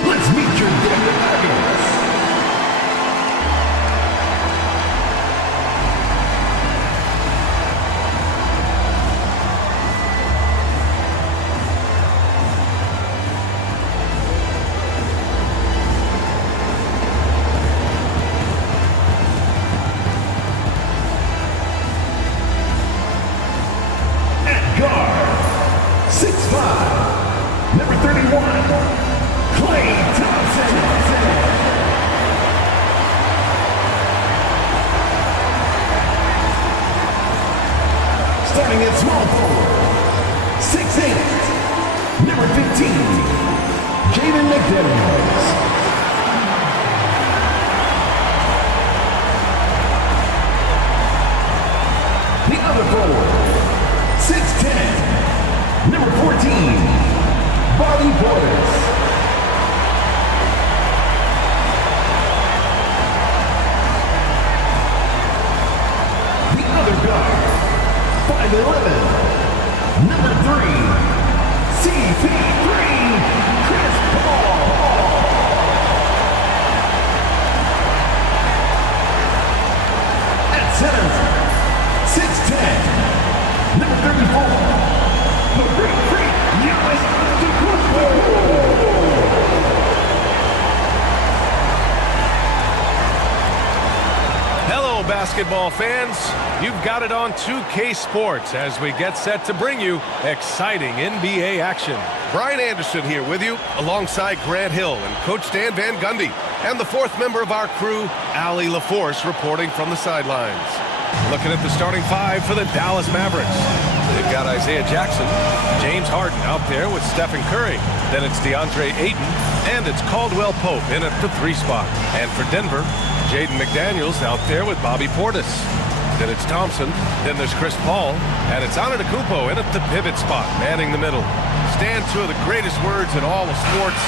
Let's meet your Denver Nuggets. At guard, 6'5", number 31. Klay Thompson. Starting at small forward, 6'8", number 15, Jaden McDaniels. The other forward, 6'10", number 14, Bobby Portis. Guard, 5'11", number 3, CP3, Chris Paul. At center, 6'10", number 34, the Great Freak, Giannis Antetokounmpo. Hello, basketball fans. You've got it on 2K Sports as we get set to bring you exciting NBA action. Brian Anderson here with you, alongside Grant Hill and Coach Dan Van Gundy, and the fourth member of our crew, Allie LaForce, reporting from the sidelines. Looking at the starting five for the Dallas Mavericks. They've got Isaiah Jackson, James Harden out there with Stephen Curry. Then it's DeAndre Ayton, and it's Caldwell Pope in at the 3 spot. And for Denver, Jaden McDaniels out there with Bobby Portis. Then it's Thompson, then there's Chris Paul, and it's Antetokounmpo in at the pivot spot, manning the middle. Stand two of the greatest words in all of sports.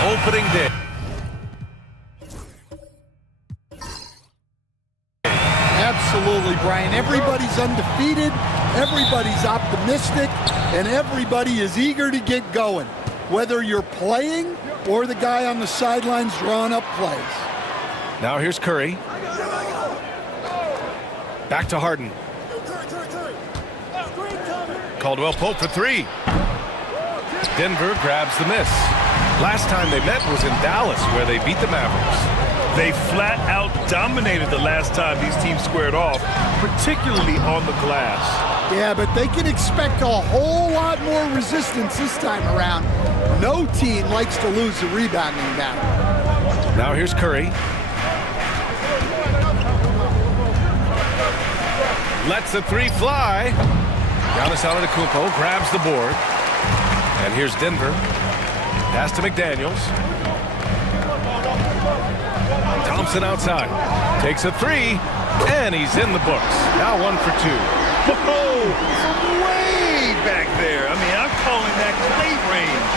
Opening day. Absolutely, Brian. Everybody's undefeated, everybody's optimistic, and everybody is eager to get going, whether you're playing or the guy on the sidelines drawing up plays. Now here's Curry. Back to Harden. Caldwell Pope for 3. Denver grabs the miss. Last time they met was in Dallas, where they beat the Mavericks. They flat out dominated the last time these teams squared off, particularly on the glass. Yeah, but they can expect a whole lot more resistance this time around. No team likes to lose the rebounding battle. Now here's Curry. Lets the three fly. Giannis Antetokounmpo grabs the board. And here's Denver. Pass to McDaniels. Thompson outside. Takes a three. And he's in the books. Now 1 for 2. Oh, from way back there. I mean, I'm calling that great range.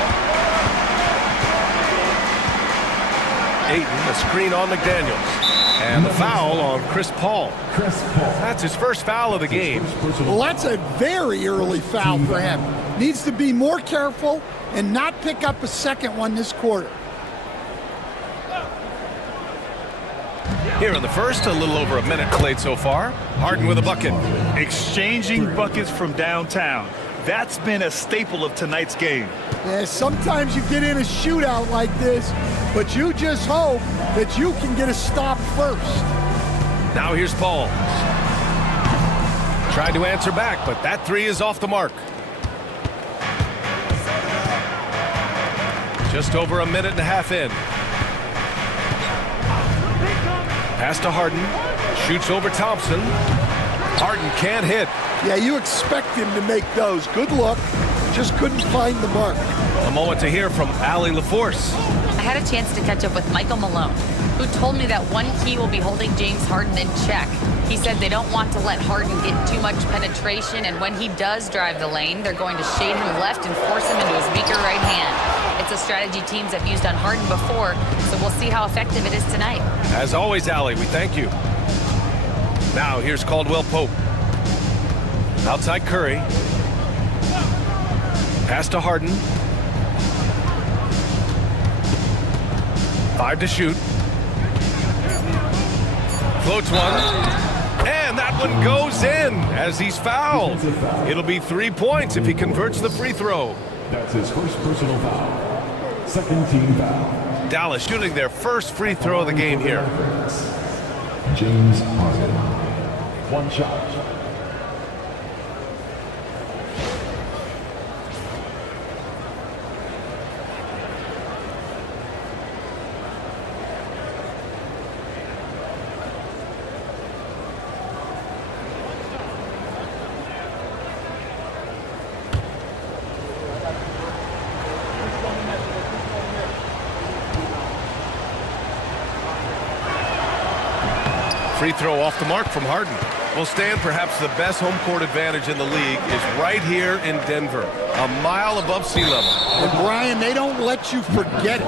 Ayton, a screen on McDaniels. And the foul on Chris Paul. That's his first foul of the game. Well, that's a very early foul for him. Needs to be more careful and not pick up a second one this quarter. Here in the first, a little over a minute played so far. Harden with a bucket. Exchanging buckets from downtown. That's been a staple of tonight's game. Yeah, sometimes you get in a shootout like this, but you just hope that you can get a stop first. Now here's Paul. Tried to answer back, but that three is off the mark. Just over a minute and a half in. Pass to Harden. Shoots over Thompson. Harden can't hit. Yeah, you expect him to make those. Good look. Just couldn't find the mark. A moment to hear from Allie LaForce. I had a chance to catch up with Michael Malone, who told me that one key will be holding James Harden in check. He said they don't want to let Harden get too much penetration, and when he does drive the lane, they're going to shade him left and force him into his weaker right hand. It's a strategy teams have used on Harden before, so we'll see how effective it is tonight. As always, Allie, we thank you. Now here's Caldwell Pope. Outside Curry. Pass to Harden. 5 to shoot. Floats one. And that one goes in as he's fouled. It'll be 3 points if he converts the free throw. That's his first personal foul. Second team foul. Dallas shooting their first free throw of the game here. James Harden. One shot. Free throw off the mark from Harden. Well, Stan, perhaps the best home court advantage in the league is right here in Denver, a mile above sea level. And Brian, they don't let you forget it.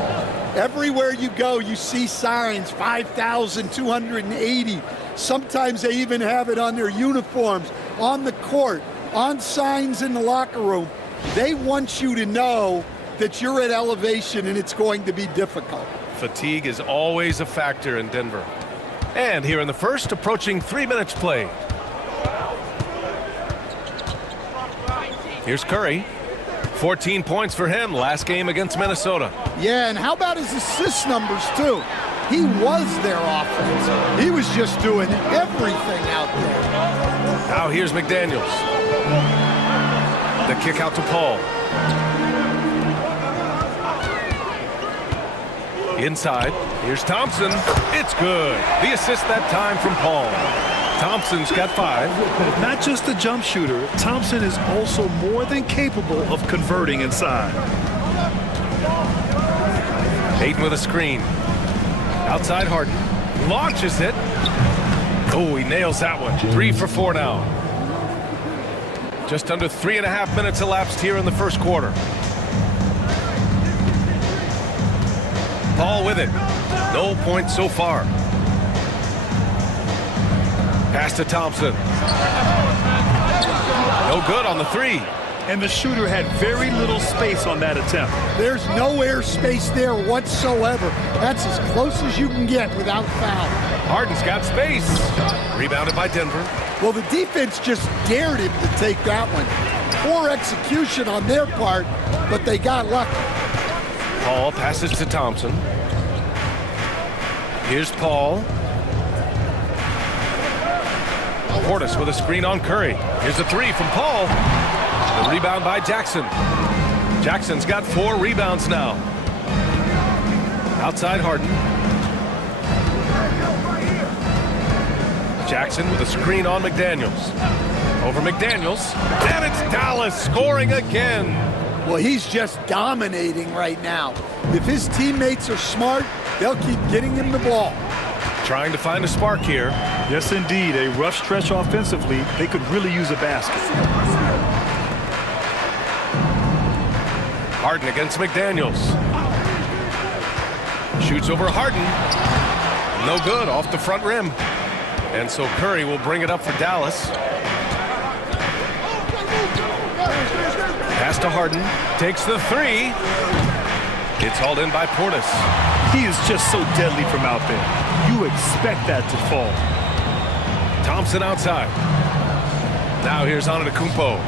Everywhere you go, you see signs, 5,280. Sometimes they even have it on their uniforms, on the court, on signs in the locker room. They want you to know that you're at elevation and it's going to be difficult. Fatigue is always a factor in Denver. And here in the first, approaching 3 minutes played. Here's Curry. 14 points for him last game against Minnesota. Yeah, and how about his assist numbers, too? He was their offense. He was just doing everything out there. Now here's McDaniels. The kick out to Paul. Inside, here's Thompson. It's good. The assist that time from Paul. Thompson's got 5. Not just a jump shooter, Thompson is also more than capable of converting inside. Ayton with a screen. Outside Harden. Launches it. Oh, he nails that one. 3 for 4 now. Just under 3.5 minutes elapsed here in the first quarter. Paul with it. No points so far. Pass to Thompson. No good on the 3. And the shooter had very little space on that attempt. There's no air space there whatsoever. That's as close as you can get without foul. Harden's got space. Rebounded by Denver. Well, the defense just dared him to take that one. Poor execution on their part, but they got lucky. Paul passes to Thompson. Here's Paul. Portis with a screen on Curry. Here's a three from Paul. The rebound by Jackson. Jackson's got 4 rebounds now. Outside Harden. Jackson with a screen on McDaniels. Over McDaniels. And it's Dallas scoring again. Well, he's just dominating right now. If his teammates are smart, they'll keep getting him the ball. Trying to find a spark here. Yes, indeed. A rough stretch offensively. They could really use a basket. Harden against McDaniels. Shoots over Harden. No good, off the front rim. And so Curry will bring it up for Dallas. Pass to Harden. Takes the three. It's hauled in by Portis. He is just so deadly from out there. You expect that to fall. Thompson outside. Now here's Antetokounmpo.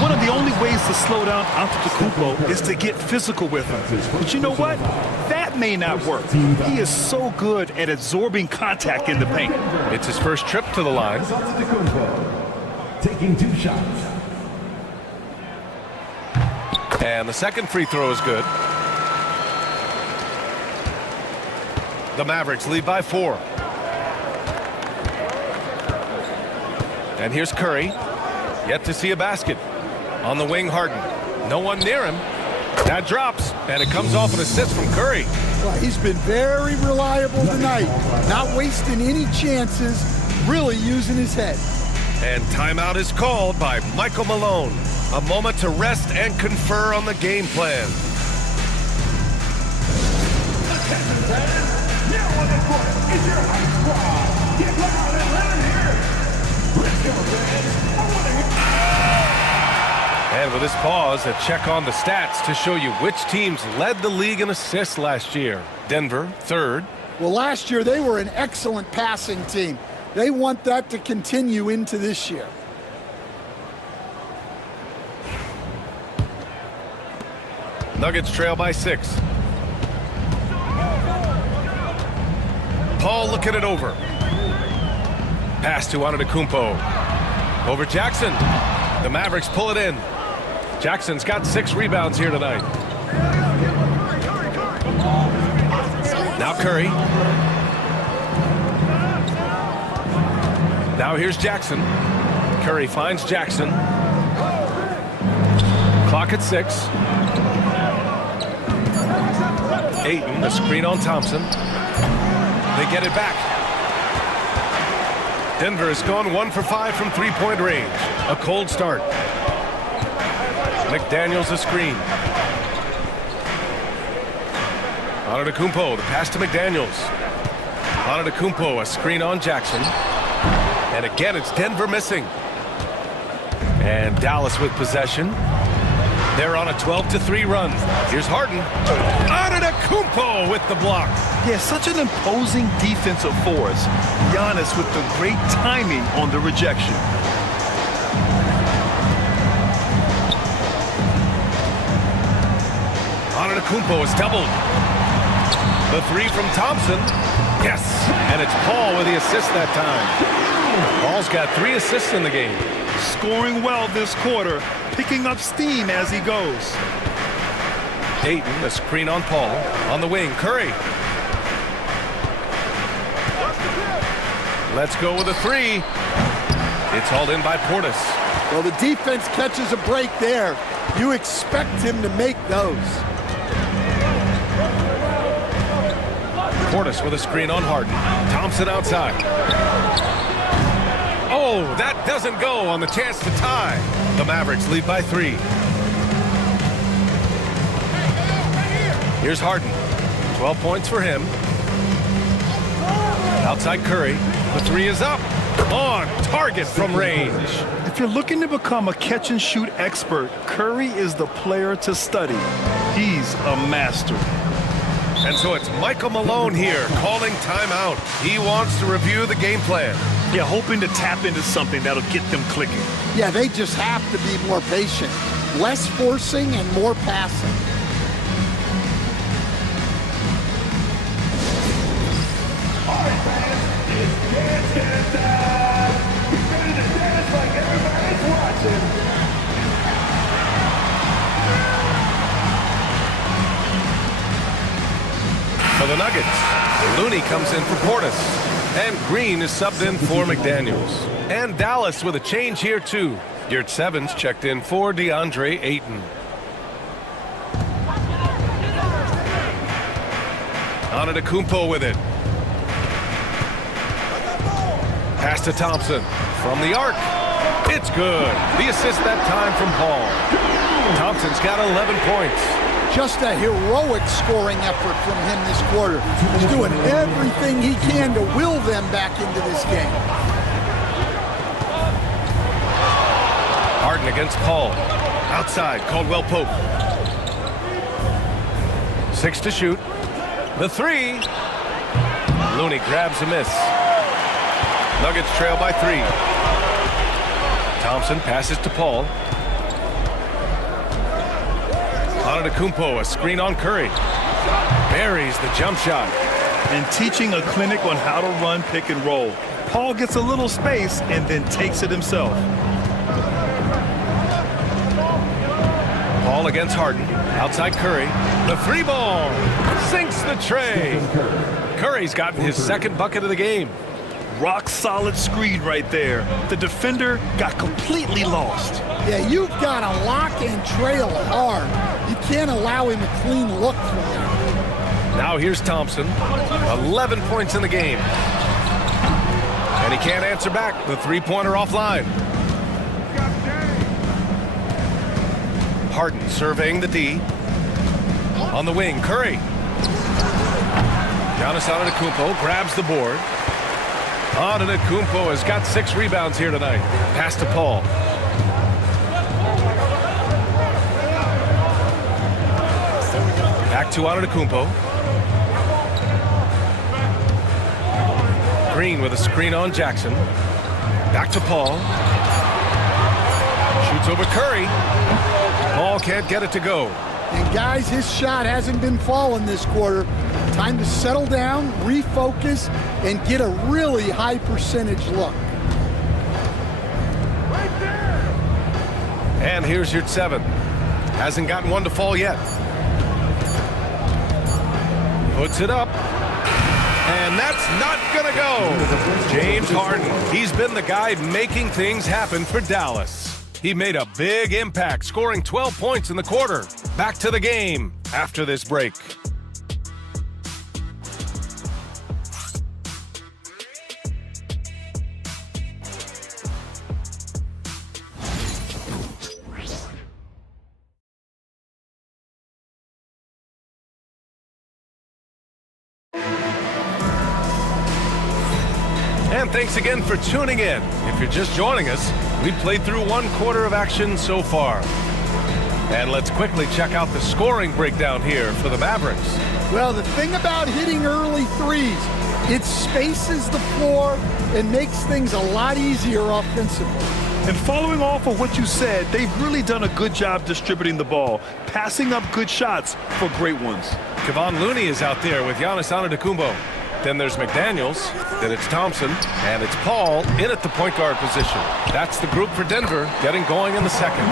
One of the only ways to slow down Antetokounmpo is to get physical with him. But you know what? That may not work. He is so good at absorbing contact in the paint. It's his first trip to the line. Taking 2 shots. And the second free throw is good. The Mavericks lead by 4. And here's Curry. Yet to see a basket. On the wing, Harden. No one near him. That drops, and it comes off an assist from Curry. Well, he's been very reliable tonight. Not wasting any chances, really using his head. And timeout is called by Michael Malone. A moment to rest and confer on the game plan. Now on the court is your hype squad. Get loud and let it hear. Let's go, fans. I want to hear. And with this pause, a check on the stats to show you which teams led the league in assists last year. Denver, 3rd. Well, last year they were an excellent passing team. They want that to continue into this year. Nuggets trail by 6. Paul looking it over. Pass to Antetokounmpo. Over Jackson. The Mavericks pull it in. Jackson's got 6 rebounds here tonight. Now Curry. Now here's Jackson. Curry finds Jackson. Clock at 6. Ayton, a screen on Thompson. They get it back. Denver has gone 1 for 5 from 3-point range. A cold start. McDaniels a screen. Antetokounmpo, the pass to McDaniels. Antetokounmpo, a screen on Jackson. And again, it's Denver missing. And Dallas with possession. They're on a 12-3 run. Here's Harden. Antetokounmpo with the block. Yeah, such an imposing defensive force. Giannis with the great timing on the rejection. Antetokounmpo is doubled. The three from Thompson. Yes, and it's Paul with the assist that time. Paul's got 3 assists in the game. Scoring well this quarter, picking up steam as he goes. Ayton, a screen on Paul. On the wing, Curry. Let's go with a 3. It's hauled in by Portis. Well, the defense catches a break there. You expect him to make those. Portis with a screen on Harden. Thompson outside. Oh, that doesn't go on the chance to tie. The Mavericks lead by 3. Here's Harden. 12 points for him. Outside Curry. The 3 is up. On target from range. If you're looking to become a catch-and-shoot expert, Curry is the player to study. He's a master. And so it's Michael Malone here calling timeout. He wants to review the game plan. Yeah, hoping to tap into something that'll get them clicking. Yeah, they just have to be more patient. Less forcing and more passing. All right, fans, it's Dance, get down. Be ready to dance like everybody's watching. For the Nuggets, Looney comes in for Portis. And Green is subbed in for McDaniels. And Dallas with a change here, too. Yurt Sevens checked in for DeAndre Ayton. Antetokounmpo with it. Pass to Thompson. From the arc. It's good. The assist that time from Paul. Thompson's got 11 points. Just a heroic scoring effort from him this quarter. He's doing everything he can to will them back into this game. Harden against Paul. Outside, Caldwell Pope. 6 to shoot. The three. Looney grabs a miss. Nuggets trail by 3. Thompson passes to Paul. Antetokounmpo, a screen on Curry. Buries the jump shot. And teaching a clinic on how to run pick and roll. Paul gets a little space and then takes it himself. Paul against Harden. Outside Curry. The 3-ball. Sinks the tray. Curry's gotten his second bucket of the game. Rock solid screen right there. The defender got completely lost. Yeah, you've got to lock and trail hard. You can't allow him a clean look from there. Now here's Thompson. 11 points in the game. And he can't answer back. The three-pointer offline. Harden surveying the D. On the wing, Curry. Giannis Antetokounmpo grabs the board. Antetokounmpo has got 6 rebounds here tonight. Pass to Paul. Back to Antetokounmpo. Green with a screen on Jackson. Back to Paul. Shoots over Curry. Paul can't get it to go. And guys, his shot hasn't been falling this quarter. Time to settle down, refocus, and get a really high percentage look. And here's your 7. Hasn't gotten one to fall yet. Puts it up. And that's not gonna go. James Harden. He's been the guy making things happen for Dallas. He made a big impact, scoring 12 points in the quarter. Back to the game after this break. And thanks again for tuning in. If you're just joining us, we've played through 1 quarter of action so far. And let's quickly check out the scoring breakdown here for the Mavericks. Well, the thing about hitting early threes, it spaces the floor and makes things a lot easier offensively. And following off of what you said, they've really done a good job distributing the ball, passing up good shots for great ones. Kevon Looney is out there with Giannis Antetokounmpo. Then there's McDaniels, then it's Thompson, and it's Paul in at the point guard position. That's the group for Denver getting going in the second.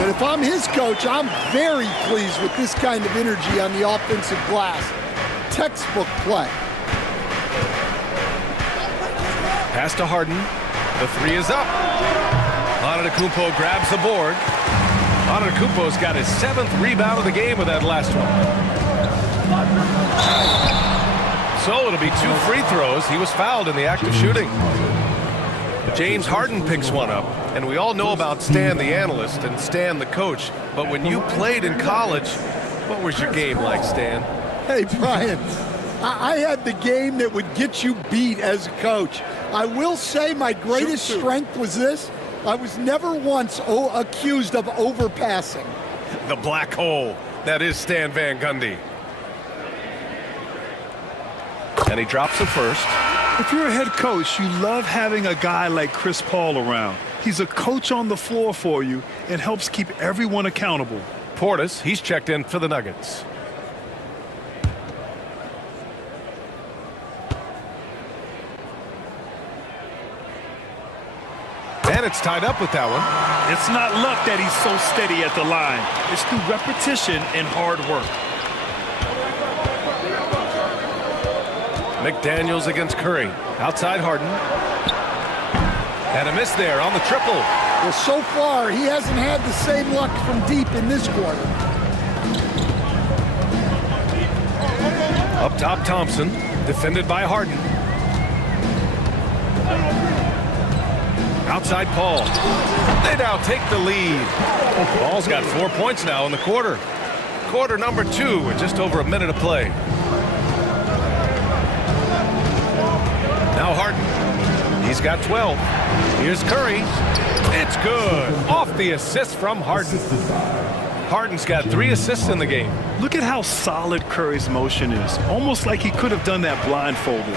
But if I'm his coach, I'm very pleased with this kind of energy on the offensive glass. Textbook play. Pass to Harden. The 3 is up. Antetokounmpo grabs the board. Antetokounmpo's got his 7th rebound of the game with that last one. So it'll be 2 free throws. He was fouled in the act of shooting. James Harden picks one up. And we all know about Stan the analyst and Stan the coach. But when you played in college, what was your game like, Stan? Hey, Brian, I had the game that would get you beat as a coach. I will say my greatest strength was this. I was never once accused of overpassing. The black hole. That is Stan Van Gundy. And he drops the first. If you're a head coach, you love having a guy like Chris Paul around. He's a coach on the floor for you and helps keep everyone accountable. Portis, he's checked in for the Nuggets. it's tied up with that one. It's not luck that he's so steady at the line. It's through repetition and hard work. McDaniels against Curry. Outside Harden. And a miss there on the triple. Well, so far, he hasn't had the same luck from deep in this quarter. Up top, Thompson. Defended by Harden. Outside Paul. They now take the lead. Paul's got 4 points now in the quarter. Quarter number 2 with just over a minute of play. Now Harden. He's got 12. Here's Curry. It's good. Off the assist from Harden. Harden's got 3 assists in the game. Look at how solid Curry's motion is. Almost like he could have done that blindfolded.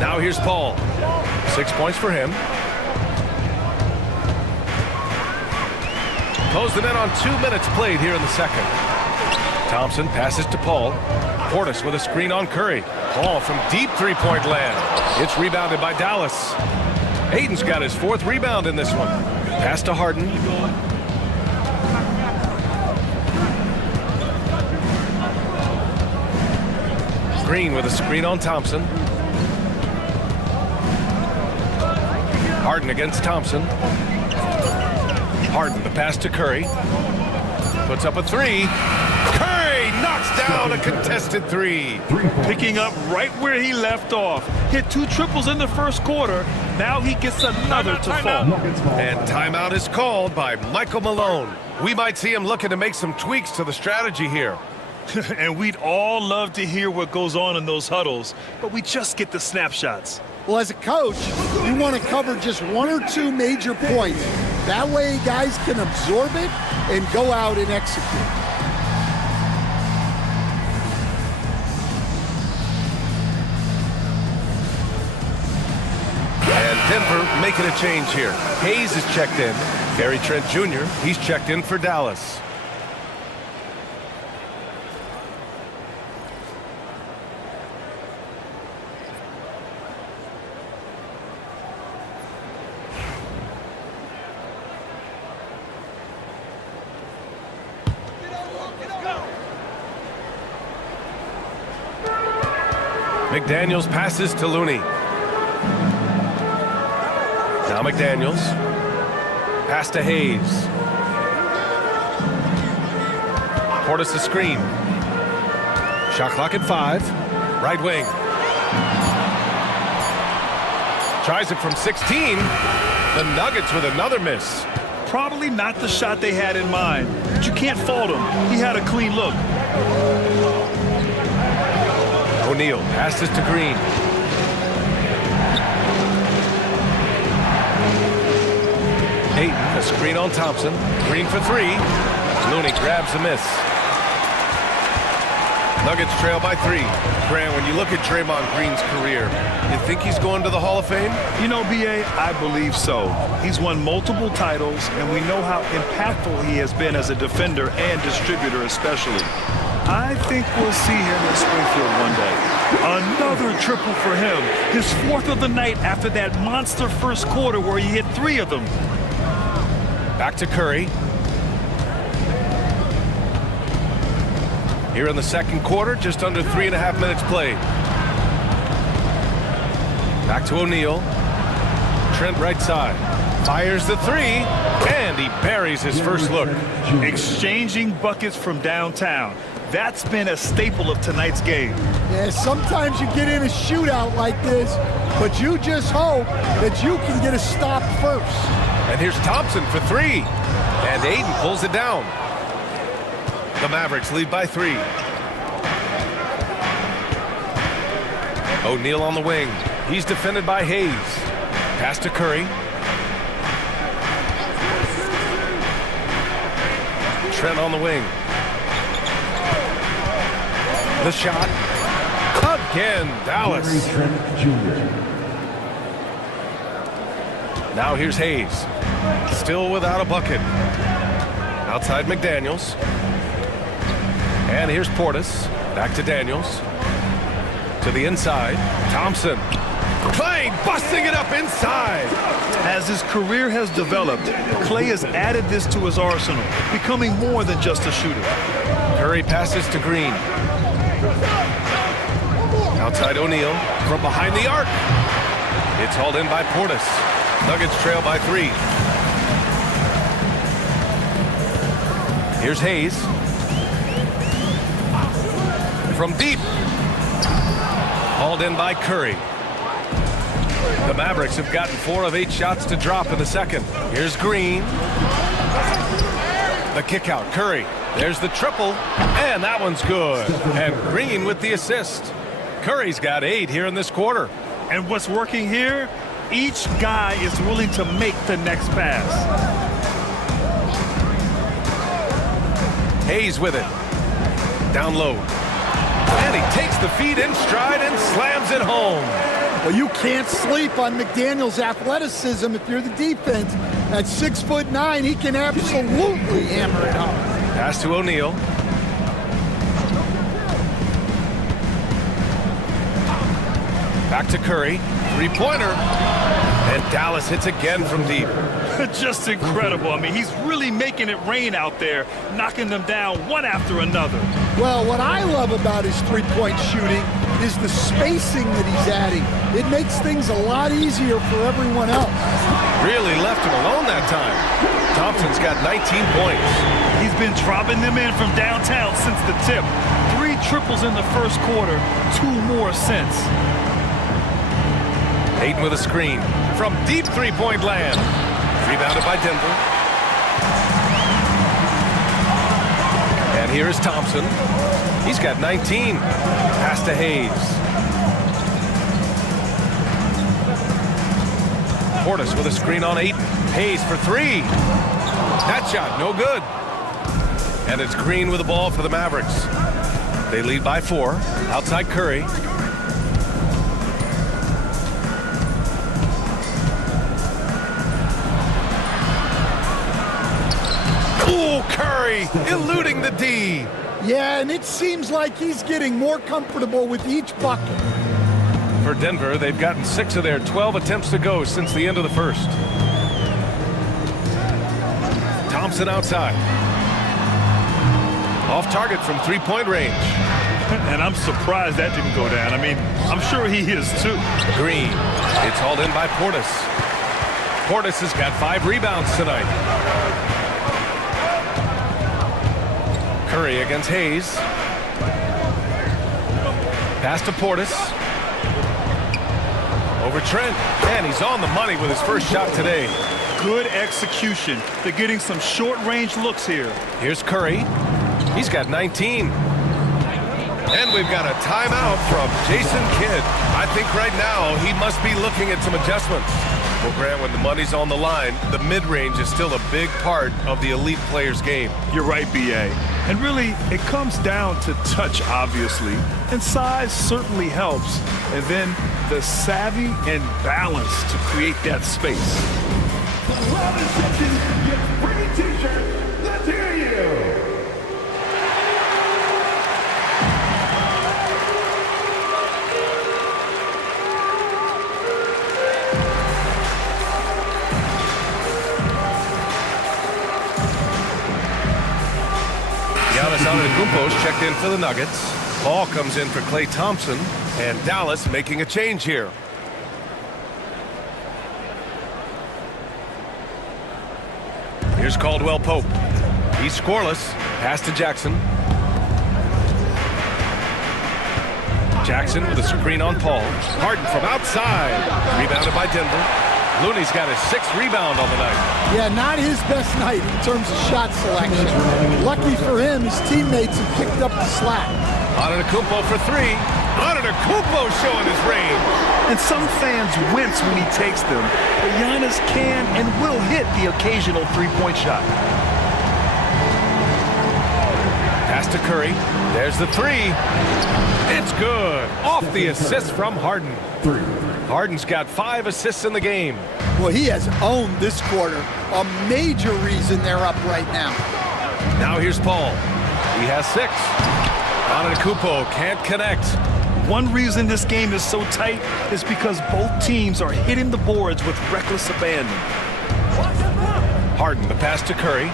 Now here's Paul. 6 points for him. Closed them in on 2 minutes played here in the second. Thompson passes to Paul. Portis with a screen on Curry. Paul from deep three-point land. It's rebounded by Dallas. Ayton's got his 4th rebound in this one. Pass to Harden. Green with a screen on Thompson. Harden against Thompson. Harden, the pass to Curry. Puts up a 3. Curry knocks down a contested 3. Picking up right where he left off. Hit 2 triples in the first quarter. Now he gets another to fall. And timeout is called by Michael Malone. We might see him looking to make some tweaks to the strategy here. And we'd all love to hear what goes on in those huddles, but we just get the snapshots. Well, as a coach, you want to cover just 1 or 2 major points. That way guys can absorb it and go out and execute. And Denver making a change here. Hayes is checked in. Gary Trent Jr., he's checked in for Dallas. McDaniels passes to Looney. Now McDaniels. Pass to Hayes. Portis a screen. Shot clock at 5. Right wing. Tries it from 16. The Nuggets with another miss. Probably not the shot they had in mind, but you can't fault him. He had a clean look. O'Neal passes to Green. Ayton, a screen on Thompson. Green for 3. Looney grabs a miss. Nuggets trail by 3. Grant, when you look at Draymond Green's career, you think he's going to the Hall of Fame? You know, B.A., I believe so. He's won multiple titles, and we know how impactful he has been as a defender and distributor especially. I think we'll see him in Springfield one day. Another triple for him. His 4th of the night after that monster first quarter where he hit 3 of them. Back to Curry. Here in the second quarter, just under 3.5 minutes played. Back to O'Neal. Trent right side. Fires the 3, and he buries his first look. Exchanging buckets from downtown. That's been a staple of tonight's game. Yeah, sometimes you get in a shootout like this, but you just hope that you can get a stop first. And here's Thompson for 3. And Ayton pulls it down. The Mavericks lead by 3. O'Neal on the wing. He's defended by Hayes. Pass to Curry. Trent on the wing. The shot. Again, Dallas. Now here's Hayes. Still without a bucket. Outside McDaniels. And here's Portis. Back to Daniels. To the inside. Thompson. Clay busting it up inside. As his career has developed, Clay has added this to his arsenal, becoming more than just a shooter. Curry passes to Green. Outside O'Neal from behind the arc. It's hauled in by Portis. Nuggets trail by 3. Here's Hayes. From deep. Hauled in by Curry. The Mavericks have gotten 4 of 8 shots to drop in the second. Here's Green. The kick out. Curry. There's the triple. And that one's good. And Green with the assist. Curry's got 8 here in this quarter. And what's working here? Each guy is willing to make the next pass. Hayes with it. Down low. And he takes the feed in stride and slams it home. Well, you can't sleep on McDaniel's athleticism if you're the defense. At 6'9", he can absolutely hammer it home. Pass to O'Neal. Back to Curry. Three-pointer. And Dallas hits again from deep. Just incredible. I mean, he's really making it rain out there, knocking them down one after another. Well, what I love about his three-point shooting is the spacing that he's adding. It makes things a lot easier for everyone else. Really left him alone that time. Thompson's got 19 points. He's been dropping them in from downtown since the tip. 3 triples in the first quarter, 2 more since. Ayton with a screen from deep three-point land. Rebounded by Denver. And here is Thompson. He's got 19. Pass to Hayes. Portis with a screen on Ayton. Hayes for 3. That shot, no good. And it's Green with the ball for the Mavericks. They lead by 4. Outside Curry. Ooh, Curry eluding the D. Yeah, and it seems like he's getting more comfortable with each bucket. For Denver, they've gotten 6 of their 12 attempts to go since the end of the first. Thompson outside. Off target from three-point range. And I'm surprised that didn't go down. I mean, I'm sure he is too. Green. It's hauled in by Portis. Portis has got 5 rebounds tonight. Curry against Hayes. Pass to Portis. Over Trent. And he's on the money with his first shot today. Good execution. They're getting some short-range looks here. Here's Curry. He's got 19. And we've got a timeout from Jason Kidd. I think right now he must be looking at some adjustments. Well, Grant, when the money's on the line, the mid-range is still a big part of the elite player's game. You're right, B.A. And really, it comes down to touch, obviously. And size certainly helps. And then the savvy and balance to create that space. The loudest section gets free t-shirt. Let's hear you. Giannis Antetokounmpo's checked in for the Nuggets. Ball comes in for Klay Thompson. And Dallas making a change here. Here's Caldwell Pope. He's scoreless. Pass to Jackson. Jackson with a screen on Paul. Harden from outside. Rebounded by Denver. Looney's got his 6th rebound on the night. Yeah, not his best night in terms of shot selection. Lucky for him, his teammates have picked up the slack. Antetokounmpo for 3. Antetokounmpo showing his range. And some fans wince when he takes them, but Giannis can and will hit the occasional three-point shot. Pass to Curry. There's the 3. It's good. Off the assist from Harden. Harden's got 5 assists in the game. Well, he has owned this quarter. A major reason they're up right now. Now here's Paul. He has 6. Antetokounmpo can't connect. One reason this game is so tight is because both teams are hitting the boards with reckless abandon. Harden, the pass to Curry.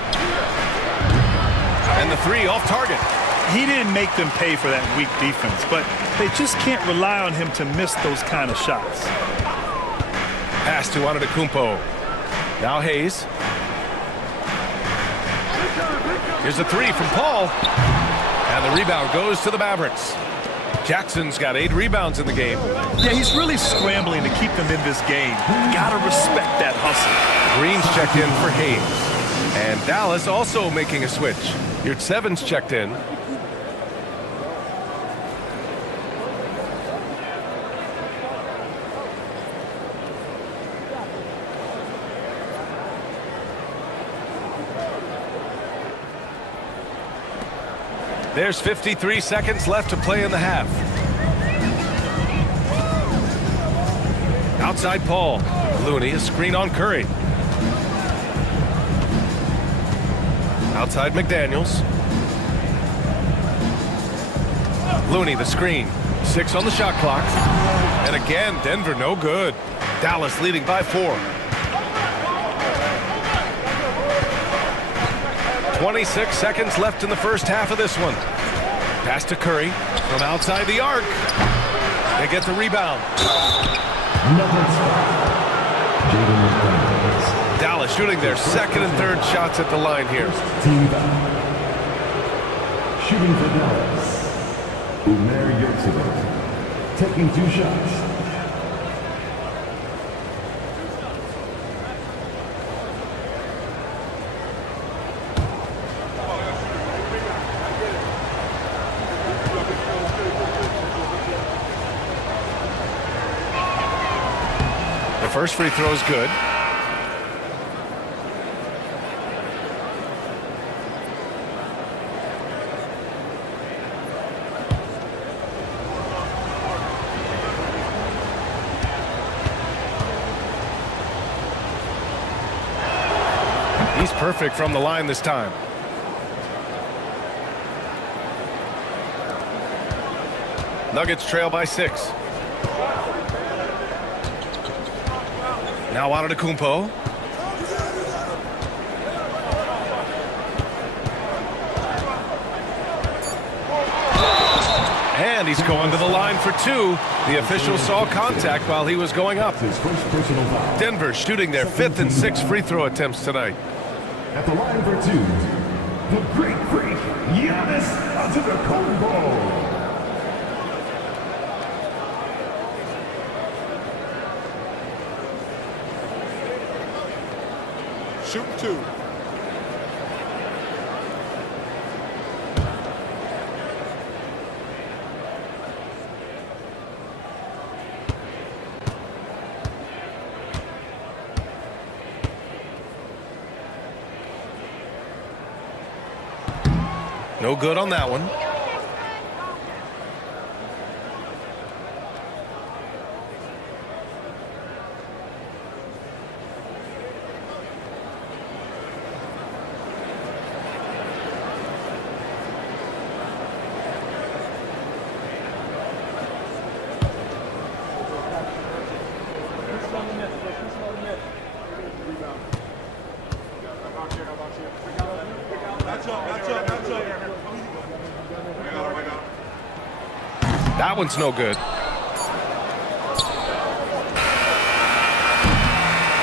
And the three off target. He didn't make them pay for that weak defense, but they just can't rely on him to miss those kind of shots. Pass to Antetokounmpo. Now Hayes. Here's a three from Paul. And the rebound goes to the Mavericks. Jackson's got 8 rebounds in the game. Yeah, he's really scrambling to keep them in this game. Gotta respect that hustle. Green's checked in for Hayes. And Dallas also making a switch. Yurtsevens checked in. There's 53 seconds left to play in the half. Outside Paul. Looney, a screen on Curry. Outside McDaniels. Looney, the screen. 6 on the shot clock. And again, Denver no good. Dallas leading by 4. 26 seconds left in the first half of this one. Pass to Curry from outside the arc. They get the rebound. Dallas shooting their second and third shots at the line here. Team foul. Shooting for Dallas. Omer Yurtseven. Taking 2 shots. First free throw is good. He's perfect from the line this time. Nuggets trail by 6. Now Antetokounmpo. And he's going to the line for 2. The official saw contact while he was going up. His first personal foul. Denver shooting their 5th and 6th free throw attempts tonight. At the line for 2, the Great Freak, Giannis Antetokounmpo. Shoot 2. No good on that one. That one's no good.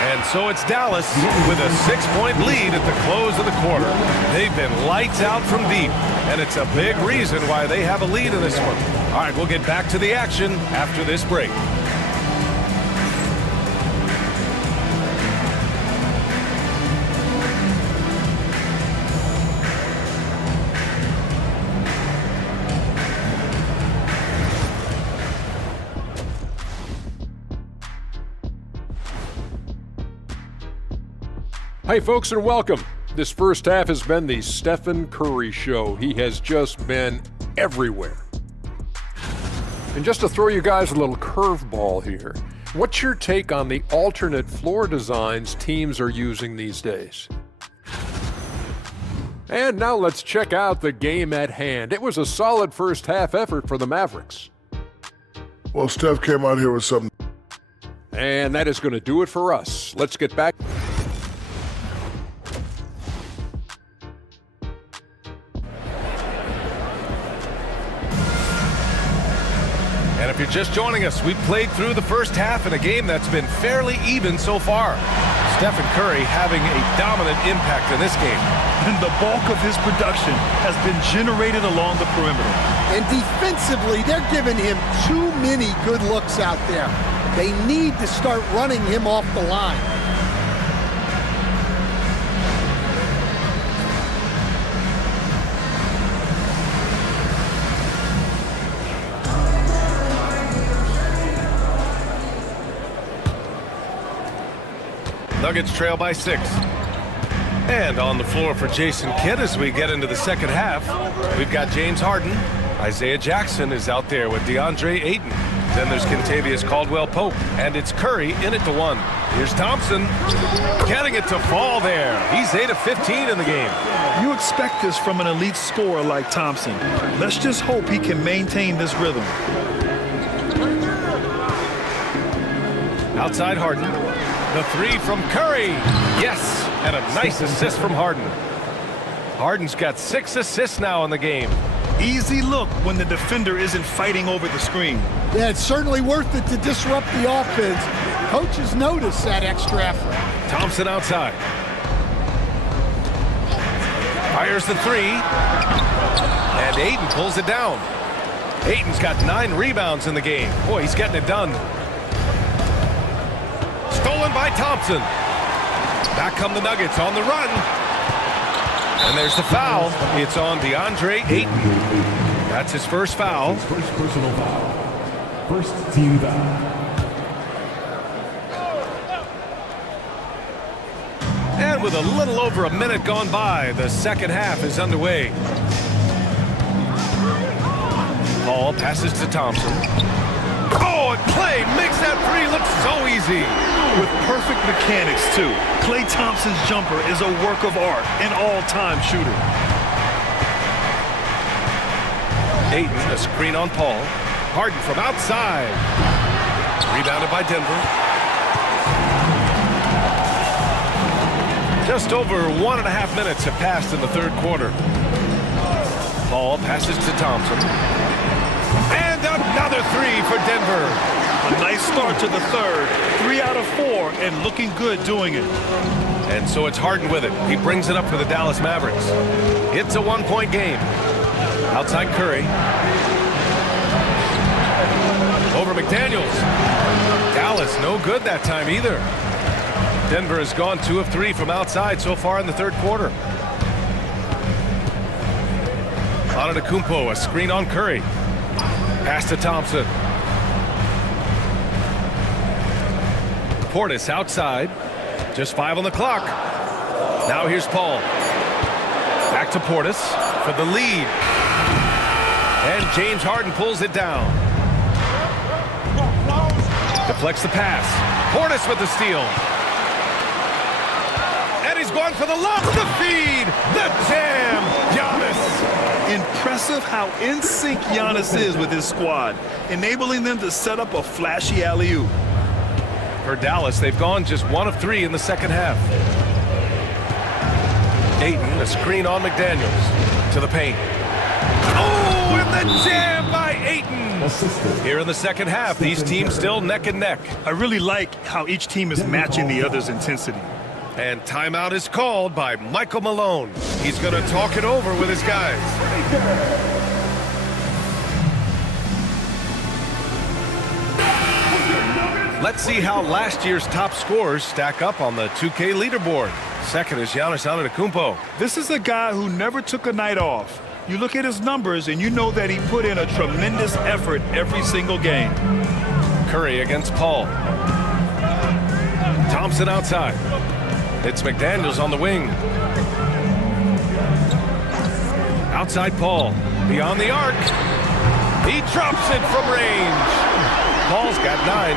And so it's Dallas with a 6-point lead at the close of the quarter. They've been lights out from deep, and it's a big reason why they have a lead in this one. All right, we'll get back to the action after this break. Hey folks, and welcome. This first half has been the Stephen Curry show. He has just been everywhere. And just to throw you guys a little curveball here, what's your take on the alternate floor designs teams are using these days? And now let's check out the game at hand. It was a solid first half effort for the Mavericks. Well, Steph came out here with something. And that is going to do it for us. Let's get back. And if you're just joining us, we played through the first half in a game that's been fairly even so far. Stephen Curry having a dominant impact in this game. And the bulk of his production has been generated along the perimeter. And defensively, they're giving him too many good looks out there. They need to start running him off the line. Nuggets trail by 6. And on the floor for Jason Kidd as we get into the second half, we've got James Harden. Isaiah Jackson is out there with DeAndre Ayton. Then there's Kentavious Caldwell-Pope, and it's Curry in it to 1. Here's Thompson, getting it to fall there. He's 8 of 15 in the game. You expect this from an elite scorer like Thompson. Let's just hope he can maintain this rhythm. Outside Harden. The 3 from Curry. Yes, and a nice assist from Harden. Harden's got 6 assists now in the game. Easy look when the defender isn't fighting over the screen. Yeah, it's certainly worth it to disrupt the offense. Coaches notice that extra effort. Thompson outside. Fires the 3. And Ayton pulls it down. Ayton's got 9 rebounds in the game. Boy, he's getting it done. Stolen by Thompson. Back come the Nuggets on the run. And there's the foul. It's on DeAndre Ayton. That's his first foul. First personal foul. First team foul. And with a little over a minute gone by, the second half is underway. Paul passes to Thompson. Oh, and Klay makes that 3 look so easy. With perfect mechanics, too. Klay Thompson's jumper is a work of art, an all-time shooter. Ayton, a screen on Paul. Harden from outside. Rebounded by Denver. Just over 1.5 minutes have passed in the third quarter. Paul passes to Thompson. And another 3 for Denver. A nice start to the third. 3 out of 4, and looking good doing it. And so it's Harden with it. He brings it up for the Dallas Mavericks. It's a 1-point game. Outside Curry. Over McDaniels. Dallas no good that time either. Denver has gone 2 of 3 from outside so far in the third quarter. Antetokounmpo, a screen on Curry. Pass to Thompson. Portis outside. Just 5 on the clock. Now here's Paul. Back to Portis for the lead. And James Harden pulls it down. Deflects the pass. Portis with the steal. And he's going for the lob, the feed, the jam. Giannis. Impressive how in sync Giannis is with his squad, enabling them to set up a flashy alley-oop. For Dallas, they've gone just 1 of 3 in the second half. Ayton, a screen on McDaniels. To the paint. Oh, and the jam by Ayton. Here in the second half, these teams still neck and neck. I really like how each team is matching the other's intensity. And timeout is called by Michael Malone. He's going to talk it over with his guys. Let's see how last year's top scorers stack up on the 2K leaderboard. Second is Giannis Antetokounmpo. This is a guy who never took a night off. You look at his numbers and you know that he put in a tremendous effort every single game. Curry against Paul. Thompson outside. It's McDaniels on the wing. Outside Paul. Beyond the arc. He drops it from range. Paul's got 9.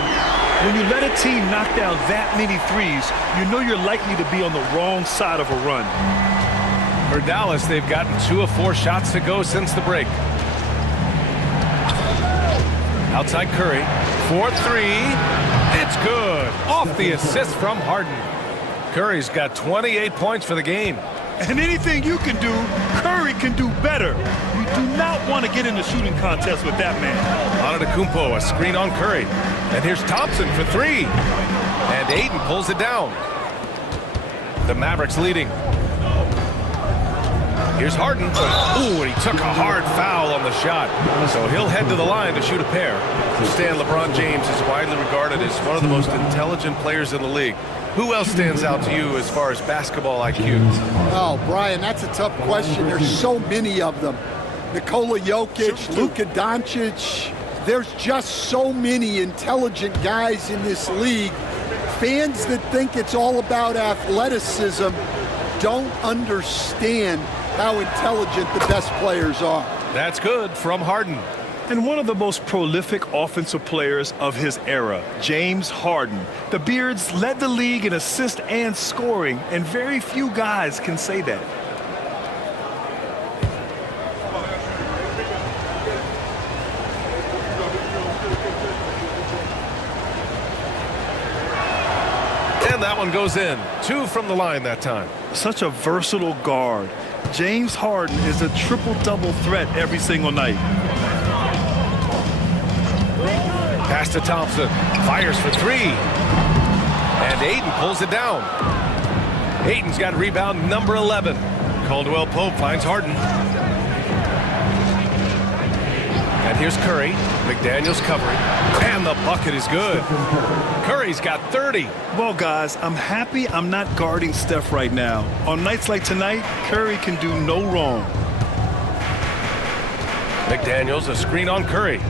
When you let a team knock down that many threes, you know you're likely to be on the wrong side of a run. For Dallas, they've gotten 2 of 4 shots to go since the break. Outside Curry. 4-3. It's good. Off the assist from Harden. Curry's got 28 points for the game. And anything you can do, Curry can do better. You do not want to get in the shooting contest with that man. Antetokounmpo, a screen on Curry. And here's Thompson for 3. And Ayton pulls it down. The Mavericks leading. Here's Harden. Ooh, and he took a hard foul on the shot. So he'll head to the line to shoot a pair. Stan, LeBron James is widely regarded as one of the most intelligent players in the league. Who else stands out to you as far as basketball IQ? Oh, Brian, that's a tough question. There's so many of them. Nikola Jokic, Luka Doncic. There's just so many intelligent guys in this league. Fans that think it's all about athleticism don't understand how intelligent the best players are. That's good from Harden. And one of the most prolific offensive players of his era, James Harden. The Beards led the league in assists and scoring, and very few guys can say that. And that one goes in. 2 from the line that time. Such a versatile guard. James Harden is a triple-double threat every single night. Pass to Thompson. Fires for 3. And Ayton pulls it down. Ayton's got rebound number 11. Caldwell Pope finds Harden. And here's Curry. McDaniels covering. And the bucket is good. Curry's got 30. Well, guys, I'm happy I'm not guarding Steph right now. On nights like tonight, Curry can do no wrong. McDaniels, a screen on Curry.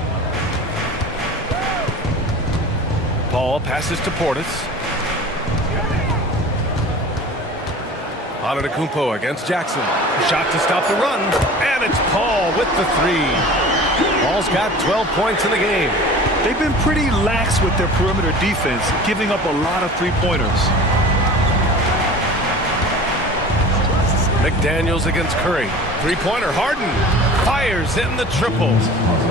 Paul passes to Portis. Antetokounmpo against Jackson. Shot to stop the run. And it's Paul with the 3. Paul's got 12 points in the game. They've been pretty lax with their perimeter defense, giving up a lot of three-pointers. McDaniels against Curry. Three-pointer. Harden fires in the triple.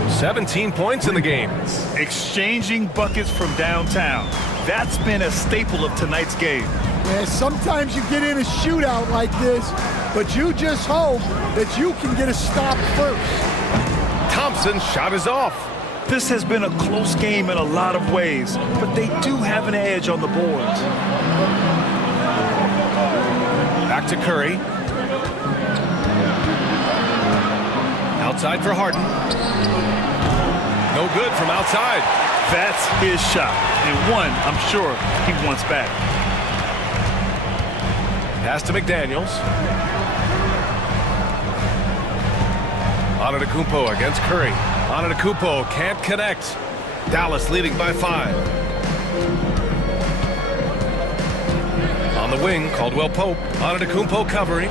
17 points in the game. Exchanging buckets from downtown. That's been a staple of tonight's game. Yeah, sometimes you get in a shootout like this, but you just hope that you can get a stop first. Thompson's shot is off. This has been a close game in a lot of ways, but they do have an edge on the boards. Back to Curry. Outside for Harden. No good from outside. That's his shot, and one I'm sure he wants back. Pass to McDaniels. Antetokounmpo against Curry. Antetokounmpo can't connect. Dallas leading by 5. On the wing, Caldwell Pope. Antetokounmpo covering.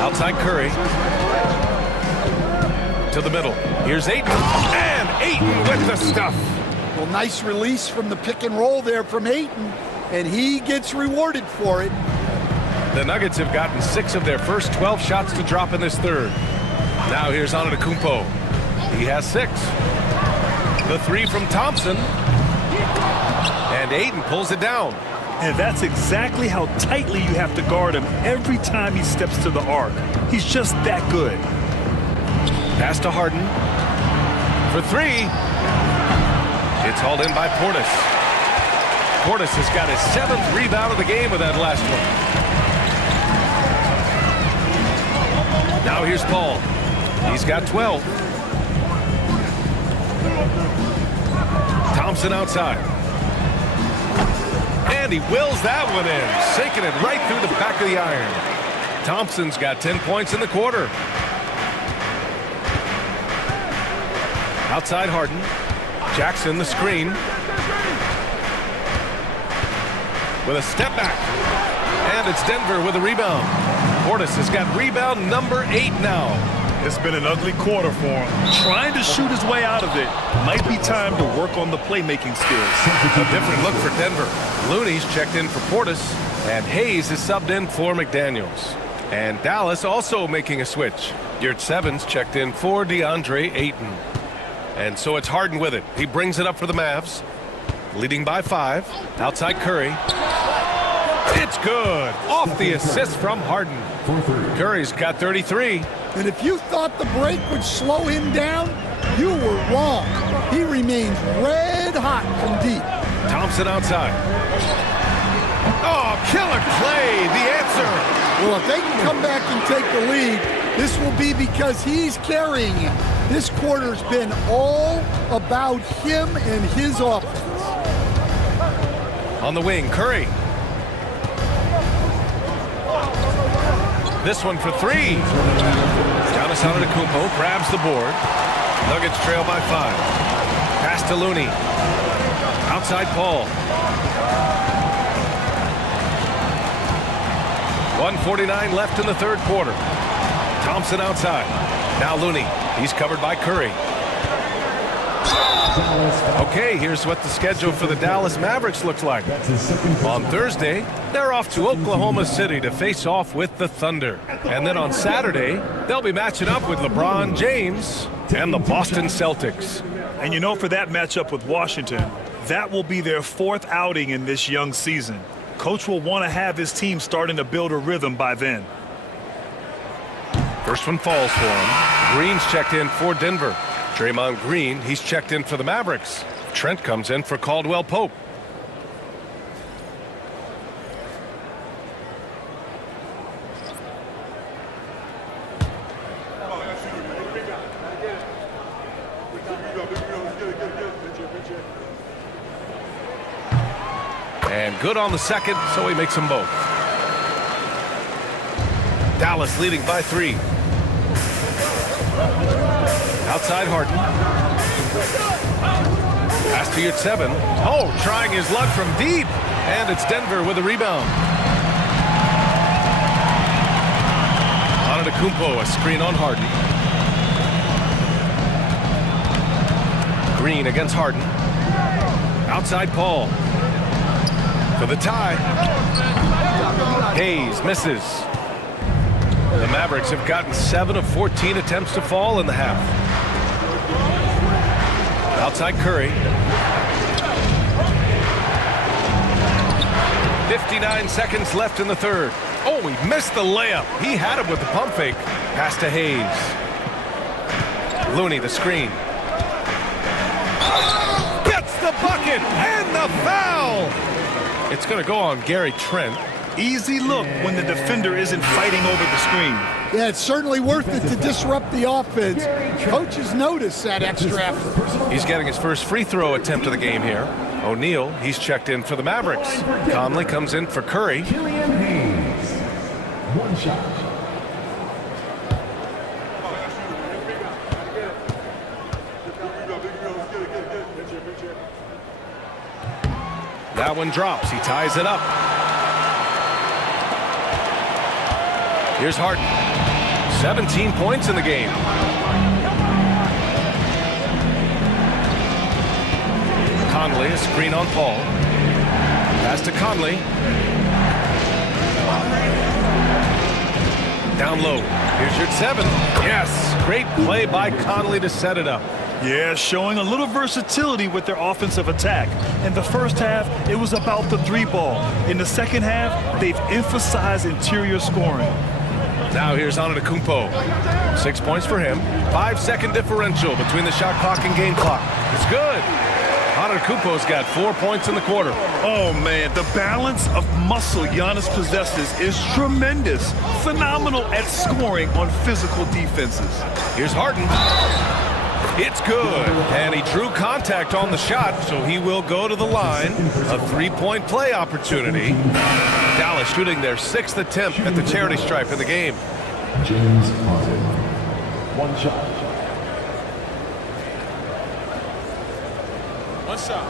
Outside Curry. To the middle. Here's Ayton. And Ayton with the stuff. Well, nice release from the pick and roll there from Ayton, and he gets rewarded for it. The Nuggets have gotten 6 of their first 12 shots to drop in this third. Now here's Antetokounmpo. He has 6. The 3 from Thompson. And Ayton pulls it down. And that's exactly how tightly you have to guard him every time he steps to the arc. He's just that good. Pass to Harden. For 3. It's hauled in by Portis. Portis has got his 7th rebound of the game with that last one. Now here's Paul. He's got 12. Thompson outside. And he wills that one in, sinking it right through the back of the iron. Thompson's got 10 points in the quarter. Outside Harden. Jackson the screen. With a step back. And it's Denver with a rebound. Portis has got rebound number 8 now. It's been an ugly quarter for him. Trying to shoot his way out of it. Might be time to work on the playmaking skills. A different look for Denver. Looney's checked in for Portis, and Hayes is subbed in for McDaniels. And Dallas also making a switch. Yurt Sevens checked in for DeAndre Ayton. And so it's Harden with it. He brings it up for the Mavs. Leading by 5. Outside Curry. It's good. Off the assist from Harden. Curry's got 33. And if you thought the break would slow him down, you were wrong. He remains red hot from deep. Thompson outside. Oh, killer play. The answer. Well, if they can come back and take the lead, this will be because he's carrying it. This quarter's been all about him and his offense. On the wing, Curry. This one for 3. Giannis Antetokounmpo grabs the board. Nuggets trail by 5. Pass to Looney. Outside Paul. 1:49 left in the third quarter. Thompson outside. Now Looney. He's covered by Curry. Okay, here's what the schedule for the Dallas Mavericks looks like. On Thursday, they're off to Oklahoma City to face off with the Thunder. And then on Saturday, they'll be matching up with LeBron James and the Boston Celtics. And you know, for that matchup with Washington, that will be their 4th outing in this young season. Coach will want to have his team starting to build a rhythm by then. First one falls for him. Green's checked in for Denver. Draymond Green, he's checked in for the Mavericks. Trent comes in for Caldwell Pope. And good on the second, so he makes them both. Dallas leading by 3. Outside Harden. Pass to Yurt 7. Oh, trying his luck from deep. And it's Denver with a rebound. Antetokounmpo, a screen on Harden. Green against Harden. Outside Paul. For the tie. Hayes misses. The Mavericks have gotten 7 of 14 attempts to fall in the half. Outside Curry. 59 seconds left in the third. Oh, he missed the layup. He had it with the pump fake. Pass to Hayes. Looney, the screen. Gets the bucket and the foul. It's going to go on Gary Trent. Easy look when the defender isn't fighting over the screen. Yeah, it's certainly worth it to disrupt the offense. Coaches notice that extra effort. He's getting his first free throw attempt of the game here. O'Neal, he's checked in for the Mavericks. Conley comes in for Curry. Killian Hayes. 1 shot. That one drops. He ties it up. Here's Harden. 17 points in the game. Conley, a screen on Paul. Pass to Conley. Down low. Here's Yurt 7. Yes, great play by Conley to set it up. Yeah, showing a little versatility with their offensive attack. In the first half, it was about the 3-ball. In the second half, they've emphasized interior scoring. Now here's Antetokounmpo. 6 points for him. 5-second differential between the shot clock and game clock. It's good. Antetokounmpo's got 4 points in the quarter. Oh, man, the balance of muscle Giannis possesses is tremendous. Phenomenal at scoring on physical defenses. Here's Harden. It's good. And he drew contact on the shot, so he will go to the line. A 3-point play opportunity. Dallas shooting their 6th attempt at the charity stripe in the game. James Harden. 1 shot. What's up?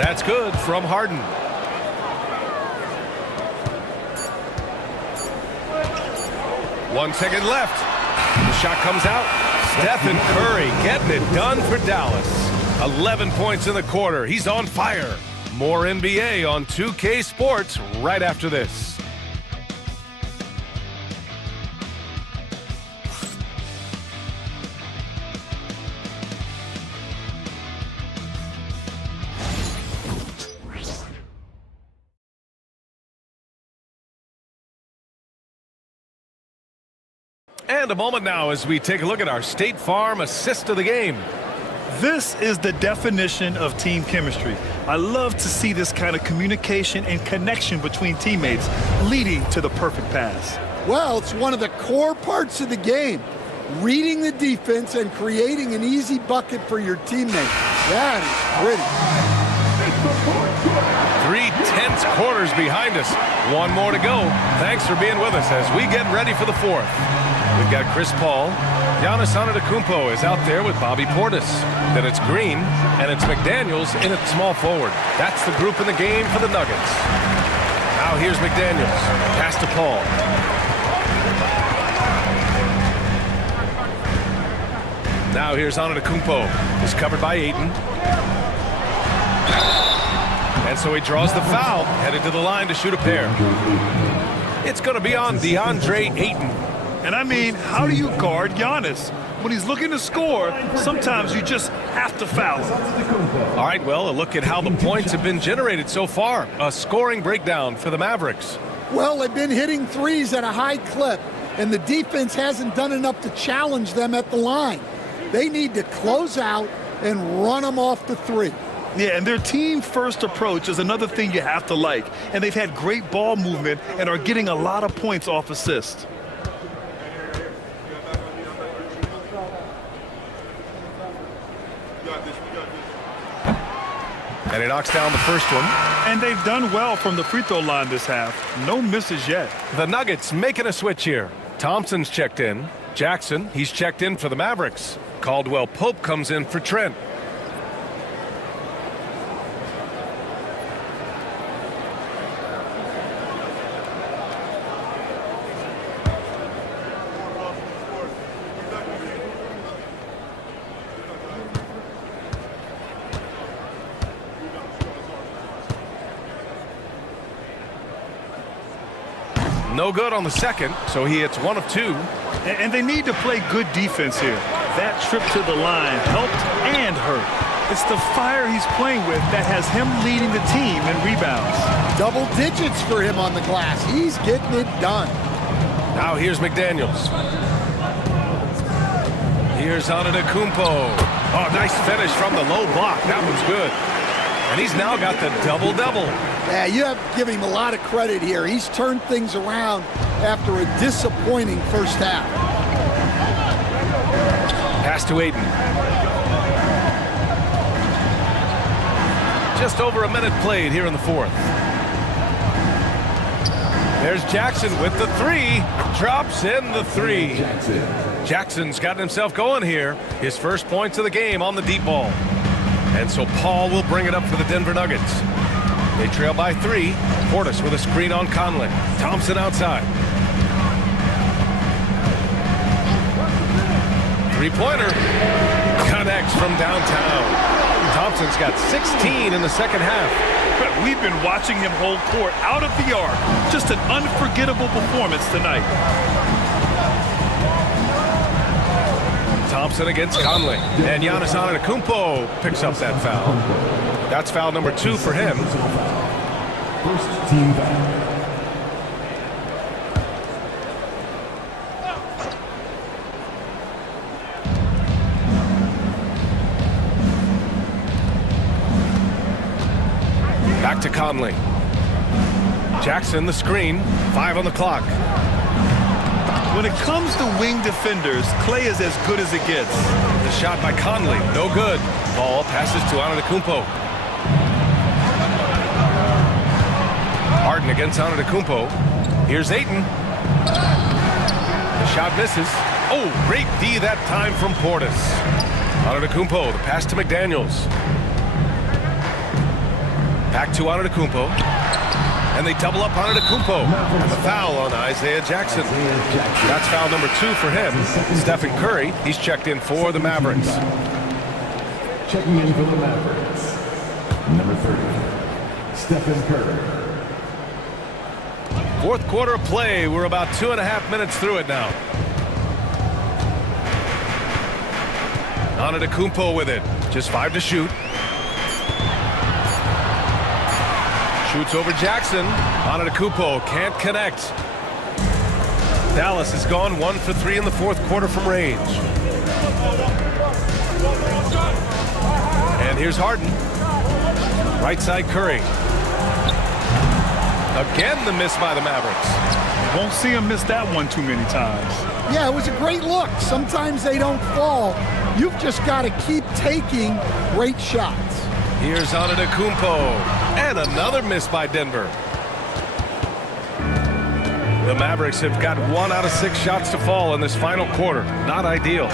That's good from Harden. One second left. The shot comes out. Stephen Curry getting it done for Dallas. 11 points in the quarter. He's on fire. More NBA on 2K Sports right after this. And a moment now as we take a look at our State Farm assist of the game. This is the definition of team chemistry. I love to see this kind of communication and connection between teammates leading to the perfect pass. Well, it's one of the core parts of the game. Reading the defense and creating an easy bucket for your teammate. That is pretty. 3 tense quarters behind us. One more to go. Thanks for being with us as we get ready for the fourth. We've got Chris Paul. Giannis Antetokounmpo is out there with Bobby Portis. Then it's Green, and it's McDaniels in at small forward. That's the group in the game for the Nuggets. Now here's McDaniels. Pass to Paul. Now here's Antetokounmpo. He's covered by Ayton. And so he draws the foul, headed to the line to shoot a pair. It's going to be on DeAndre Ayton. And I mean, how do you guard Giannis? When he's looking to score, sometimes you just have to foul him. All right, well, a look at how the points have been generated so far. A scoring breakdown for the Mavericks. Well, they've been hitting threes at a high clip, and the defense hasn't done enough to challenge them at the line. They need to close out and run them off the three. Yeah, and their team-first approach is another thing you have to like. And they've had great ball movement and are getting a lot of points off assists. And he knocks down the first one. And they've done well from the free throw line this half. No misses yet. The Nuggets making a switch here. Thompson's checked in. Jackson, he's checked in for the Mavericks. Caldwell Pope comes in for Trent. No good on the second, so he hits 1 of 2. And they need to play good defense here. That trip to the line helped and hurt. It's the fire he's playing with that has him leading the team in rebounds. Double digits for him on the glass. He's getting it done. Now here's McDaniels. Here's Antetokounmpo. Oh, nice finish from the low block. That one's good. And he's now got the double-double. Yeah, you have to give him a lot of credit here. He's turned things around after a disappointing first half. Pass to Ayton. Just over a minute played here in the fourth. There's Jackson with the 3. Drops in the 3. Jackson's gotten himself going here. His first points of the game on the deep ball. And so Paul will bring it up for the Denver Nuggets. They trail by 3. Portis with a screen on Conley. Thompson outside. Three-pointer. Connects from downtown. Thompson's got 16 in the second half. We've been watching him hold court out of the arc. Just an unforgettable performance tonight. Thompson against Conley. And Giannis Antetokounmpo picks up that foul. That's foul number 2 for him. First team foul. Back to Conley. Jackson the screen. 5 on the clock. When it comes to wing defenders, Clay is as good as it gets. The shot by Conley, no good. Ball passes to Antetokounmpo. Harden against Antetokounmpo. Here's Ayton. The shot misses. Oh, great D that time from Portis. Antetokounmpo, the pass to McDaniels. Back to Antetokounmpo. And they double up on Antetokounmpo. And the foul on Isaiah Jackson. That's foul number 2 for him. Stephen Curry, he's checked in for the Mavericks. Checking in for the Mavericks, number 30, Stephen Curry. Fourth quarter of play. We're about 2.5 minutes through it now. Antetokounmpo with it. Just 5 to shoot. Shoots over Jackson. Antetokounmpo can't connect. Dallas has gone 1 for 3 in the fourth quarter from range. And here's Harden. Right side Curry. Again the miss by the Mavericks. Won't see him miss that one too many times. Yeah, it was a great look. Sometimes they don't fall. You've just got to keep taking great shots. Here's Antetokounmpo. And another miss by Denver. The Mavericks have got 1 out of 6 shots to fall in this final quarter. Not ideal.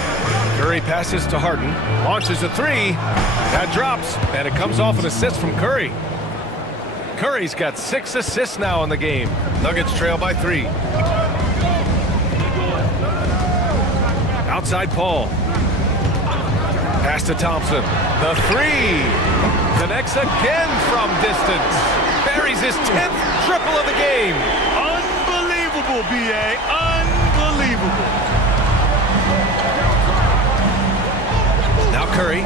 Curry passes to Harden. Launches a 3. That drops. And it comes off an assist from Curry. Curry's got 6 assists now in the game. Nuggets trail by 3. Outside Paul. Pass to Thompson. The 3. Connects again from distance. Buries his 10th triple of the game. Unbelievable, B.A. Unbelievable. Now Curry.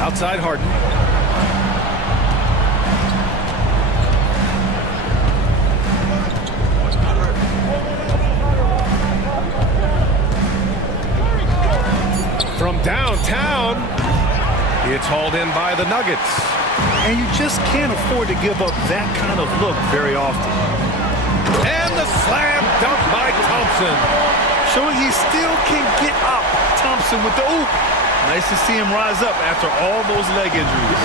Outside Harden. From downtown, it's hauled in by the Nuggets. And you just can't afford to give up that kind of look very often. And the slam dunk by Thompson. Showing he still can get up. Thompson with the oop. Nice to see him rise up after all those leg injuries.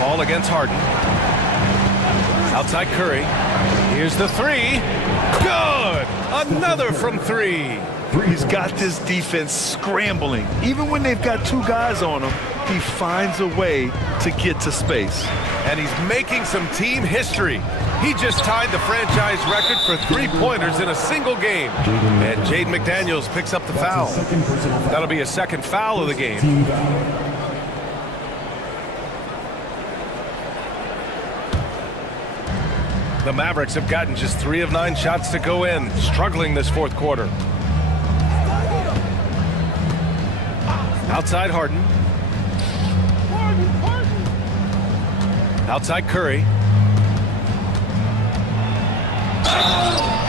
Ball against Harden. Outside Curry. Here's the 3. Good! Another from 3. He's got this defense scrambling. Even when they've got 2 guys on him, he finds a way to get to space. And he's making some team history. He just tied the franchise record for 3-pointers in a single game. And Jaden McDaniels picks up the foul. That'll be a second foul of the game. The Mavericks have gotten just 3 of 9 shots to go in, struggling this fourth quarter. Outside Harden. Outside Curry.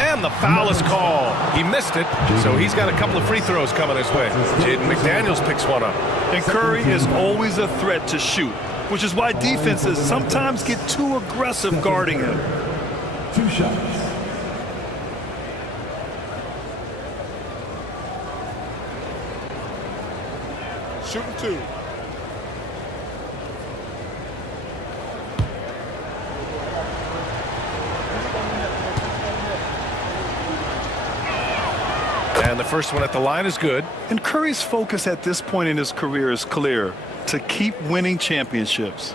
And the foul is called. He missed it, so he's got a couple of free throws coming his way. Jaden McDaniels picks one up. And Curry is always a threat to shoot, which is why defenses sometimes get too aggressive guarding him. 2 shots. Shooting 2. And the first one at the line is good. And Curry's focus at this point in his career is clear: to keep winning championships.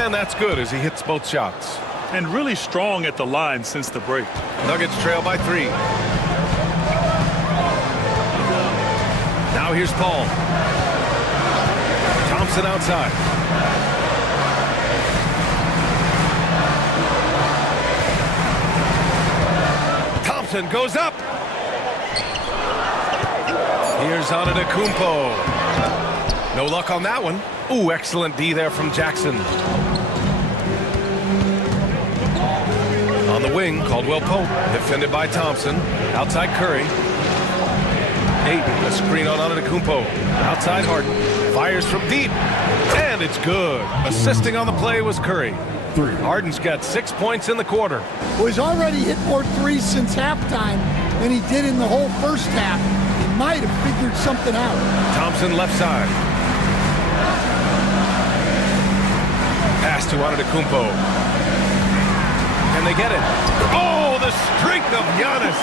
And that's good as he hits both shots. And really strong at the line since the break. Nuggets trail by 3. Now here's Paul. Thompson outside. Thompson goes up. Here's Antetokounmpo. No luck on that one. Ooh, excellent D there from Jackson. On the wing, Caldwell Pope, defended by Thompson. Outside Curry. Ayton, a screen on Antetokounmpo. Outside Harden, fires from deep, and it's good. Assisting on the play was Curry. Harden's got 6 points in the quarter. Well, he's already hit more 3s since halftime than he did in the whole first half. He might have figured something out. Thompson left side. Pass to Antetokounmpo. And they get it. Oh, the strength of Giannis.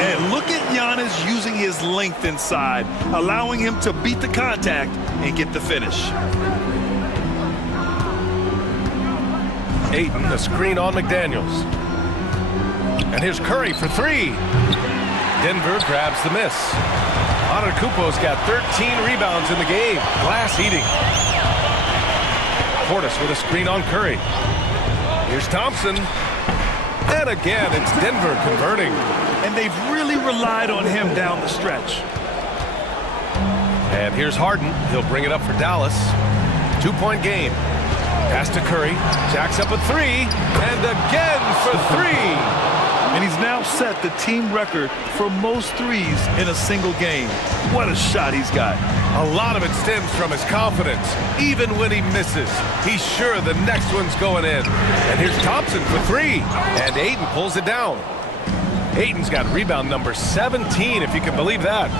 And look at Giannis using his length inside, allowing him to beat the contact and get the finish. Ayton, the screen on McDaniels. And here's Curry for three. Denver grabs the miss. Antetokounmpo's got 13 rebounds in the game. Glass eating. Portis with a screen on Curry. Here's Thompson. And again, it's Denver converting. And they've really relied on him down the stretch. And here's Harden. He'll bring it up for Dallas. 2-point game. Pass to Curry. Jacks up a three. And again for three. And he's now set the team record for most threes in a single game. What a shot he's got. A lot of it stems from his confidence. Even when he misses, he's sure the next one's going in. And here's Thompson for three. And Ayton pulls it down. Ayton's got rebound number 17, if you can believe that.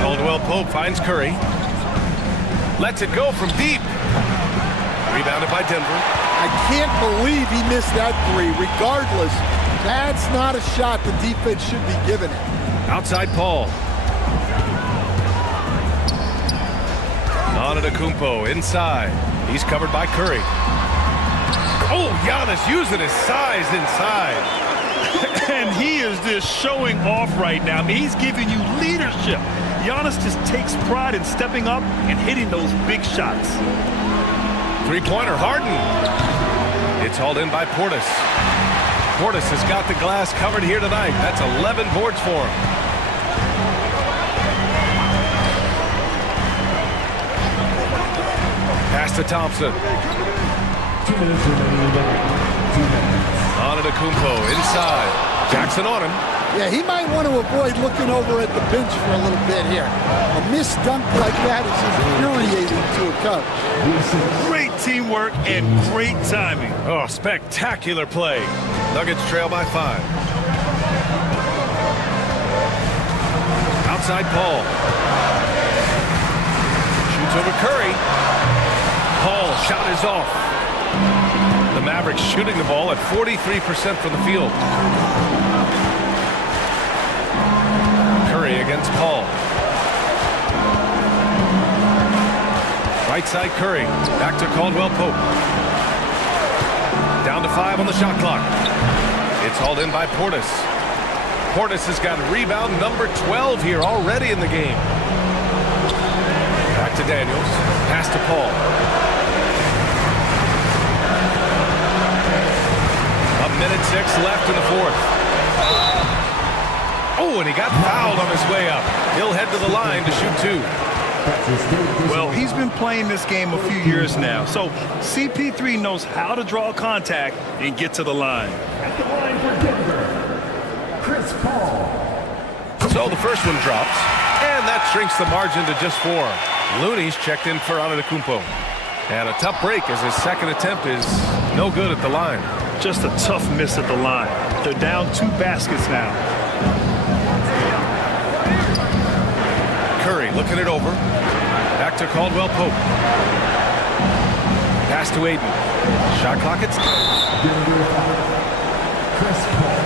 Caldwell Pope finds Curry. Lets it go from deep. Rebounded by Denver. I can't believe he missed that three. Regardless, that's not a shot the defense should be giving it. Outside Paul. Antetokounmpo inside. He's covered by Curry. Oh, Giannis using his size inside. And he is just showing off right now. I mean, he's giving you leadership. Giannis just takes pride in stepping up and hitting those big shots. Three-pointer, Harden. It's hauled in by Portis. Portis has got the glass covered here tonight. That's 11 boards for him. Pass to Thompson. 2 minutes remaining. 2 minutes. Antetokounmpo inside. Jackson on him. Yeah, he might want to avoid looking over at the bench for a little bit here. A missed dunk like that is infuriating to a coach. Great teamwork and great timing. Oh, spectacular play. Nuggets trail by 5. Outside Paul. Shoots over Curry. Paul shot is off. The Mavericks shooting the ball at 43% from the field. Curry against Paul. Right side Curry. Back to Caldwell Pope. Down to 5 on the shot clock. It's hauled in by Portis. Portis has got rebound number 12 here already in the game. Back to Daniels. Pass to Paul. Minute 6 left in the fourth. Oh, and he got fouled on his way up. He'll head to the line to shoot 2. Well, he's been playing this game a few years now, so CP3 knows how to draw contact and get to the line. At the line for Denver, Chris Paul. So the first one drops, and that shrinks the margin to just 4. Looney's checked in for Antetokounmpo. And a tough break as his second attempt is no good at the line. Just a tough miss at the line. They're down 2 baskets now. Curry looking it over. Back to Caldwell Pope. Pass to Ayton. Shot clock at... Chris Paul.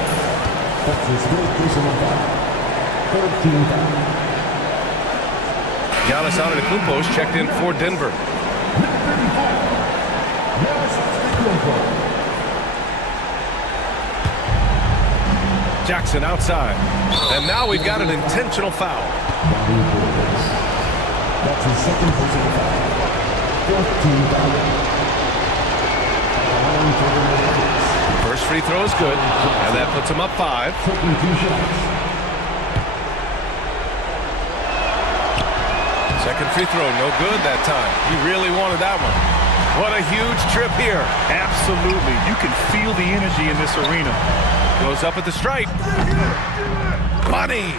That's his third personal foul. 13 foul. Giannis Antetokounmpo is checked in for Denver. Jackson outside. And now we've got an intentional foul. That's his second personal foul. 14 foul. First free throw is good. And that puts him up 5. Taking 2 shots. Second free throw, no good that time. He really wanted that one. What a huge trip here. Absolutely. You can feel the energy in this arena. Goes up at the stripe. Money.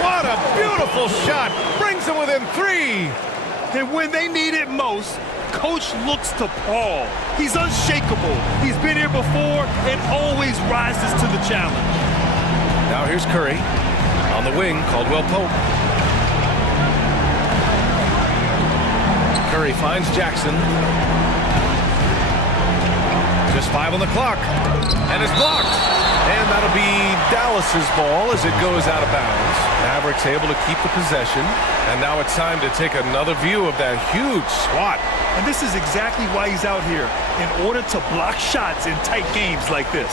What a beautiful shot. Brings him within 3. And when they need it most, Coach looks to Paul. He's unshakable. He's been here before and always rises to the challenge. Now here's Curry. On the wing, Caldwell Pope. Curry finds Jackson. Just 5 on the clock. And it's blocked. And that'll be Dallas's ball as it goes out of bounds. Mavericks able to keep the possession. And now it's time to take another view of that huge swat. And this is exactly why he's out here, in order to block shots in tight games like this.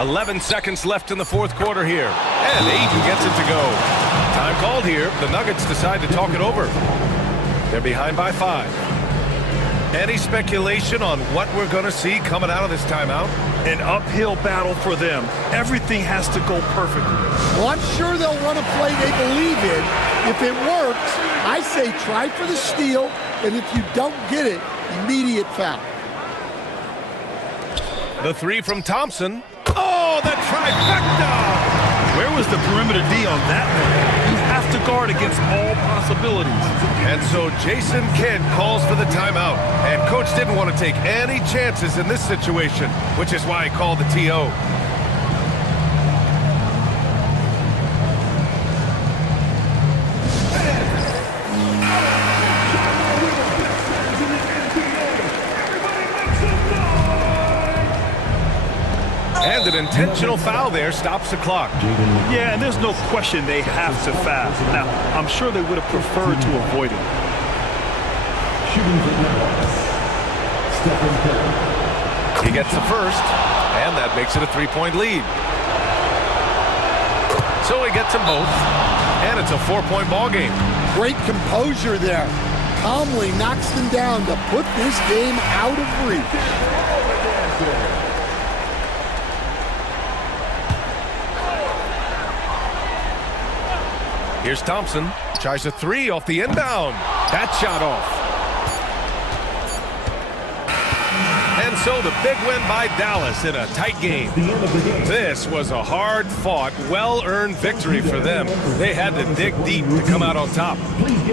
11 seconds left in the fourth quarter here. And Ayton gets it to go. Time called here. The Nuggets decide to talk it over. They're behind by 5. Any speculation on what we're going to see coming out of this timeout? An uphill battle for them. Everything has to go perfectly. Well, I'm sure they'll run a play they believe in. If it works, I say try for the steal, and if you don't get it, immediate foul. The 3 from Thompson. Oh, the trifecta! Where was the perimeter D on that one? You have to guard against all possibilities. And so Jason Kidd calls for the timeout. And coach didn't want to take any chances in this situation, which is why he called the TO. And an intentional foul there stops the clock. Yeah, and there's no question they have to foul. Now, I'm sure they would have preferred to avoid it. He gets the first, and that makes it a 3-point lead. So he gets them both, and it's a 4-point ball game. Great composure there. Calmly knocks them down to put this game out of reach. Here's Thompson. Tries a 3 off the inbound. That shot off. And so the big win by Dallas in a tight game. This was a hard-fought, well-earned victory for them. They had to dig deep to come out on top.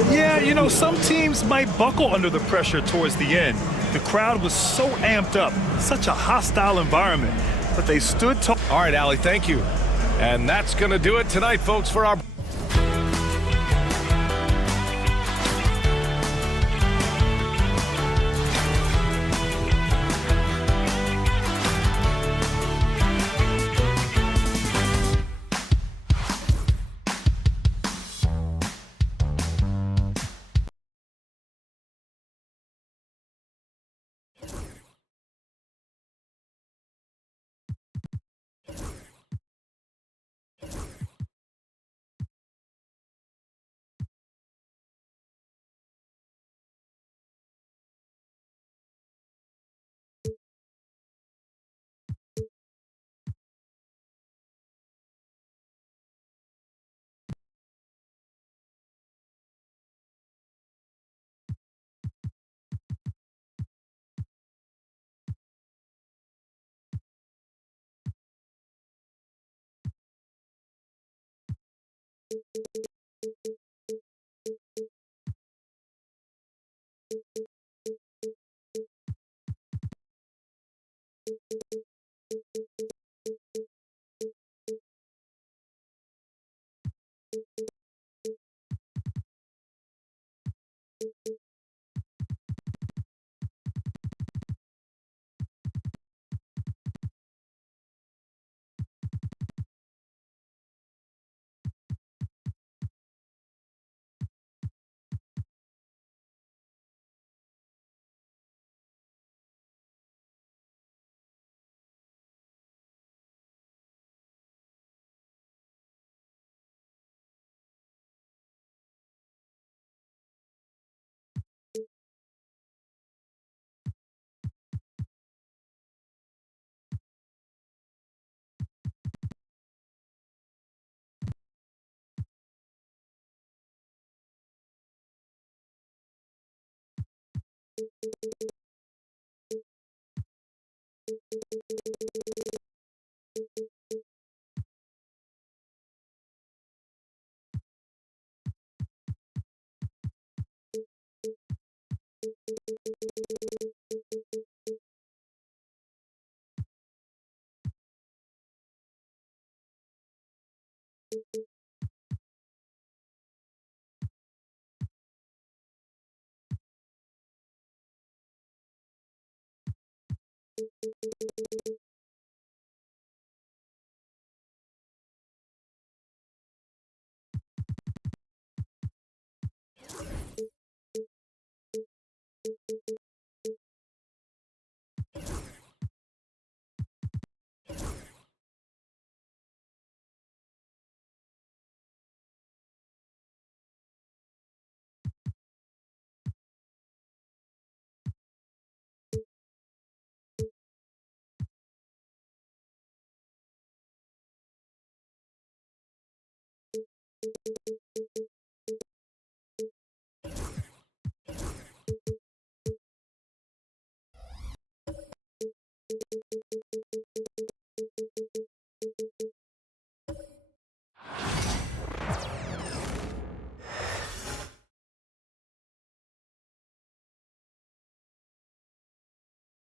Yeah, you know, some teams might buckle under the pressure towards the end. The crowd was so amped up, such a hostile environment, but they stood tall. All right, Allie, thank you. And that's going to do it tonight, folks, for our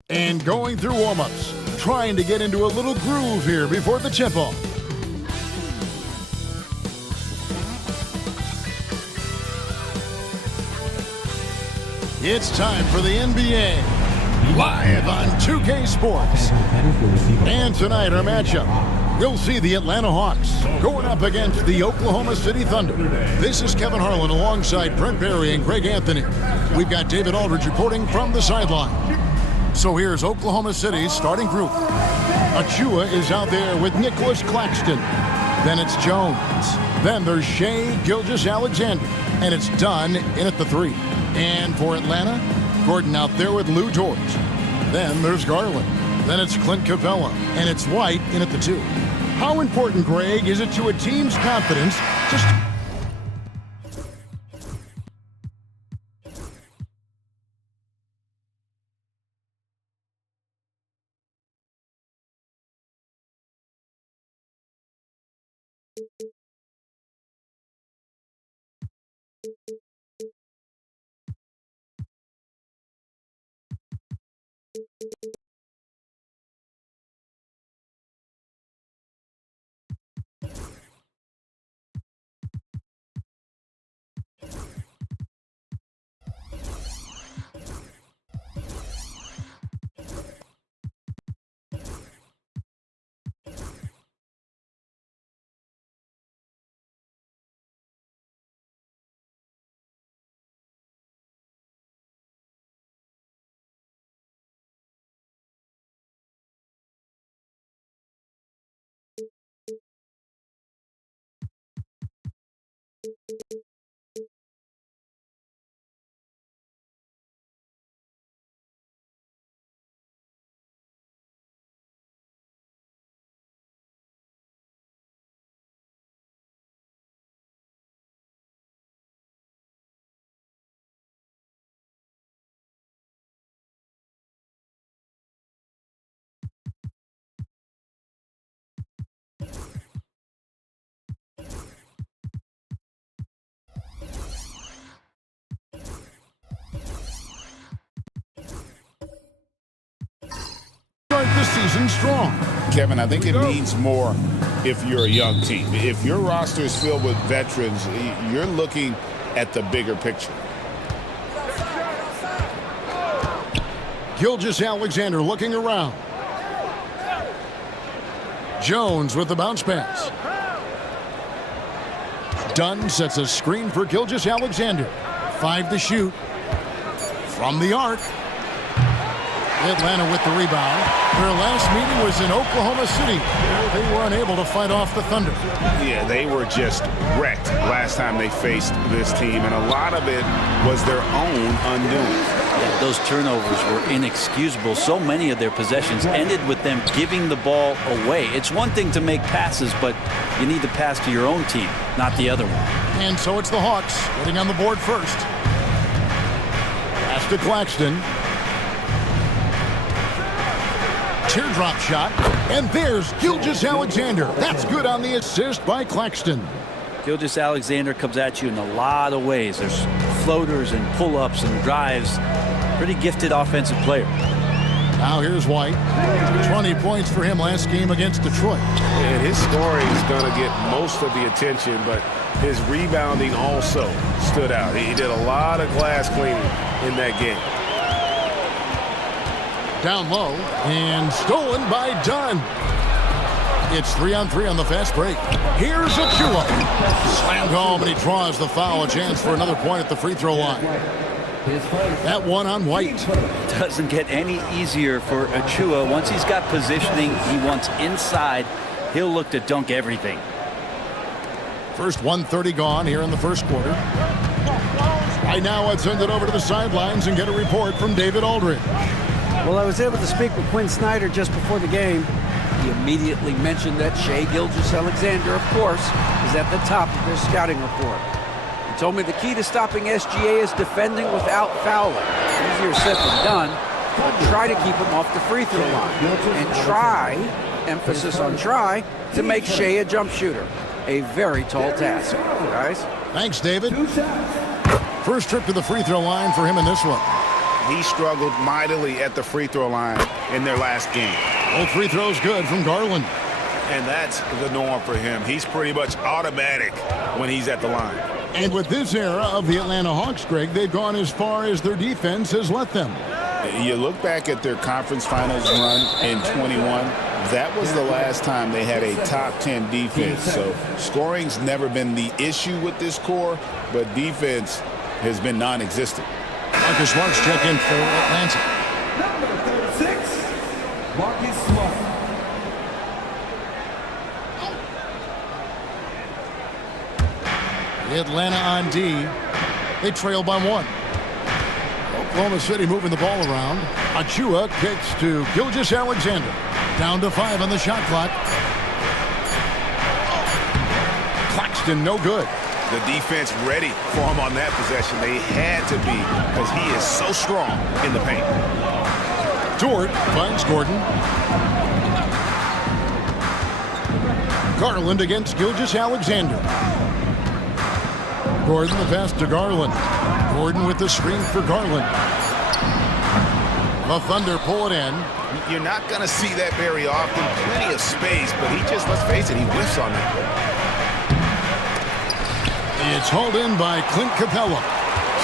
And going through warm-ups, trying to get into a little groove here before the tip-off. It's time for the NBA, live on 2K Sports. And tonight our matchup, we'll see the Atlanta Hawks going up against the Oklahoma City Thunder. This is Kevin Harlan alongside Brent Barry and Greg Anthony. We've got David Aldridge reporting from the sideline. So here's Oklahoma City's starting group. Achua is out there with Nicholas Claxton. Then it's Jones. Then there's Shai Gilgeous-Alexander. And it's Dunn in at the 3. And for Atlanta, Gordon out there with Lou Dort. Then there's Garland. Then it's Clint Capella. And it's White in at the 2. How important, Greg, is it to a team's confidence just start the season strong? Kevin, I think it means more if you're a young team. If your roster is filled with veterans, you're looking at the bigger picture. Gilgeous-Alexander looking around. Jones with the bounce pass. Dunn sets a screen for Gilgeous-Alexander. 5 to shoot. From the arc. Atlanta with the rebound. Their last meeting was in Oklahoma City. They were unable to fight off the Thunder. Yeah, they were just wrecked last time they faced this team, and a lot of it was their own undoing. Yeah, those turnovers were inexcusable. So many of their possessions ended with them giving the ball away. It's one thing to make passes, but you need to pass to your own team, not the other one. And so it's the Hawks getting on the board first. Pass to Claxton. Teardrop shot, and there's Gilgeous-Alexander. That's good on the assist by Claxton. Gilgeous-Alexander comes at you in a lot of ways. There's floaters and pull-ups and drives. Pretty gifted offensive player. Now here's White. 20 points for him last game against Detroit. And his scoring is going to get most of the attention, but his rebounding also stood out. He did a lot of glass cleaning in that game. Down low and stolen by Dunn. It's 3-on-3 on the fast break. Here's Achiuwa. Slammed home, and he draws the foul. A chance for another point at the free throw line. That one on White. Doesn't get any easier for Achiuwa. Once he's got positioning, he wants inside. He'll look to dunk everything. First 1:30 gone here in the first quarter. Right now, let's send it over to the sidelines and get a report from David Aldridge. Well, I was able to speak with Quinn Snyder just before the game. He immediately mentioned that Shai Gilgeous-Alexander, of course, is at the top of their scouting report. He told me the key to stopping SGA is defending without fouling. Easier said than done, but try to keep him off the free throw line. And try, emphasis on try, to make Shai a jump shooter. A very tall task, guys. Thanks, David. First trip to the free throw line for him in this one. He struggled mightily at the free throw line in their last game. Both free throws good from Garland. And that's the norm for him. He's pretty much automatic when he's at the line. And with this era of the Atlanta Hawks, Greg, they've gone as far as their defense has let them. You look back at their conference finals run in 21, that was the last time they had a top 10 defense. So scoring's never been the issue with this core, but defense has been non-existent. Marcus Smart's check in for Atlanta. Number 36, Marcus Smart. Atlanta on D. They trail by 1. Oklahoma City moving the ball around. Achiuwa kicks to Gilgeous-Alexander. Down to 5 on the shot clock. Claxton no good. The defense ready for him on that possession. They had to be because he is so strong in the paint. Dort finds Gordon. Garland against Gilgeous-Alexander. Gordon the pass to Garland. Gordon with the screen for Garland. The Thunder pull it in. You're not going to see that very often. Plenty of space, but he just, let's face it, he whiffs on that. It's hauled in by Clint Capella.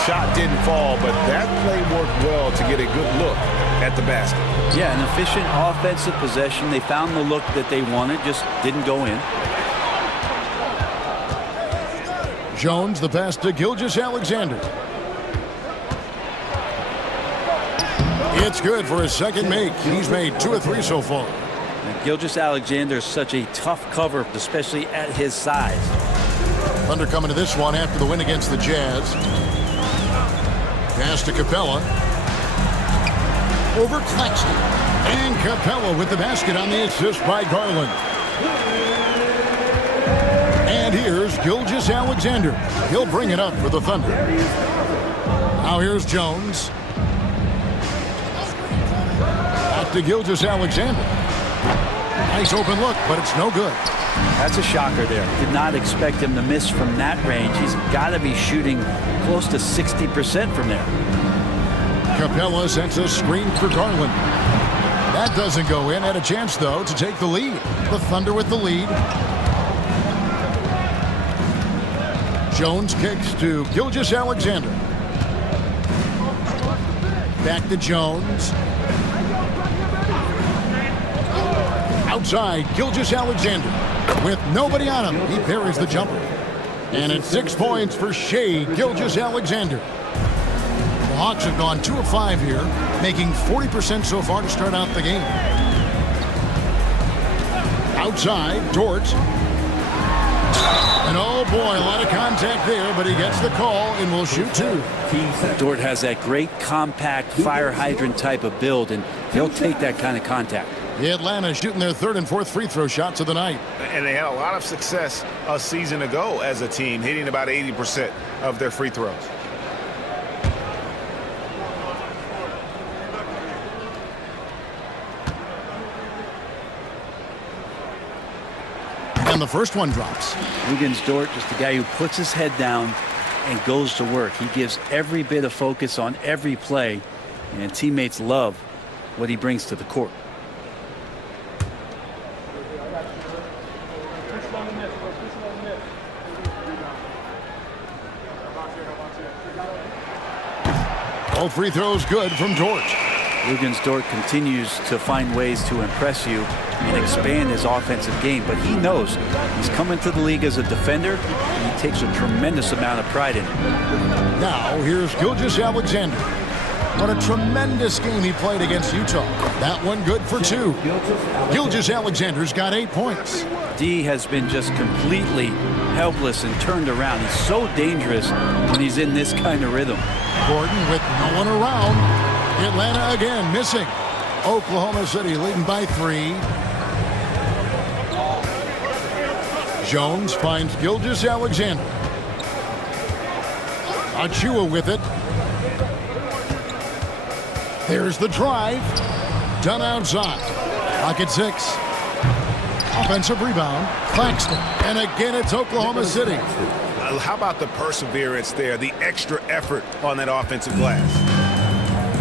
Shot didn't fall, but that play worked well to get a good look at the basket. Yeah, an efficient offensive possession. They found the look that they wanted, just didn't go in. Jones the pass to Gilgeous-Alexander. It's good for his second make. He's made 2 of 3 so far. Gilgeous-Alexander is such a tough cover, especially at his size. Thunder coming to this one after the win against the Jazz. Pass to Capella. Over Claxton. And Capella with the basket on the assist by Garland. And here's Gilgeous-Alexander. He'll bring it up for the Thunder. Now here's Jones. Back to Gilgeous-Alexander. Nice open look, but it's no good. That's a shocker there. Did not expect him to miss from that range. He's got to be shooting close to 60% from there. Capella sends a screen for Garland. That doesn't go in. Had a chance, though, to take the lead. The Thunder with the lead. Jones kicks to Gilgeous-Alexander. Back to Jones. Outside, Gilgeous-Alexander. With nobody on him, he buries the jumper. And it's 6 points for Shai Gilgeous-Alexander. The Hawks have gone 2 of 5 here, making 40% so far to start out the game. Outside, Dort. And oh boy, a lot of contact there, but he gets the call and will shoot 2. Dort has that great compact fire hydrant type of build, and he'll take that kind of contact. Atlanta shooting their 3rd and 4th free throw shots of the night. And they had a lot of success a season ago as a team, hitting about 80% of their free throws. And the first one drops. Luguentz Dort, just a guy who puts his head down and goes to work. He gives every bit of focus on every play, and teammates love what he brings to the court. All free throws good from Dort. Lugansdort continues to find ways to impress you and expand his offensive game, but he knows he's coming to the league as a defender, and he takes a tremendous amount of pride in it. Now, here's Gilgeous-Alexander. What a tremendous game he played against Utah. That one good for 2. Gilgeous-Alexander's got 8 points. D has been just completely helpless and turned around. He's so dangerous when he's in this kind of rhythm. Gordon with no one around. Atlanta again missing. Oklahoma City leading by 3. Jones finds Gilgeous-Alexander. Achua with it. There's the drive. Done outside. Pocket 6. Offensive rebound. Claxton. And again, it's Oklahoma City. How about the perseverance there, the extra effort on that offensive glass?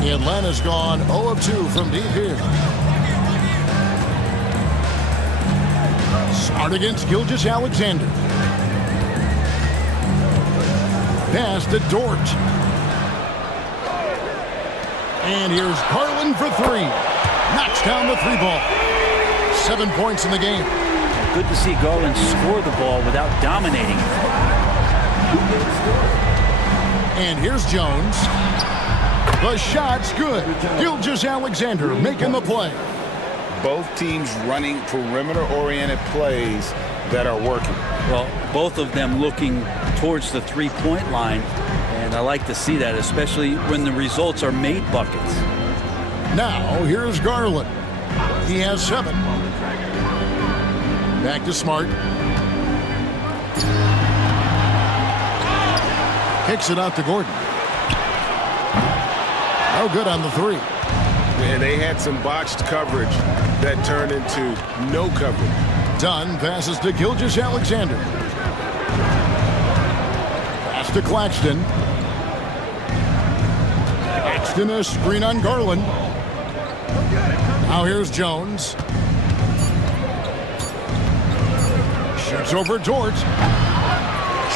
Atlanta's gone 0 of 2 from deep here. Smart against Gilgeous-Alexander. Pass to Dort. And here's Garland for 3. Knocks down the 3 ball. 7 points in the game. Good to see Garland score the ball without dominating. And here's Jones. The shot's good. Gilgeous-Alexander making the play. Both teams running perimeter-oriented plays that are working. Well, both of them looking towards the three-point line, and I like to see that, especially when the results are made buckets. Now, here's Garland. He has 7. Back to Smart. Kicks it out to Gordon. No good on the 3. And they had some botched coverage that turned into no coverage. Dunn passes to Gilgeous-Alexander. Pass to Claxton. Claxton a screen on Garland. Now here's Jones. Shoots over Dort.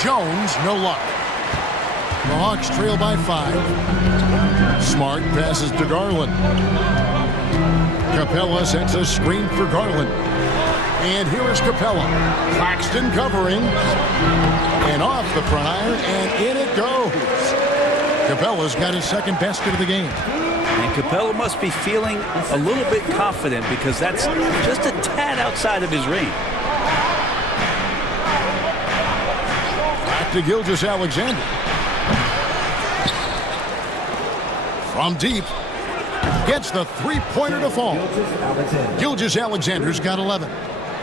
Jones, no luck. The Hawks trail by 5. Smart passes to Garland. Capella sets a screen for Garland. And here is Capella. Claxton covering. And off the front iron, and in it goes. Capella's got his second basket of the game. And Capella must be feeling a little bit confident because that's just a tad outside of his range. Back to Gilgeous-Alexander. From deep. Gets the 3-pointer to fall. Gilgeous-Alexander's got 11.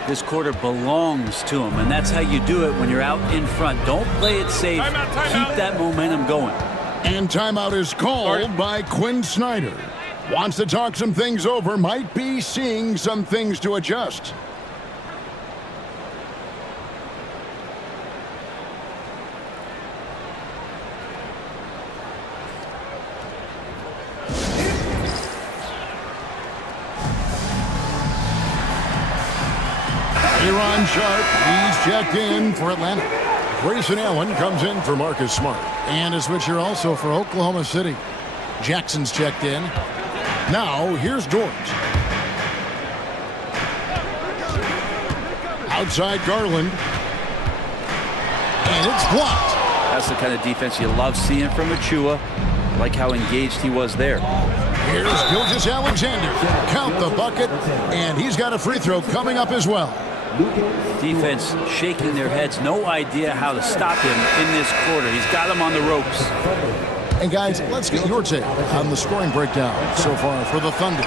This quarter belongs to him, and that's how you do it when you're out in front. Don't play it safe. Keep that momentum going. And timeout is called by Quinn Snyder. Wants to talk some things over. Might be seeing some things to adjust. Aaron Sharp, he's checked in for Atlanta. Grayson Allen comes in for Marcus Smart. And a switcher also for Oklahoma City. Jackson's checked in. Now, here's Dort. Outside Garland. And it's blocked. That's the kind of defense you love seeing from Achua. Like how engaged he was there. Here's Gilgeous-Alexander. Count the bucket. And he's got a free throw coming up as well. Defense shaking their heads. No idea how to stop him in this quarter. He's got him on the ropes. And guys, let's get your take on the scoring breakdown so far for the Thunder.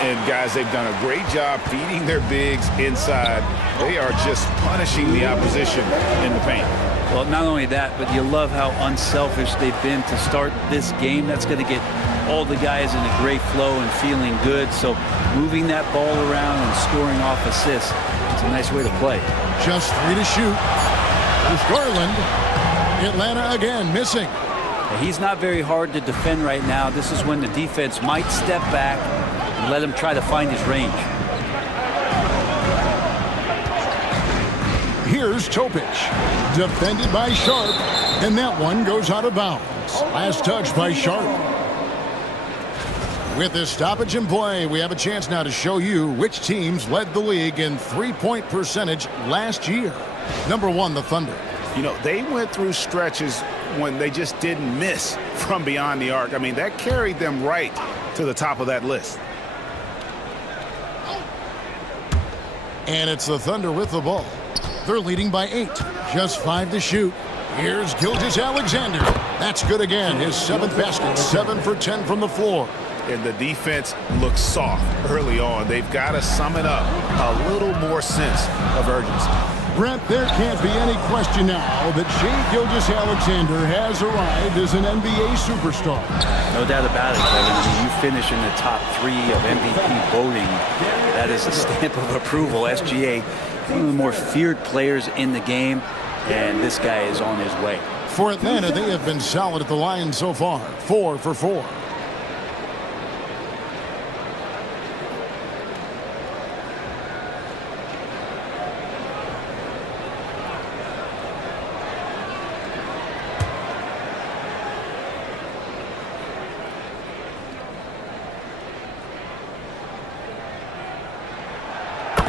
And guys, they've done a great job feeding their bigs inside. They are just punishing the opposition in the paint. Well, not only that, but you love how unselfish they've been to start this game. That's going to get all the guys in a great flow and feeling good. So moving that ball around and scoring off assists, it's a nice way to play. Just 3 to shoot. There's Garland. Atlanta again missing. He's not very hard to defend right now. This is when the defense might step back and let him try to find his range. Here's Topic. Defended by Sharp. And that one goes out of bounds. Last touch by Sharp. With this stoppage in play, we have a chance now to show you which teams led the league in three-point percentage last year. Number 1, the Thunder. You know, they went through stretches when they just didn't miss from beyond the arc. I mean, that carried them right to the top of that list. And it's the Thunder with the ball. They're leading by 8. Just 5 to shoot. Here's Gilgeous-Alexander. That's good again. His 7th basket. 7 for 10 from the floor. And the defense looks soft early on. They've got to sum it up. A little more sense of urgency. Brent, there can't be any question now that Shai Gilgeous-Alexander has arrived as an NBA superstar. No doubt about it, Kevin. I mean, you finish in the top 3 of MVP voting. That is a stamp of approval. SGA, one of the more feared players in the game, and this guy is on his way. For Atlanta, they have been solid at the line so far. 4 for 4.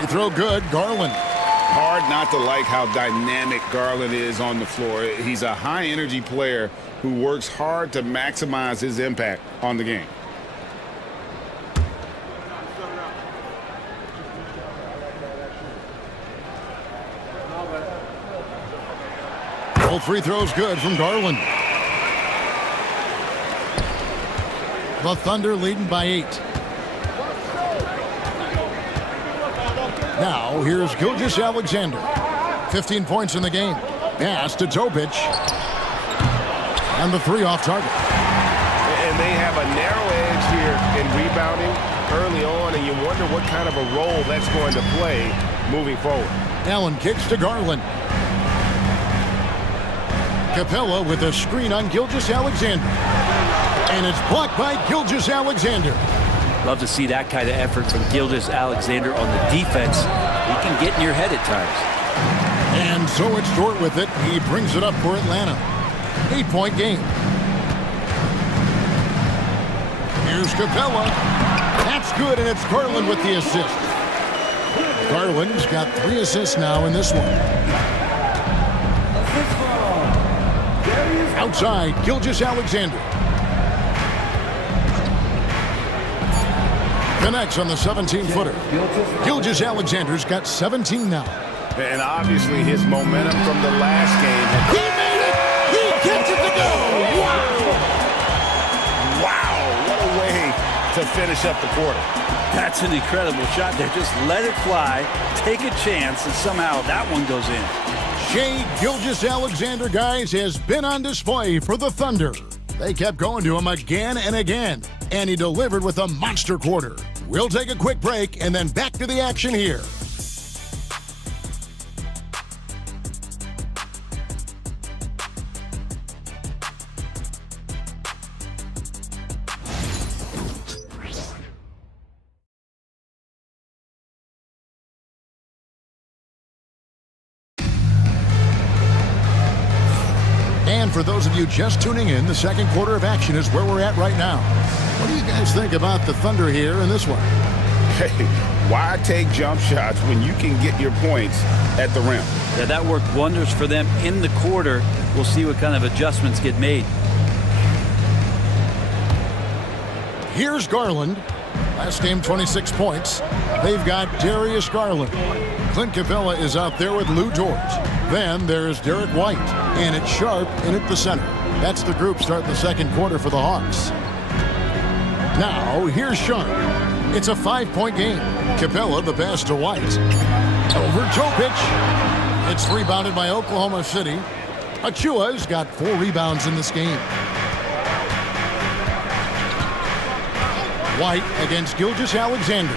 Throw good, Garland. Hard not to like how dynamic Garland is on the floor. He's a high-energy player who works hard to maximize his impact on the game. All free throws good from Garland. The Thunder leading by 8. Now, here's Gilgeous-Alexander. 15 points in the game. Pass to Topic. And the 3 off target. And they have a narrow edge here in rebounding early on, and you wonder what kind of a role that's going to play moving forward. Allen kicks to Garland. Capella with a screen on Gilgeous-Alexander. And it's blocked by Gilgeous-Alexander. Love to see that kind of effort from Gilgeous-Alexander on the defense. He can get in your head at times. And so it's Dort with it. He brings it up for Atlanta. 8-point game. Here's Capella. That's good, and it's Garland with the assist. Garland's got 3 assists now in this one. Outside, Gilgeous-Alexander. Connects on the 17-footer. Gilgeous-Alexander's got 17 now. And obviously his momentum from the last game. He made it! He gets it to go! Wow! Wow, what a way to finish up the quarter. That's an incredible shot there. Just let it fly, take a chance, and somehow that one goes in. Shai Gilgeous-Alexander, guys, has been on display for the Thunder. They kept going to him again and again, and he delivered with a monster quarter. We'll take a quick break and then back to the action here. And for those of you just tuning in, the second quarter of action is where we're at right now. What do you guys think about the Thunder here in this one? Hey, why take jump shots when you can get your points at the rim? Yeah, that worked wonders for them in the quarter. We'll see what kind of adjustments get made. Here's Garland. Last game, 26 points. They've got Darius Garland. Clint Capella is out there with Lou Dort. Then there's Derek White. And it's Sharp in at the center. That's the group starting the second quarter for the Hawks. Now, here's Sharp. It's a 5-point game. Capella, the pass to White. Over Topic. It's rebounded by Oklahoma City. Achua's got 4 rebounds in this game. White against Gilgeous-Alexander.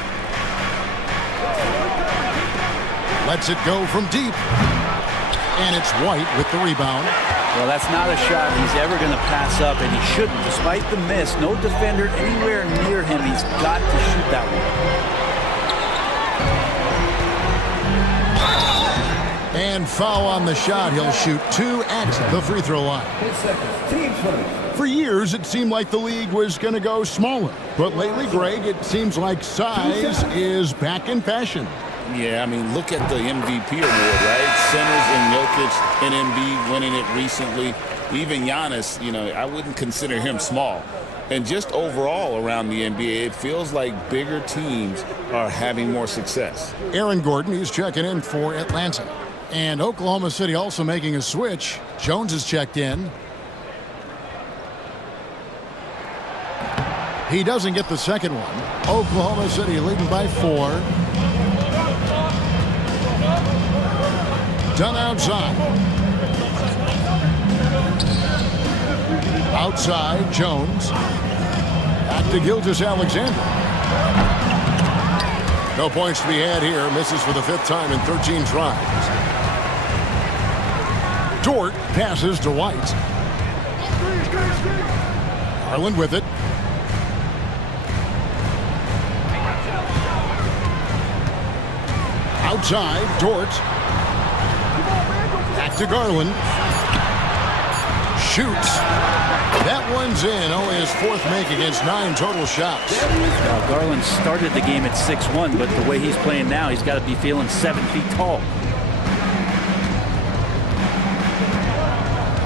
Lets it go from deep. And it's White with the rebound. Well, that's not a shot he's ever going to pass up, and he shouldn't. Despite the miss, no defender anywhere near him. He's got to shoot that one. And foul on the shot. He'll shoot 2 at the free throw line. For years, it seemed like the league was going to go smaller. But lately, Greg, it seems like size is back in fashion. Yeah, I mean, look at the MVP award, right? Centers and Jokic and Embiid winning it recently. Even Giannis, you know, I wouldn't consider him small. And just overall around the NBA, it feels like bigger teams are having more success. Aaron Gordon, he's checking in for Atlanta. And Oklahoma City also making a switch. Jones has checked in. He doesn't get the second one. Oklahoma City leading by 4. Done outside. Outside, Jones. Back to Gilgeous-Alexander. No points to be had here. Misses for the 5th time in 13 tries. Dort passes to White. Garland with it. Outside, Dort. Back to Garland. Shoots. That one's in. Only his 4th make against 9 total shots. Garland started the game at 6'1", but the way he's playing now, he's got to be feeling 7 feet tall.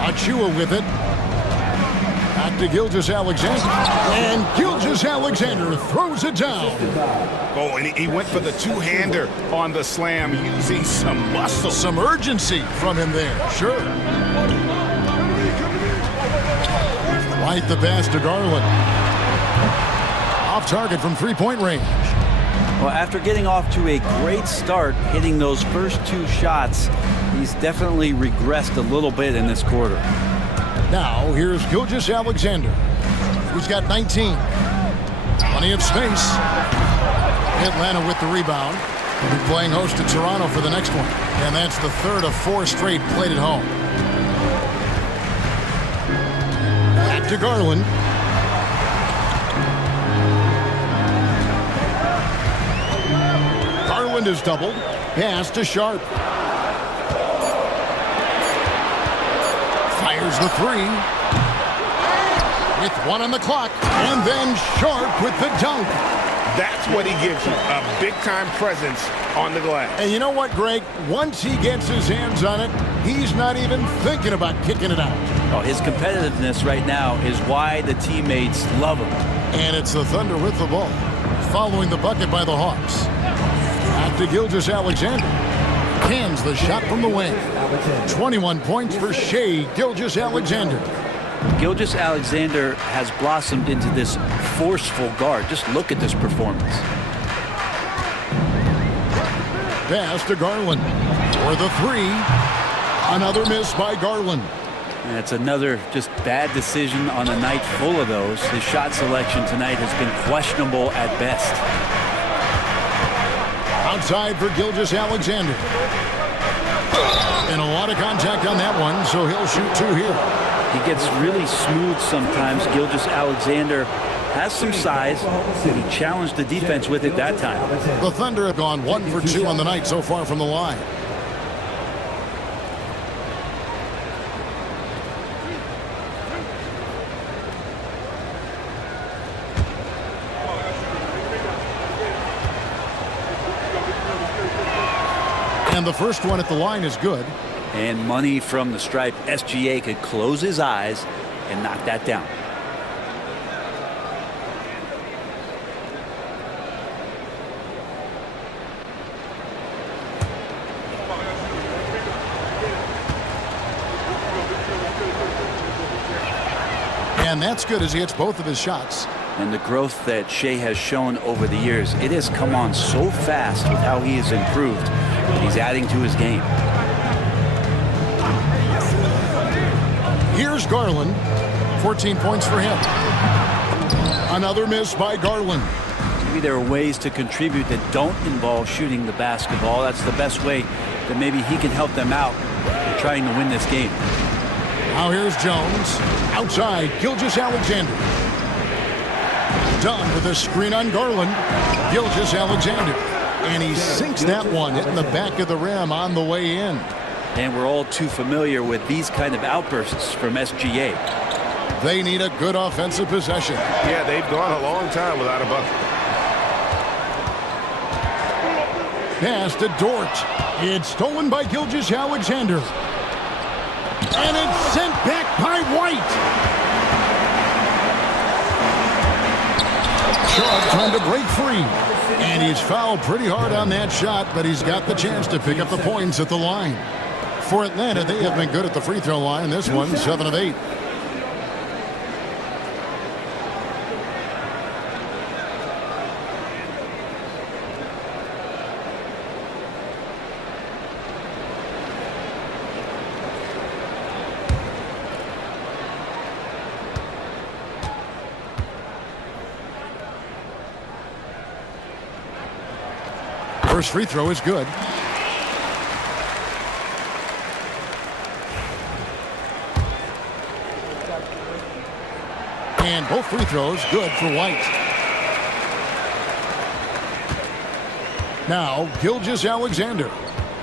Achua with it. Back to Gilgeous-Alexander. And Gilgeous-Alexander throws it down. Oh, and he went for the two-hander on the slam, using some muscle. Some urgency from him there, sure. Right the pass to Garland. Off target from 3-point range. Well, after getting off to a great start, hitting those first 2 shots, he's definitely regressed a little bit in this quarter. Now, here's Gilgeous-Alexander, who's got 19. Plenty of space. Atlanta with the rebound. They'll be playing host to Toronto for the next one. And that's the 3rd of 4 straight played at home. Back to Garland. Garland is doubled. Pass to Sharp. Fires the 3. With 1 on the clock. And then Sharp with the dunk. That's what he gives you, a big-time presence on the glass. And you know what, Greg? Once he gets his hands on it, he's not even thinking about kicking it out. Oh, his competitiveness right now is why the teammates love him. And it's the Thunder with the ball, following the bucket by the Hawks. Back to Gilgeous-Alexander. Cans the shot from the wing. 21 points for Shai Gilgeous-Alexander. Gilgeous-Alexander has blossomed into this forceful guard. Just look at this performance. Pass to Garland for the 3. Another miss by Garland. And it's another just bad decision on a night full of those. His shot selection tonight has been questionable at best. Outside for Gilgeous-Alexander. And a lot of contact on that one, so he'll shoot 2 here. He gets really smooth sometimes. Gilgeous-Alexander has some size. He challenged the defense with it that time. The Thunder have gone 1 for 2 on the night so far from the line. And the first one at the line is good. And money from the stripe. SGA could close his eyes and knock that down. And that's good as he hits both of his shots. And the growth that Shai has shown over the years, it has come on so fast with how he has improved. He's adding to his game. Here's Garland. 14 points for him. Another miss by Garland. Maybe there are ways to contribute that don't involve shooting the basketball. That's the best way that maybe he can help them out in trying to win this game. Now here's Jones. Outside, Gilgeous-Alexander. Done with a screen on Garland. Gilgeous-Alexander. And he sinks that one, hitting the back of the rim on the way in. And we're all too familiar with these kind of outbursts from SGA. They need a good offensive possession. Yeah, they've gone a long time without a bucket. Pass to Dort. It's stolen by Gilgeous-Alexander. And it's sent back by White. Shaw trying to break free. And he's fouled pretty hard on that shot, but he's got the chance to pick up the points at the line. For Atlanta, they have been good at the free throw line. This one, 7 of 8. First free throw is good. And both free throws good for White. Now, Gilgeous-Alexander.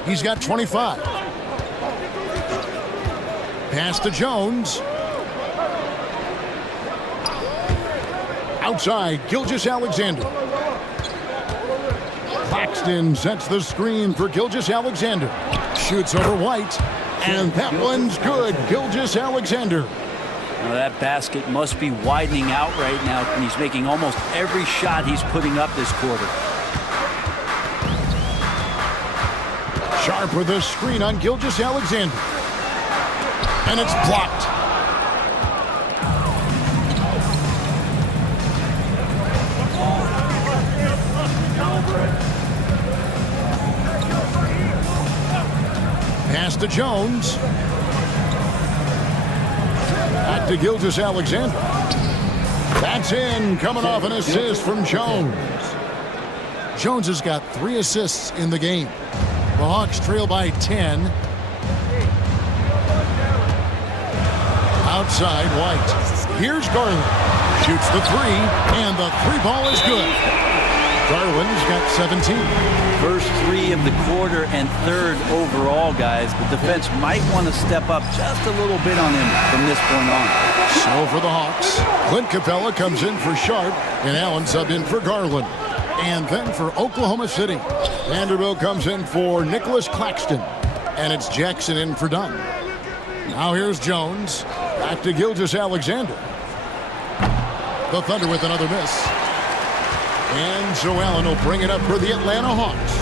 He's got 25. Pass to Jones. Outside, Gilgeous-Alexander. Claxton sets the screen for Gilgeous-Alexander. Shoots over White. And that one's good. Gilgeous-Alexander. Now that basket must be widening out right now, and he's making almost every shot he's putting up this quarter. Sharp with a screen on Gilgeous-Alexander. And it's blocked. Pass to Jones. Back to Gilgeous-Alexander. That's in, coming off an assist from Jones. Jones has got 3 assists in the game. The Hawks trail by 10. Outside, White. Here's Garland. Shoots the 3, and the 3-ball is good. Garland's got 17. First 3 of the quarter and 3rd overall, guys. The defense might want to step up just a little bit on him from this point on. So for the Hawks, Clint Capella comes in for Sharp, and Allen subbed in for Garland. And then for Oklahoma City, Vanderbilt comes in for Nicholas Claxton, and it's Jackson in for Dunn. Now here's Jones. Back to Gilgeous-Alexander. The Thunder with another miss. And so Allen will bring it up for the Atlanta Hawks.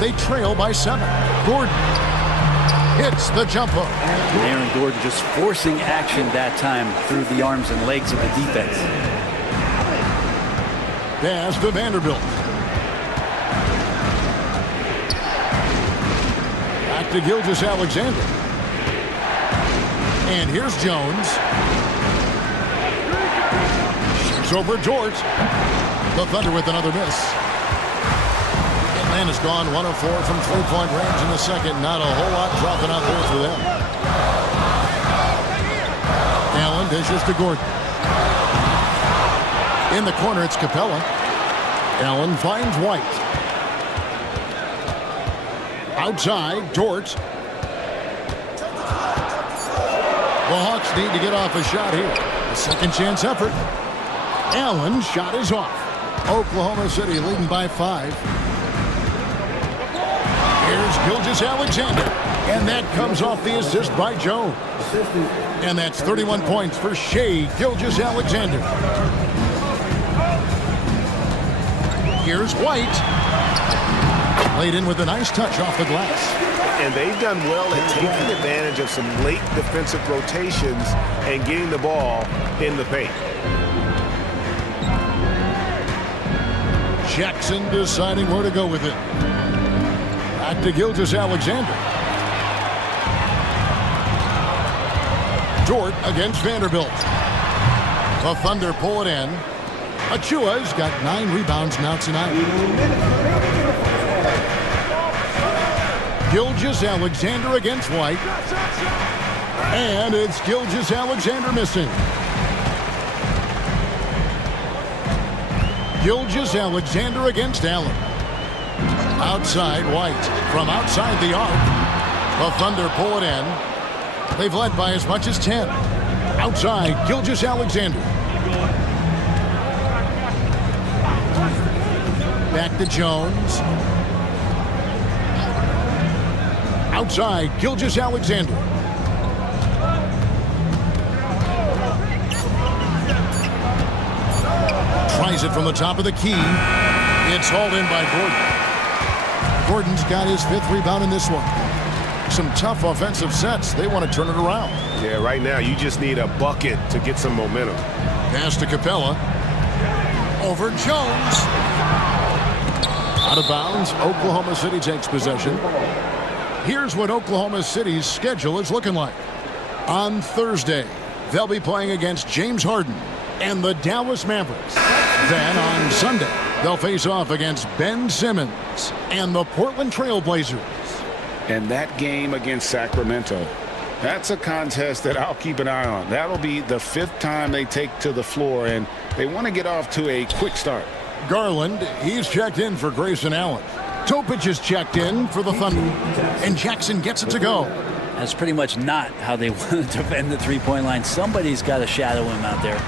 They trail by 7. Gordon hits the jumper. And Aaron Gordon just forcing action that time through the arms and legs of the defense. Pass to Vanderbilt. Back to Gilgeous-Alexander. And here's Jones. Shoots over Dort. The Thunder with another miss. Atlanta's gone 1 of 4 from 3-point range in the second. Not a whole lot dropping out there for them. Allen dishes to Gordon. In the corner, it's Capella. Allen finds White. Outside, Dort. The Hawks need to get off a shot here. A second chance effort. Allen's shot is off. Oklahoma City leading by 5. Here's Gilgeous-Alexander. And that comes off the assist by Jones. And that's 31 points for Shai Gilgeous-Alexander. Here's White. Laid in with a nice touch off the glass. And they've done well at taking advantage of some late defensive rotations and getting the ball in the paint. Jackson deciding where to go with it. Back to Gilgeous-Alexander. Dort against Vanderbilt. The Thunder pull it in. Achua's got 9 rebounds now tonight. Gilgeous-Alexander against White. And it's Gilgeous-Alexander missing. Gilgeous-Alexander against Allen. Outside White. From outside the arc. The Thunder pull it in. They've led by as much as 10. Outside, Gilgeous-Alexander. Back to Jones. Outside, Gilgeous-Alexander. Tries it from the top of the key. It's hauled in by Gordon. Gordon's got his 5th rebound in this one. Some tough offensive sets. They want to turn it around. Yeah, right now you just need a bucket to get some momentum. Pass to Capella. Over Jones. Out of bounds. Oklahoma City takes possession. Here's what Oklahoma City's schedule is looking like. On Thursday, they'll be playing against James Harden and the Dallas Mavericks. Then on Sunday, they'll face off against Ben Simmons and the Portland Trail Blazers. And that game against Sacramento, that's a contest that I'll keep an eye on. That'll be the 5th time they take to the floor, and they want to get off to a quick start. Garland, he's checked in for Grayson Allen. Topic is checked in for the Thunder, and Jackson gets it to go. That's pretty much not how they want to defend the three-point line. Somebody's got to shadow him out there.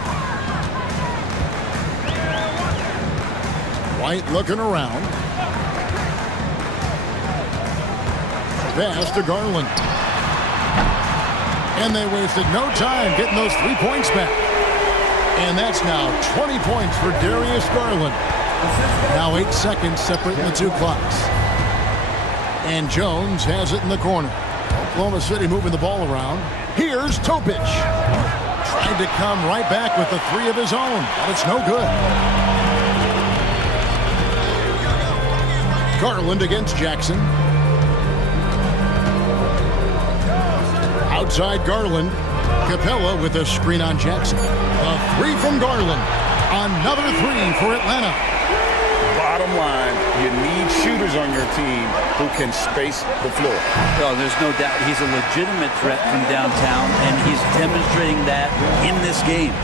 White looking around. Pass to Garland. And they wasted no time getting those 3 points back. And that's now 20 points for Darius Garland. Now 8 seconds separating the 2 clocks. And Jones has it in the corner. Oklahoma City moving the ball around. Here's Topic. Tried to come right back with the 3 of his own, but it's no good. Garland against Jackson. Outside Garland. Capella with a screen on Jackson. A 3 from Garland. Another 3 for Atlanta. Bottom line, you need shooters on your team who can space the floor. Oh, there's no doubt he's a legitimate threat from downtown, and he's demonstrating that in this game.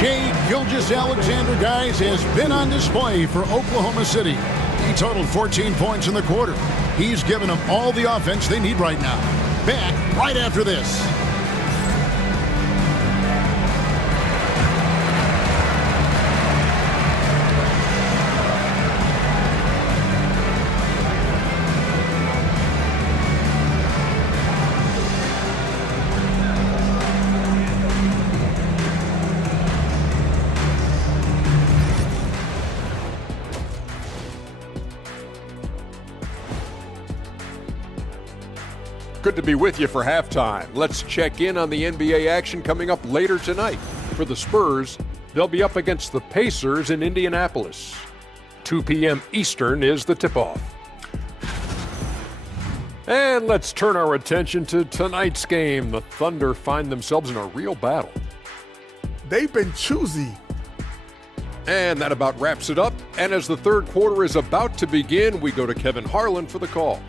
Shai Gilgeous-Alexander, guys, has been on display for Oklahoma City. He totaled 14 points in the quarter. He's given them all the offense they need right now. Back right after this. Good to be with you for halftime. Let's check in on the NBA action coming up later tonight. For the Spurs, they'll be up against the Pacers in Indianapolis. 2 p.m. Eastern is the tip-off. And let's turn our attention to tonight's game. The Thunder find themselves in a real battle. They've been choosy. And that about wraps it up. And as the third quarter is about to begin, we go to Kevin Harlan for the call.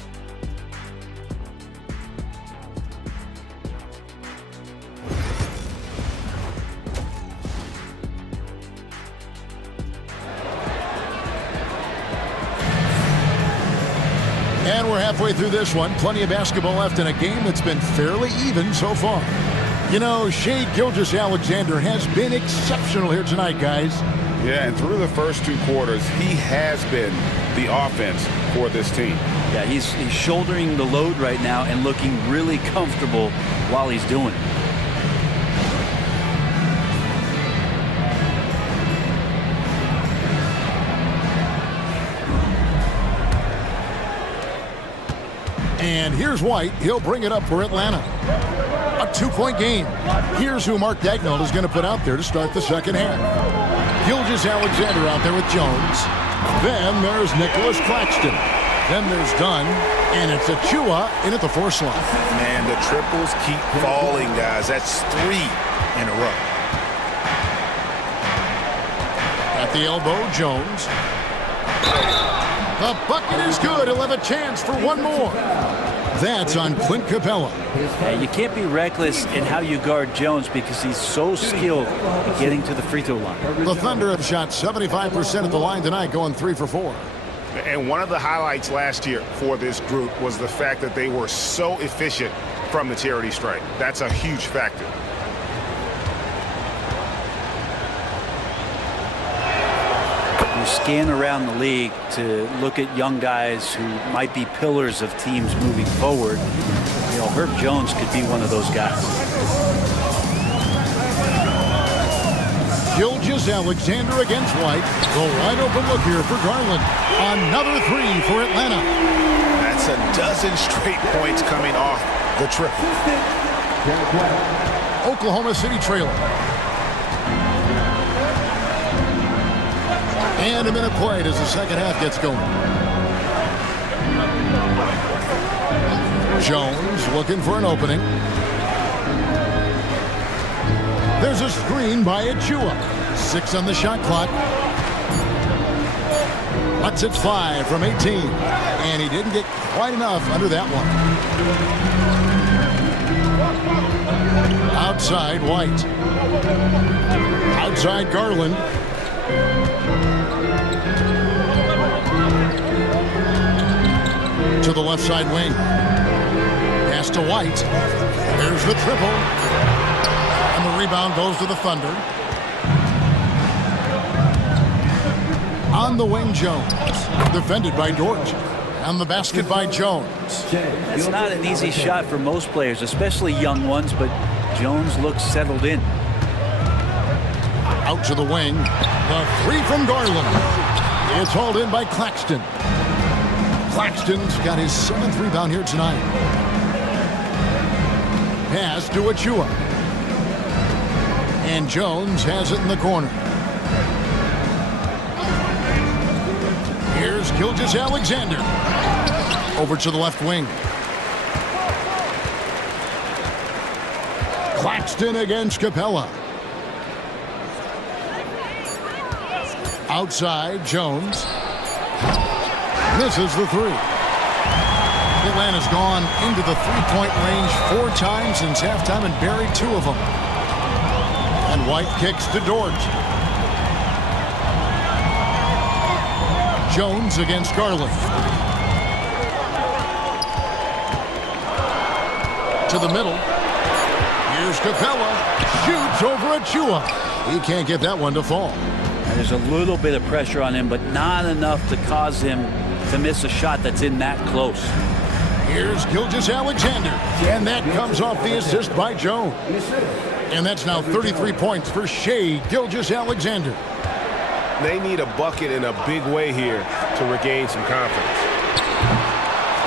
And we're halfway through this one. Plenty of basketball left in a game that's been fairly even so far. You know, Shai Gilgeous-Alexander has been exceptional here tonight, guys. Yeah, and through the first 2 quarters, he has been the offense for this team. Yeah, he's shouldering the load right now and looking really comfortable while he's doing it. And here's White. He'll bring it up for Atlanta. A 2-point game. Here's who Mark Daigneault is going to put out there to start the second half. Gilgeous-Alexander out there with Jones. Then there's Nicholas Claxton. Then there's Dunn. And it's Achua in at the 4 slot. Man, the triples keep falling, guys. That's 3 in a row. At the elbow, Jones. The bucket is good. He'll have a chance for one more. That's on Clint Capella. Yeah, you can't be reckless in how you guard Jones because he's so skilled at getting to the free throw line. The Thunder have shot 75% at the line tonight, going 3 for 4. And one of the highlights last year for this group was the fact that they were so efficient from the charity stripe. That's a huge factor. scan around the league to look at young guys who might be pillars of teams moving forward, you know, Herb Jones could be one of those guys. Gilgeous-Alexander against White. The wide open look here for Garland. Another three for Atlanta. That's a dozen straight points coming off the triple. Oklahoma City trailing. And a minute played as the second half gets going. Jones looking for an opening. There's a screen by Achua. 6 on the shot clock. Lets it fly from 18. And he didn't get quite enough under that one. Outside White. Outside Garland. To the left side wing. Pass to White. There's the triple. And the rebound goes to the Thunder. On the wing, Jones. Defended by Dort. On the basket by Jones. It's not an easy shot for most players, especially young ones, but Jones looks settled in. Out to the wing. The three from Garland. It's hauled in by Claxton. Claxton's got his 7th rebound here tonight. Pass to Achua. And Jones has it in the corner. Here's Gilgeous-Alexander. Over to the left wing. Claxton against Capella. Outside, Jones. Misses the three. Atlanta's gone into the three-point range 4 times since halftime and buried 2 of them. And White kicks to Dort. Jones against Garland. To the middle. Here's Capella. Shoots over Achua. He can't get that one to fall. There's a little bit of pressure on him, but not enough to cause him to miss a shot that's in that close. Here's Gilgeous-Alexander. And that comes off the assist by Jones. And that's now 33 points for Shai Gilgeous-Alexander. They need a bucket in a big way here to regain some confidence.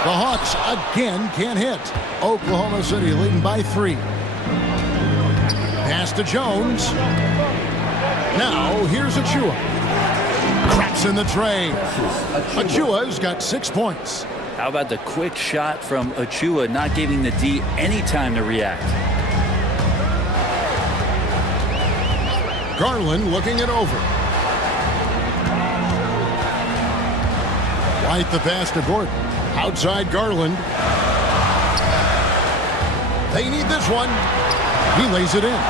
The Hawks again can't hit. Oklahoma City leading by 3. Pass to Jones. Now here's Achua. Cracks in the tray. Achua's got 6 points. How about the quick shot from Achua, not giving the D any time to react? Garland looking it over. White the pass to Gordon. Outside Garland. They need this one. He lays it in.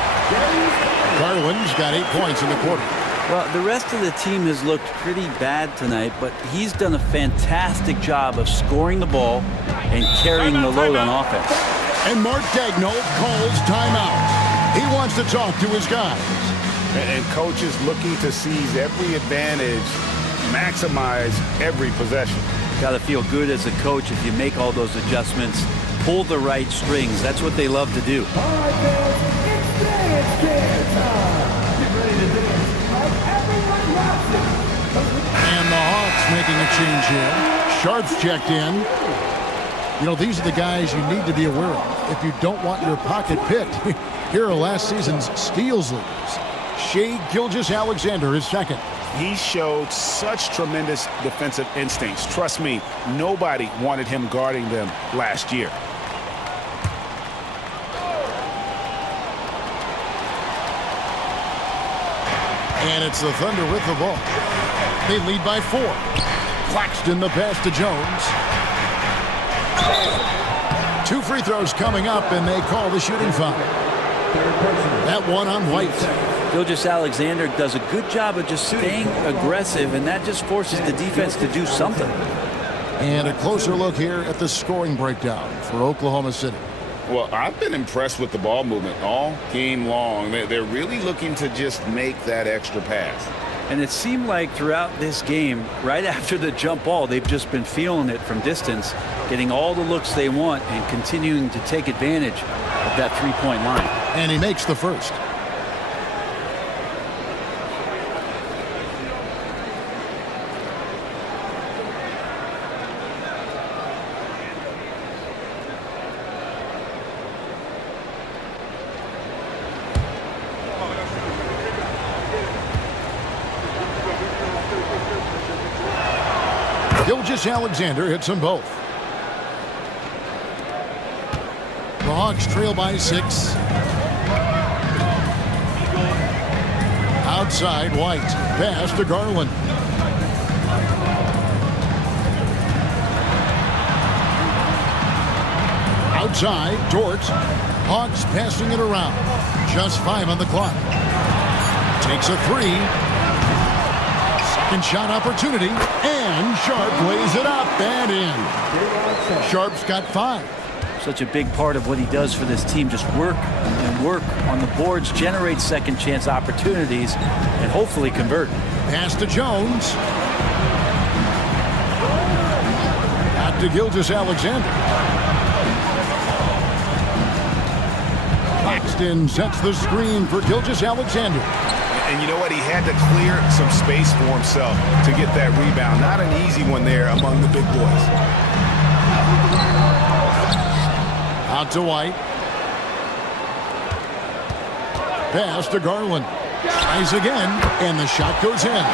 Garland's got 8 points in the quarter. Well, the rest of the team has looked pretty bad tonight, but he's done a fantastic job of scoring the ball and carrying the load on offense. And Mark Daigneault calls timeout. He wants to talk to his guys. And coaches looking to seize every advantage, maximize every possession. Got to feel good as a coach if you make all those adjustments, pull the right strings. That's what they love to do. All right, fans, it's dance time. Get ready to dance like everyone watching. And the Hawks making a change here. Sharp's checked in. You know, these are the guys you need to be aware of if you don't want your pocket picked. Here are last season's steals leaders. Shai Gilgeous-Alexander is second. He showed such tremendous defensive instincts. Trust me, nobody wanted him guarding them last year. And it's the Thunder with the ball. They lead by 4. Claxton the pass to Jones. 2 free throws coming up, and they call the shooting foul. That one on White. Gilgeous-Alexander does a good job of just staying aggressive, and that just forces the defense to do something. And a closer look here at the scoring breakdown for Oklahoma City. Well, I've been impressed with the ball movement all game long. They're really looking to just make that extra pass. And it seemed like throughout this game, right after the jump ball, they've just been feeling it from distance, getting all the looks they want and continuing to take advantage of that three-point line. And he makes the first. Gilgeous-Alexander hits them both. The Hawks trail by 6. Outside, White. Pass to Garland. Outside, Dort. Hawks passing it around. Just 5 on the clock. Takes a 3. Second shot opportunity, and Sharp lays it up and in. Sharp's got 5. Such a big part of what he does for this team, just work and work on the boards, generate second chance opportunities, and hopefully convert. Pass to Jones. Back to Gilgeous-Alexander. Paxton sets the screen for Gilgeous-Alexander. And you know what? He had to clear some space for himself to get that rebound. Not an easy one there among the big boys. Out to White. Pass to Garland. Tries again, and the shot goes in.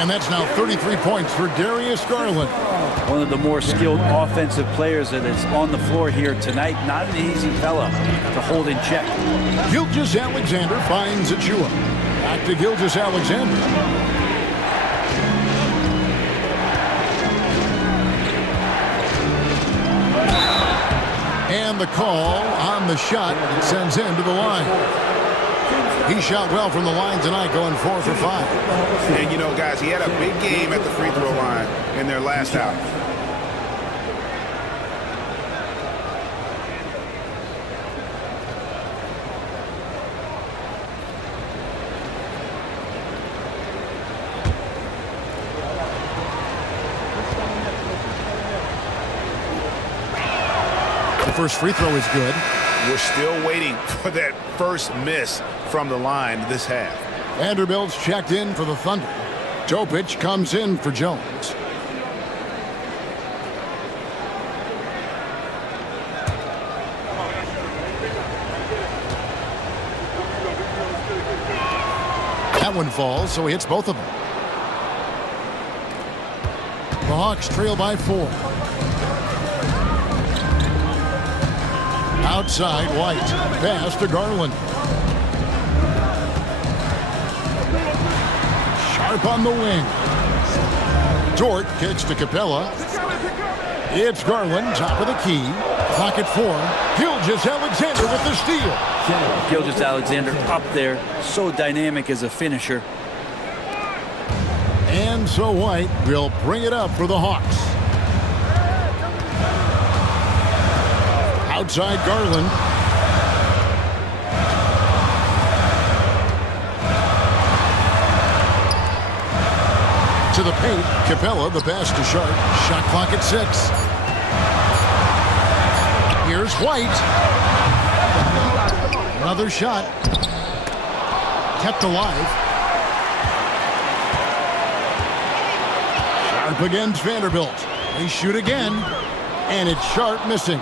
And that's now 33 points for Darius Garland. One of the more skilled offensive players that is on the floor here tonight. Not an easy fella to hold in check. Gilgeous-Alexander finds Achua. Back to Gilgeous-Alexander. And the call on the shot that sends him to the line. He shot well from the line tonight, going 4 for 5. And you know, guys, he had a big game at the free throw line in their last out. The first free throw is good. We're still waiting for that first miss from the line this half. Vanderbilt's checked in for the Thunder. Topic comes in for Jones. That one falls, so he hits both of them. The Hawks trail by 4. Outside, White. Pass to Garland. Sharp on the wing. Dort kicks to Capella. It's Garland, top of the key. Clock at 4. Gilgeous-Alexander with the steal. Gilgeous-Alexander up there, so dynamic as a finisher. And so White will bring it up for the Hawks. Outside Garland. To the paint, Capella, the pass to Sharp. Shot clock at 6. Here's White. Another shot. Kept alive. Sharp against Vanderbilt. They shoot again, and it's Sharp missing.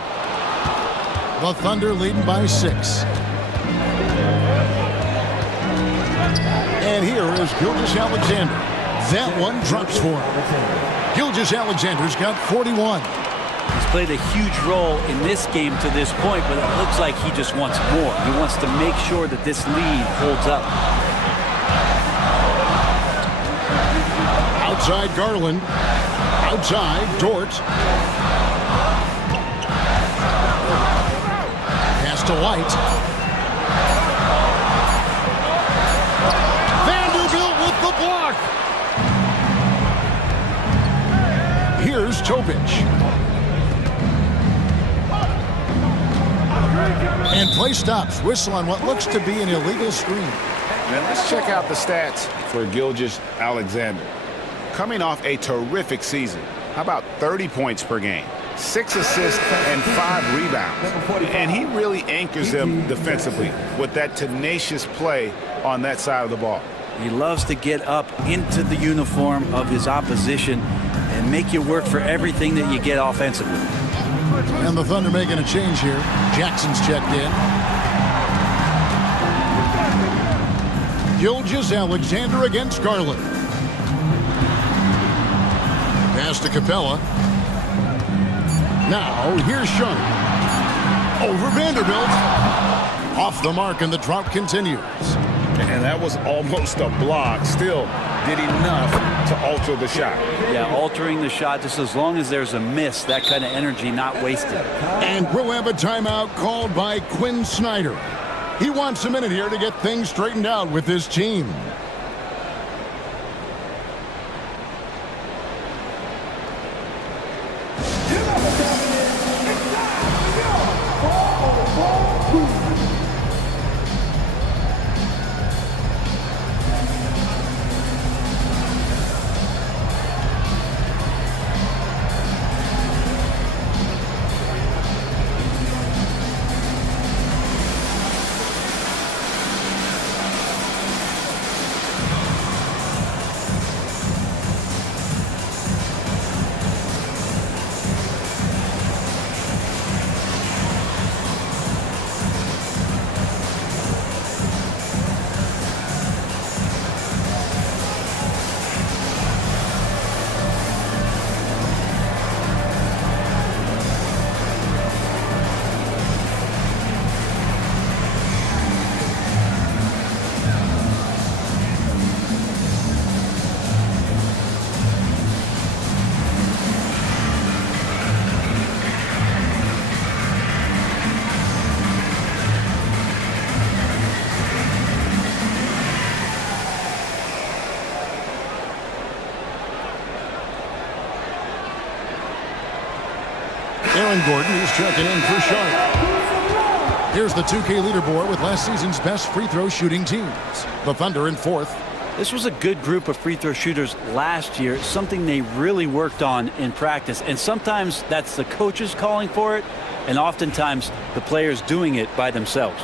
The Thunder leading by 6. And here is Gilgeous-Alexander. That one drops for him. Gilgeous-Alexander's got 41. He's played a huge role in this game to this point, but it looks like he just wants more. He wants to make sure that this lead holds up. Outside Garland. Outside Dort. Pass to White. Vanderbilt with the block. Here's Topic. And play stops. Whistle on what looks to be an illegal screen. Now let's check out the stats for Gilgeous-Alexander. Coming off a terrific season, how about 30 points per game, 6 assists and 5 rebounds. And he really anchors them defensively with that tenacious play on that side of the ball. He loves to get up into the uniform of his opposition and make you work for everything that you get offensively. And the Thunder making a change here. Jackson's checked in. Gilgeous-Alexander against Garland. Pass to Capella. Now, here's Sean. Over Vanderbilt. Off the mark, and the drought continues. And that was almost a block. Still did enough to alter the shot. Yeah, altering the shot just as long as there's a miss, that kind of energy not wasted. And we'll have a timeout called by Quinn Snyder. He wants a minute here to get things straightened out with his team. Aaron Gordon is checking in for Sharp. Here's the 2K leaderboard with last season's best free throw shooting teams. The Thunder in 4th. This was a good group of free throw shooters last year, something they really worked on in practice. And sometimes that's the coaches calling for it, and oftentimes the players doing it by themselves.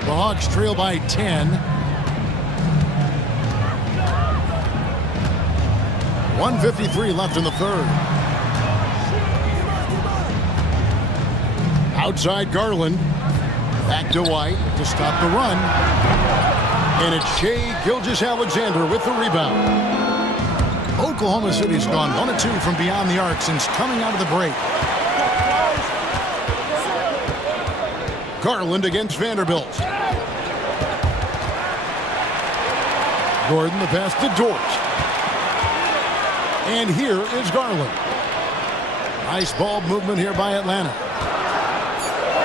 The Hawks trail by 10. 1:53 left in the third. Outside Garland. Back to White to stop the run. And it's Shai Gilgeous-Alexander with the rebound. Oklahoma City's gone 1 of 2 from beyond the arc since coming out of the break. Garland against Vanderbilt. Gordon the pass to Dort. And here is Garland. Nice ball movement here by Atlanta.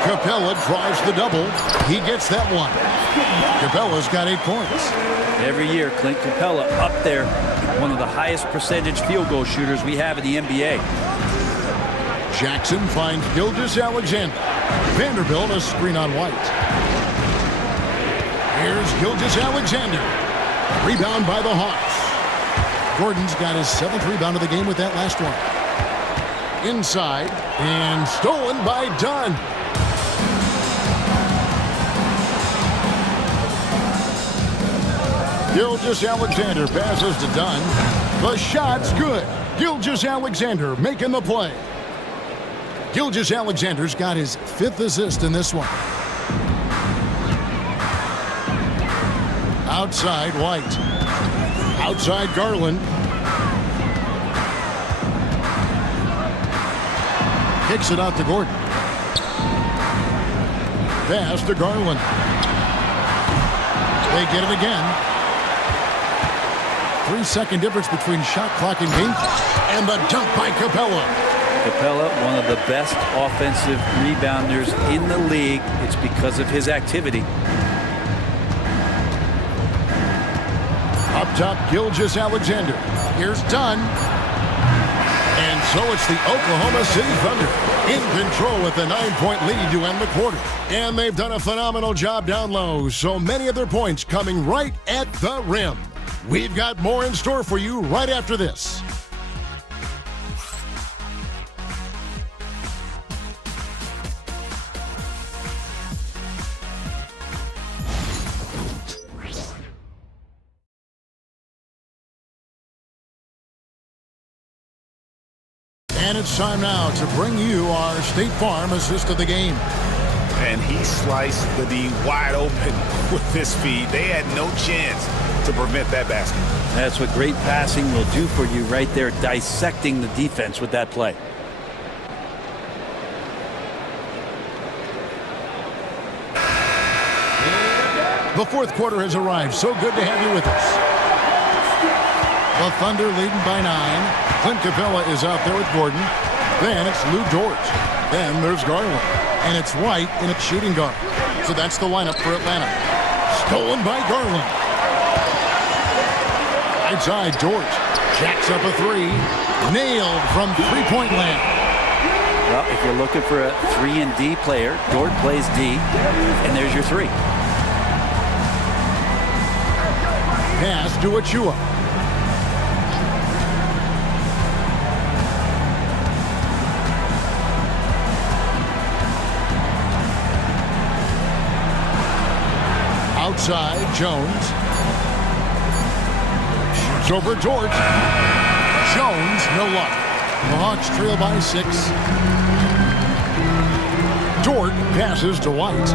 Capella drives the double. He gets that one. Capella's got 8 points. Every year, Clint Capella up there, one of the highest percentage field goal shooters we have in the NBA. Jackson finds Gilgeous-Alexander. Vanderbilt a screen on White. Here's Gilgeous-Alexander. Rebound by the Hawks. Gordon's got his 7th rebound of the game with that last one. Inside and stolen by Dunn. Gilgeous-Alexander passes to Dunn. The shot's good. Gilgeous-Alexander making the play. Gilgeous-Alexander's got his 5th assist in this one. Outside White. Outside Garland. Kicks it out to Gordon. Pass to Garland. They get it again. 3-second difference between shot clock and game clock. And the dunk by Capella. Capella, one of the best offensive rebounders in the league. It's because of his activity. Up top, Gilgeous-Alexander. Here's Dunn. And so it's the Oklahoma City Thunder in control with a 9-point lead to end the quarter. And they've done a phenomenal job down low, so many of their points coming right at the rim. We've got more in store for you right after this. And it's time now to bring you our State Farm assist of the game. And he sliced the D wide open with his feet. They had no chance to prevent that basket. That's what great passing will do for you right there, dissecting the defense with that play. The fourth quarter has arrived. So good to have you with us. The Thunder leading by 9. Clint Capella is out there with Gordon. Then it's Lou Dort. Then there's Garland. And it's White in its shooting guard. So that's the lineup for Atlanta. Stolen by Garland. Right side, Dort. Jacks up a 3. Nailed from three-point land. Well, if you're looking for a 3-and-D player, Dort plays D. And there's your 3. Pass to Achua. Outside, Jones. Shoots over Dort. Jones, no luck. The Hawks trail by 6. Dort passes to White.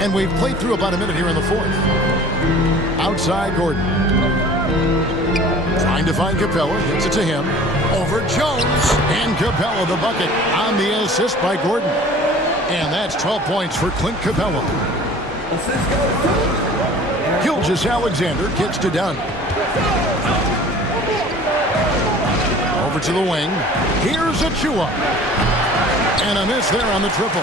And we've played through about a minute here in the fourth. Outside, Gordon. Trying to find Capella. Gets it to him. Over Jones. And Capella the bucket on the assist by Gordon. And that's 12 points for Clint Capella. Gilgeous-Alexander gets to Dunn. Over to the wing. Here's Achua. And a miss there on the triple.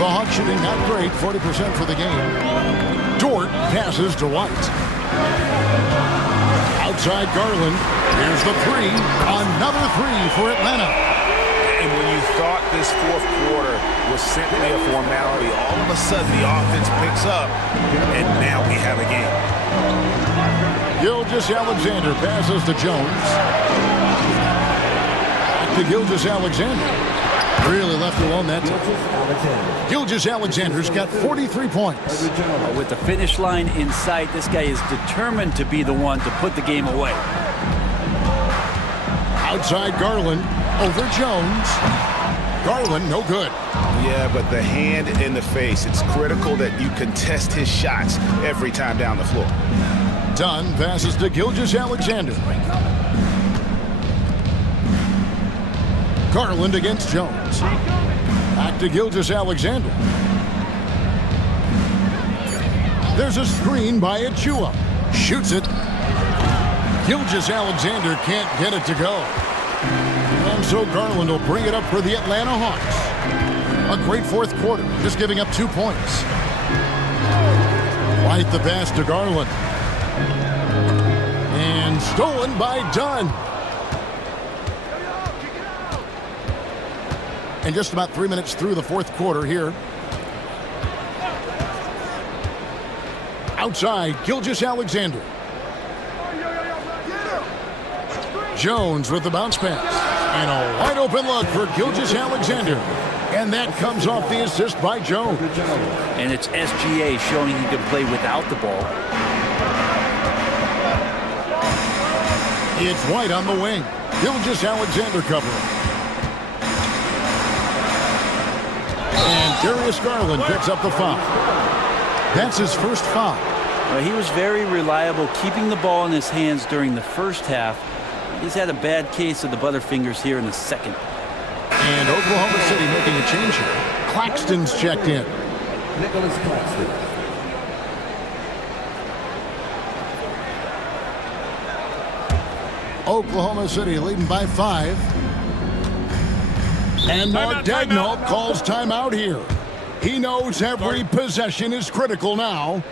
The Hawks shooting not great, 40% for the game. Dort passes to White. Outside Garland. Here's the 3. Another 3 for Atlanta. And when you thought this fourth quarter was simply a formality, all of a sudden the offense picks up, and now we have a game. Gilgeous-Alexander passes to Jones. Back to Gilgeous-Alexander. Really left alone that time. Gilgeous-Alexander's got 43 points. With the finish line in sight, this guy is determined to be the one to put the game away. Outside Garland. Over Jones. Garland, no good. Yeah, but the hand in the face, it's critical that you contest his shots every time down the floor. Dunn passes to Gilgeous-Alexander. Garland against Jones. Back to Gilgeous-Alexander. There's a screen by Achua. Shoots it. Gilgeous-Alexander can't get it to go. And so Garland will bring it up for the Atlanta Hawks. A great fourth quarter, just giving up 2 points. White the pass to Garland. And stolen by Dunn. And just about 3 minutes through the fourth quarter here. Outside, Gilgeous-Alexander. Jones with the bounce pass. And a wide open look for Gilgeous-Alexander. And that comes off the assist by Jones. And it's SGA showing he can play without the ball. It's White on the wing. Gilgeous-Alexander covering. And Darius Garland picks up the foul. That's his first foul. Well, he was very reliable, keeping the ball in his hands during the first half. He's had a bad case of the butterfingers here in the second. And Oklahoma City making a change here. Claxton's checked in. Nicholas Claxton. Oklahoma City leading by 5. And Mark Daigneault calls timeout here. He knows every possession is critical now.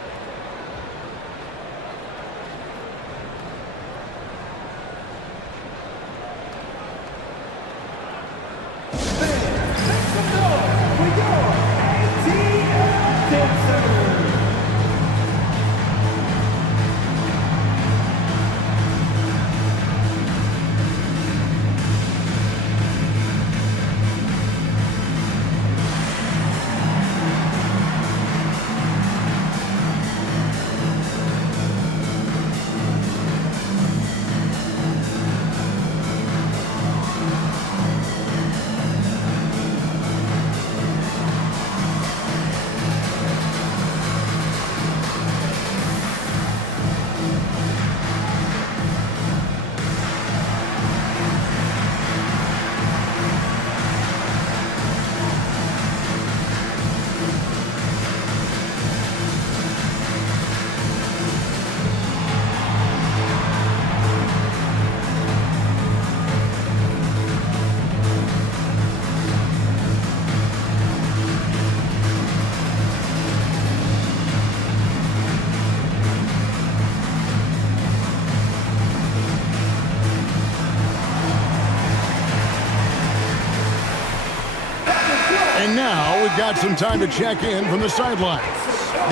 we've got some time to check in from the sidelines.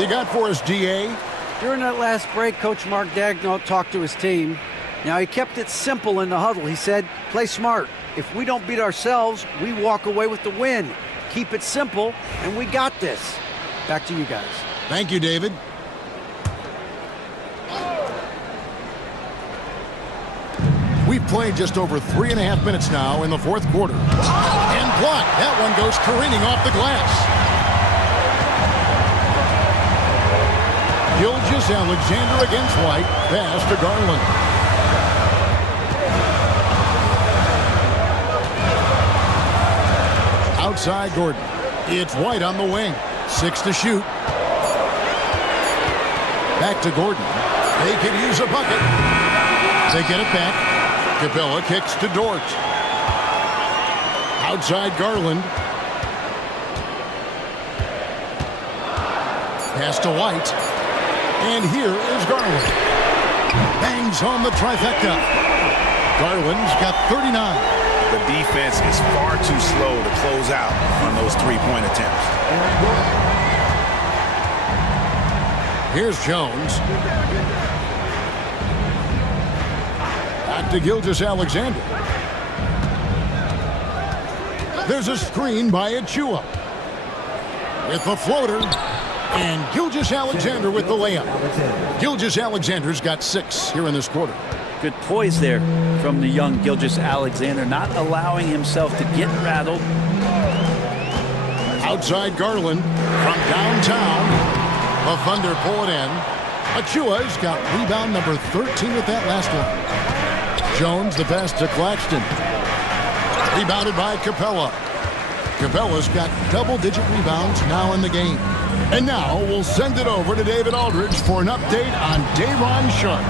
You got for us, DA? During that last break, Coach Mark Daigneault talked to his team. Now, he kept it simple in the huddle. He said, play smart. If we don't beat ourselves, we walk away with the win. Keep it simple, and we got this. Back to you guys. Thank you, David. We've played just over 3.5 minutes now in the fourth quarter. And blocked. That one goes careening off the glass. Gilgeous-Alexander against White. Pass to Garland. Outside Gordon. It's White on the wing. 6 to shoot. Back to Gordon. They could use a bucket. They get it back. Capella kicks to Dort. Outside Garland. Pass to White. And here is Garland. Bangs home the trifecta. Garland's got 39. The defense is far too slow to close out on those three-point attempts. Here's Jones. Back to Gilgeous-Alexander. There's a screen by Achua. With the floater. And Gilgeous-Alexander with the layup. Gilgeous-Alexander's got 6 here in this quarter. Good poise there from the young Gilgeous-Alexander, not allowing himself to get rattled. Outside Garland from downtown. The Thunder pull it in. Achua's got rebound number 13 with that last one. Jones the pass to Claxton. Rebounded by Capella. Capella's got double-digit rebounds now in the game. And now we'll send it over to David Aldridge for an update on Day'Ron Sharpe.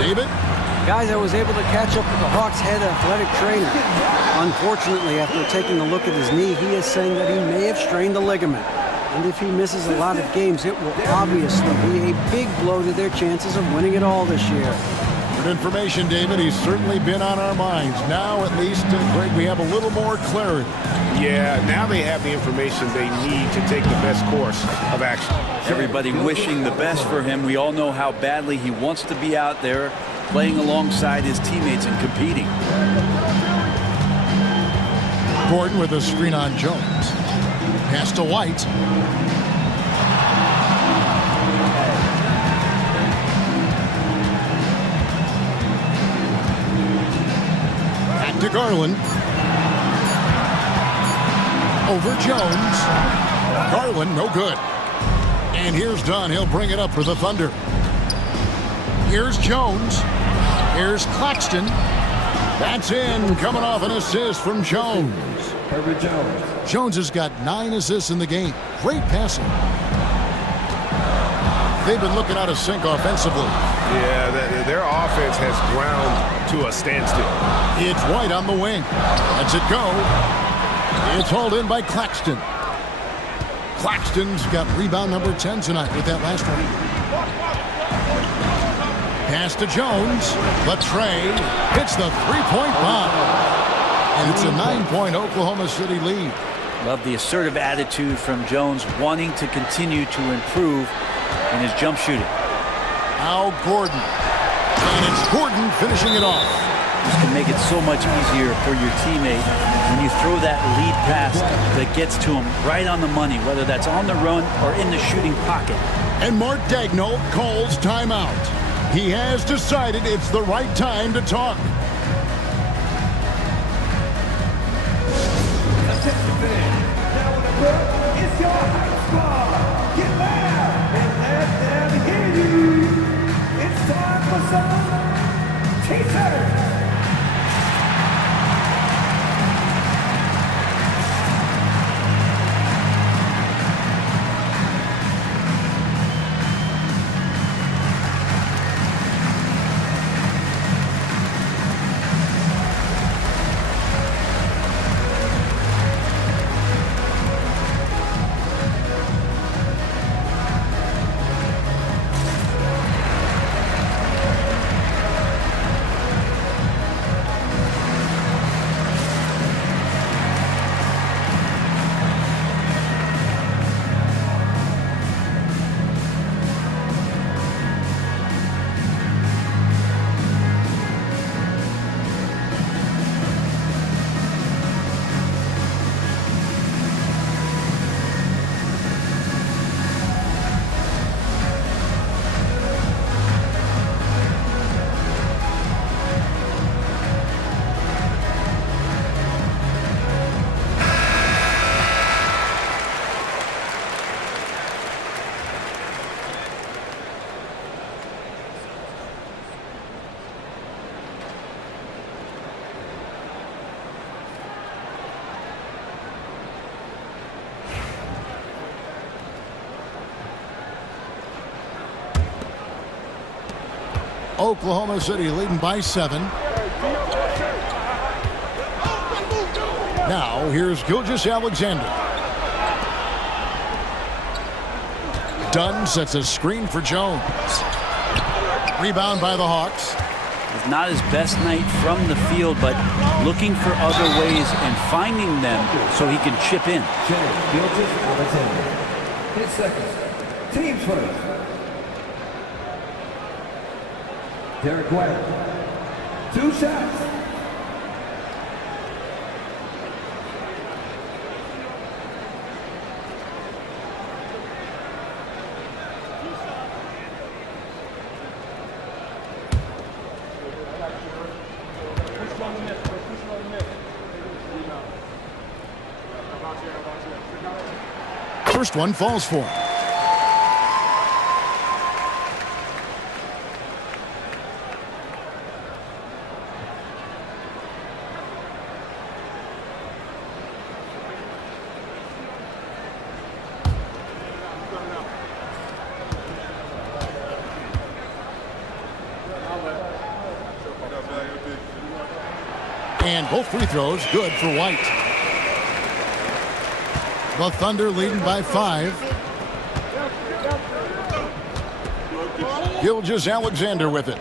David? Guys, I was able to catch up with the Hawks head athletic trainer. Unfortunately, after taking a look at his knee, he is saying that he may have strained the ligament. And if he misses a lot of games, it will obviously be a big blow to their chances of winning it all this year. Good information, David. He's certainly been on our minds. Now, at least, Greg, we have a little more clarity. Yeah, now they have the information they need to take the best course of action. Everybody wishing the best for him. We all know how badly he wants to be out there playing alongside his teammates and competing. Gordon with a screen on Jones. Pass to White. Back to Garland. Over Jones. Garland, no good. And here's Dunn. He'll bring it up for the Thunder. Here's Jones. Here's Claxton. That's in, coming off an assist from Jones. Herbert Jones. Jones has got 9 assists in the game. Great passing. They've been looking out of sync offensively. Yeah, their offense has ground to a standstill. It's White on the wing. Lets it go. It's hauled in by Claxton. Claxton's got rebound number 10 tonight with that last one. Pass to Jones. Latrey hits the three-point bomb. And it's a 9-point Oklahoma City lead. Love the assertive attitude from Jones, wanting to continue to improve in his jump shooting. Now Gordon. And it's Gordon finishing it off. This can make it so much easier for your teammate when you throw that lead pass that gets to him right on the money, whether that's on the run or in the shooting pocket. And Mark Daigneault calls timeout. He has decided it's the right time to talk. Attention fans, now on the court, it's your hype squad. Get loud and let them hear you. It's time for some T-shirts. Oklahoma City leading by 7. Now here's Gilgeous-Alexander. Dunn sets a screen for Jones. Rebound by the Hawks. It's not his best night from the field, but looking for other ways and finding them so he can chip in. Gilgeous-Alexander. 10 seconds. Team first. Derek White. 2 shots. First one falls for him. And both free throws good for White. The Thunder leading by 5. Gilgeous-Alexander with it.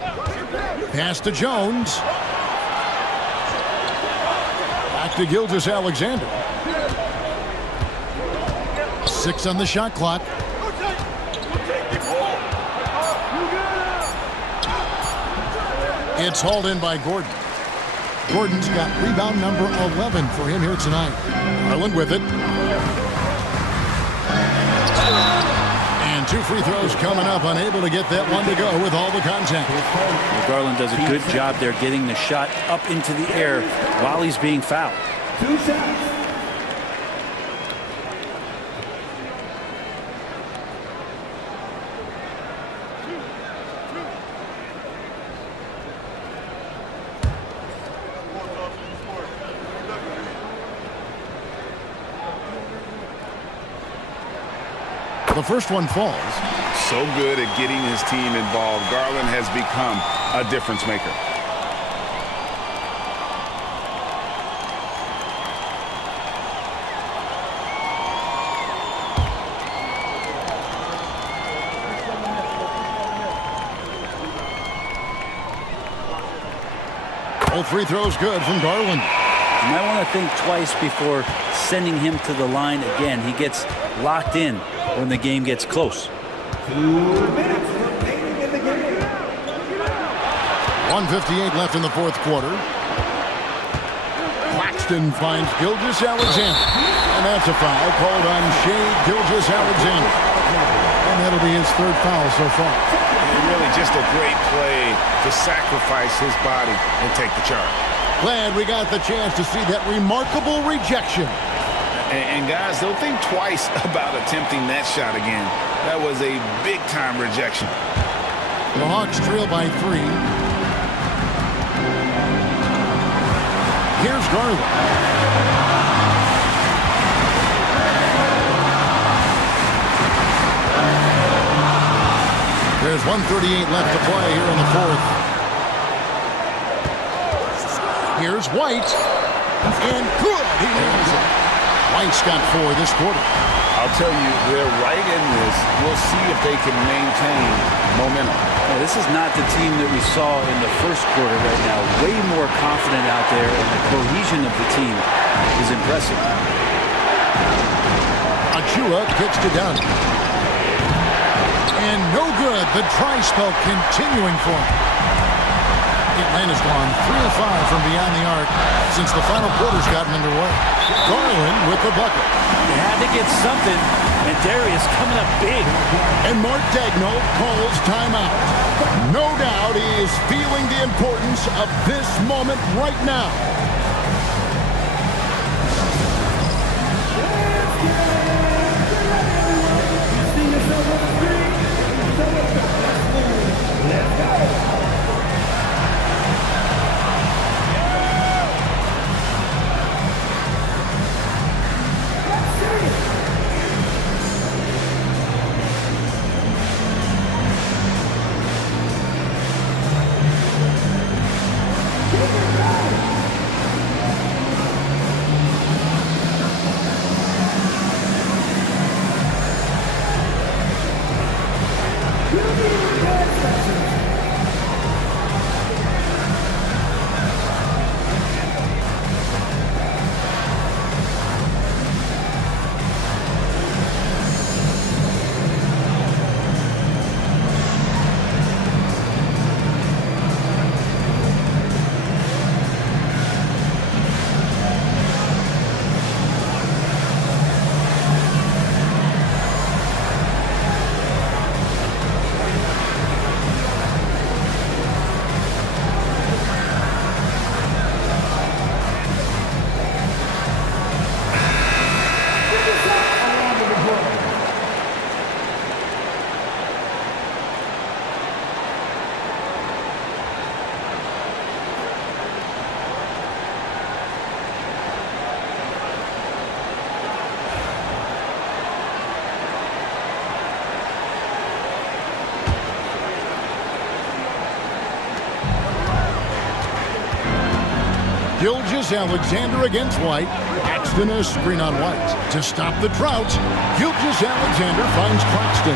Pass to Jones. Back to Gilgeous-Alexander. 6 on the shot clock. It's hauled in by Gordon. Gordon's got rebound number 11 for him here tonight. Garland with it. And 2 free throws coming up, unable to get that one to go with all the contact. Well, Garland does a good job there getting the shot up into the air while he's being fouled. 2 shots. The first one falls. So good at getting his team involved. Garland has become a difference maker. Both free throws good from Garland. You might want to think twice before sending him to the line again. He gets locked in when the game gets close. 2 minutes remaining in the game. 1:58 left in the fourth quarter. Claxton finds Gilgeous-Alexander. And that's a foul called on Shai Gilgeous-Alexander. And that'll be his 3rd foul so far. And really just a great play to sacrifice his body and take the charge. Glad we got the chance to see that remarkable rejection. And guys, don't think twice about attempting that shot again. That was a big-time rejection. The Hawks trail by 3. Here's Garland. There's 1:38 left to play here in the 4th. Here's White. And good. He nails it. White's got 4 this quarter. I'll tell you, they're right in this. We'll see if they can maintain momentum. Now, this is not the team that we saw in the first quarter right now. Way more confident out there, and the cohesion of the team is impressive. Achua kicks to Dunn. And no good. The dry spell continuing for him. Atlanta's gone 3 of 5 from beyond the arc since the final quarter's gotten underway. Garland with the bucket. They had to get something, and Darius coming up big. And Mark Daigneault calls timeout. No doubt he is feeling the importance of this moment right now. Gilgeous-Alexander against White. Paxton a screen on White. To stop the drought, Gilgeous-Alexander finds Claxton.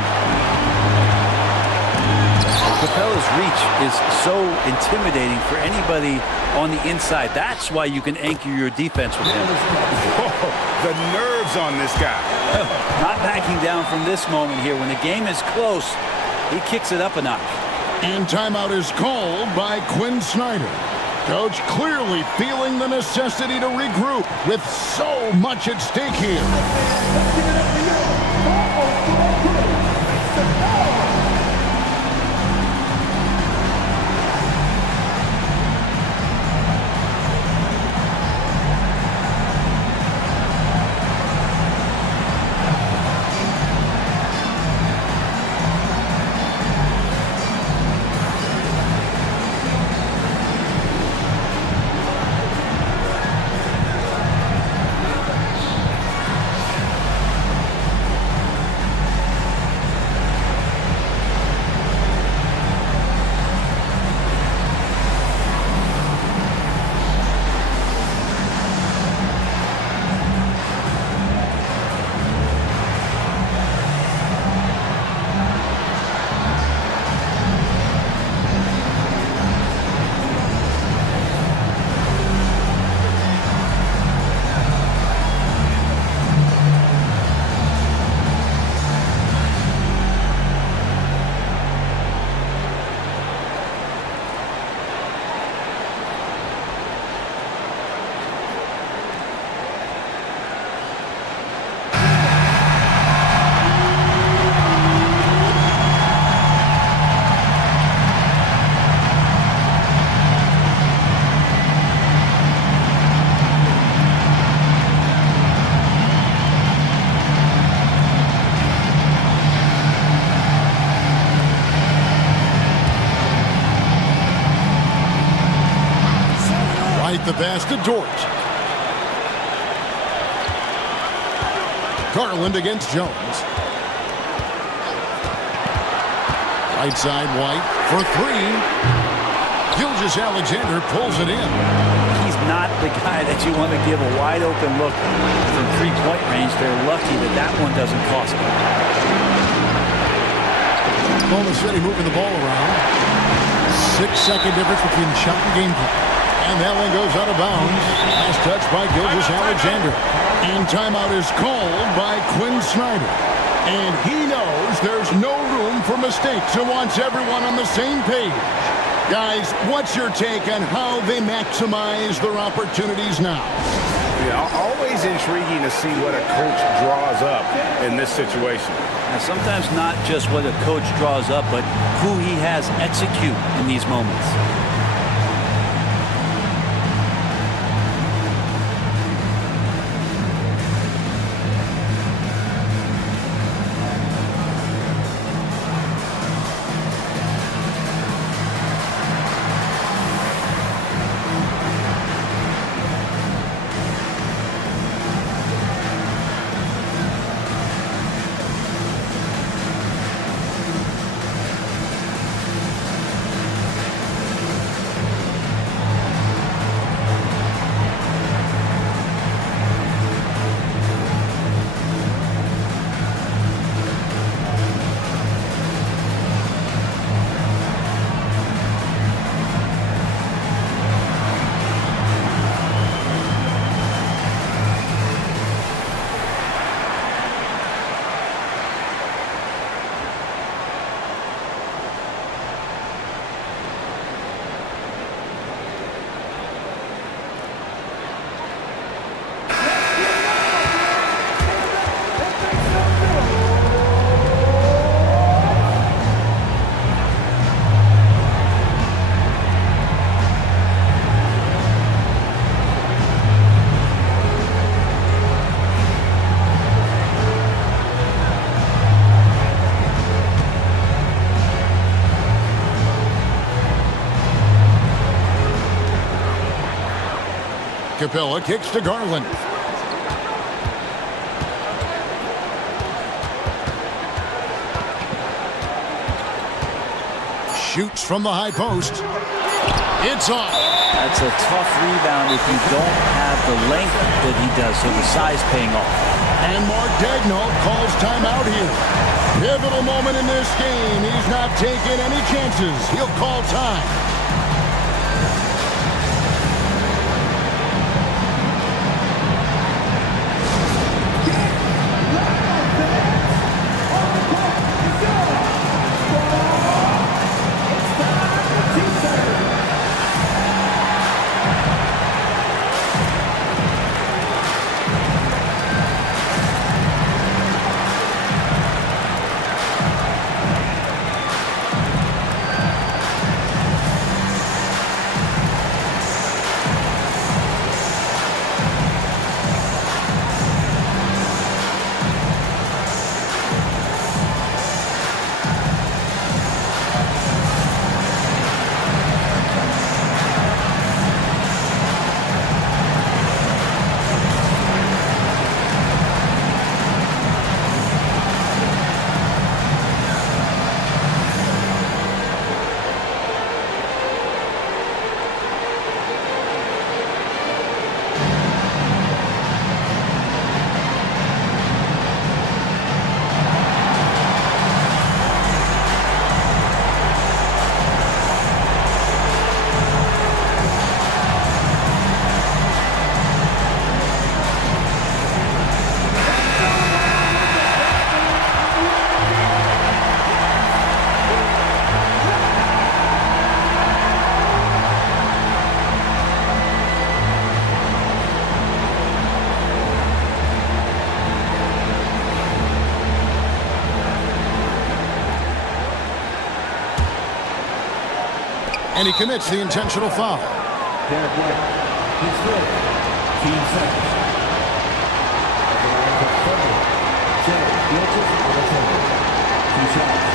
Capela's reach is so intimidating for anybody on the inside. That's why you can anchor your defense with him. The nerves on this guy. Not backing down from this moment here. When the game is close, he kicks it up a notch. And timeout is called by Quinn Snyder. Coach clearly feeling the necessity to regroup with so much at stake here. The pass to Dort. Garland against Jones. Right side White for three. Gilgeous-Alexander pulls it in. He's not the guy that you want to give a wide open look from three-point range. They're lucky that that one doesn't cost them. Oklahoma City moving the ball around. 6-second difference between shot and game clock. And that one goes out of bounds. Last touch by Gilgeous-Alexander. And timeout is called by Quinn Snyder. And he knows there's no room for mistakes and wants everyone on the same page. Guys, what's your take on how they maximize their opportunities now? Yeah, always intriguing to see what a coach draws up in this situation. And sometimes not just what a coach draws up, but who he has execute in these moments. Capela kicks to Garland. Shoots from the high post. It's off. That's a tough rebound if you don't have the length that he does, so the size paying off. And Mark Daigneault calls timeout here. Pivotal moment in this game. He's not taking any chances. He'll call time. And he commits the intentional foul. Derek White, his fifth, team second. Shea Gilgeous-Alexander, 2 shots.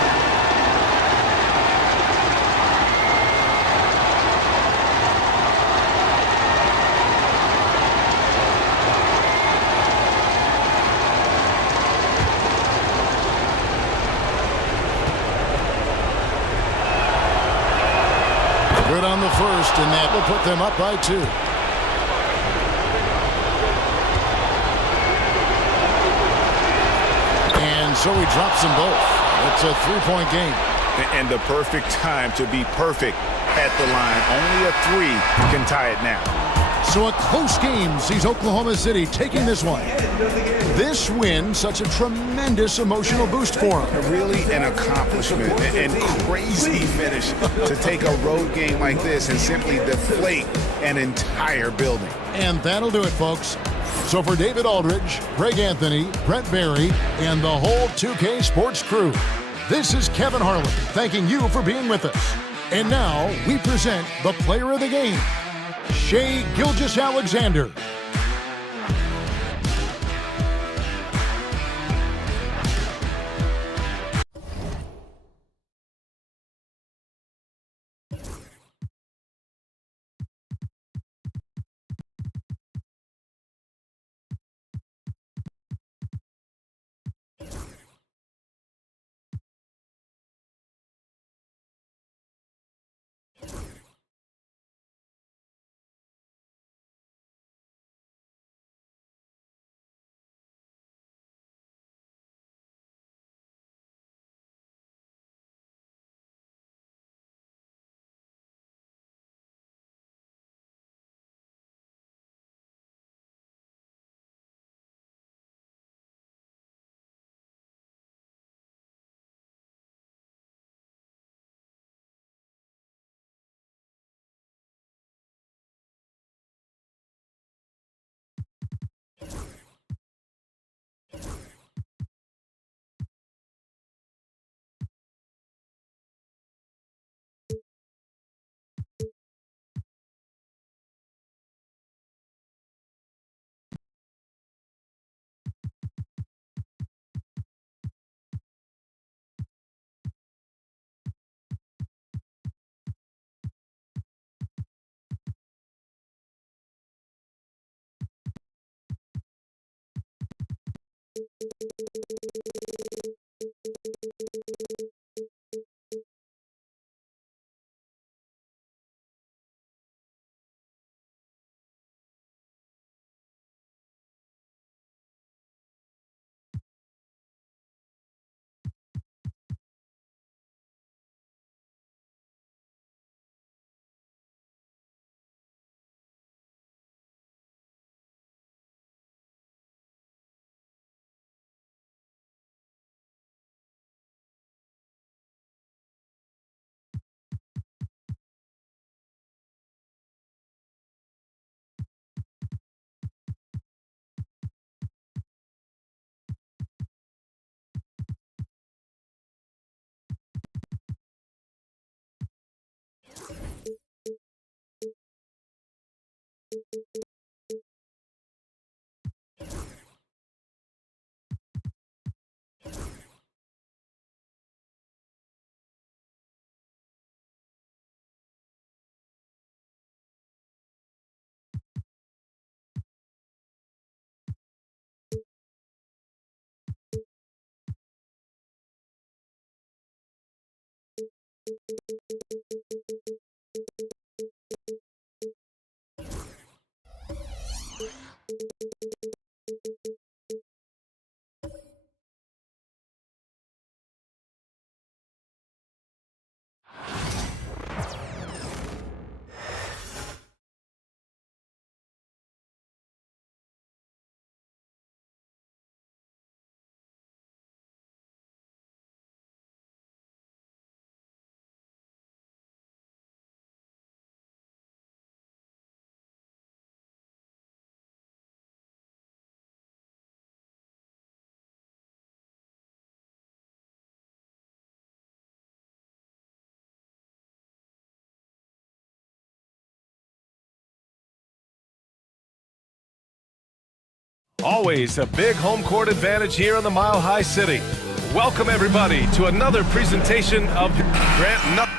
Good on the first, and that will put them up by 2. And so he drops them both. It's a 3-point game. And the perfect time to be perfect at the line. Only a 3 can tie it now. So a close game sees Oklahoma City taking this one. This win, such a tremendous emotional boost for them. Really an accomplishment and crazy finish to take a road game like this and simply deflate an entire building. And that'll do it, folks. So for David Aldridge, Greg Anthony, Brent Barry, and the whole 2K Sports crew, this is Kevin Harlan thanking you for being with us. And now we present the player of the game, Shea Gilgeous-Alexander. Always a big home court advantage here in the Mile High City. Welcome, everybody, to another presentation of the Grant Nutt.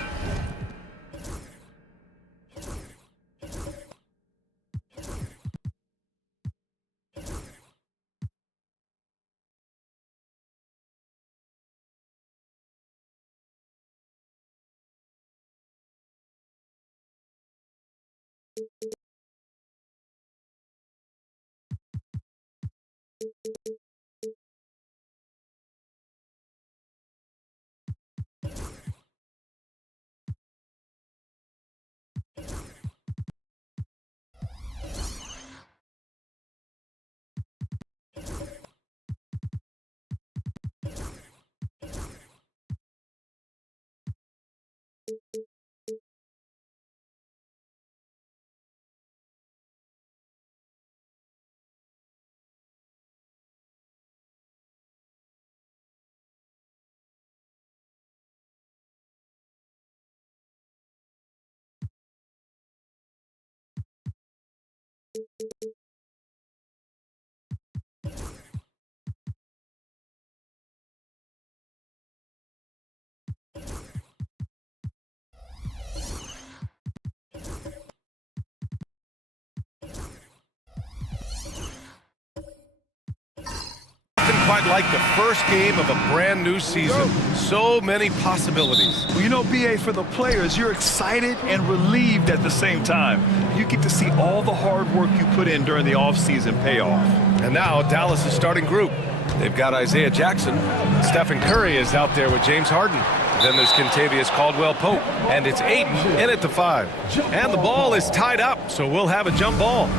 Quite like the first game of a brand new season. So many possibilities. Well, you know, BA, for the players, you're excited and relieved at the same time. You get to see all the hard work you put in during the offseason pay off. And now Dallas' starting group. They've got Isaiah Jackson. Stephen Curry is out there with James Harden. Then there's Kentavious Caldwell-Pope. And it's Ayton in at the 5. And the ball is tied up, so we'll have a jump ball.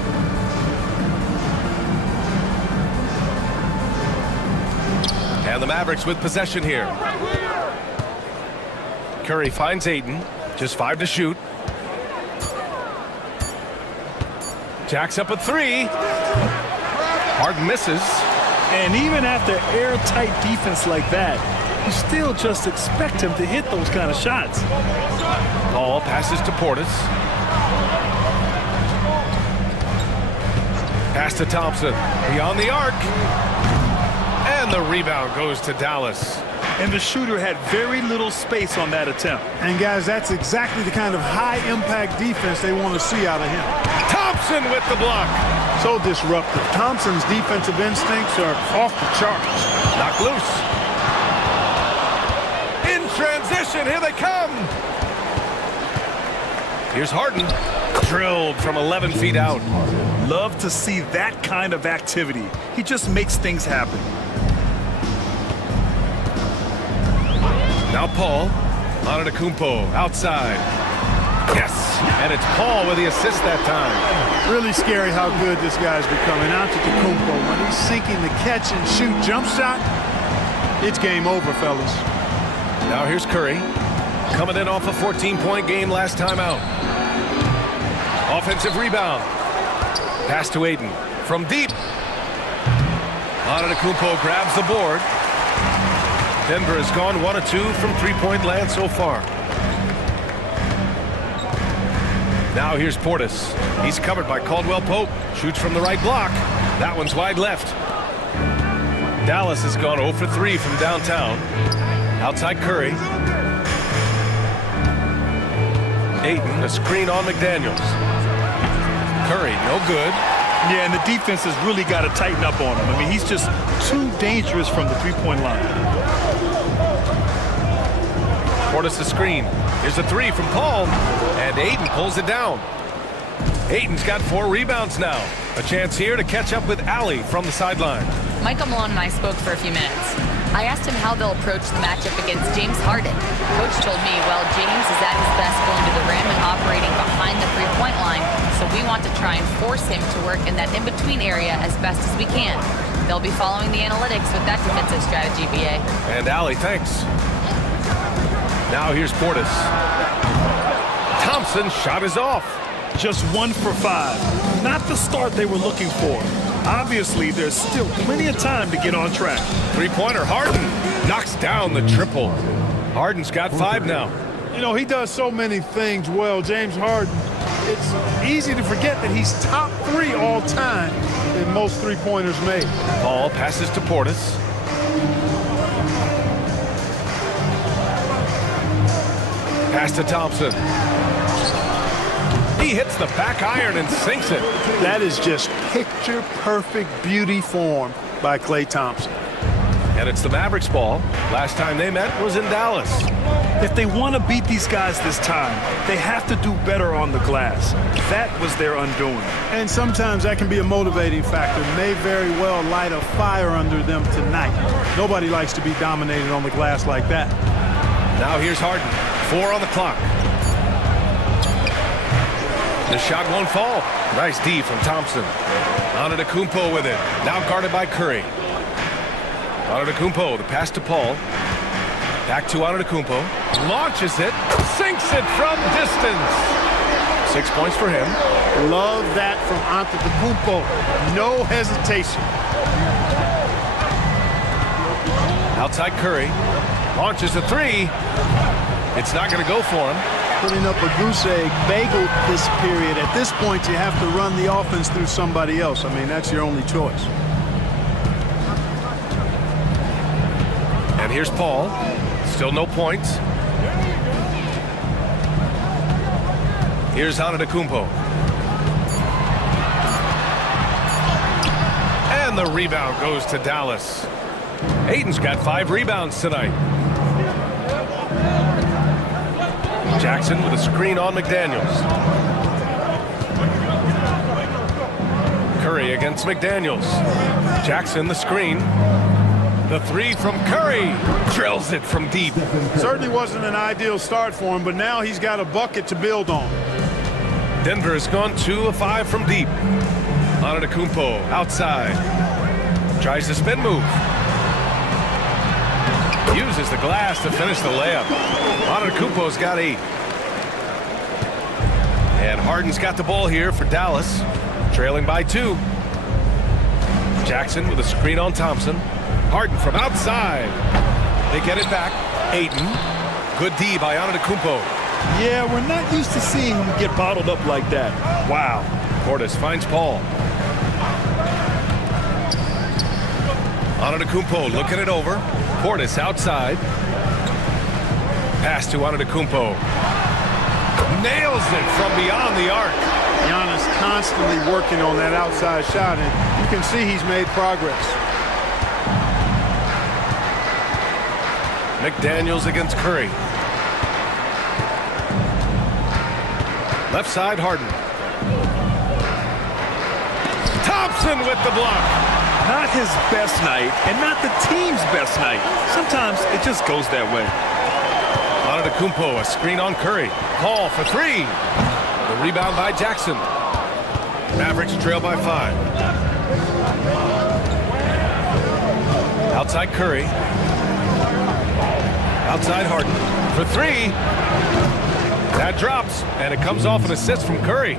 And the Mavericks with possession here. Curry finds Ayton. Just 5 to shoot. Jacks up a 3. Harden misses. And even after airtight defense like that, you still just expect him to hit those kind of shots. Ball passes to Portis. Pass to Thompson. Beyond the arc. And the rebound goes to Dallas. And the shooter had very little space on that attempt. And guys, that's exactly the kind of high-impact defense they want to see out of him. Thompson with the block. So disruptive. Thompson's defensive instincts are off the charts. Knocked loose. In transition, here they come. Here's Harden. Drilled from 11 feet out. Love to see that kind of activity. He just makes things happen. Now Paul. Antetokounmpo outside. Yes, and it's Paul with the assist that time. Really scary how good this guy's becoming. Antetokounmpo, when he's sinking the catch and shoot jump shot, it's game over, fellas. Now here's Curry, coming in off a 14-point game last time out. Offensive rebound. Pass to Ayton from deep. Antetokounmpo grabs the board. Denver has gone 1 of 2 from three-point land so far. Now here's Portis. He's covered by Caldwell-Pope. Shoots from the right block. That one's wide left. Dallas has gone 0 for 3 from downtown. Outside Curry. Ayton, a screen on McDaniels. Curry, no good. Yeah, and the defense has really got to tighten up on him. I mean, he's just too dangerous from the three-point line. Portis the screen. Here's a three from Paul, and Ayton pulls it down. Ayton's got 4 rebounds now. A chance here to catch up with Allie from the sideline. Michael Malone and I spoke for a few minutes. I asked him how they'll approach the matchup against James Harden. Coach told me, well, James is at his best going to the rim and operating behind the three-point line, so we want to try and force him to work in that in-between area as best as we can. They'll be following the analytics with that defensive strategy, BA. And Allie, thanks. Now here's Portis. Thompson's shot is off. Just 1 for 5. Not the start they were looking for. Obviously, there's still plenty of time to get on track. Three-pointer, Harden knocks down the triple. Harden's got 5 now. You know, he does so many things well, James Harden. It's easy to forget that he's top 3 all time in most three-pointers made. Paul passes to Portis. Pass to Thompson. He hits the back iron and sinks it. That is just picture-perfect beauty form by Klay Thompson. And it's the Mavericks ball. Last time they met was in Dallas. If they want to beat these guys this time, they have to do better on the glass. That was their undoing. And sometimes that can be a motivating factor. May very well light a fire under them tonight. Nobody likes to be dominated on the glass like that. Now here's Harden. 4 on the clock. The shot won't fall. Nice D from Thompson. Antetokounmpo with it. Now guarded by Curry. Antetokounmpo, the pass to Paul. Back to Antetokounmpo. Launches it. Sinks it from distance. 6 points for him. Love that from Antetokounmpo. No hesitation. Outside Curry. Launches a 3. It's not going to go for him. Putting up a goose egg bagel this period. At this point, you have to run the offense through somebody else. I mean, that's your only choice. And here's Paul. Still no points. Here's Antetokounmpo. And the rebound goes to Dallas. Ayton's got 5 rebounds tonight. Jackson with a screen on McDaniels. Curry against McDaniels. Jackson the screen. The 3 from Curry. Drills it from deep. Certainly wasn't an ideal start for him, but now he's got a bucket to build on. Denver has gone 2 of 5 from deep. Antetokounmpo outside. Tries the spin move. Uses the glass to finish the layup. Antetokounmpo's got 8. And Harden's got the ball here for Dallas. Trailing by 2. Jackson with a screen on Thompson. Harden from outside. They get it back. Ayton. Good D by Antetokounmpo. Yeah, we're not used to seeing him get bottled up like that. Wow. Portis finds Paul. Antetokounmpo looking it over. Portis outside. Pass to Antetokounmpo. Nails it from beyond the arc. Giannis constantly working on that outside shot, and you can see he's made progress. McDaniels against Curry. Left side, Harden. Thompson with the block. Not his best night, and not the team's best night. Sometimes it just goes that way. Antetokounmpo, a screen on Curry. Paul for 3. The rebound by Jackson. Mavericks trail by 5. Outside Curry. Outside Harden for 3. That drops, and it comes off an assist from Curry.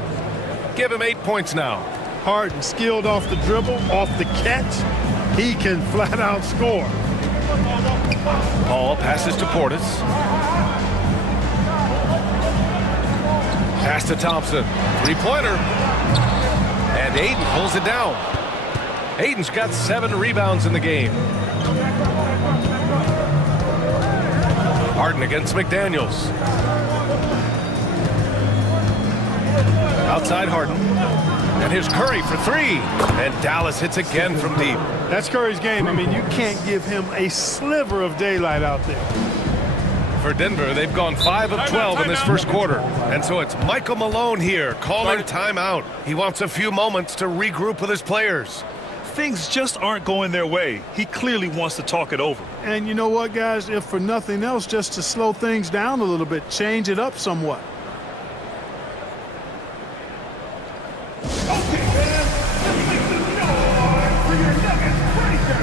Give him 8 points now. Harden skilled off the dribble, off the catch. He can flat out score. Paul passes to Portis. Pass to Thompson. 3-pointer. And Ayton pulls it down. Ayton's got 7 rebounds in the game. Harden against McDaniels. Outside Harden. And here's Curry for 3. And Dallas hits again from deep. That's Curry's game. I mean, you can't give him a sliver of daylight out there. For Denver, they've gone 5 of 12 in this first quarter. And so it's Michael Malone here calling timeout. He wants a few moments to regroup with his players. Things just aren't going their way. He clearly wants to talk it over. And you know what, guys? If for nothing else, just to slow things down a little bit, change it up somewhat. Okay, fans, let's make some noise for your Nuggets Racer.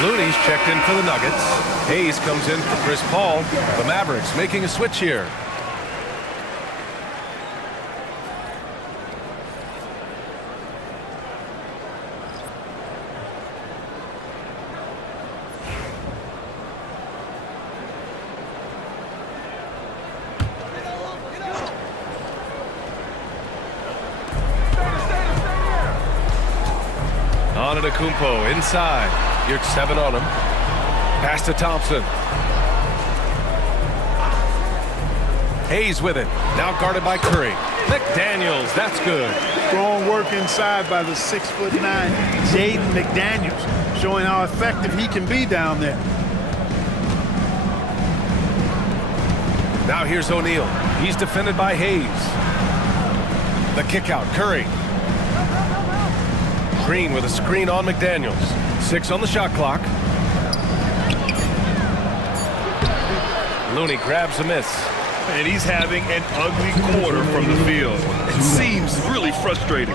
Looney's checked in for the Nuggets. Hayes comes in for Chris Paul. The Mavericks making a switch here. Antetokounmpo inside. You're 7 on him. Pass to Thompson. Hayes with it. Now guarded by Curry. McDaniels, that's good. Strong work inside by the 6'9" Jaden McDaniels, showing how effective he can be down there. Now here's O'Neal. He's defended by Hayes. The kick out, Curry. Green with a screen on McDaniels. 6 on the shot clock. Looney grabs a miss. And he's having an ugly quarter from the field. It seems really frustrating.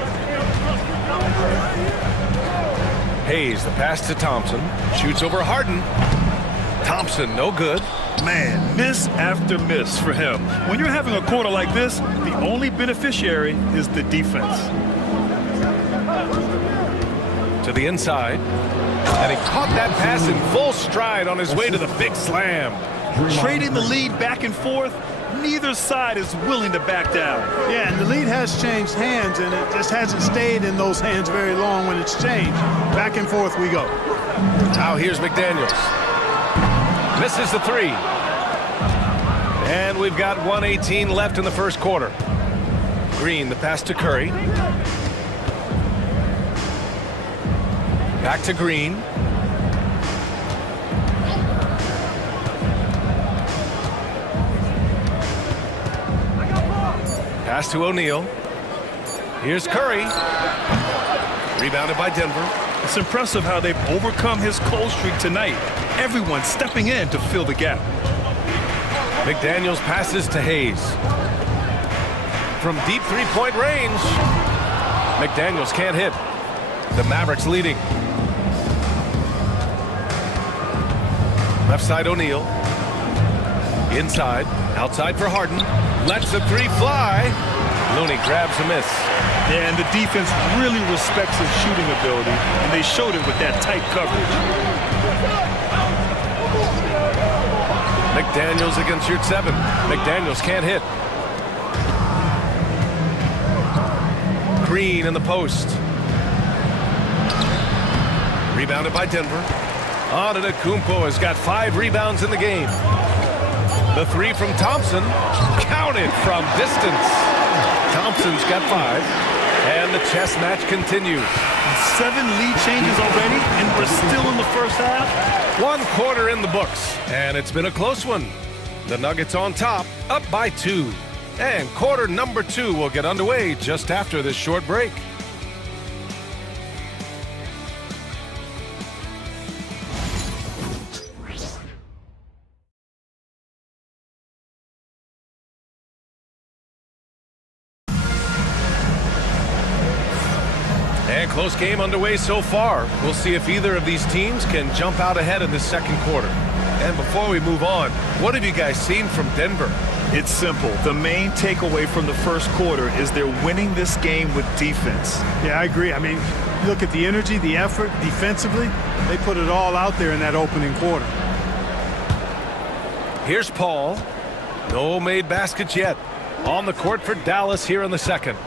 Hayes, the pass to Thompson. Shoots over Harden. Thompson, no good. Man, miss after miss for him. When you're having a quarter like this, the only beneficiary is the defense. To the inside. And he caught that pass in full stride on his way to the big slam. Trading the lead back and forth, neither side is willing to back down. Yeah, and the lead has changed hands, and it just hasn't stayed in those hands very long when it's changed. Back and forth we go. Now here's McDaniels. Misses the 3. And we've got 1:18 left in the first quarter. Green, the pass to Curry. Back to Green. Pass to O'Neal. Here's Curry. Rebounded by Denver. It's impressive how they've overcome his cold streak tonight. Everyone stepping in to fill the gap. McDaniels passes to Hayes. From deep three-point range. McDaniels can't hit. The Mavericks leading. Left side O'Neal. Inside. Outside for Harden. Lets the 3 fly. Looney grabs a miss. Yeah, and the defense really respects his shooting ability, and they showed it with that tight coverage. McDaniels against your 7. McDaniels can't hit. Green in the post. Rebounded by Denver. Antetokounmpo has got 5 rebounds in the game. The 3 from Thompson, counted from distance. Thompson's got 5, and the chess match continues. 7 lead changes already, and we're still in the first half. 1 quarter in the books, and it's been a close one. The Nuggets on top, up by 2. And quarter number 2 will get underway just after this short break. And close game underway so far. We'll see if either of these teams can jump out ahead in this second quarter. And before we move on, what have you guys seen from Denver? It's simple. The main takeaway from the first quarter is they're winning this game with defense. Yeah, I agree. I mean, look at the energy, the effort defensively. They put it all out there in that opening quarter. Here's Paul. No made baskets yet. On the court for Dallas here in the second.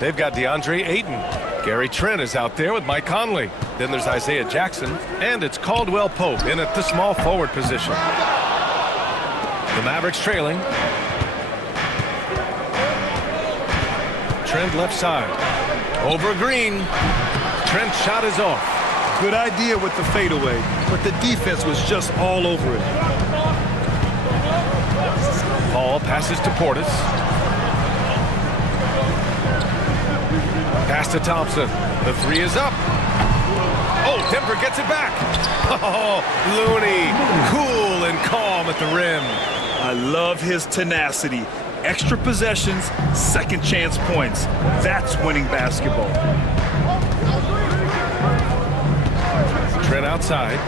They've got DeAndre Ayton. Gary Trent is out there with Mike Conley. Then there's Isaiah Jackson, and it's Caldwell Pope in at the small forward position. The Mavericks trailing. Trent left side. Over Green. Trent's shot is off. Good idea with the fadeaway, but the defense was just all over it. Paul passes to Portis. Pass to Thompson. The 3 is up. Oh, Denver gets it back. Oh, Looney, cool and calm at the rim. I love his tenacity. Extra possessions, second chance points. That's winning basketball. Trent outside.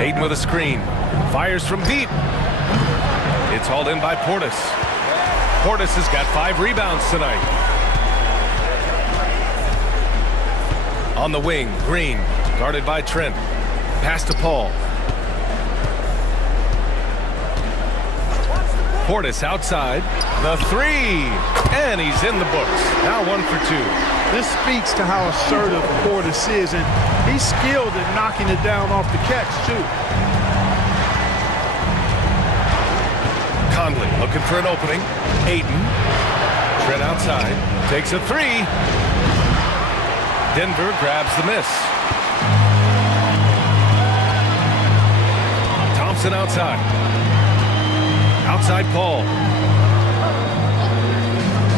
Ayton with a screen. Fires from deep. It's hauled in by Portis. Portis has got 5 rebounds tonight. On the wing, Green, guarded by Trent. Pass to Paul. Portis outside. The 3. And he's in the books. Now 1 for 2. This speaks to how assertive Portis is, and he's skilled at knocking it down off the catch, too. Conley looking for an opening. Ayton. Trent outside. Takes a 3. Denver grabs the miss. Thompson outside. Outside Paul.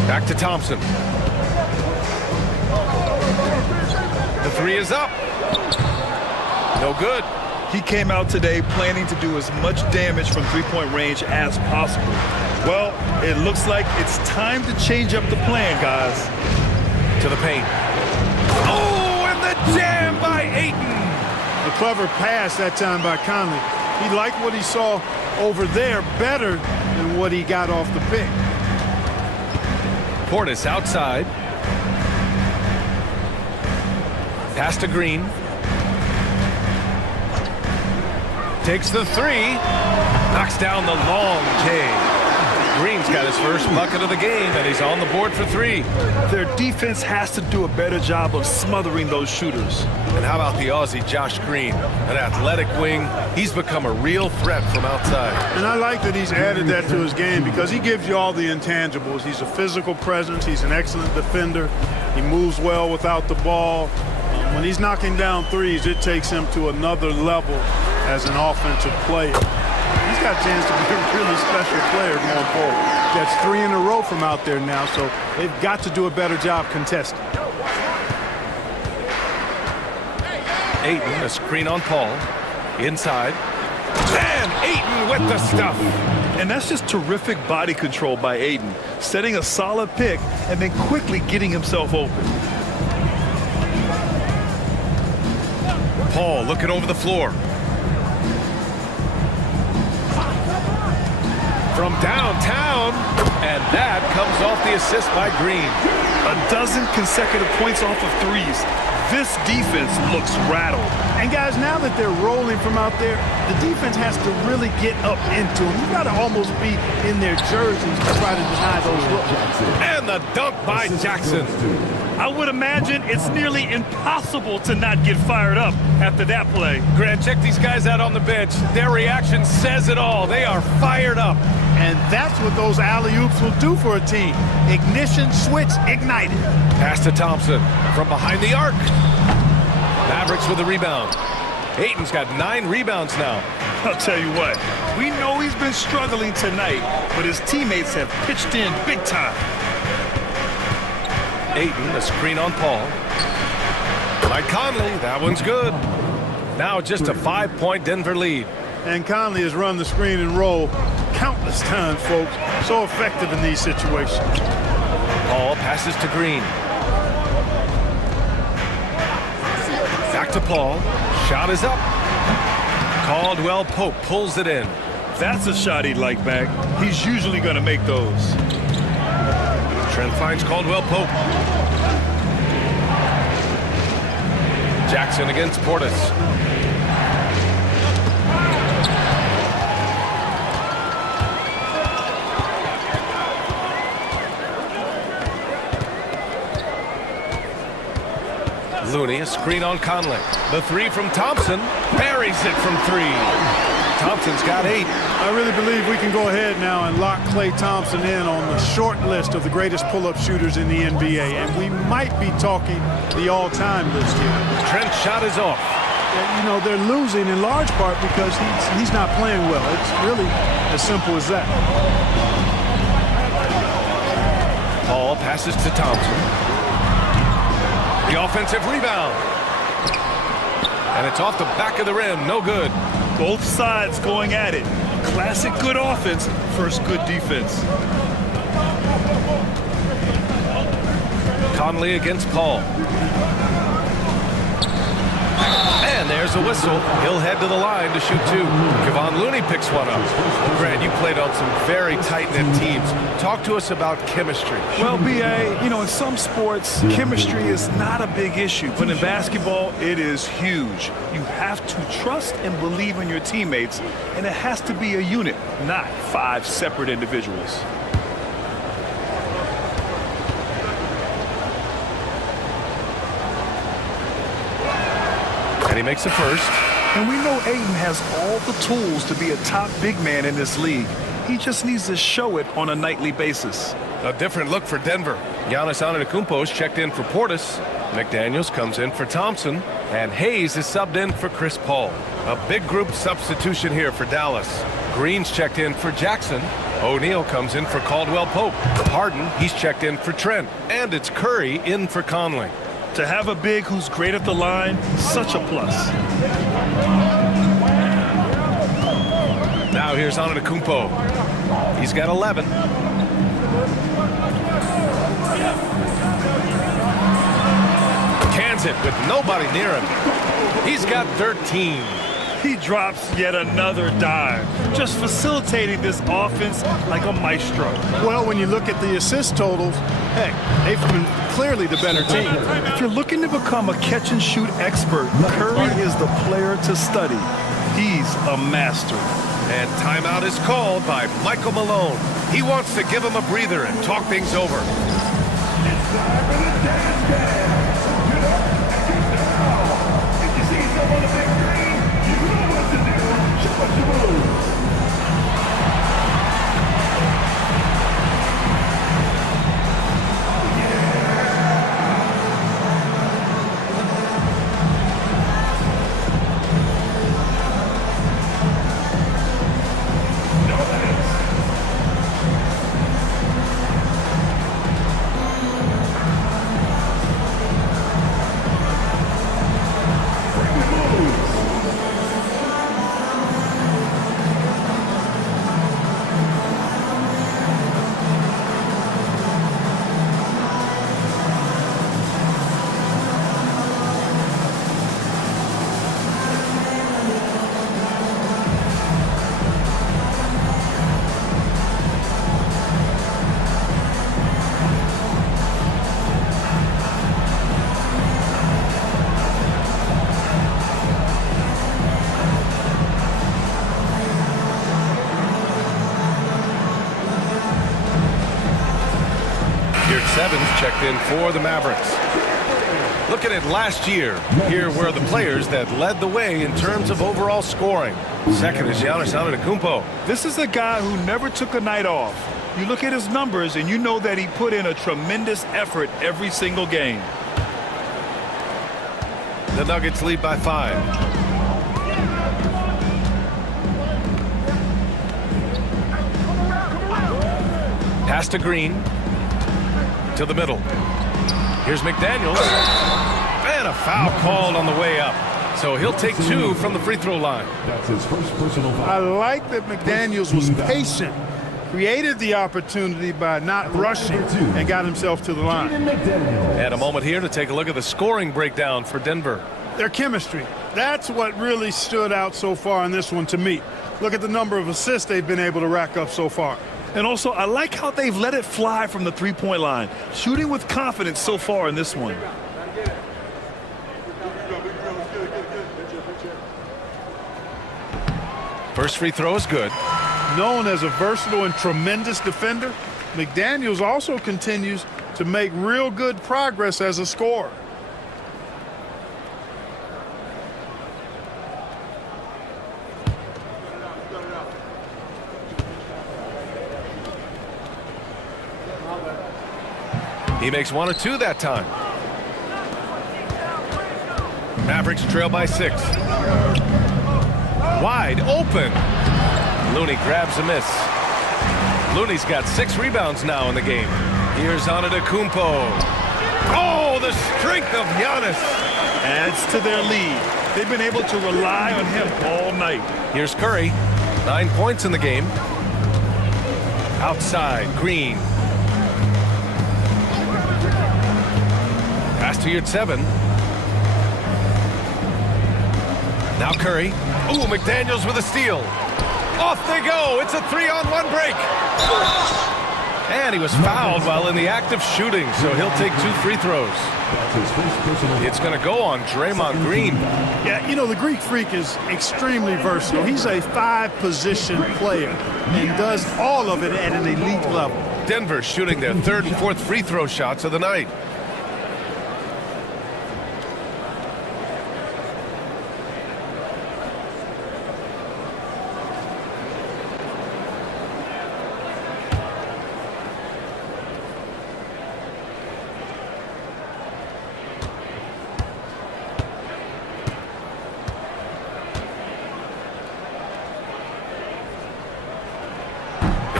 Back to Thompson. The 3 is up. No good. He came out today planning to do as much damage from three-point range as possible. Well, it looks like it's time to change up the plan, guys. To the paint. Oh, and the jam by Ayton. A clever pass that time by Conley. He liked what he saw over there better than what he got off the pick. Portis outside. Pass to Green. Takes the 3. Knocks down the long J. Green's got his first bucket of the game, and he's on the board for 3. Their defense has to do a better job of smothering those shooters. And how about the Aussie Josh Green? An athletic wing. He's become a real threat from outside. And I like that he's added that to his game because he gives you all the intangibles. He's a physical presence. He's an excellent defender. He moves well without the ball. When he's knocking down threes, it takes him to another level as an offensive player. He's got a chance to be a really special player going forward. That's 3 in a row from out there now, so they've got to do a better job contesting. Ayton, a screen on Paul. Inside. And Ayton with the stuff. And that's just terrific body control by Ayton. Setting a solid pick and then quickly getting himself open. Paul looking over the floor. From downtown, and that comes off the assist by Green. 12 consecutive points off of threes. This defense looks rattled. And guys, now that they're rolling from out there, the defense has to really get up into them. You've got to almost be in their jerseys to try to deny those looks. And the dunk by Jackson. I would imagine it's nearly impossible to not get fired up after that play. Grant, check these guys out on the bench. Their reaction says it all. They are fired up. And that's what those alley-oops will do for a team. Ignition, switch, ignited. Pass to Thompson from behind the arc. Mavericks with the rebound. Ayton's got 9 rebounds now. I'll tell you what, we know he's been struggling tonight, but his teammates have pitched in big time. Ayton, a screen on Paul. Mike Conley, that one's good. Now just a 5-point Denver lead. And Conley has run the screen and roll countless times, folks. So effective in these situations. Paul passes to Green. Back to Paul. Shot is up. Caldwell Pope pulls it in. That's a shot he'd like back. He's usually going to make those. Trent finds Caldwell Pope. Jackson against Portis. Looney, a screen on Conley. The three from Thompson. Buries it from 3. Thompson's got 8. I really believe we can go ahead now and lock Klay Thompson in on the short list of the greatest pull-up shooters in the NBA. And we might be talking the all-time list here. Trent's shot is off. And, you know, they're losing in large part because he's not playing well. It's really as simple as that. Paul passes to Thompson. The offensive rebound. And it's off the back of the rim. No good. Both sides going at it. Classic good offense versus good defense. Conley against Paul. And there's a whistle. He'll head to the line to shoot 2. Kevon Looney picks one up. Grant, you played on some very tight-knit teams. Talk to us about chemistry. Well, B.A., you know, in some sports, chemistry is not a big issue. But in basketball, it is huge. You have to trust and believe in your teammates, and it has to be a unit, not 5 separate individuals. And he makes it first. And we know Ayton has all the tools to be a top big man in this league. He just needs to show it on a nightly basis. A different look for Denver. Giannis Antetokounmpo is checked in for Portis. McDaniels comes in for Thompson. And Hayes is subbed in for Chris Paul. A big group substitution here for Dallas. Green's checked in for Jackson. O'Neal comes in for Caldwell Pope. Harden, he's checked in for Trent. And it's Curry in for Conley. To have a big who's great at the line, such a plus. Now here's Antetokounmpo. He's got 11. Cans it with nobody near him. He's got 13. He drops yet another dime, just facilitating this offense like a maestro. Well, when you look at the assist totals, heck, they've been clearly the better team. If you're looking to become a catch-and-shoot expert, Curry is the player to study. He's a master. And timeout is called by Michael Malone. He wants to give him a breather and talk things over. It's time for the dance dance. Get up and get down. If you see someone on the big screen, you know what to do. Show us your moves. Evans checked in for the Mavericks. Looking at last year, here were the players that led the way in terms of overall scoring. Second is Giannis Antetokounmpo. This is a guy who never took a night off. You look at his numbers and you know that he put in a tremendous effort every single game. The Nuggets lead by 5. Pass to Green. To the middle. Here's McDaniels. And a foul called on the way up. So he'll take 2 from the free throw line. That's his first personal foul. I like that McDaniels was patient, created the opportunity by not rushing, and got himself to the line. And a moment here to take a look at the scoring breakdown for Denver. Their chemistry. That's what really stood out so far in this one to me. Look at the number of assists they've been able to rack up so far. And also, I like how they've let it fly from the three-point line, shooting with confidence so far in this one. First free throw is good. Known as a versatile and tremendous defender, McDaniels also continues to make real good progress as a scorer. He makes 1 of 2 that time. Mavericks trail by 6. Wide open. Looney grabs a miss. Looney's got 6 rebounds now in the game. Here's Antetokounmpo. Oh, the strength of Giannis. Adds to their lead. They've been able to rely on him all night. Here's Curry. 9 points in the game. Outside, Green. Pass to Yurtseven. Now Curry. Ooh, McDaniels with a steal. Off they go. It's a 3-on-1 break. And he was fouled while in the act of shooting, so he'll take 2 free throws. It's going to go on Draymond Green. Yeah, you know, the Greek Freak is extremely versatile. He's a 5-position player and does all of it at an elite level. Denver shooting their 3rd and 4th free throw shots of the night.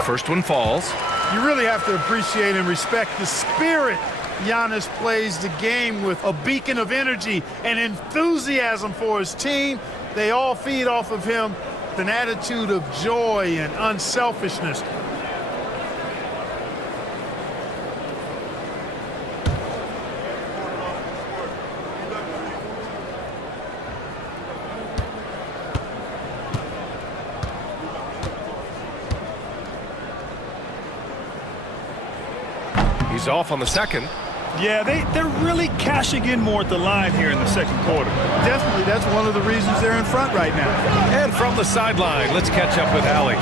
First one falls. You really have to appreciate and respect the spirit Giannis plays the game with, a beacon of energy and enthusiasm for his team. They all feed off of him with an attitude of joy and unselfishness. He's off on the second. Yeah, they're really cashing in more at the line here in the second quarter. Definitely, that's one of the reasons they're in front right now. And from the sideline, let's catch up with Allie.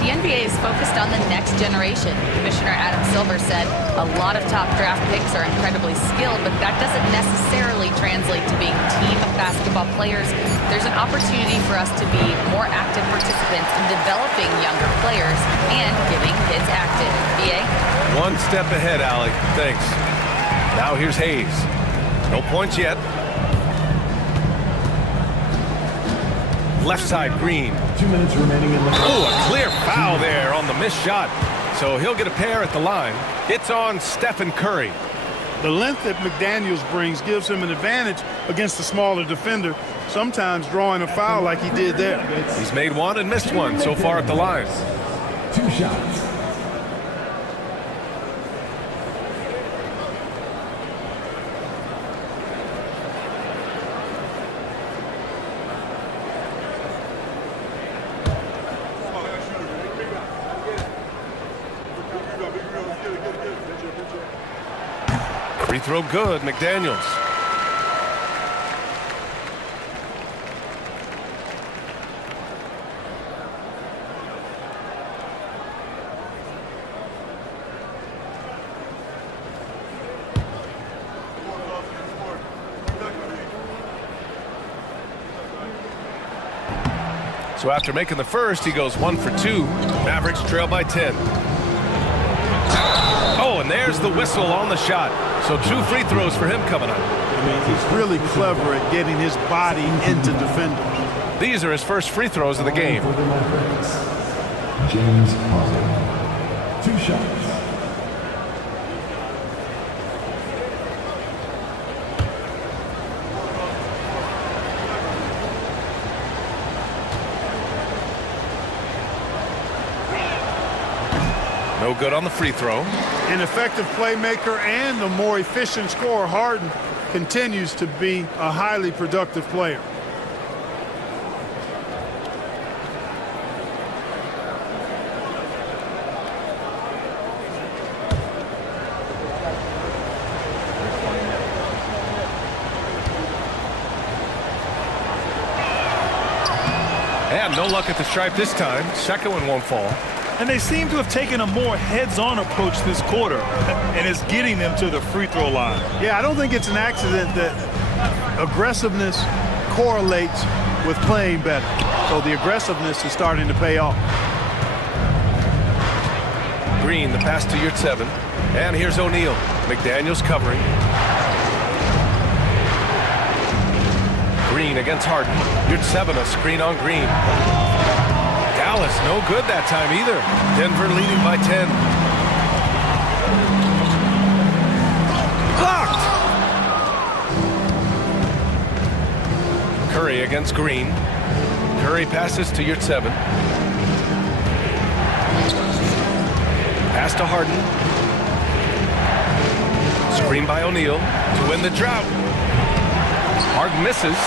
The NBA is focused on the next generation. Commissioner Adam Silver said a lot of top draft picks are incredibly skilled, but that doesn't necessarily translate to being team basketball players. There's an opportunity for us to be more active participants in developing younger players and getting kids active. BA? One step ahead, Allie. Thanks. Now here's Hayes. No points yet. Left side, Green. 2 minutes remaining in the Oh, a clear foul there on the missed shot. So he'll get a pair at the line. It's on Stephen Curry. The length that McDaniels brings gives him an advantage against the smaller defender, sometimes drawing a foul like he did there. He's made 1 and missed 1 so far at the line. 2 shots. Free throw good, McDaniels. So after making the first, he goes 1 for 2. Mavericks trail by 10. Oh, and there's the whistle on the shot. So 2 free throws for him coming up. He's really clever at getting his body into defenders. These are his first free throws of the game. For the Mavericks, James Harden. 2 shots. No good on the free throw. An effective playmaker and the more efficient scorer, Harden continues to be a highly productive player. And no luck at the stripe this time. Second one won't fall. And they seem to have taken a more heads-on approach this quarter, and it's getting them to the free throw line. Yeah, I don't think it's an accident that aggressiveness correlates with playing better. So the aggressiveness is starting to pay off. Green, the pass to Yurtseven. And here's O'Neal. McDaniels covering. Green against Harden. Yurtseven, a screen on Green. Dallas, no good that time either. Denver leading by 10. Blocked! Curry against Green. Curry passes to Yurtseven. Pass to Harden. Screen by O'Neal to win the drought. Harden misses.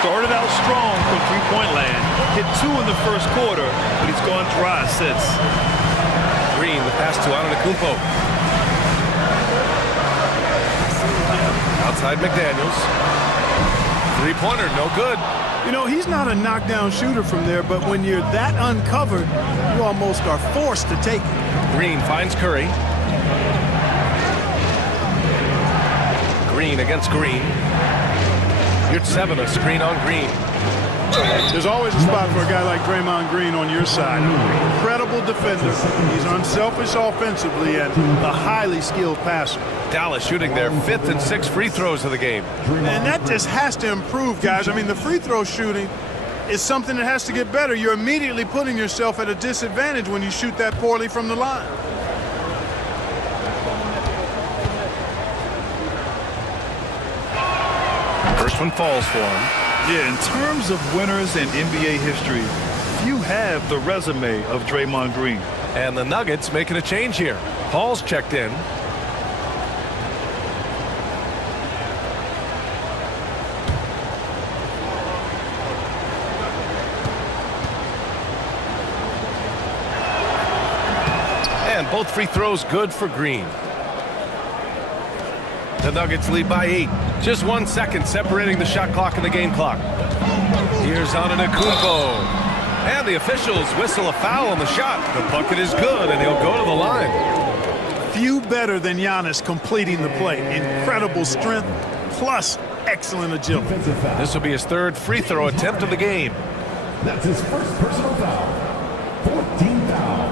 Started out strong from three-point land. Hit 2 in the first quarter, but he's gone dry since. Green, the pass to Antetokounmpo. Outside McDaniels. Three-pointer, no good. You know, he's not a knockdown shooter from there, but when you're that uncovered, you almost are forced to take it. Green finds Curry. Green against Green. Yurtseven, a screen on Green. There's always a spot for a guy like Draymond Green on your side. Incredible defender. He's unselfish offensively and a highly skilled passer. Dallas shooting their 5th and 6th free throws of the game. And that just has to improve, guys. I mean, the free throw shooting is something that has to get better. You're immediately putting yourself at a disadvantage when you shoot that poorly from the line. First one falls for him. Yeah, in terms of winners in NBA history, few have the resume of Draymond Green. And the Nuggets making a change here. Paul's checked in. And both free throws good for Green. The Nuggets lead by 8. Just 1 second separating the shot clock and the game clock. Here's Antetokounmpo. And the officials whistle a foul on the shot. The bucket is good, and he'll go to the line. Few better than Giannis completing the play. Incredible strength, plus excellent agility. This will be his 3rd free throw attempt of the game. That's his first personal foul. 14th foul.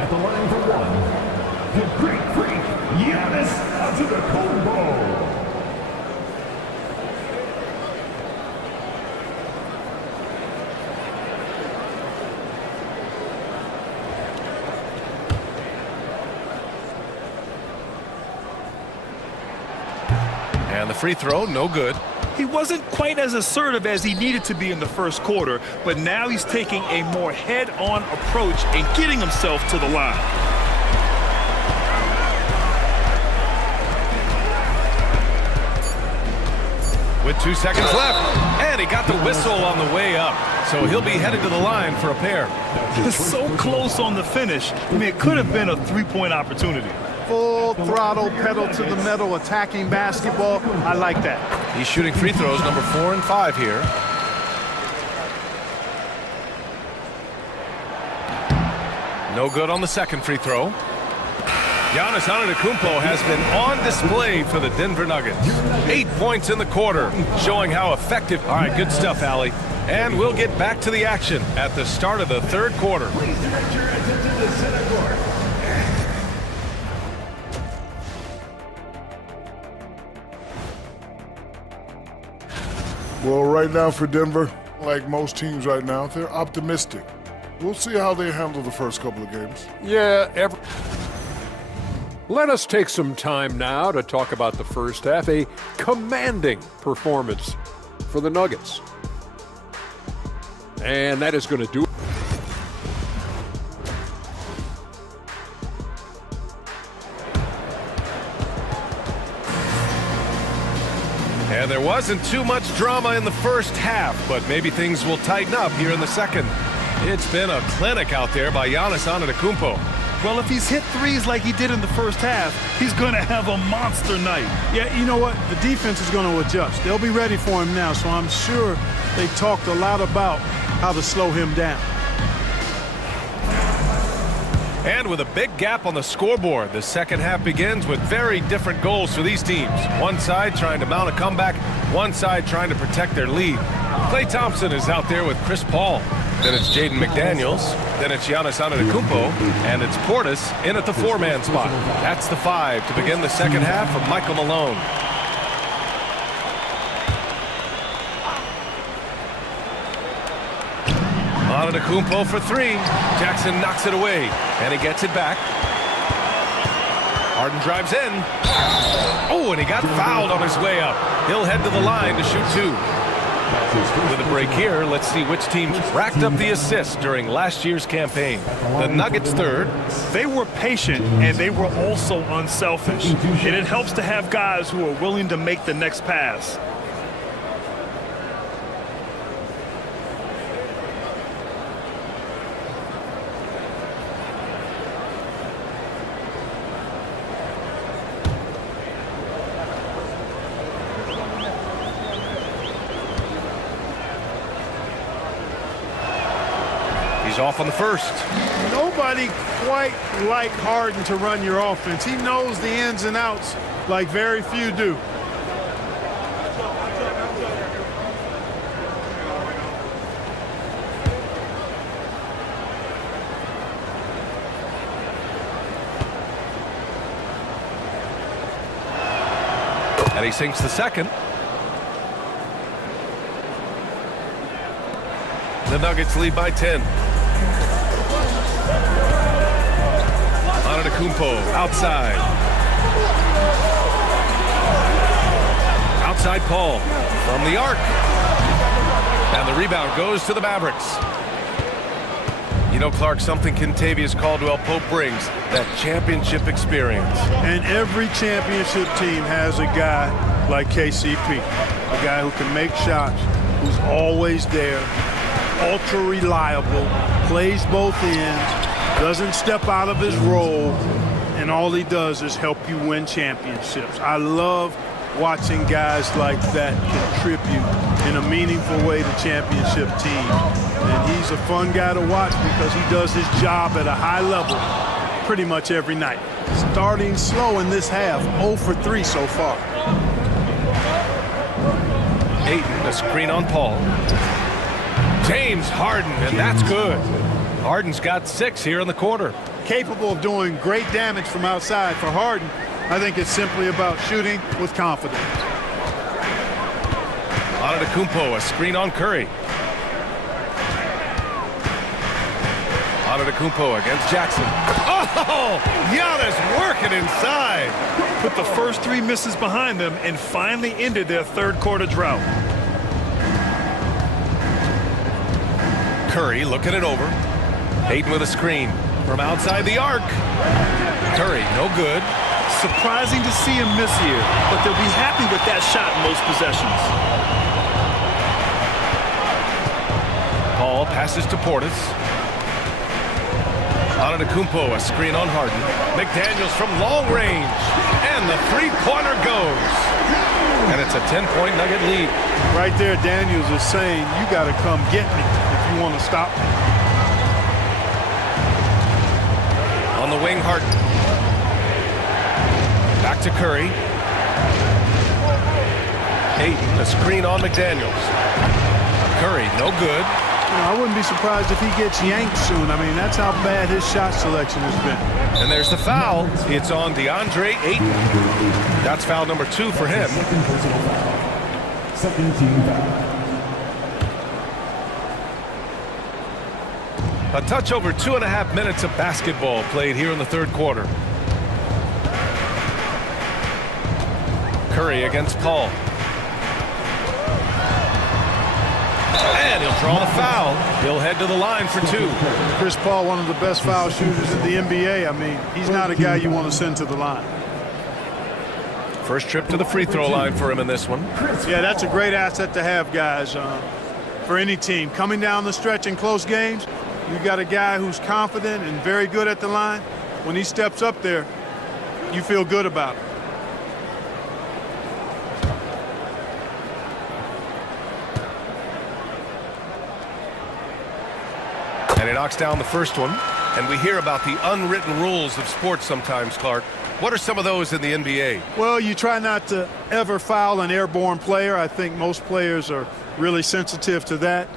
At the line for one, the Greek Freak, Giannis Antetokounmpo. And the free throw, no good. He wasn't quite as assertive as he needed to be in the first quarter, but now he's taking a more head-on approach and getting himself to the line. With 2 seconds left, and he got the whistle on the way up, so he'll be headed to the line for a pair. So close on the finish. I mean, it could have been a three-point opportunity. Full throttle, pedal to the metal, attacking basketball. I like that. He's shooting free throws number 4 and 5 here. No good on the second free throw. Giannis Antetokounmpo has been on display for the Denver Nuggets. 8 points in the quarter, showing how effective. All right, good stuff, Allie. And we'll get back to the action at the start of the 3rd quarter. Please direct your attention to the center court. Well, right now for Denver, like most teams right now, they're optimistic. We'll see how they handle the first couple of games. Yeah, let us take some time now to talk about the first half. A commanding performance for the Nuggets. And that is going to do it. And there wasn't too much drama in the first half, but maybe things will tighten up here in the second. It's been a clinic out there by Giannis Antetokounmpo. Well, if he's hit threes like he did in the first half, he's going to have a monster night. Yeah, you know what? The defense is going to adjust. They'll be ready for him now, so I'm sure they talked a lot about how to slow him down. And with a big gap on the scoreboard, the second half begins with very different goals for these teams. One side trying to mount a comeback, one side trying to protect their lead. Klay Thompson is out there with Chris Paul. Then it's Jaden McDaniels. Then it's Giannis Antetokounmpo. And it's Portis in at the four-man spot. That's the 5 to begin the second half of Michael Malone. Antetokounmpo for 3. Jackson knocks it away, and he gets it back. Harden drives in. Oh, and he got fouled on his way up. He'll head to the line to shoot 2. With a break here, let's see which teams racked up the assists during last year's campaign. The Nuggets third. They were patient, and they were also unselfish. And it helps to have guys who are willing to make the next pass. He's off on the first. Nobody quite like Harden to run your offense. He knows the ins and outs like very few do. And he sinks the second. The Nuggets lead by 10. Antetokounmpo outside. Outside Paul from the arc. And the rebound goes to the Mavericks. You know, Clark, something Kentavious Caldwell-Pope brings, that championship experience. And every championship team has a guy like KCP, a guy who can make shots, who's always there, ultra reliable, plays both ends, doesn't step out of his role, and all he does is help you win championships. I love watching guys like that contribute in a meaningful way to championship teams. And he's a fun guy to watch because he does his job at a high level pretty much every night. Starting slow in this half, 0 for 3 so far. Ayton, a screen on Paul. James Harden, and that's good. Harden's got 6 here in the quarter. Capable of doing great damage from outside. For Harden, I think it's simply about shooting with confidence. Antetokounmpo, a screen on Curry. Antetokounmpo against Jackson. Oh, Giannis working inside. Put the first 3 misses behind them and finally ended their third quarter drought. Curry looking it over. Ayton with a screen from outside the arc. Curry, no good. Surprising to see him miss here, but they'll be happy with that shot in most possessions. Paul passes to Portis. Antetokounmpo, a screen on Harden. McDaniels from long range. And the three-pointer goes. And it's a 10-point Nugget lead. Right there, Daniels is saying, you got to come get me if you want to stop me. On the wing, Harden. Back to Curry. Ayton, a screen on McDaniels. Curry, no good. You know, I wouldn't be surprised if he gets yanked soon. I mean, that's how bad his shot selection has been. And there's the foul. It's on DeAndre Ayton. That's foul number 2 for him. Second team foul. A touch over 2.5 minutes of basketball played here in the third quarter. Curry against Paul. And he'll draw the foul. He'll head to the line for 2. Chris Paul, one of the best foul shooters in the NBA. I mean, he's not a guy you want to send to the line. First trip to the free throw line for him in this one. Yeah, that's a great asset to have, guys, for any team. Coming down the stretch in close games, you got a guy who's confident and very good at the line. When he steps up there, you feel good about it. And he knocks down the first one. And we hear about the unwritten rules of sports sometimes, Clark. What are some of those in the NBA? Well, you try not to ever foul an airborne player. I think most players are really sensitive to that.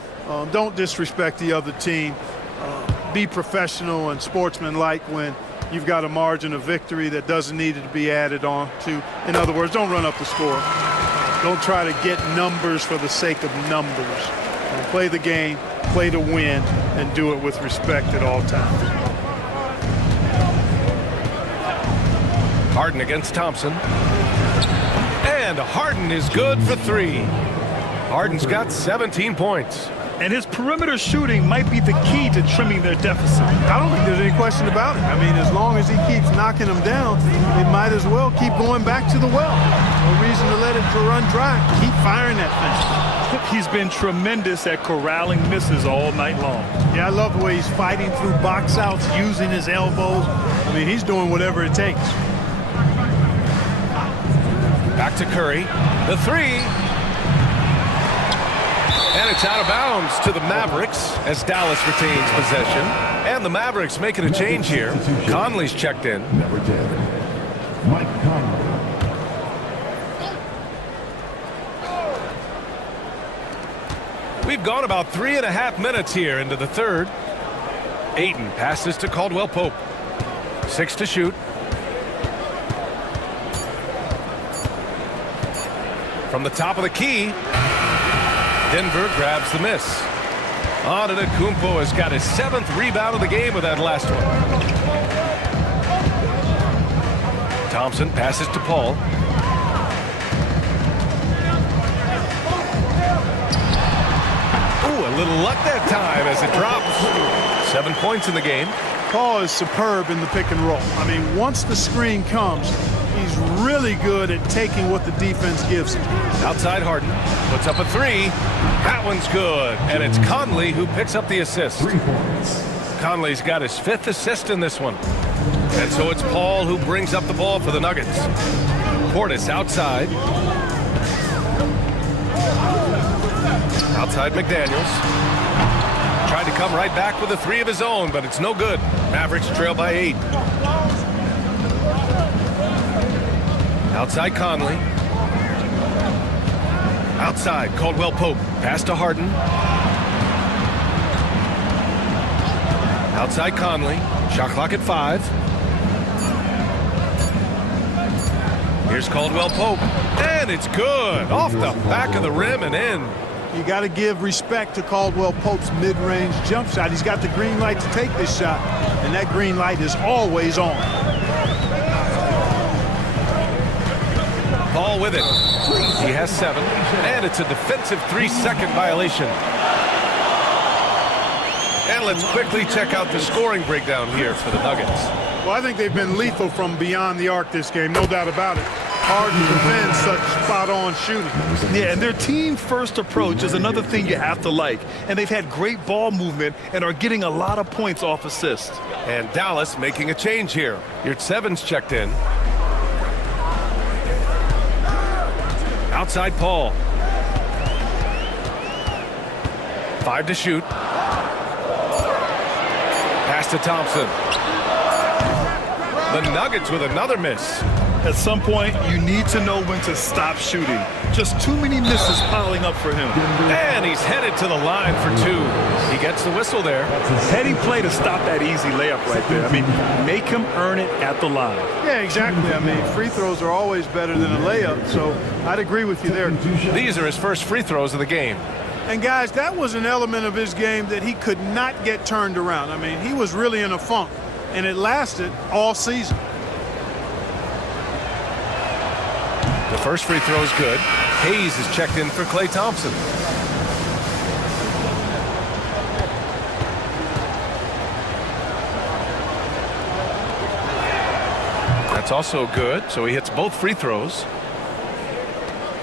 Don't disrespect the other team. Be professional and sportsmanlike when you've got a margin of victory that doesn't need to be added on to. In other words, don't run up the score. Don't try to get numbers for the sake of numbers. Play the game, play to win, and do it with respect at all times. Harden against Thompson. And Harden is good for 3. Harden's got 17 points. And his perimeter shooting might be the key to trimming their deficit. I don't think there's any question about it. I mean, as long as he keeps knocking them down, they might as well keep going back to the well. No reason to let it run dry. Keep firing that thing. He's been tremendous at corralling misses all night long. Yeah, I love the way he's fighting through box outs, using his elbows. I mean, he's doing whatever it takes. Back to Curry. The 3. And it's out of bounds to the Mavericks as Dallas retains possession. And the Mavericks making a change here. Conley's checked in. Number 10, Mike Conley. We've gone about 3.5 minutes here into the third. Ayton passes to Caldwell Pope. 6 to shoot. From the top of the key, Denver grabs the miss. Antetokounmpo has got his 7th rebound of the game with that last one. Thompson passes to Paul. Ooh, a little luck that time as it drops. 7 points in the game. Paul is superb in the pick and roll. I mean, once the screen comes, he's really good at taking what the defense gives him. Outside Harden puts up a 3. That one's good. And it's Conley who picks up the assist. 3 points. Conley's got his 5th assist in this one. And so it's Paul who brings up the ball for the Nuggets. Portis outside. Outside McDaniels. Tried to come right back with a 3 of his own, but it's no good. Mavericks trail by 8. Outside Conley. Outside Caldwell Pope. Pass to Harden. Outside Conley. Shot clock at 5. Here's Caldwell Pope. And it's good. Off the back of the rim and in. You got to give respect to Caldwell Pope's mid-range jump shot. He's got the green light to take this shot, and that green light is always on. Paul with it. He has 7, and it's a defensive 3-second violation. And let's quickly check out the scoring breakdown here for the Nuggets. Well, I think they've been lethal from beyond the arc this game, no doubt about it. Harden defends such spot-on shooting. Yeah, and their team-first approach is another thing you have to like. And they've had great ball movement and are getting a lot of points off assists. And Dallas making a change here. Yurtsevens checked in. Outside Paul. 5 to shoot. Pass to Thompson. The Nuggets with another miss. At some point, you need to know when to stop shooting. Just too many misses piling up for him. And he's headed to the line for 2. He gets the whistle there. Heady play to stop that easy layup right there. I mean, make him earn it at the line. Yeah, exactly. I mean, free throws are always better than a layup, so I'd agree with you there. These are his first free throws of the game. And, guys, that was an element of his game that he could not get turned around. I mean, he was really in a funk, and it lasted all season. The first free throw is good. Hayes is checked in for Klay Thompson. That's also good, so he hits both free throws.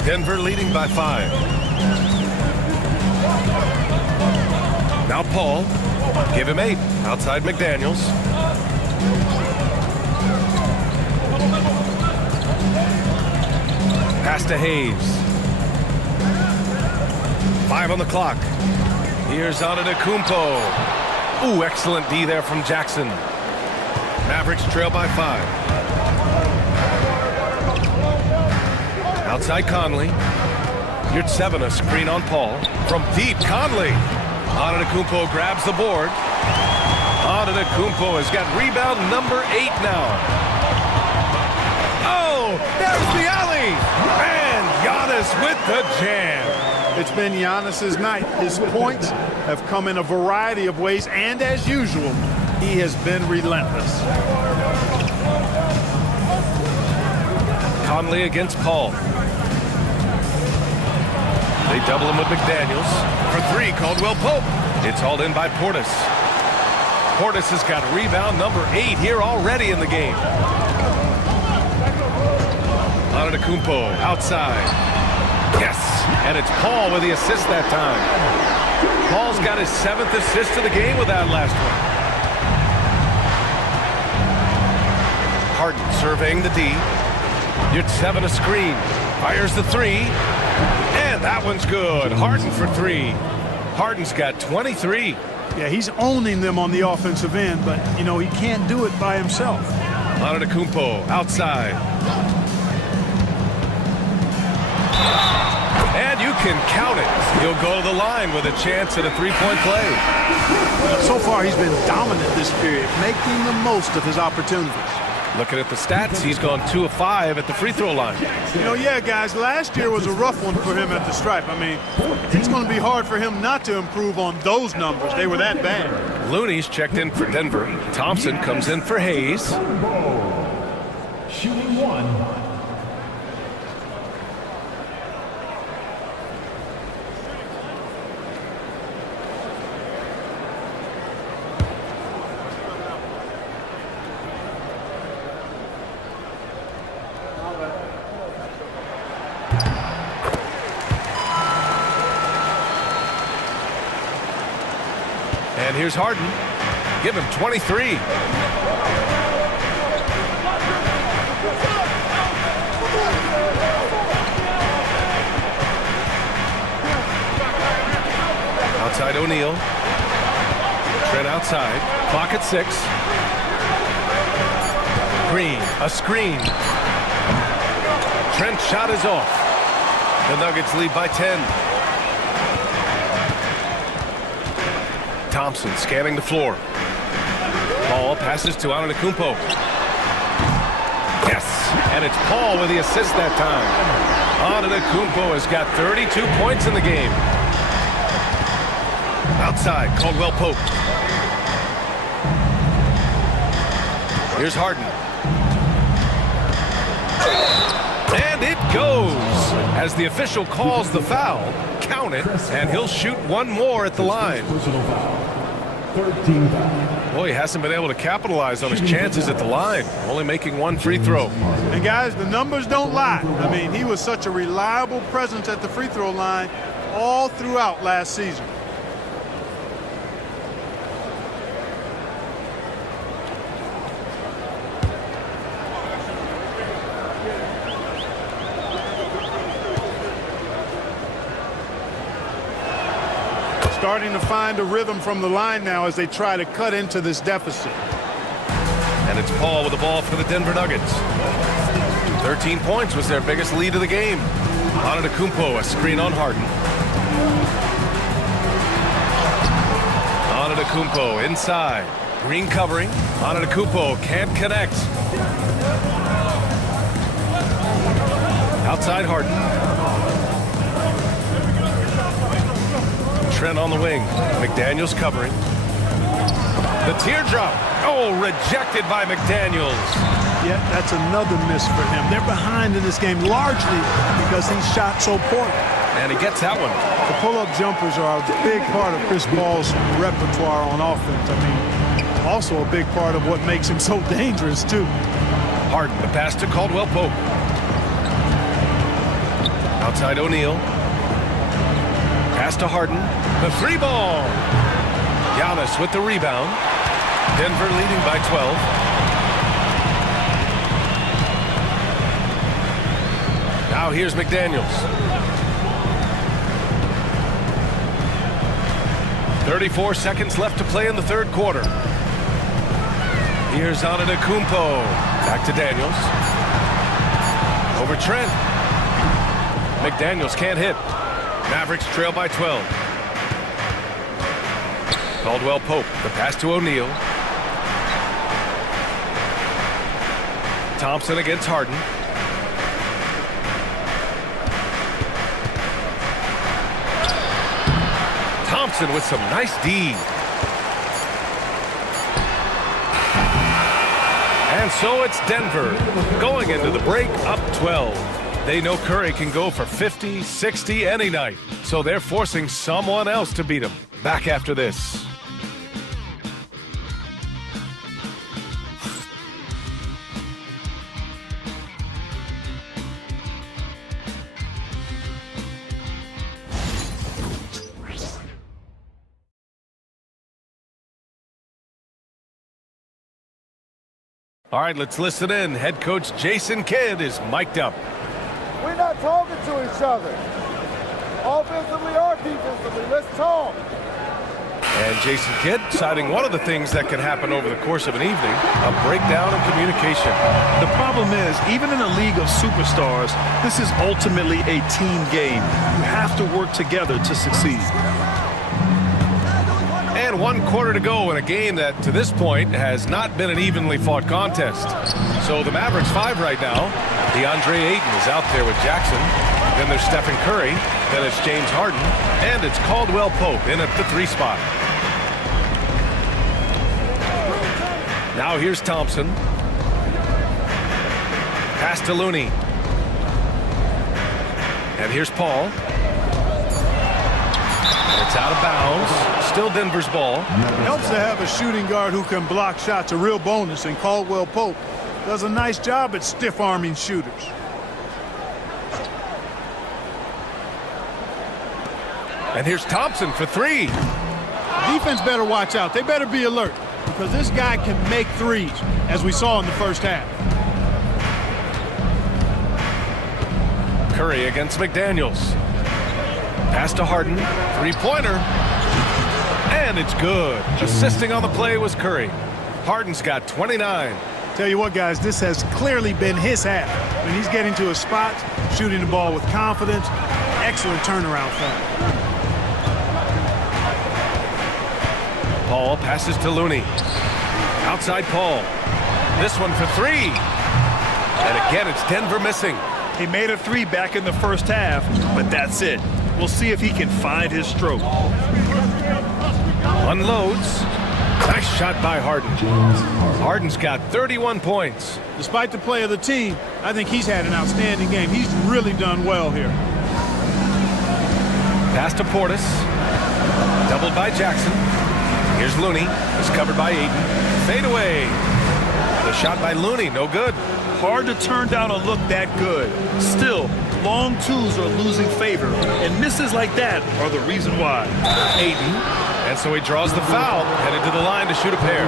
Denver leading by 5. Now Paul. Give him 8. Outside McDaniels. Pass to Hayes. 5 on the clock. Here's Antetokounmpo. Ooh, excellent D there from Jackson. Mavericks trail by 5. Outside Conley. Yurtseven, a screen on Paul. From deep, Conley. Antetokounmpo grabs the board. Antetokounmpo has got rebound number 8 now. Oh, there's the alley. And Giannis with the jam. It's been Giannis's night. His points have come in a variety of ways, and as usual, he has been relentless. Conley against Paul. They double him with McDaniels. For 3, Caldwell Pope. It's hauled in by Portis. Portis has got rebound number 8 here already in the game. Antetokounmpo outside. Yes, and it's Paul with the assist that time. Paul's got his 7th assist of the game with that last one. Harden surveying the D. Yurtseven a screen. Fires the 3. And that one's good. Harden for 3. Harden's got 23. Yeah, he's owning them on the offensive end, but, you know, he can't do it by himself. Antetokounmpo outside. And you can count it. He'll go to the line with a chance at a 3-point play. So far, he's been dominant this period, making the most of his opportunities. Looking at the stats, he's gone 2 of 5 at the free throw line. You know, yeah, guys, last year was a rough one for him at the stripe. I mean, it's going to be hard for him not to improve on those numbers. They were that bad. Looney's checked in for Denver. Thompson comes in for Hayes. Shooting 1. And here's Harden. Give him 23. Outside O'Neal. Trent outside. Clock at 6. Green, a screen. Trent's shot is off. The Nuggets lead by 10. Thompson scanning the floor. Paul passes to Antetokounmpo. Yes, and it's Paul with the assist that time. Antetokounmpo has got 32 points in the game. Outside, Caldwell Pope. Here's Harden. And it goes. As the official calls the foul, count it, and he'll shoot one more at the line. Boy, he hasn't been able to capitalize on his chances at the line, only making 1 free throw. And guys, the numbers don't lie. I mean, he was such a reliable presence at the free throw line all throughout last season. Starting to find a rhythm from the line now as they try to cut into this deficit. And it's Paul with the ball for the Denver Nuggets. 13 points was their biggest lead of the game. Antetokounmpo, a screen on Harden. Antetokounmpo inside. Green covering. Antetokounmpo can't connect. Outside Harden. Trent on the wing. McDaniels covering. The teardrop. Oh, rejected by McDaniels. Yeah, that's another miss for him. They're behind in this game largely because he shot so poorly. And he gets that one. The pull-up jumpers are a big part of Chris Paul's repertoire on offense. I mean, also a big part of what makes him so dangerous, too. Harden, the pass to Caldwell Pope. Outside O'Neal. Pass to Harden. The three ball. Giannis with the rebound. Denver leading by 12. Now here's McDaniels. 34 seconds left to play in the third quarter. Here's Antetokounmpo. Back to Daniels. Over Trent. McDaniels can't hit. Mavericks trail by 12. Caldwell Pope. The pass to O'Neal. Thompson against Harden. Thompson with some nice D. And so it's Denver going into the break up 12. They know Curry can go for 50, 60 any night. So they're forcing someone else to beat him. Back after this. All right, let's listen in. Head coach Jason Kidd is mic'd up. We're not talking to each other. Offensively or defensively, let's talk. And Jason Kidd citing one of the things that can happen over the course of an evening, a breakdown in communication. The problem is, even in a league of superstars, this is ultimately a team game. You have to work together to succeed. And 1 quarter to go in a game that, to this point, has not been an evenly fought contest. So the Mavericks 5 right now. DeAndre Ayton is out there with Jackson. Then there's Stephen Curry. Then it's James Harden. And it's Caldwell Pope in at the 3 spot. Now here's Thompson. Pass to Looney. And here's Paul. It's out of bounds. Still Denver's ball. Helps to have a shooting guard who can block shots, a real bonus, and Caldwell Pope does a nice job at stiff-arming shooters. And here's Thompson for 3. Defense better watch out. They better be alert because this guy can make threes, as we saw in the first half. Curry against McDaniels. Pass to Harden. 3-pointer. And it's good. Assisting on the play was Curry. Harden's got 29. Tell you what, guys, this has clearly been his half. When he's getting to a spot, shooting the ball with confidence, excellent turnaround for him. Paul passes to Looney. Outside Paul. This one for 3. And again, it's Denver missing. He made a 3 back in the first half, but that's it. We'll see if he can find his stroke. Unloads. Nice shot by Harden. Harden's got 31 points. Despite the play of the team, I think he's had an outstanding game. He's really done well here. Pass to Portis. Doubled by Jackson. Here's Looney. It's covered by Ayton. Fade away. The shot by Looney, no good. Hard to turn down a look that good. Still, long twos are losing favor, and misses like that are the reason why. Ayton. And so he draws the foul, headed to the line to shoot a pair.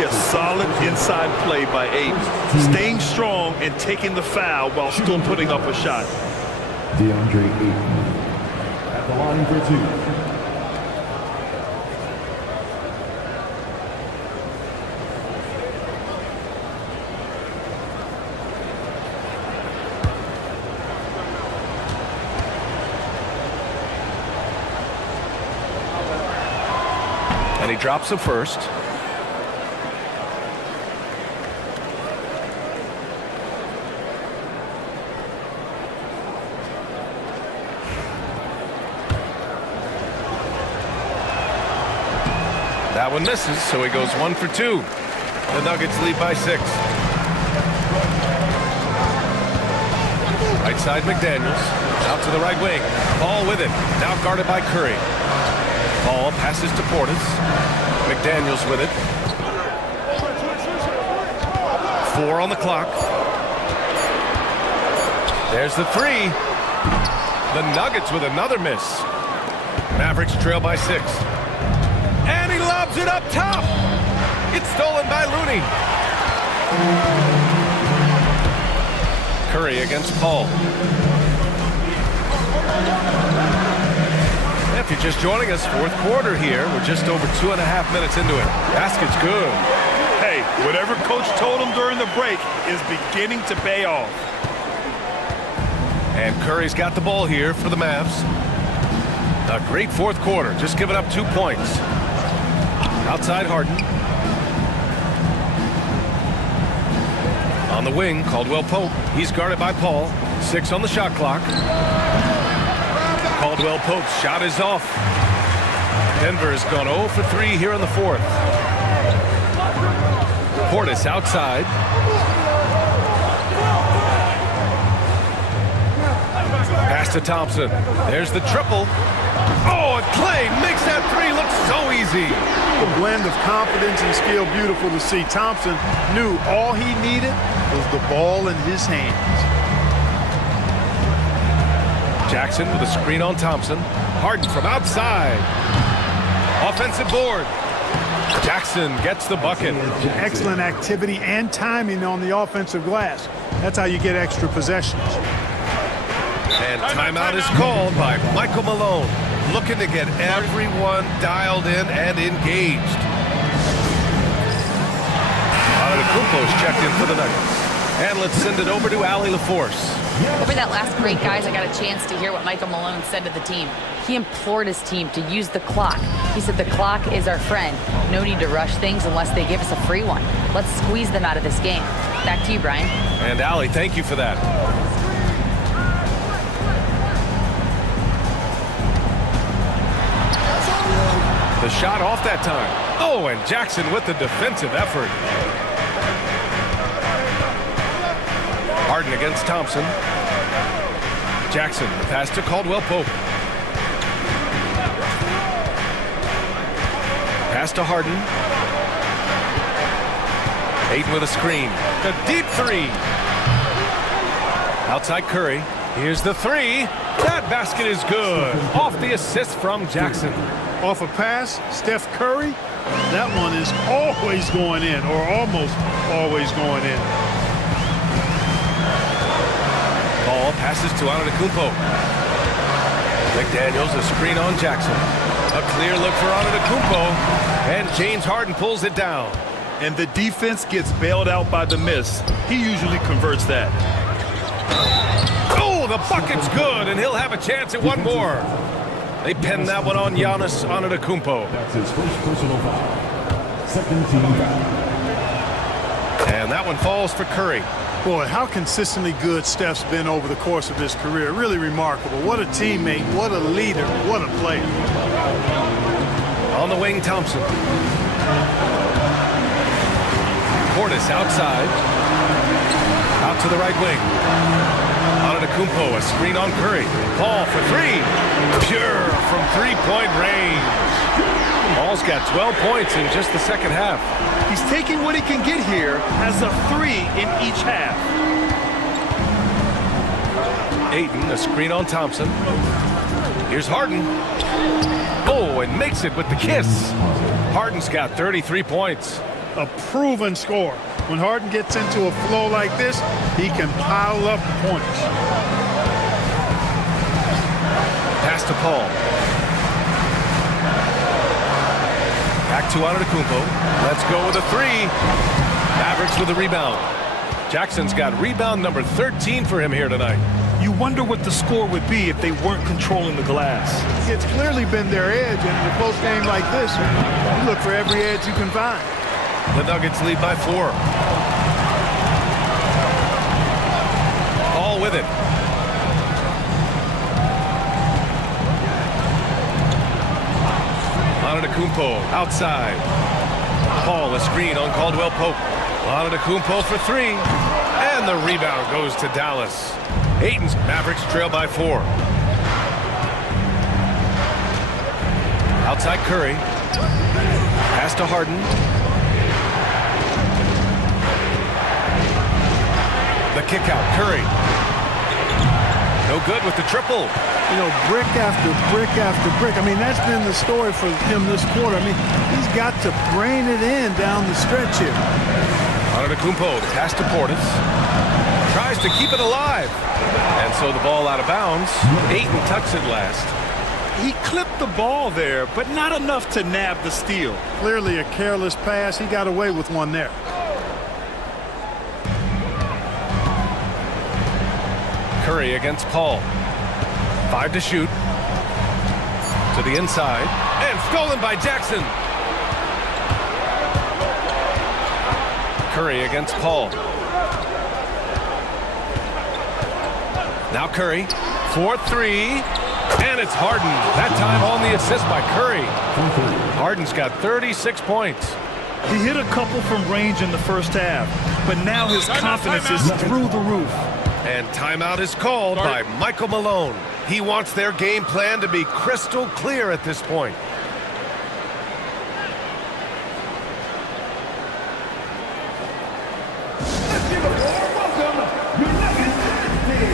Yes, solid inside play by Ayton. Staying strong and taking the foul while still putting up a shot. DeAndre Ayton at the line for 2. And he drops the first. That one misses, so he goes 1 for 2. The Nuggets lead by 6. Right side McDaniels. Out to the right wing. Paul with it. Now guarded by Curry. Paul passes to Portis. McDaniels with it. 4 on the clock. There's the three. The Nuggets with another miss. Mavericks trail by 6. And he lobs it up top. It's stolen by Looney. Curry against Paul. If you're just joining us, fourth quarter here. We're just over 2.5 minutes into it. Basket's good. Hey, whatever coach told him during the break is beginning to pay off. And Curry's got the ball here for the Mavs. A great fourth quarter, just giving up 2 points. Outside Harden. On the wing, Caldwell Pope. He's guarded by Paul. 6 on the shot clock. Caldwell Pope's shot is off. Denver has gone 0 for 3 here in the fourth. Portis outside. Pass to Thompson. There's the triple. Oh, and Clay makes that three look so easy. A blend of confidence and skill, beautiful to see. Thompson knew all he needed was the ball in his hands. Jackson with a screen on Thompson. Harden from outside. Offensive board. Jackson gets the bucket. Excellent activity and timing on the offensive glass. That's how you get extra possessions. And timeout is called by Michael Malone, looking to get everyone dialed in and engaged. Antetokounmpo's checked in for the Nuggets. And let's send it over to Allie LaForce. Over that last break, guys, I got a chance to hear what Michael Malone said to the team. He implored his team to use the clock. He said the clock is our friend. No need to rush things unless they give us a free one. Let's squeeze them out of this game. Back to you, Brian. And Allie, thank you for that. The shot off that time. Oh, and Jackson with the defensive effort. Harden against Thompson. Jackson, the pass to Caldwell Pope. Pass to Harden. Ayton with a screen. The deep three. Outside Curry. Here's the three. That basket is good. Off the assist from Jackson. Off a pass, Steph Curry, that one is always going in, or almost always going in. Ball passes to Antetokounmpo. McDaniels, a screen on Jackson. A clear look for Antetokounmpo, and James Harden pulls it down. And the defense gets bailed out by the miss. He usually converts that. Oh, the bucket's good, and he'll have a chance at one more. They pin that one on Giannis Antetokounmpo. That's his first personal foul. Second team foul. And that one falls for Curry. Boy, how consistently good Steph's been over the course of his career. Really remarkable. What a teammate, what a leader, what a player. On the wing, Thompson. Portis outside. Out to the right wing. Antetokounmpo, a screen on Curry. Paul for three. Pure from three-point range. Paul's got 12 points in just the second half. He's taking what he can get here as a three in each half. Ayton, a screen on Thompson. Here's Harden. Oh, and makes it with the kiss. Harden's got 33 points. A proven scorer. When Harden gets into a flow like this, he can pile up points. Pass to Paul. Back to Antetokounmpo. Let's go with a three. Mavericks with a rebound. Jackson's got rebound number 13 for him here tonight. You wonder what the score would be if they weren't controlling the glass. It's clearly been their edge, and in a close game like this, you look for every edge you can find. The Nuggets lead by 4. All with it. Antetokounmpo outside. Paul, a screen on Caldwell Pope. Antetokounmpo for three. And the rebound goes to Dallas. Ayton's Mavericks trail by 4. Outside Curry. Pass to Harden. The kick out, Curry. No good with the triple. You know, brick after brick after brick. I mean, that's been the story for him this quarter. I mean, he's got to brain it in down the stretch here. Antetokounmpo pass to Portis. Tries to keep it alive. And so the ball out of bounds. Ayton tucks it last. He clipped the ball there, but not enough to nab the steal. Clearly a careless pass. He got away with one there. Curry against Paul. 5 to shoot. To the inside. And stolen by Jackson. Curry against Paul. Now Curry. 4-3. And it's Harden. That time on the assist by Curry. Harden's got 36 points. He hit a couple from range in the first half, but now his confidence is through the roof. And timeout is called by Michael Malone. He wants their game plan to be crystal clear at this point. Let's give a warm welcome, your Nuggets Dynasty.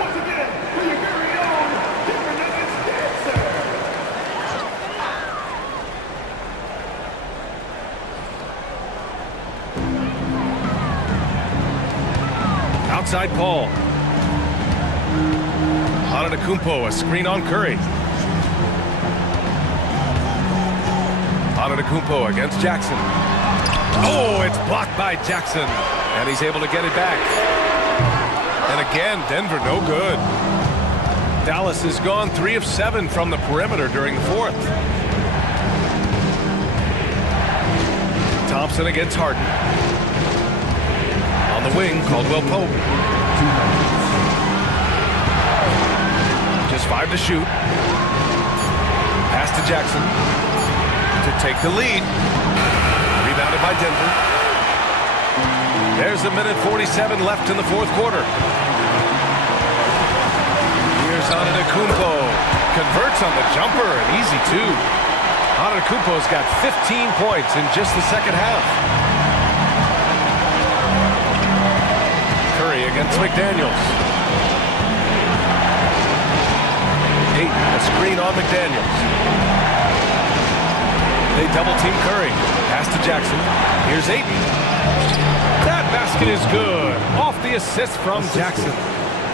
Once again, for your very own Denver Nuggets dancer. Outside Paul. Antetokounmpo, a screen on Curry. Antetokounmpo against Jackson. Oh, it's blocked by Jackson. And he's able to get it back. And again, Denver no good. Dallas has gone 3 of 7 from the perimeter during the fourth. Thompson against Harden. On the wing, Caldwell Pope. Just 5 to shoot. Pass to Jackson to take the lead. Rebounded by Denver. There's a minute 47 left in the fourth quarter. Here's Antetokounmpo. Converts on the jumper, an easy 2. Antetokounmpo's got 15 points in just the second half. Curry against McDaniels. Ayton, a screen on McDaniels. They double team Curry. Pass to Jackson. Here's Ayton. That basket is good. Off the assist from Jackson.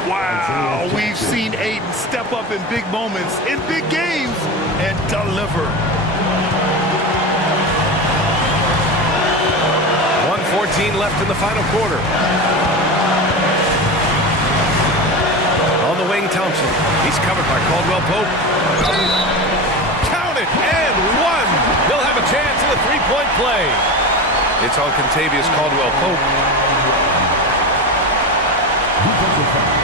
Wow, we've seen Ayton step up in big moments, in big games, and deliver. 1:14 left in the final quarter. On the wing, Thompson. He's covered by Caldwell Pope. Count it, and 1. He'll have a chance in the three-point play. It's on Contavious Caldwell Pope. Defensive foul.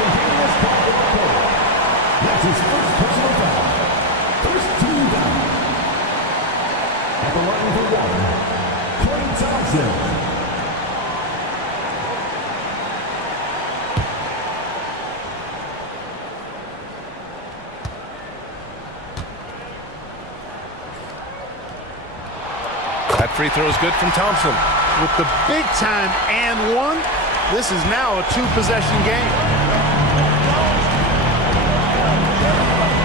Contavious Caldwell Pope. That's his first personal foul. First team foul. At the line for 1, Klay Thompson. That free throw is good from Thompson. With the big time and 1, this is now a 2-possession game.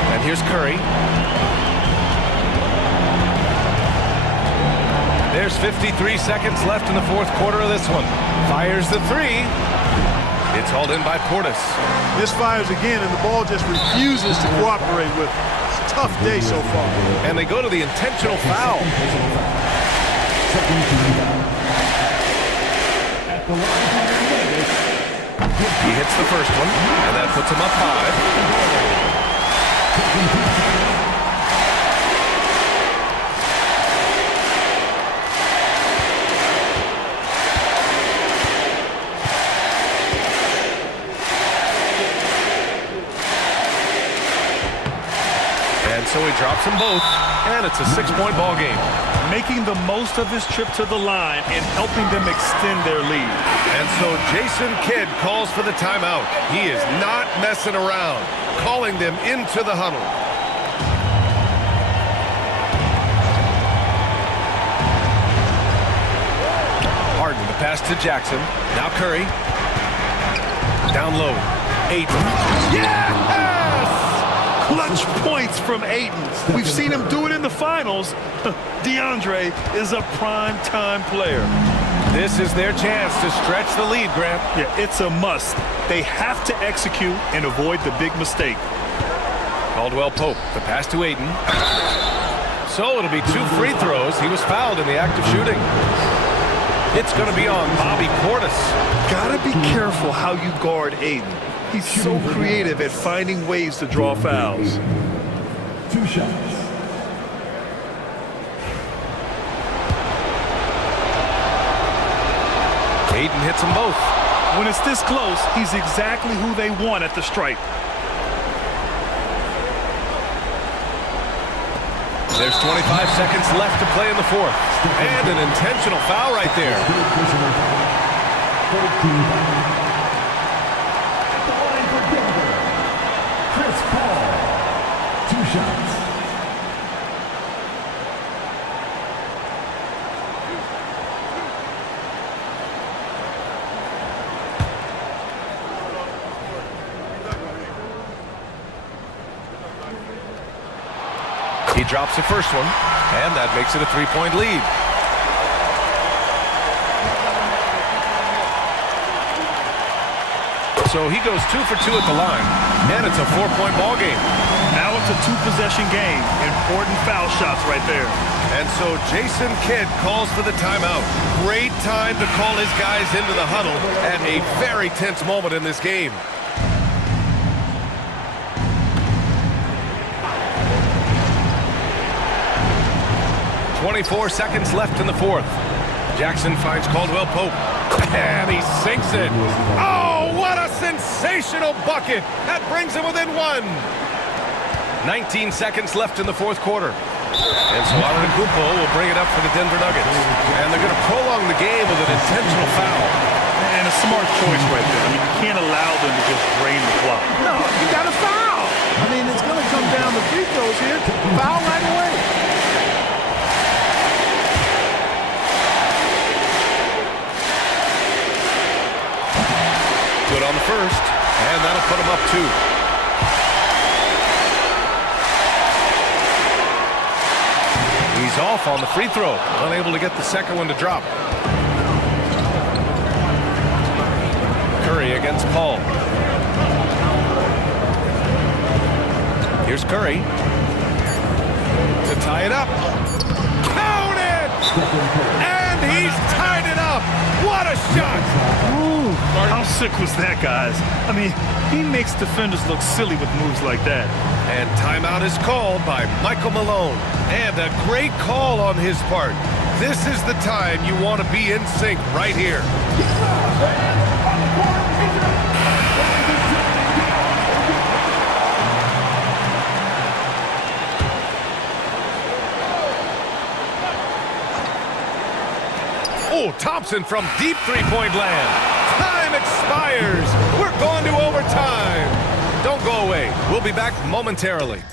And here's Curry. There's 53 seconds left in the fourth quarter of this one. Fires the 3. It's hauled in by Portis. Misfires again, and the ball just refuses to cooperate with it. It's a tough day so far. And they go to the intentional foul. He hits the first one, and that puts him up 5. And so he drops them both, and it's a 6-point ball game. Making the most of his trip to the line and helping them extend their lead. And so Jason Kidd calls for the timeout. He is not messing around, calling them into the huddle. Harden, the pass pass to Jackson. Now Curry. Down low. Ayton. Yes! Clutch points from Ayton. We've seen him do it in the finals. DeAndre is a prime-time player. This is their chance to stretch the lead, Grant. Yeah, it's a must. They have to execute and avoid the big mistake. Caldwell Pope, the pass to Ayton. So it'll be 2 free throws. He was fouled in the act of shooting. It's going to be on Bobby Portis. Gotta be careful how you guard Ayton. He's so creative at finding ways to draw fouls. 2 shots. Ayton hits them both. When it's this close, he's exactly who they want at the stripe. There's 25 seconds left to play in the fourth. And an intentional foul right there. Chris Paul. 2 shots. He drops the first one, and that makes it a 3-point lead. So he goes 2 for 2 at the line, and it's a 4-point ball game. Now it's a 2-possession game. Important foul shots right there. And so Jason Kidd calls for the timeout. Great time to call his guys into the huddle at a very tense moment in this game. 24 seconds left in the fourth. Jackson finds Caldwell Pope, and he sinks it. Oh, what a sensational bucket! That brings him within 1. 19 seconds left in the fourth quarter. And so Antetokounmpo will bring it up for the Denver Nuggets. And they're going to prolong the game with an intentional foul. And a smart choice right there. I mean, you can't allow them to just drain the clock. No, you got to foul. I mean, it's going to come down to free throws here. Foul right away. Good on the first, and that'll put him up 2. He's off on the free throw, unable to get the second one to drop. Curry against Paul. Here's Curry to tie it up. Count it! And he's tied it up. What a shot! Ooh, how sick was that, guys? I mean, he makes defenders look silly with moves like that. And timeout is called by Michael Malone. And a great call on his part. This is the time you want to be in sync right here. Oh, Thompson from deep three-point land. Time expires. We're going to overtime. Don't go away. We'll be back momentarily.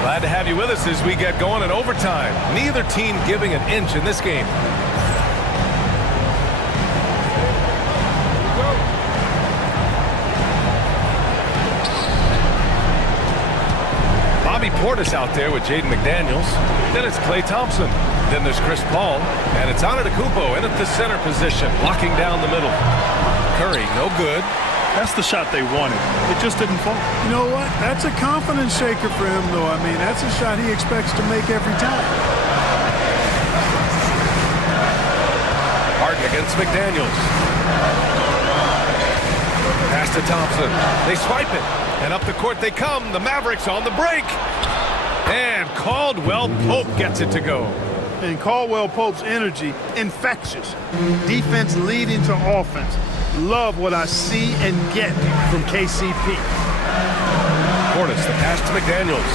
Glad to have you with us as we get going in overtime. Neither team giving an inch in this game. Bobby Portis out there with Jaden McDaniels. Then it's Klay Thompson. Then there's Chris Paul. And it's Antetokounmpo in at the center position, blocking down the middle. Curry, no good. That's the shot they wanted. It just didn't fall. You know what? That's a confidence shaker for him, though. I mean, that's a shot he expects to make every time. Harden against McDaniels. Pass to Thompson. They swipe it. And up the court they come. The Mavericks on the break. And Caldwell Pope gets it to go. And Caldwell Pope's energy, infectious. Defense leading to offense. Love what I see and get from KCP. Portis, the pass to McDaniels.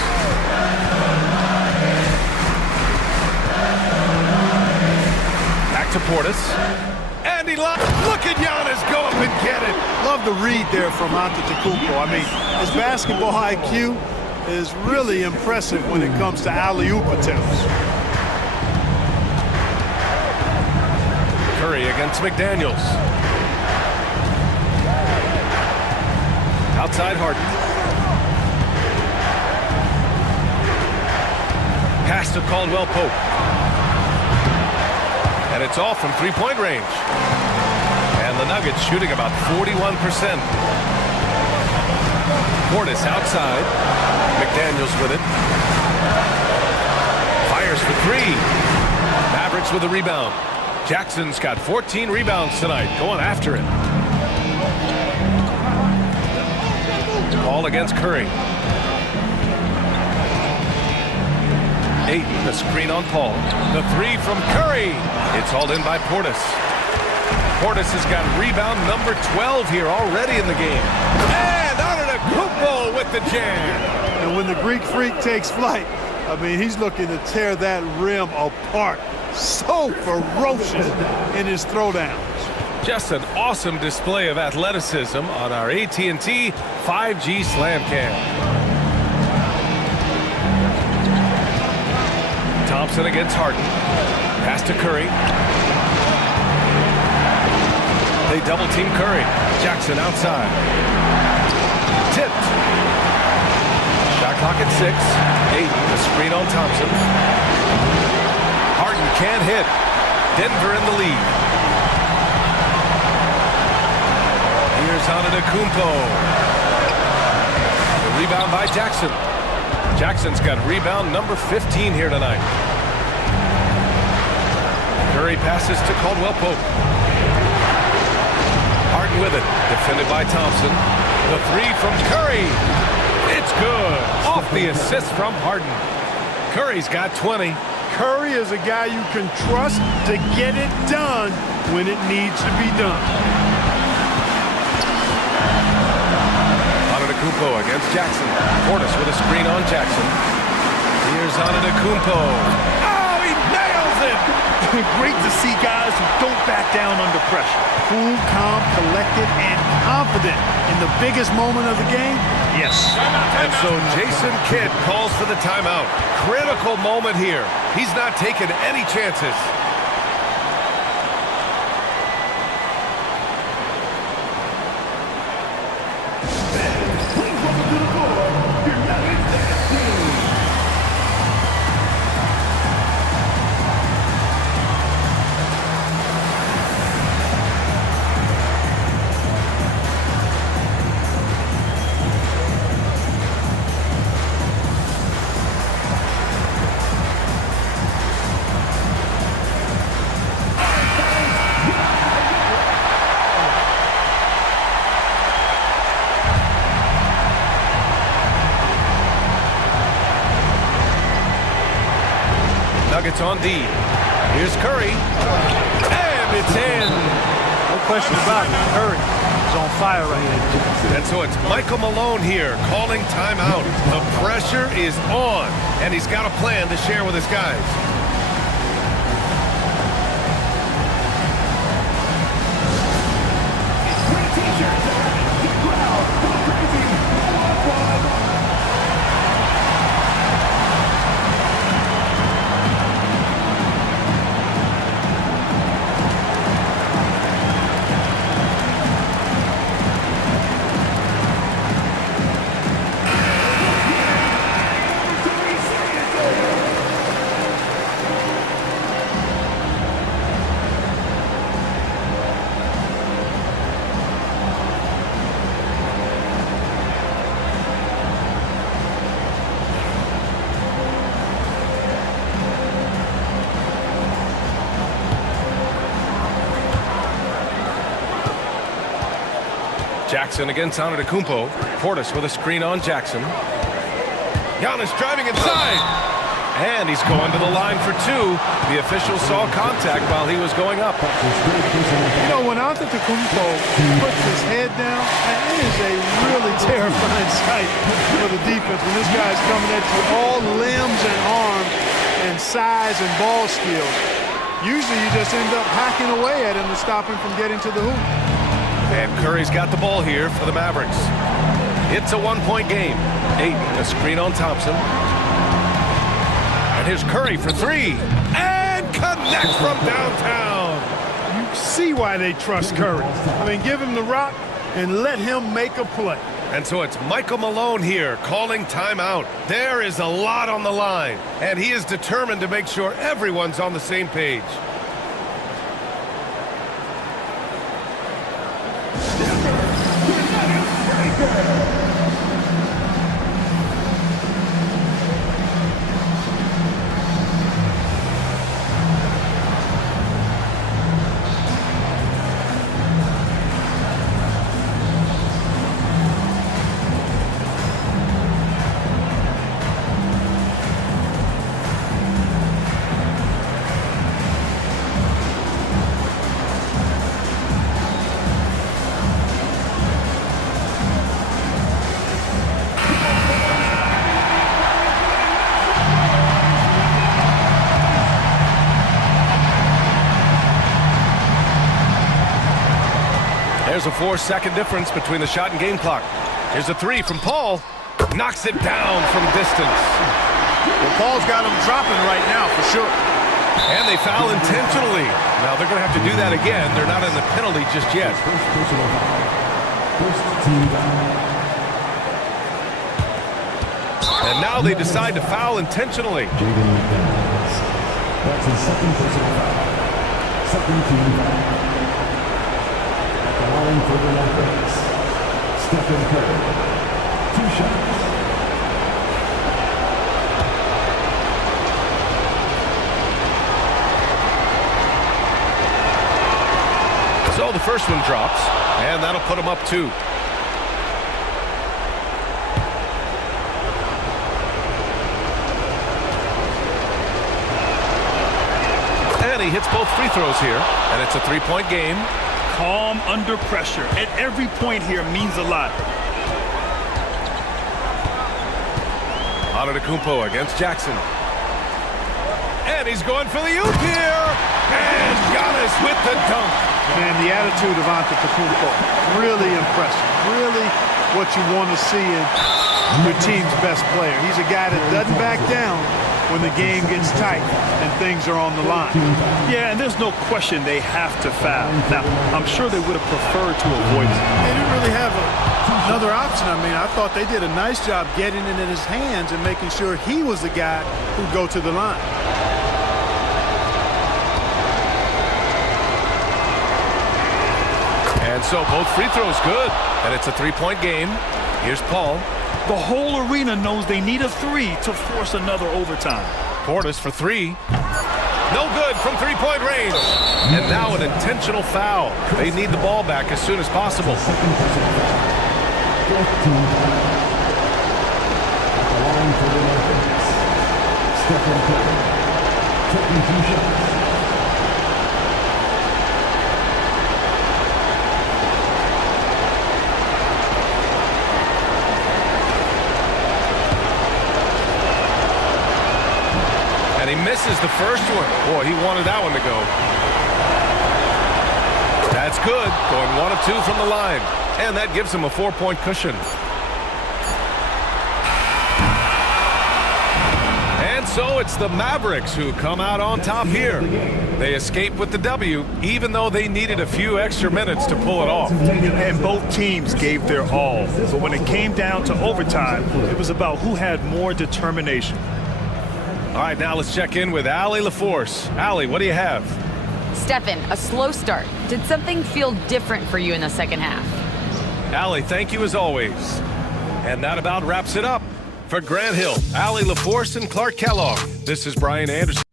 Back to Portis. And Randy Lott. Look at Giannis go up and get it. Love the read there from Antetokounmpo. I mean, his basketball IQ is really impressive when it comes to alley-oop attempts. Curry against McDaniels. Outside Harden. Pass to Caldwell Pope. And it's off from three-point range. And the Nuggets shooting about 41%. Portis outside. McDaniels with it. Fires for three. Mavericks with a rebound. Jackson's got 14 rebounds tonight, going after it. Ball against Curry. Ayton, the screen on Paul. The three from Curry. It's hauled in by Portis. Portis has got rebound number 12 here already in the game. And Antetokounmpo with the jam. And when the Greek Freak takes flight, I mean, he's looking to tear that rim apart. So ferocious in his throwdowns. Just an awesome display of athleticism on our AT&T 5G Slam Cam. Thompson against Harden. Pass to Curry. They double team Curry. Jackson outside. Tipped. Shot clock at 6. Ayton, the screen on Thompson. Harden can't hit. Denver in the lead. Here's Antetokounmpo. The rebound by Jackson. Jackson's got rebound number 15 here tonight. Curry passes to Caldwell Pope. Harden with it. Defended by Thompson. The three from Curry. It's good. Off the assist from Harden. Curry's got 20. Curry is a guy you can trust to get it done when it needs to be done. Antetokounmpo against Jackson. Portis with a screen on Jackson. Here's Antetokounmpo. Oh, he nails it! Great to see guys who don't back down under pressure. Cool, calm, collected, and confident in the biggest moment of the game. Yes. And so Jason Kidd calls for the timeout. Critical moment here. He's not taking any chances. Nuggets on D. Here's Curry. And it's in. No question about it. Curry is on fire right now. And so it's Michael Malone here calling timeout. The pressure is on, and he's got a plan to share with his guys. Jackson against Antetokounmpo. Portis with a screen on Jackson. Giannis driving inside. And he's going to the line for two. The official saw contact while he was going up. You know, when Antetokounmpo puts his head down, it is a really terrifying sight for the defense when this guy's coming at you all limbs and arms and size and ball skills. Usually you just end up hacking away at him to stop him from getting to the hoop. And Curry's got the ball here for the Mavericks. It's a one-point game. Ayton, a screen on Thompson. And here's Curry for three. And connects from downtown. You see why they trust Curry. I mean, give him the rock and let him make a play. And so it's Michael Malone here calling timeout. There is a lot on the line, and he is determined to make sure everyone's on the same page. There's a 4-second difference between the shot and game clock. Here's a three from Paul. Knocks it down from distance. Well, Paul's got him dropping right now for sure. And they foul intentionally. Now they're going to have to do that again. They're not in the penalty just yet. And now they decide to foul intentionally. That's his second personal foul. Second team foul. At the line for the Mavericks, Stephen Curry. 2 shots. So the first one drops, and that'll put him up 2. And he hits both free throws here, and it's a 3-point game. Calm under pressure, and every point here means a lot. Antetokounmpo against Jackson. And he's going for the oop here. And Giannis with the dunk. Man, the attitude of Antetokounmpo, really impressive. Really what you want to see in your team's best player. He's a guy that doesn't back down when the game gets tight and things are on the line. Yeah, and there's no question they have to foul. Now, I'm sure they would have preferred to avoid it. They didn't really have another option. I mean, I thought they did a nice job getting it in his hands and making sure he was the guy who'd go to the line. And so both free throws good. And it's a 3-point game. Here's Paul. The whole arena knows they need a 3 to force another overtime. Portis for 3. No good from 3-point range. And now an intentional foul. They need the ball back as soon as possible. Stephen Curry, taking 2 shots. And he misses the first one. Boy, he wanted that one to go. That's good. Going 1 of 2 from the line. And that gives him a 4-point cushion. And so it's the Mavericks who come out on top here. They escape with the W, even though they needed a few extra minutes to pull it off. And both teams gave their all. But when it came down to overtime, it was about who had more determination. All right, now let's check in with Allie LaForce. Allie, what do you have? Stephen, a slow start. Did something feel different for you in the second half? Allie, thank you as always. And that about wraps it up. For Grant Hill, Allie LaForce, and Clark Kellogg, this is Brian Anderson.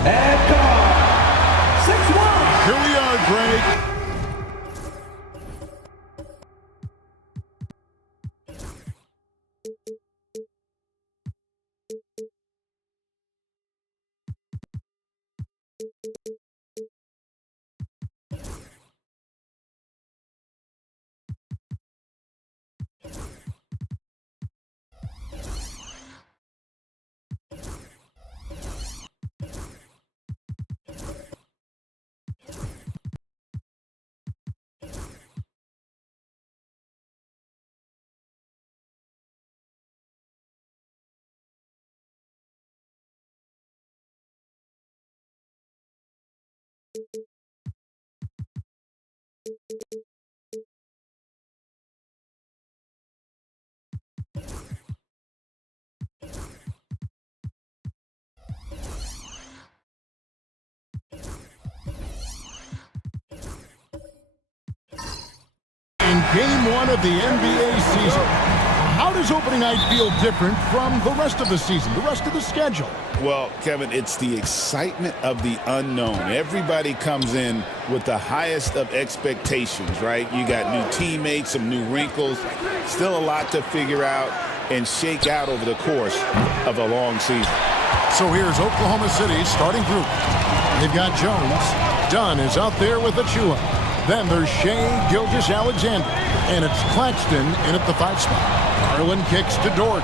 And gone. 6-1. Here we are, Greg. In game one of the NBA season, how does opening night feel different from the rest of the season, the rest of the schedule? Well, Kevin, it's the excitement of the unknown. Everybody comes in with the highest of expectations, right? You got new teammates, some new wrinkles, still a lot to figure out and shake out over the course of a long season. So here's Oklahoma City's starting group. They've got Jones. Dunn is out there with Achua. Then there's Shea Gilgeous-Alexander. And it's Claxton in at the 5 spot. Garland kicks to Dort.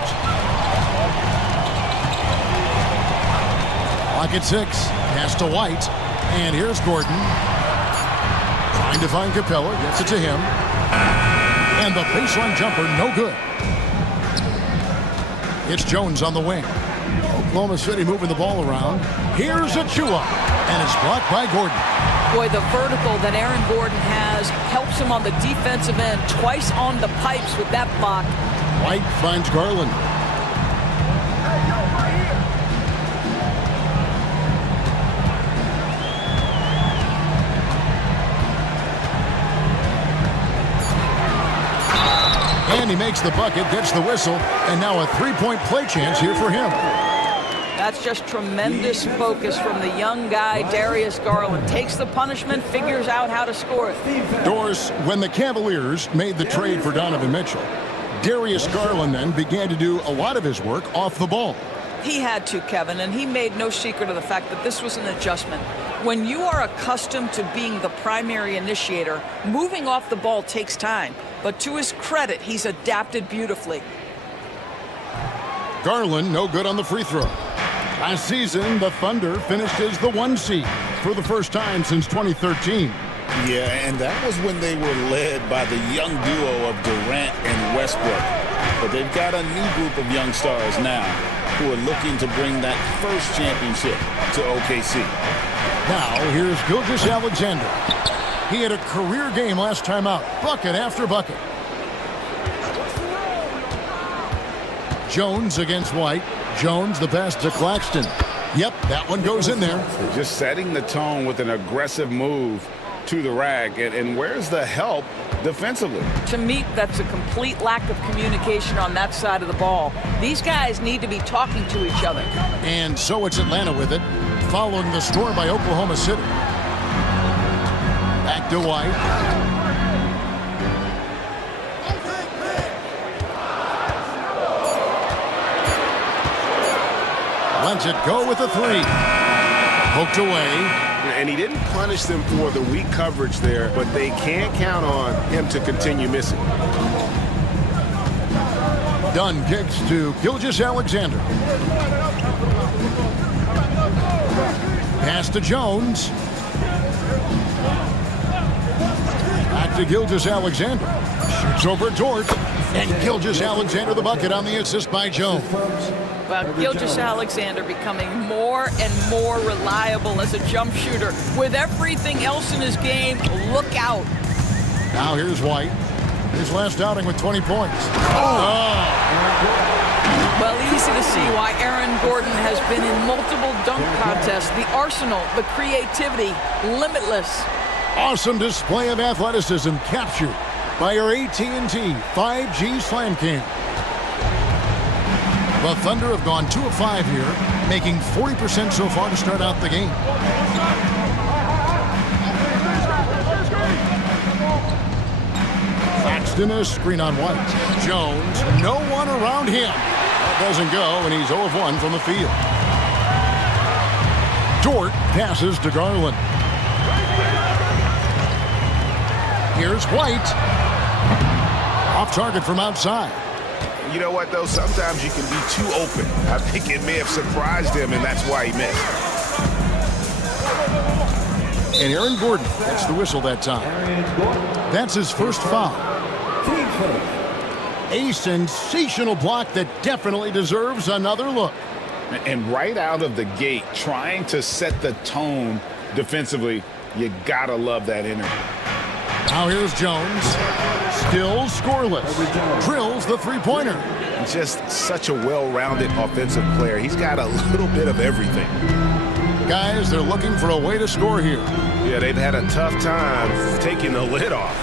Clock at 6. Pass to White. And here's Gordon. Trying to find Capella. Gets it to him. And the baseline jumper, no good. It's Jones on the wing. Oklahoma City moving the ball around. Here's Achua. And it's blocked by Gordon. Boy, the vertical that Aaron Gordon has helps him on the defensive end. Twice on the pipes with that block. White finds Garland. And he makes the bucket, gets the whistle, and now a three-point play chance here for him. That's just tremendous focus from the young guy, Darius Garland. Takes the punishment, figures out how to score it. Doris, when the Cavaliers made the trade for Donovan Mitchell, Darius Garland then began to do a lot of his work off the ball. He had to, Kevin, and he made no secret of the fact that this was an adjustment. When you are accustomed to being the primary initiator, moving off the ball takes time. But to his credit, he's adapted beautifully. Garland, no good on the free throw. Last season, the Thunder finished as the 1 seed for the first time since 2013. Yeah, and that was when they were led by the young duo of Durant and Westbrook. But they've got a new group of young stars now who are looking to bring that first championship to OKC. Now, here's Gilgeous-Alexander. He had a career game last time out, bucket after bucket. Jones against White. Jones, the pass to Claxton. Yep, that one goes in there. Just setting the tone with an aggressive move to the rack. And where's the help defensively? To me, that's a complete lack of communication on that side of the ball. These guys need to be talking to each other. And so it's Atlanta with it, following the score by Oklahoma City. Back to White. Lets it go with a 3. Poked away. And he didn't punish them for the weak coverage there, but they can't count on him to continue missing. Dunn kicks to Gilgeous-Alexander. Pass to Jones. Back to Gilgeous-Alexander. Shoots over Dort. And Gilgeous-Alexander the bucket on the assist by Jones. Well, Gilgeous-Alexander becoming more and more reliable as a jump shooter. With everything else in his game, look out. Now here's White. His last outing with 20 points. Well, easy to see why Aaron Gordon has been in multiple dunk contests. The arsenal, the creativity, limitless. Awesome display of athleticism captured by our AT&T 5G Slam Cam. The Thunder have gone 2 of 5 here, making 40% so far to start out the game. Claxton a screen on White. Jones, no one around him. That doesn't go, and he's 0 of 1 from the field. Dort passes to Garland. Here's White. Off target from outside. You know what, though? Sometimes you can be too open. I think it may have surprised him, and that's why he missed. And Aaron Gordon gets the whistle that time. That's his first foul. A sensational block that definitely deserves another look. And right out of the gate, trying to set the tone defensively, you gotta love that energy. Now here's Jones. Still scoreless. Drills the three-pointer. Just such a well-rounded offensive player. He's got a little bit of everything. Guys, they're looking for a way to score here. Yeah, they've had a tough time taking the lid off.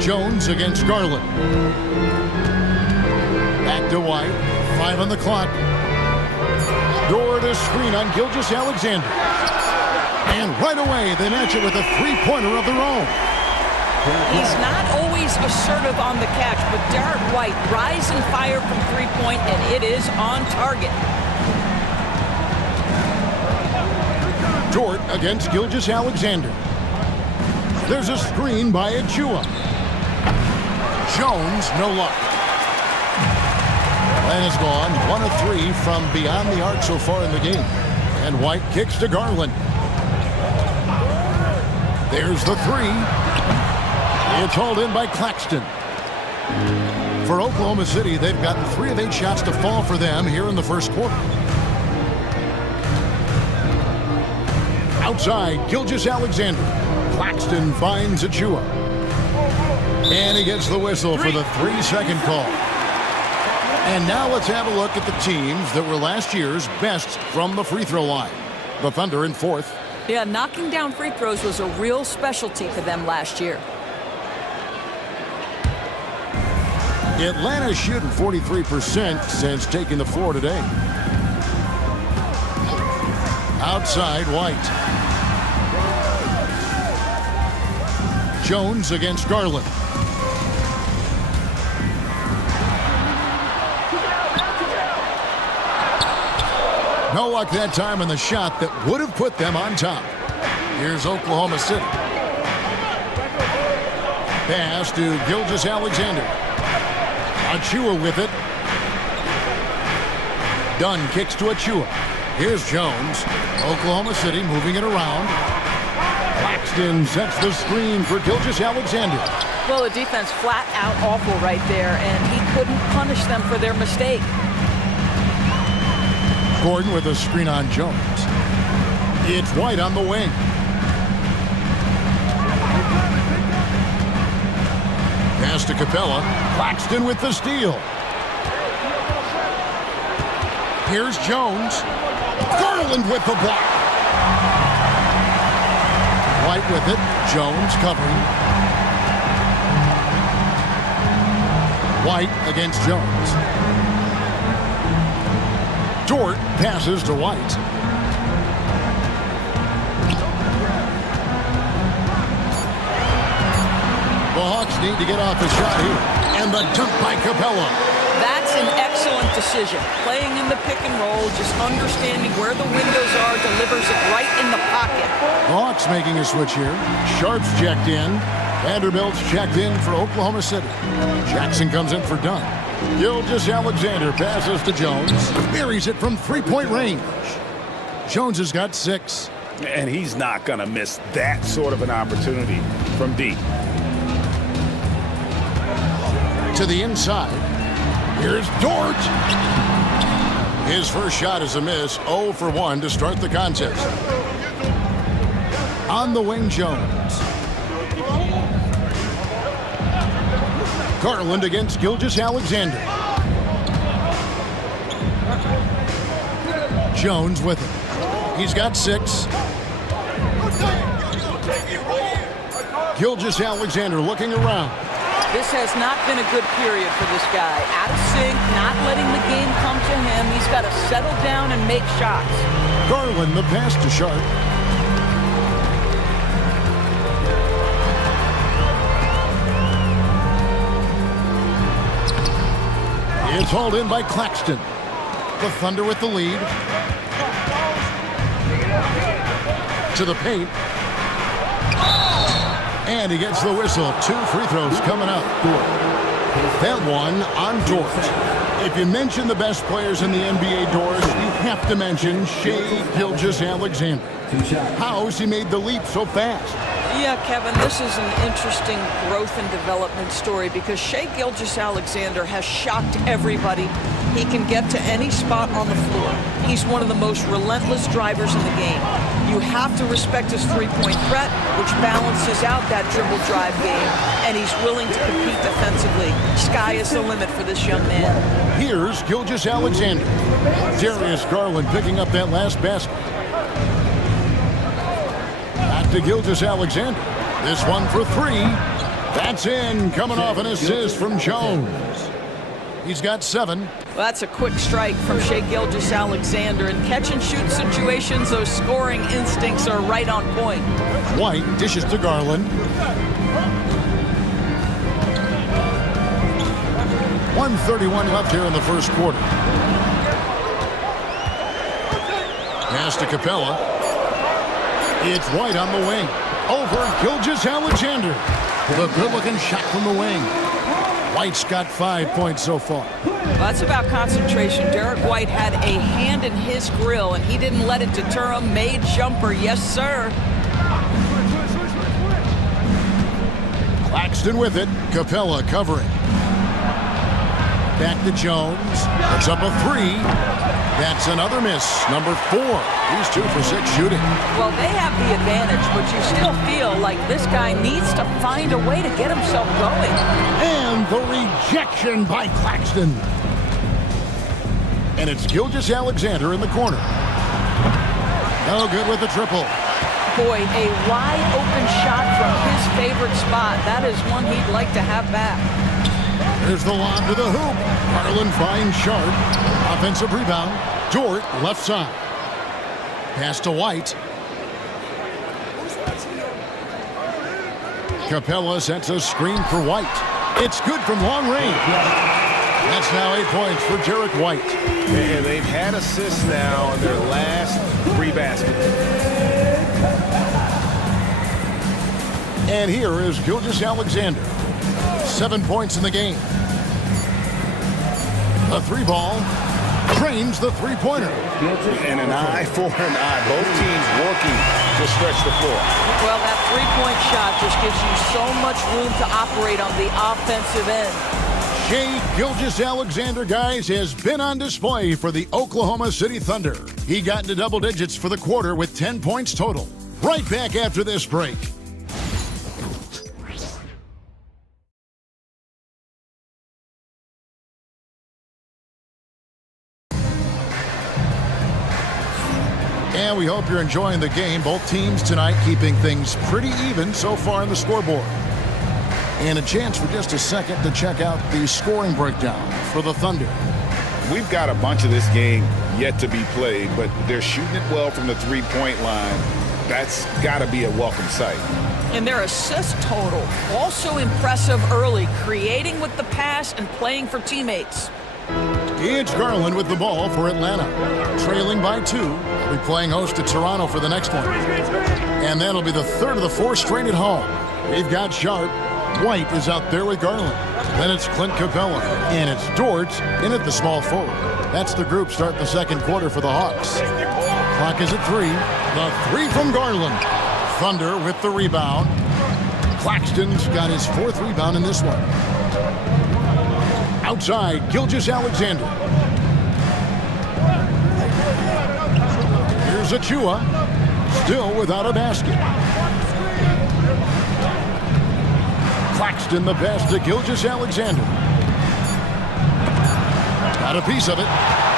Jones against Garland. Back to White. 5 on the clock. Dort a screen on Gilgeous-Alexander. And right away, they match it with a three-pointer of their own. He's not always assertive on the catch, but Derek White, rise and fire from three-point, and it is on target. Dort against Gilgeous-Alexander. There's a screen by Achua. Jones, no luck. Len has gone 1 of 3 from beyond the arc so far in the game. And White kicks to Garland. There's the 3. It's hauled in by Claxton. For Oklahoma City, they've gotten 3 of 8 shots to fall for them here in the first quarter. Outside, Gilgeous-Alexander. Claxton finds Achua. And he gets the whistle for the 3-second call. And now let's have a look at the teams that were last year's best from the free throw line. The Thunder in 4th. Yeah, knocking down free throws was a real specialty for them last year. Atlanta shooting 43% since taking the floor today. Outside, White. Jones against Garland. No luck that time on the shot that would have put them on top. Here's Oklahoma City. Pass to Gilgeous-Alexander. Achua with it. Dunn kicks to Achua. Here's Jones. Oklahoma City moving it around. Claxton sets the screen for Gilgeous-Alexander. Well, the defense flat out awful right there, and he couldn't punish them for their mistake. Gordon with a screen on Jones. It's White on the wing. Pass to Capella. Claxton with the steal. Here's Jones. Garland with the block. White with it. Jones covering. White against Jones. Dort passes to White. The Hawks need to get off the shot here. And the dunk by Capella. That's an excellent excellent decision. Playing in the pick and roll, just understanding where the windows are, delivers it right in the pocket. Hawks making a switch here. Sharp's checked in. Vanderbilt's checked in for Oklahoma City. Jackson comes in for Dunn. Gilgeous-Alexander passes to Jones. Buries it from three-point range. Jones has got 6. And he's not going to miss that sort of an opportunity from deep. To the inside. Here's Dort. His first shot is a miss. 0 for 1 to start the contest. On the wing, Jones. Garland against Gilgeous-Alexander. Jones with it. He's got 6. Gilgeous-Alexander looking around. This has not been a good period for this guy. Out of sync, not letting the game come to him. He's got to settle down and make shots. Garland, the pass to Sharp. It's hauled in by Claxton. The Thunder with the lead. To the paint. And he gets the whistle. 2 free throws coming up. That one on Dort. If you mention the best players in the NBA, Doris, you have to mention Shai Gilgeous-Alexander. How's he made the leap so fast? Yeah, Kevin, this is an interesting growth and development story because Shai Gilgeous-Alexander has shocked everybody. He can get to any spot on the floor. He's one of the most relentless drivers in the game. You have to respect his three-point threat, which balances out that dribble drive game, and he's willing to compete defensively. Sky is the limit for this young man. Here's Gilgeous-Alexander. Darius Garland picking up that last basket. Back to Gilgeous-Alexander. This one for 3. That's in, coming off an assist from Jones. He's got 7. Well, that's a quick strike from Shai Gilgeous-Alexander. In catch-and-shoot situations, those scoring instincts are right on point. White dishes to Garland. 1:31 left here in the first quarter. Pass to Capella. It's White on the wing. Over Gilgeous-Alexander. The good-looking shot from the wing. White's got 5 points so far. Well, that's about concentration. Derek White had a hand in his grill, and he didn't let it deter him. Made jumper, yes, sir. Claxton with it. Capella covering. Back to Jones. Puts up a 3. That's another miss. Number 4. He's 2 for 6 shooting. Well, they have the advantage, but you still feel like this guy needs to find a way to get himself going. And the rejection by Claxton. And it's Gilgeous-Alexander in the corner. No good with the triple. Boy, a wide open shot from his favorite spot. That is one he'd like to have back. There's the lob to the hoop. Garland finds Sharp. Offensive rebound. Dort left side. Pass to White. Capella sets a screen for White. It's good from long range. That's now 8 points for Derek White. And they've had assists now in their last 3 baskets. And here is Gilgeous-Alexander. 7 points in the game. The 3 ball. Trains the three-pointer. And an eye for an eye. Both teams working to stretch the floor. Well, that three-point shot just gives you so much room to operate on the offensive end. Shai Gilgeous-Alexander, guys, has been on display for the Oklahoma City Thunder. He got into double digits for the quarter with 10 points total. Right back after this break. And we hope you're enjoying the game. Both teams tonight keeping things pretty even so far in the scoreboard. And a chance for just a second to check out the scoring breakdown for the Thunder. We've got a bunch of this game yet to be played, but they're shooting it well from the three-point line. That's got to be a welcome sight. And their assist total, also impressive early, creating with the pass and playing for teammates. It's Garland with the ball for Atlanta. Trailing by 2. They'll be playing host to Toronto for the next one. And that'll be the third of the 4 straight at home. They've got Sharp. White is out there with Garland. Then it's Clint Capella. And it's Dort in at the small forward. That's the group starting the second quarter for the Hawks. Clock is at 3. The 3 from Garland. Thunder with the rebound. Claxton's got his 4th rebound in this one. Outside, Gilgeous-Alexander. Here's Achua. Still without a basket. Claxton the pass to Gilgeous-Alexander. Got a piece of it.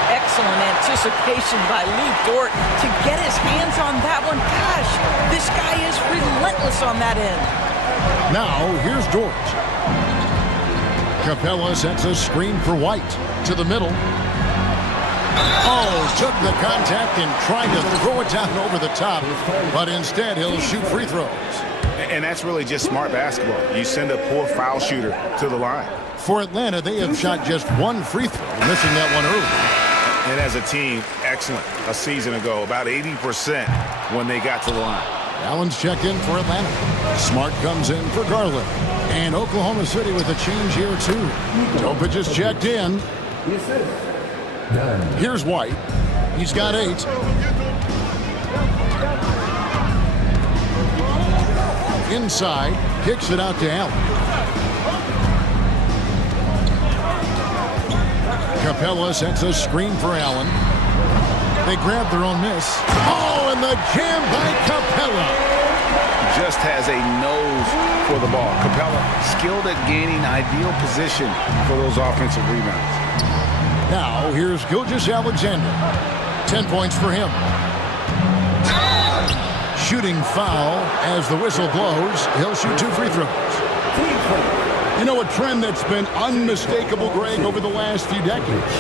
Excellent anticipation by Lou Dort to get his hands on that one. Gosh, this guy is relentless on that end. Now, here's Dort. Capella sets a screen for White to the middle. Oh, took the contact and tried to throw it down over the top, but instead he'll shoot free throws. And that's really just smart basketball. You send a poor foul shooter to the line. For Atlanta, they have shot just 1 free throw, missing that one early. And as a team, excellent. A season ago, about 80% when they got to the line. Allen's checked in for Atlanta. Smart comes in for Garland. And Oklahoma City with a change here, too. Topic is checked in. Here's White. He's got 8. Inside, kicks it out to Allen. Capella sets a screen for Allen. They grab their own miss. Oh, and the jam by Capella. Just has a nose for the ball. Capella skilled at gaining ideal position for those offensive rebounds. Now, here's Gilgeous-Alexander. 10 points for him. Shooting foul as the whistle blows. He'll shoot 2 free throws. You know, a trend that's been unmistakable, Greg, over the last few decades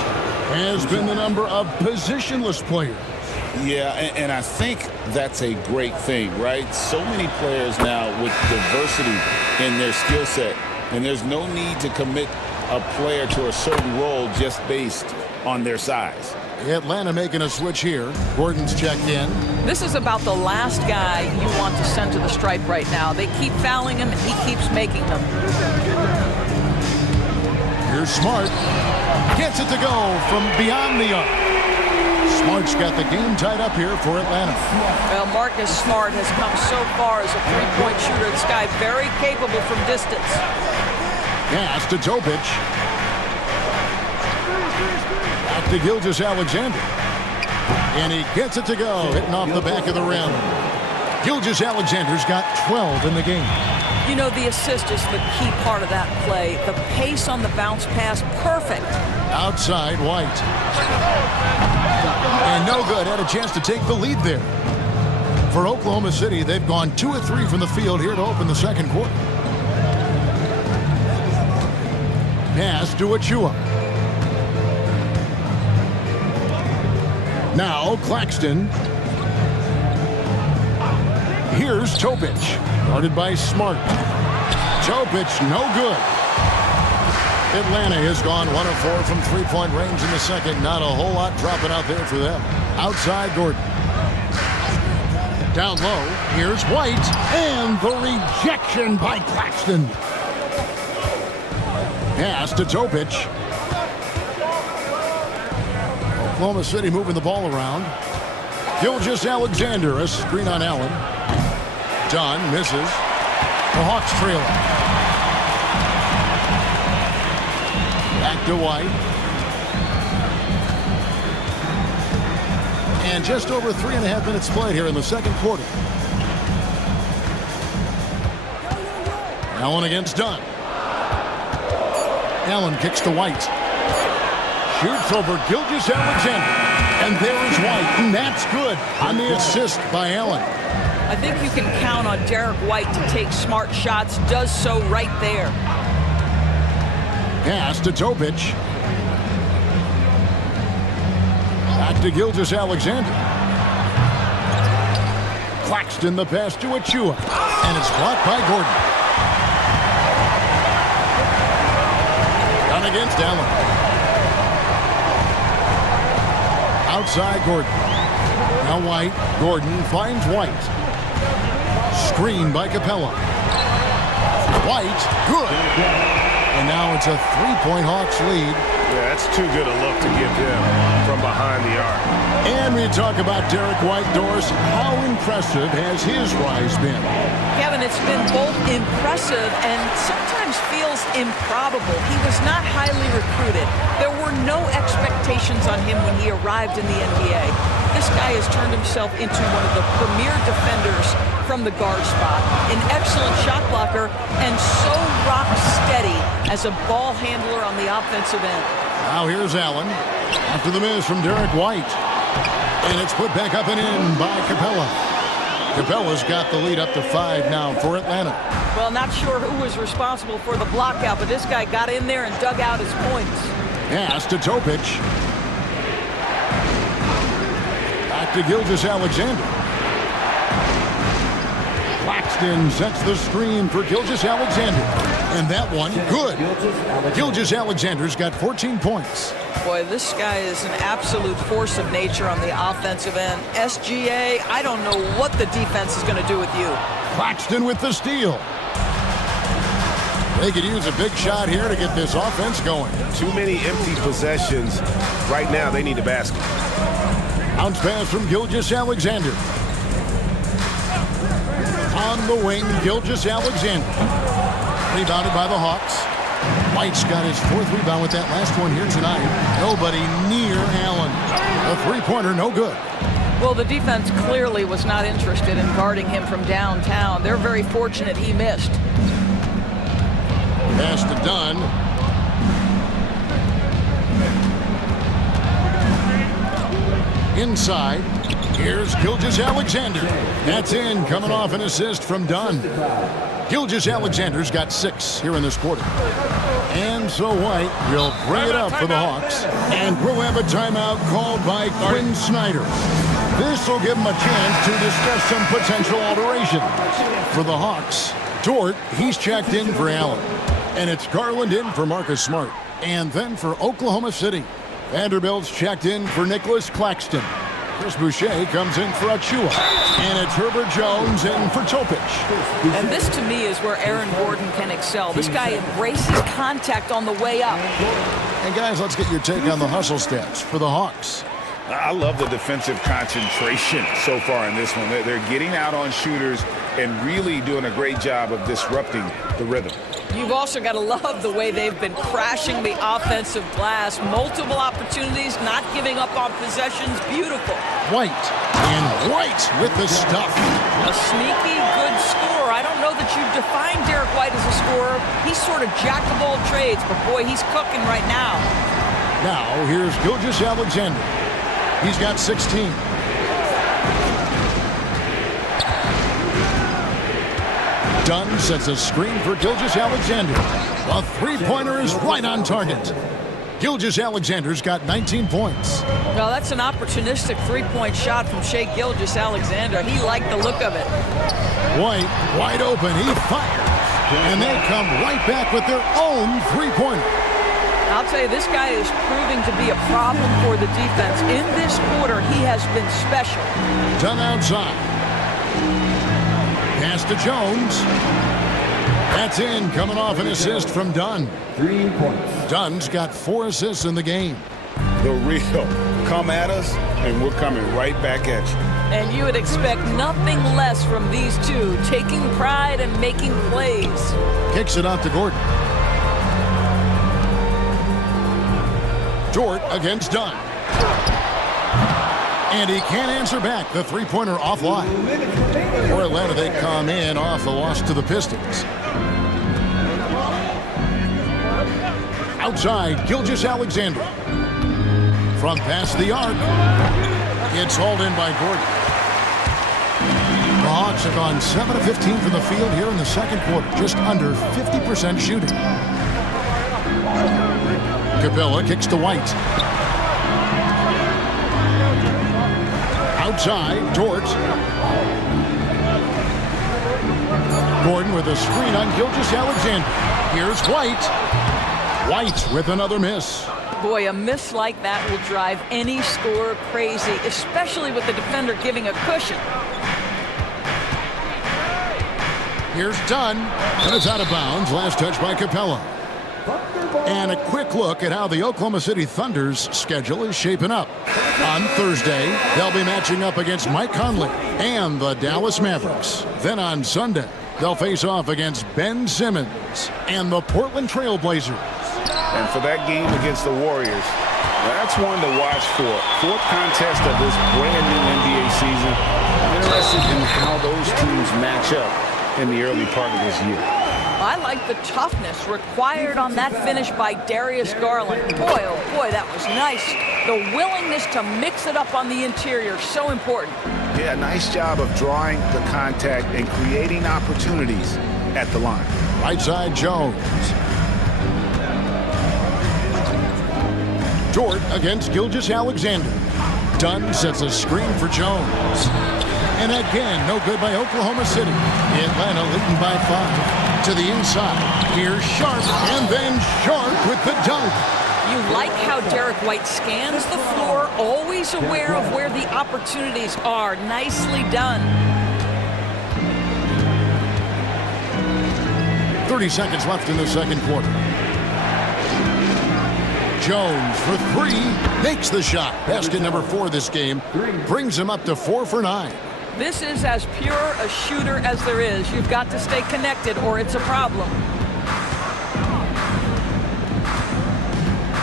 has been the number of positionless players. Yeah, and I think that's a great thing, right? So many players now with diversity in their skill set, and there's no need to commit a player to a certain role just based on their size. Atlanta making a switch here. Gordon's checked in. This is about the last guy you want to send to the stripe right now. They keep fouling him, and he keeps making them. Here's Smart. Gets it to go from beyond the arc. Smart's got the game tied up here for Atlanta. Well, Marcus Smart has come so far as a three-point shooter. This guy very capable from distance. Pass to Topic. Back to Gilgeous-Alexander. And he gets it to go, hitting off the back of the rim. Gilgeous-Alexander's got 12 in the game. You know, the assist is the key part of that play. The pace on the bounce pass, perfect. Outside, White. And no good. Had a chance to take the lead there. For Oklahoma City, they've gone 2 of 3 from the field here to open the second quarter. Pass to Achua. Now Claxton. Here's Topic. Guarded by Smart. Topic, no good. Atlanta has gone 1 of 4 from three-point range in the second. Not a whole lot dropping out there for them. Outside Gordon. Down low, here's White. And the rejection by Claxton. Pass to Topic. Oklahoma City moving the ball around. Gilgeous-Alexander, a screen on Allen. Dunn misses. The Hawks trailing. Back to White. And just over 3.5 minutes played here in the second quarter. Allen against Dunn. Allen kicks to White. Shoots over Gilgeous-Alexander. And there is White, and that's good on the assist by Allen. I think you can count on Derek White to take smart shots. Does so right there. Pass to Topic. Back to Gilgeous-Alexander. Claxton the pass to Achua. And it's blocked by Gordon. Done against Allen. Outside Gordon. Now White. Gordon finds White. Screen by Capella. White. Good. And now it's a 3-point Hawks lead. Yeah, that's too good a look to give him from behind the arc. And we talk about Derek White, Doris. How impressive has his rise been? Kevin, it's been both impressive and sometimes feels improbable. He was not highly recruited. There were no expectations on him when he arrived in the NBA. This guy has turned himself into one of the premier defenders from the guard spot, an excellent shot blocker, and so rock steady as a ball handler on the offensive end. Now here's Allen after the miss from Derek White. And it's put back up and in by Capella. Capella's got the lead up to 5 now for Atlanta. Well, not sure who was responsible for the block out, but this guy got in there and dug out his points. Pass to Topic. Back to Gilgeous-Alexander. Claxton sets the screen for Gilgeous-Alexander. And that one, good. Gilgeous-Alexander's got 14 points. Boy, this guy is an absolute force of nature on the offensive end. SGA, I don't know what the defense is going to do with you. Claxton with the steal. They could use a big shot here to get this offense going. Too many empty possessions. Right now, they need a basket. Bounce pass from Gilgeous-Alexander. On the wing, Gilgeous-Alexander. Rebounded by the Hawks. White's got his 4th rebound with that last one here tonight. Nobody near Allen. A 3-pointer, no good. Well, the defense clearly was not interested in guarding him from downtown. They're very fortunate he missed. Pass to Dunn. Inside. Here's Gilgeous-Alexander. That's in, coming off an assist from Dunn. Gilgeous-Alexander's got 6 here in this quarter. And so White will bring it up for the Hawks. And we'll have a timeout called by Quinn Snyder. This will give him a chance to discuss some potential alterations. For the Hawks, Dort, he's checked in for Allen. And it's Garland in for Marcus Smart. And then for Oklahoma City, Vanderbilt's checked in for Nicholas Claxton. Chris Boucher comes in for Achua. And it's Herbert Jones in for Topic. And this, to me, is where Aaron Gordon can excel. This guy embraces contact on the way up. And guys, let's get your take on the hustle stats for the Hawks. I love the defensive concentration so far in this one. They're getting out on shooters and really doing a great job of disrupting the rhythm. You've also got to love the way they've been crashing the offensive glass. Multiple opportunities, not giving up on possessions. Beautiful. White. And White with the stuff. A sneaky good scorer. I don't know that you define Derek White as a scorer. He's sort of jack of all trades, but boy, he's cooking right now. Now, here's Gilgeous-Alexander. He's got 16. Dunn sets a screen for Gilgeous-Alexander. A 3-pointer is right on target. Gilgeous-Alexander's got 19 points. Well, that's an opportunistic 3-point shot from Shai Gilgeous-Alexander. He liked the look of it. White, wide open. He fires. And they come right back with their own 3-pointer. I'll tell you, this guy is proving to be a problem for the defense. In this quarter, he has been special. Dunn outside. Pass to Jones. That's in, coming off an assist from Dunn. 3 points. Dunn's got 4 assists in the game. The real come at us, and we're coming right back at you. And you would expect nothing less from these two, taking pride and making plays. Kicks it out to Gordon. Dort against Dunn. And he can't answer back. The 3-pointer offline. For Atlanta, they come in off a loss to the Pistons. Outside, Gilgeous-Alexander. From past the arc. It's hauled in by Gordon. The Hawks have gone 7 of 15 from the field here in the second quarter. Just under 50% shooting. Capella kicks to White. Outside, Dort. Gordon with a screen on Gilgeous-Alexander. Here's White. White with another miss. Boy, a miss like that will drive any scorer crazy, especially with the defender giving a cushion. Here's Dunn, and it's out of bounds. Last touch by Capella. And a quick look at how the Oklahoma City Thunder's schedule is shaping up. On Thursday, they'll be matching up against Mike Conley and the Dallas Mavericks. Then on Sunday, they'll face off against Ben Simmons and the Portland Trail Blazers. And for that game against the Warriors, that's one to watch for. Fourth contest of this brand new NBA season. I'm interested in how those teams match up in the early part of this year. I like the toughness required on that finish by Darius Garland. Boy, oh boy, that was nice. The willingness to mix it up on the interior, so important. Yeah, nice job of drawing the contact and creating opportunities at the line. Right side, Jones. Dort against Gilgeous-Alexander. Dunn sets a screen for Jones. And again, no good by Oklahoma City. Atlanta leading by 5. To the inside. Here's Sharp, and then Sharp with the dunk. You like how Derek White scans the floor, always aware of where the opportunities are. Nicely done. 30 seconds left in the second quarter. Jones for 3, makes the shot. Basket number 4 this game, brings him up to 4 for 9. This is as pure a shooter as there is. You've got to stay connected or it's a problem.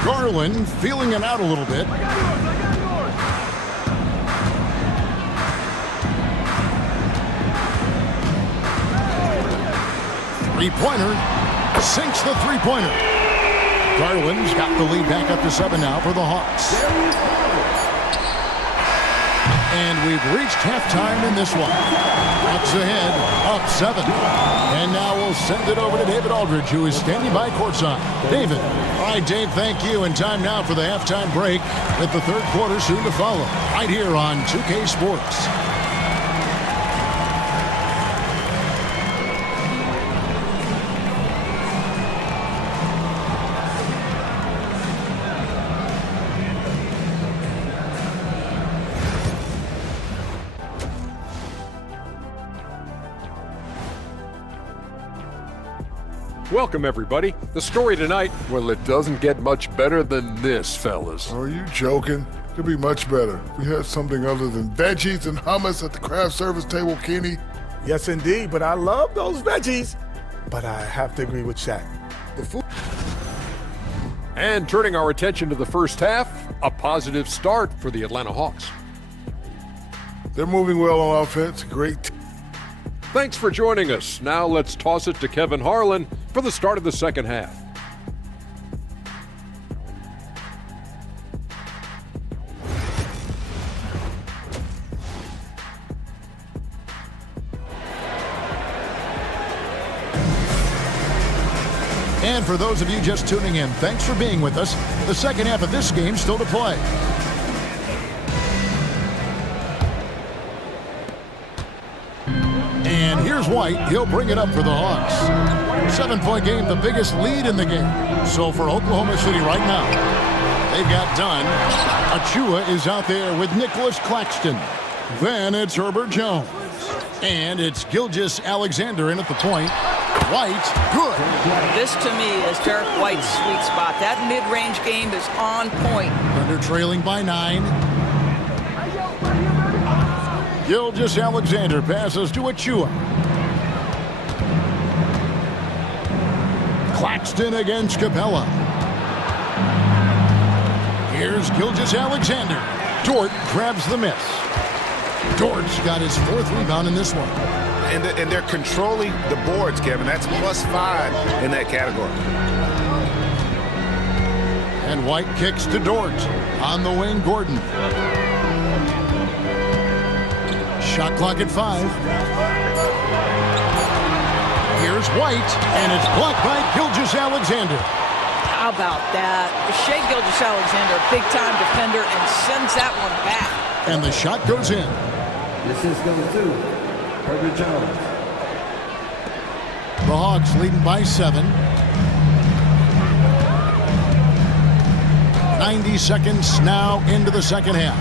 Garland feeling it out a little bit. Three-pointer, sinks the three-pointer. Garland's got the lead back up to 7 now for the Hawks. And we've reached halftime in this one. Hawks ahead, up 7. And now we'll send it over to David Aldridge, who is standing by courtside. David. All right, Dave, thank you. And time now for the halftime break, with the third quarter soon to follow, right here on 2K Sports. Welcome, everybody. The story tonight, well, it doesn't get much better than this, fellas. Are you joking? Could be much better. We had something other than veggies and hummus at the craft service table, Kenny. Yes, indeed, but I love those veggies. But I have to agree with Shaq. The food. And turning our attention to the first half, a positive start for the Atlanta Hawks. They're moving well on offense. Great. Thanks for joining us. Now let's toss it to Kevin Harlan for the start of the second half. And for those of you just tuning in, thanks for being with us. The second half of this game still to play. And here's White. He'll bring it up for the Hawks. 7-point game, the biggest lead in the game. So for Oklahoma City right now, they've got Dunn. Achua is out there with Nicholas Claxton. Then it's Herbert Jones. And it's Gilgeous-Alexander in at the point. White, good. This to me is Derek White's sweet spot. That mid-range game is on point. Thunder trailing by 9. Gilgeous-Alexander passes to Achua. Claxton against Capella. Here's Gilgeous-Alexander. Dort grabs the miss. Dort's got his 4th rebound in this one. And they're controlling the boards, Kevin. That's +5 in that category. And White kicks to Dort. On the wing, Gordon. Shot clock at 5. Here's White, and it's blocked by Gilgeous-Alexander. How about that? Shai Gilgeous-Alexander, big-time defender, and sends that one back. And the shot goes in. This is number 2, Herbert Jones. The Hawks leading by 7. 90 seconds now into the second half.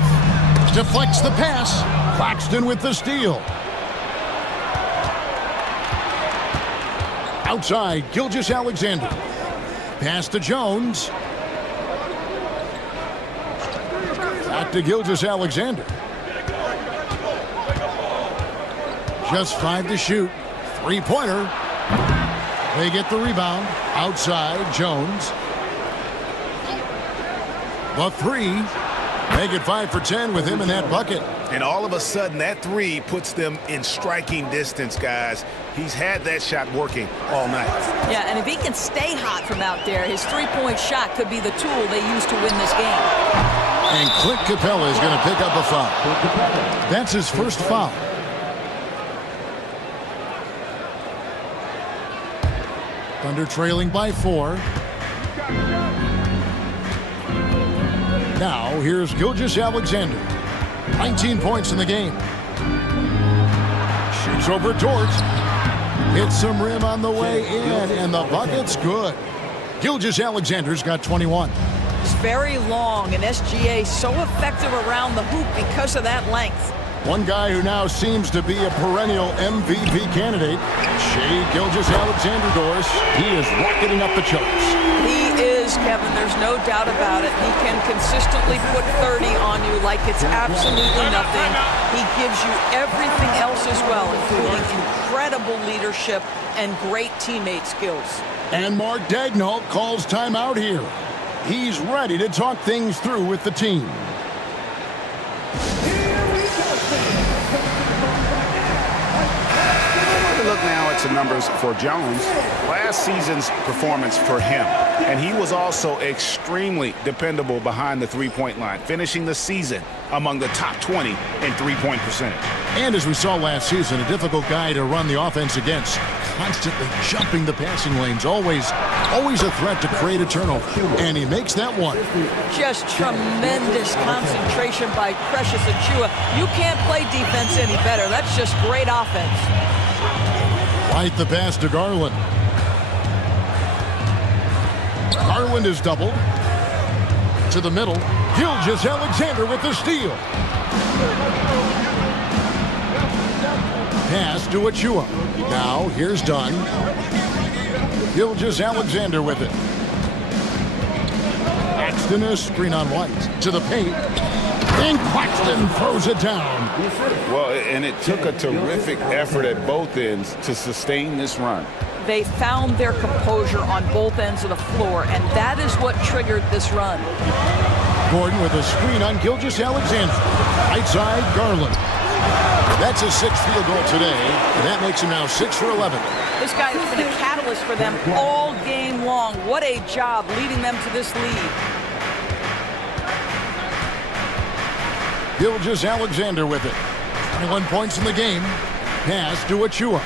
Deflects the pass. Claxton with the steal. Outside, Gilgeous-Alexander. Pass to Jones. Back to Gilgeous-Alexander. Just 5 to shoot. Three-pointer. They get the rebound. Outside, Jones. The three. Make it 5 for 10 with him in that bucket. And all of a sudden, that three puts them in striking distance, guys. He's had that shot working all night. Yeah, and if he can stay hot from out there, his three-point shot could be the tool they use to win this game. And Clint Capella is going to pick up a foul. That's his first foul. Thunder trailing by 4. Now, here's Gilgeous-Alexander. 19 points in the game. Shoots over Dort. Hits some rim on the way in, and the bucket's good. Gilgeous-Alexander's got 21. It's very long, and SGA so effective around the hoop because of that length. One guy who now seems to be a perennial MVP candidate, Shai Gilgeous-Alexander, Doris. He is rocketing up the charts. He is, Kevin. There's no doubt about it. He can consistently put 30 on you like it's absolutely nothing. He gives you everything else as well, including incredible leadership and great teammate skills. And Mark Daigneault calls timeout here. He's ready to talk things through with the team. Look now at some numbers for Jones. Last season's performance for him. And he was also extremely dependable behind the three-point line, finishing the season among the top 20 in three-point percentage. And as we saw last season, a difficult guy to run the offense against. Constantly jumping the passing lanes. Always a threat to create a turnover. And he makes that one. Just tremendous concentration by Precious Achiuwa. You can't play defense any better. That's just great offense. Right the pass to Garland. Garland is doubled. To the middle. Gilgeous-Alexander with the steal. Pass to Achiuwa. Now here's Dunn. Gilgeous-Alexander with it. Claxton a screen on White. To the paint. And Claxton throws it down. Well, and it took a terrific effort at both ends to sustain this run. They found their composure on both ends of the floor, and that is what triggered this run. Gordon with a screen on Gilgeous-Alexander. Right side, Garland. That's his 6th field goal today, and that makes him now 6 for 11. This guy has been a catalyst for them all game long. What a job leading them to this lead. Gilgeous-Alexander with it. 21 points in the game. Pass to Achiuwa.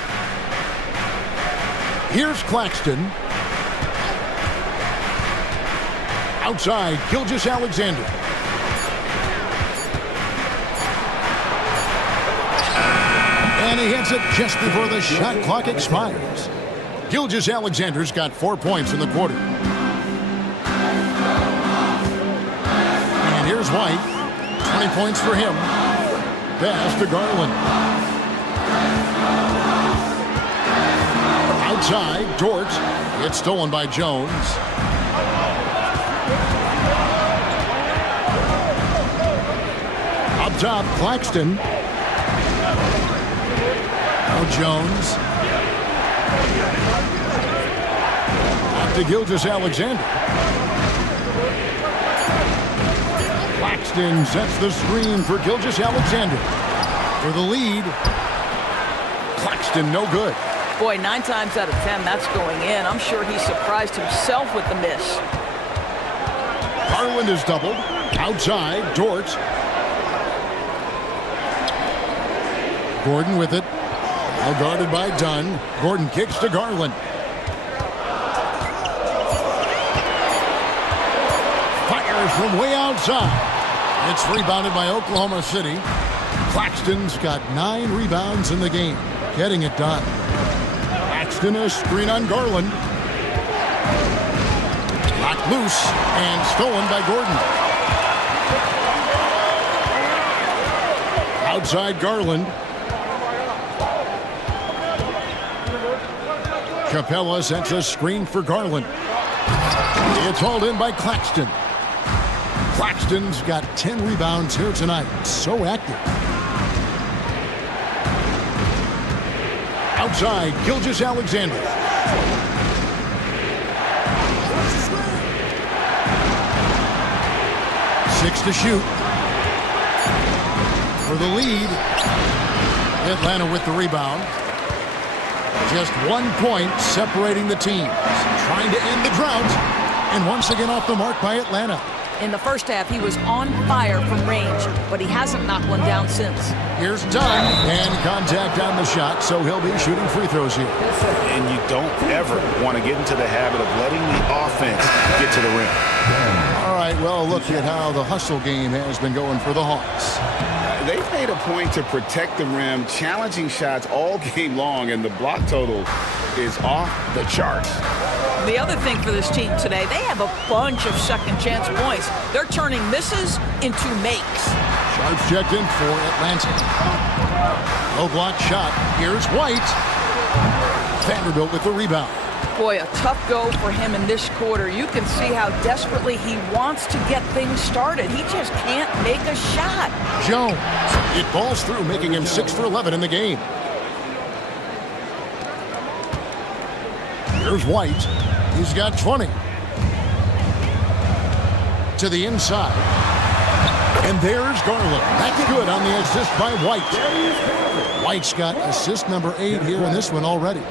Here's Claxton. Outside, Gilgeous-Alexander. And he hits it just before the shot clock expires. Gilgeous-Alexander's got 4 points in the quarter. And here's White. 20 points for him. Pass to Garland. Outside, Dort. It's stolen by Jones. Up top, Claxton. Now Jones. Back to Gilgeous-Alexander. Claxton sets the screen for Gilgeous-Alexander. For the lead. Claxton no good. Boy, 9 times out of 10, that's going in. I'm sure he surprised himself with the miss. Garland is doubled. Outside, Dort. Gordon with it. Now guarded by Dunn. Gordon kicks to Garland. Fires from way outside. It's rebounded by Oklahoma City. Claxton's got 9 rebounds in the game. Getting it done. Claxton a screen on Garland. Knocked loose and stolen by Gordon. Outside Garland. Capella sends a screen for Garland. It's hauled in by Claxton. Claxton's got 10 rebounds here tonight. So active. Outside, Gilgeous-Alexander. Six to shoot. For the lead. Atlanta with the rebound. Just 1 point separating the teams. Trying to end the drought. And once again off the mark by Atlanta. In the first half, he was on fire from range, but he hasn't knocked one down since. Here's Dunn, and contact on the shot, so he'll be shooting free throws here. And you don't ever want to get into the habit of letting the offense get to the rim. All right, well, look at how the hustle game has been going for the Hawks. They've made a point to protect the rim, challenging shots all game long, and the block total is off the charts. The other thing for this team today, they have a bunch of second chance points. They're turning misses into makes. Sharps checked in for Atlanta. Low block shot. Here's White. Vanderbilt with the rebound. Boy, a tough go for him in this quarter. You can see how desperately he wants to get things started. He just can't make a shot. Jones. It balls through, making him 6 for 11 in the game. Here's White. He's got 20. To the inside. And there's Garland. That's good on the assist by White. White's got assist number 8 here in this one already.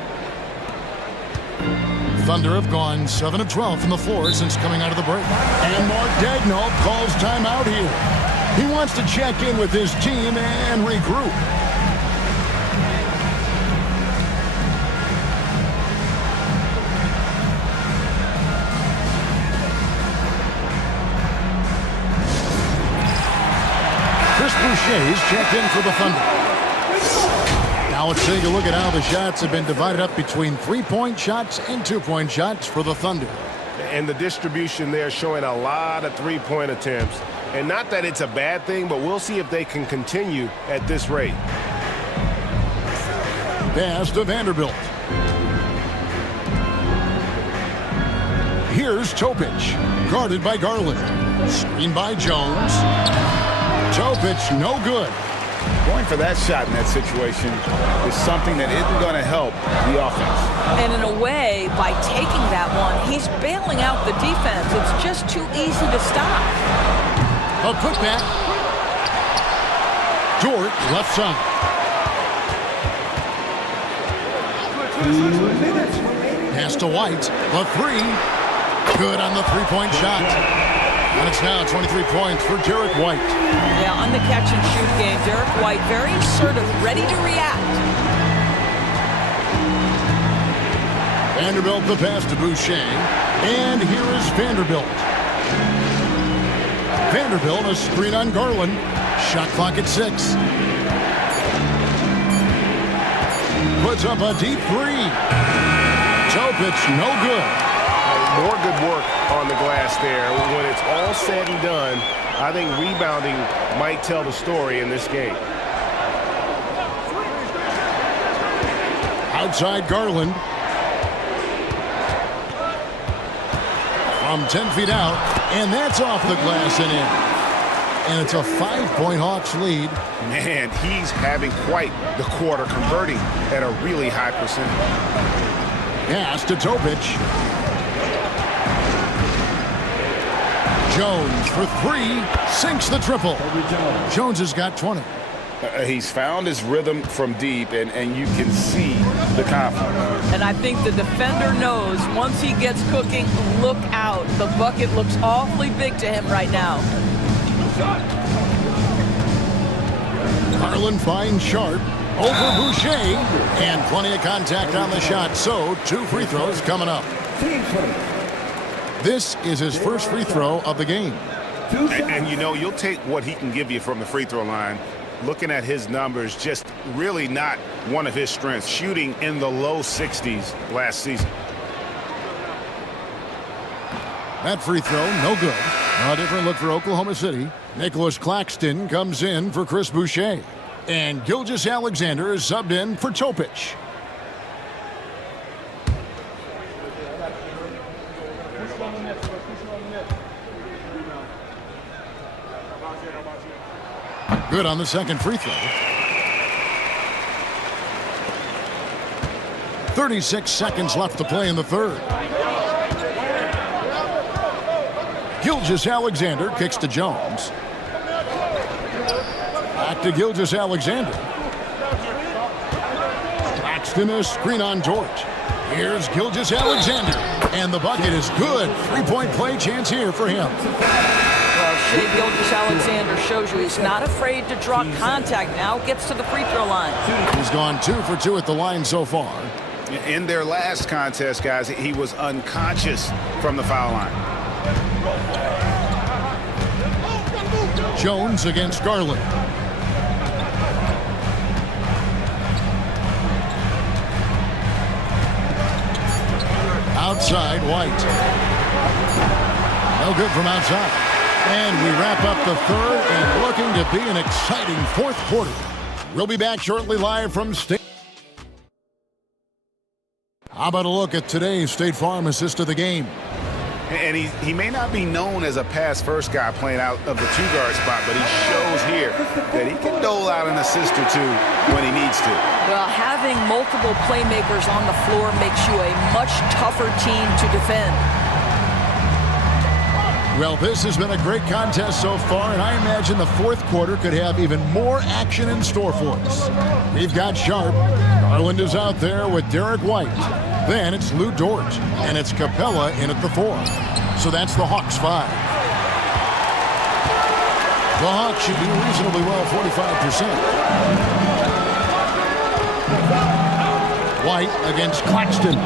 Thunder have gone 7 of 12 from the floor since coming out of the break. And Mark Daigneault calls timeout here. He wants to check in with his team and regroup. Chris Boucher's checked in for the Thunder. Now let's take a look at how the shots have been divided up between 3-point shots and 2-point shots for the Thunder. And the distribution there showing a lot of 3-point attempts. And not that it's a bad thing, but we'll see if they can continue at this rate. Pass to Vanderbilt. Here's Topic, guarded by Garland. Screen by Jones. Topic, no good. Going for that shot in that situation is something that isn't going to help the offense. And in a way, by taking that one, he's bailing out the defense. It's just too easy to stop. A putback. Dort, left side. Pass to White. The 3. Good on the 3-point shot. And it's now 23 points for Derek White. Yeah, on the catch-and-shoot game, Derek White very assertive, ready to react. Vanderbilt the pass to Boucher. And here is Vanderbilt. Vanderbilt a screen on Garland. Shot clock at 6. Puts up a deep 3. Topic, no good. More good work on the glass there. When it's all said and done, I think rebounding might tell the story in this game. Outside Garland. From 10 feet out, and that's off the glass and in. And it's a 5-point Hawks lead. Man, he's having quite the quarter, converting at a really high percentage. Pass to Topic. Jones for 3, sinks the triple. Jones has got 20. He's found his rhythm from deep, and you can see the confidence. And I think the defender knows once he gets cooking, look out. The bucket looks awfully big to him right now. Garland finds Sharp over Boucher, and plenty of contact on the shot, so 2 free throws coming up. This is his first free throw of the game. And you know, you'll take what he can give you from the free throw line. Looking at his numbers, just really not one of his strengths. Shooting in the low 60s last season. That free throw, no good. A different look for Oklahoma City. Nicholas Claxton comes in for Chris Boucher. And Gilgeous-Alexander is subbed in for Topic. Good on the second free throw. 36 seconds left to play in the third. Gilgeous-Alexander kicks to Jones. Back to Gilgeous-Alexander. Claxton a screen on George. Here's Gilgeous-Alexander. And the bucket is good. Three-point play chance here for him. Well, Shai Gilgeous-Alexander shows you he's not afraid to draw contact. Now gets to the free throw line. He's gone 2 for 2 at the line so far. In their last contest, guys, he was unconscious from the foul line. Jones against Garland. Outside, White. No good from outside. And we wrap up the third and looking to be an exciting fourth quarter. We'll be back shortly live from State. How about a look at today's State Farm assist of the game? And he may not be known as a pass-first guy playing out of the two-guard spot, but he shows here that he can dole out an assist or two when he needs to. Well, having multiple playmakers on the floor makes you a much tougher team to defend. Well, this has been a great contest so far, and I imagine the fourth quarter could have even more action in store for us. We've got Sharp. Garland is out there with Derek White. Then it's Lou Dort, and it's Capella in at the 4. So that's the Hawks 5. The Hawks should be reasonably well 45%. White against Claxton.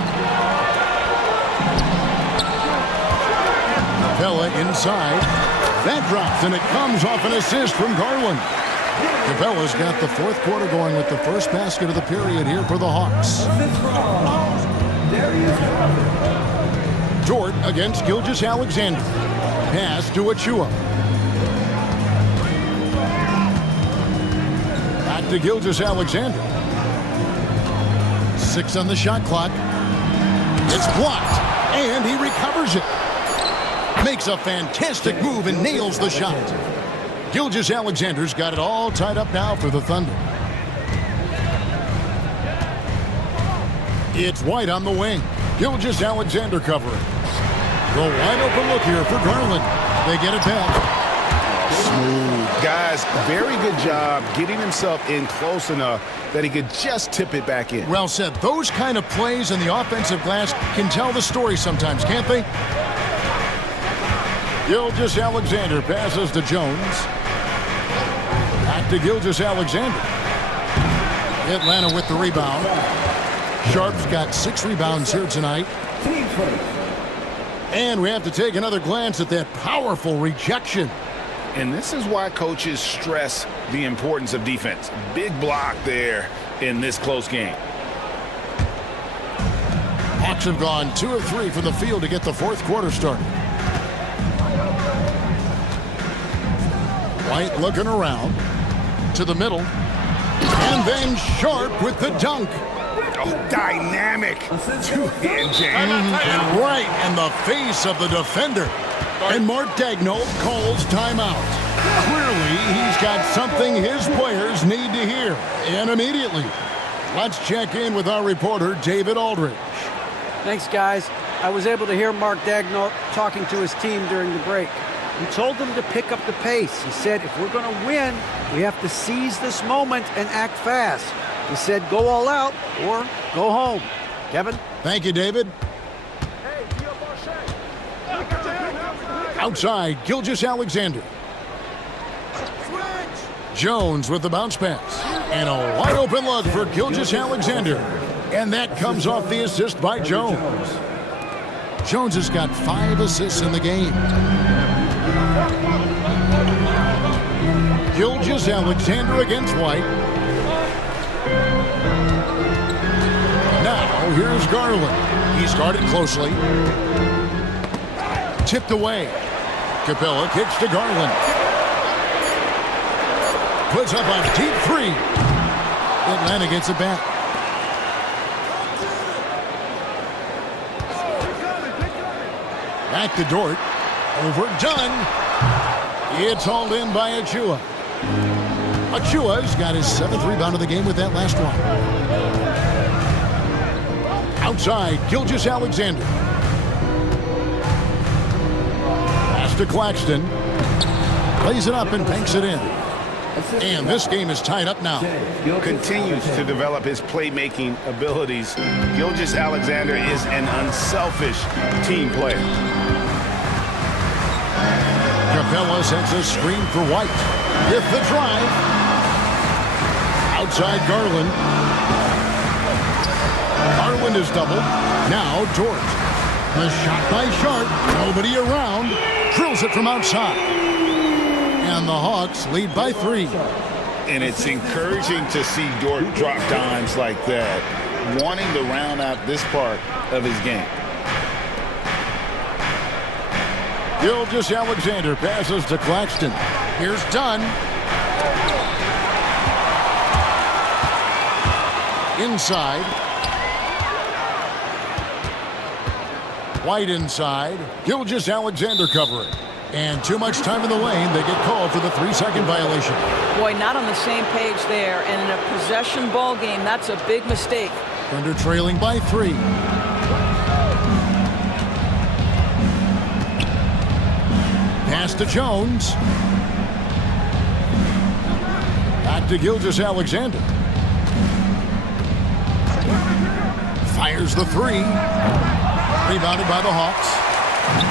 Capella inside. That drops, and it comes off an assist from Garland. Capella's got the fourth quarter going with the first basket of the period here for the Hawks. Dort against Gilgeous-Alexander. Pass to Achua. Back to Gilgeous-Alexander. 6 on the shot clock. It's blocked, and he recovers it. Makes a fantastic move and nails the shot. Gilgeous-Alexander's got it all tied up now for the Thunder. It's White on the wing. Gilgeous-Alexander covering. The wide open look here for Garland. They get it back. Smooth. Guys, very good job getting himself in close enough that he could just tip it back in. Well said. Those kind of plays in the offensive glass can tell the story sometimes, can't they? Gilgeous-Alexander passes to Jones. Back to Gilgeous-Alexander. Atlanta with the rebound. Sharp's got 6 rebounds here tonight. And we have to take another glance at that powerful rejection. And this is why coaches stress the importance of defense. Big block there in this close game. Hawks have gone 2 of 3 from the field to get the fourth quarter started. White looking around to the middle. And then Sharp with the dunk. Oh, dynamic two-hand jam. And right in the face of the defender. And Mark Daigneault calls timeout. Clearly, he's got something his players need to hear. And immediately, let's check in with our reporter, David Aldridge. Thanks, guys. I was able to hear Mark Daigneault talking to his team during the break. He told them to pick up the pace. He said, if we're going to win, we have to seize this moment and act fast. He said, go all out or go home. Kevin? Thank you, David. Outside, Gilgeous-Alexander. Jones with the bounce pass. And a wide open look for Gilgeous-Alexander. And that comes off the assist by Jones. Jones has got 5 assists in the game. Gilgeous-Alexander against White. Now, here's Garland. He's guarded closely. Chipped away. Capella kicks to Garland. Puts up a deep three. Atlanta gets it back. Back to Dort. Overdone. It's hauled in by Achua. Achua's got his 7th rebound of the game with that last one. Outside, Gilgeous-Alexander. Pass to Claxton. Plays it up and banks it in. And this game is tied up now. Continues to develop his playmaking abilities. Gilgeous-Alexander is an unselfish team player. Capella sends a screen for White. With the drive. Outside Garland. Garland is doubled. Now Dort. The shot by Sharp. Nobody around. Drills it from outside. And the Hawks lead by 3. And it's encouraging to see Dort drop dimes like that, wanting to round out this part of his game. Gilgeous-Alexander passes to Claxton. Here's Dunn. Inside. White inside. Gilgeous-Alexander covering. And too much time in the lane. They get called for the 3-second violation. Boy, not on the same page there. And in a possession ball game, that's a big mistake. Thunder trailing by 3. Pass to Jones. Back to Gilgeous-Alexander. Fires the 3. Rebounded by the Hawks.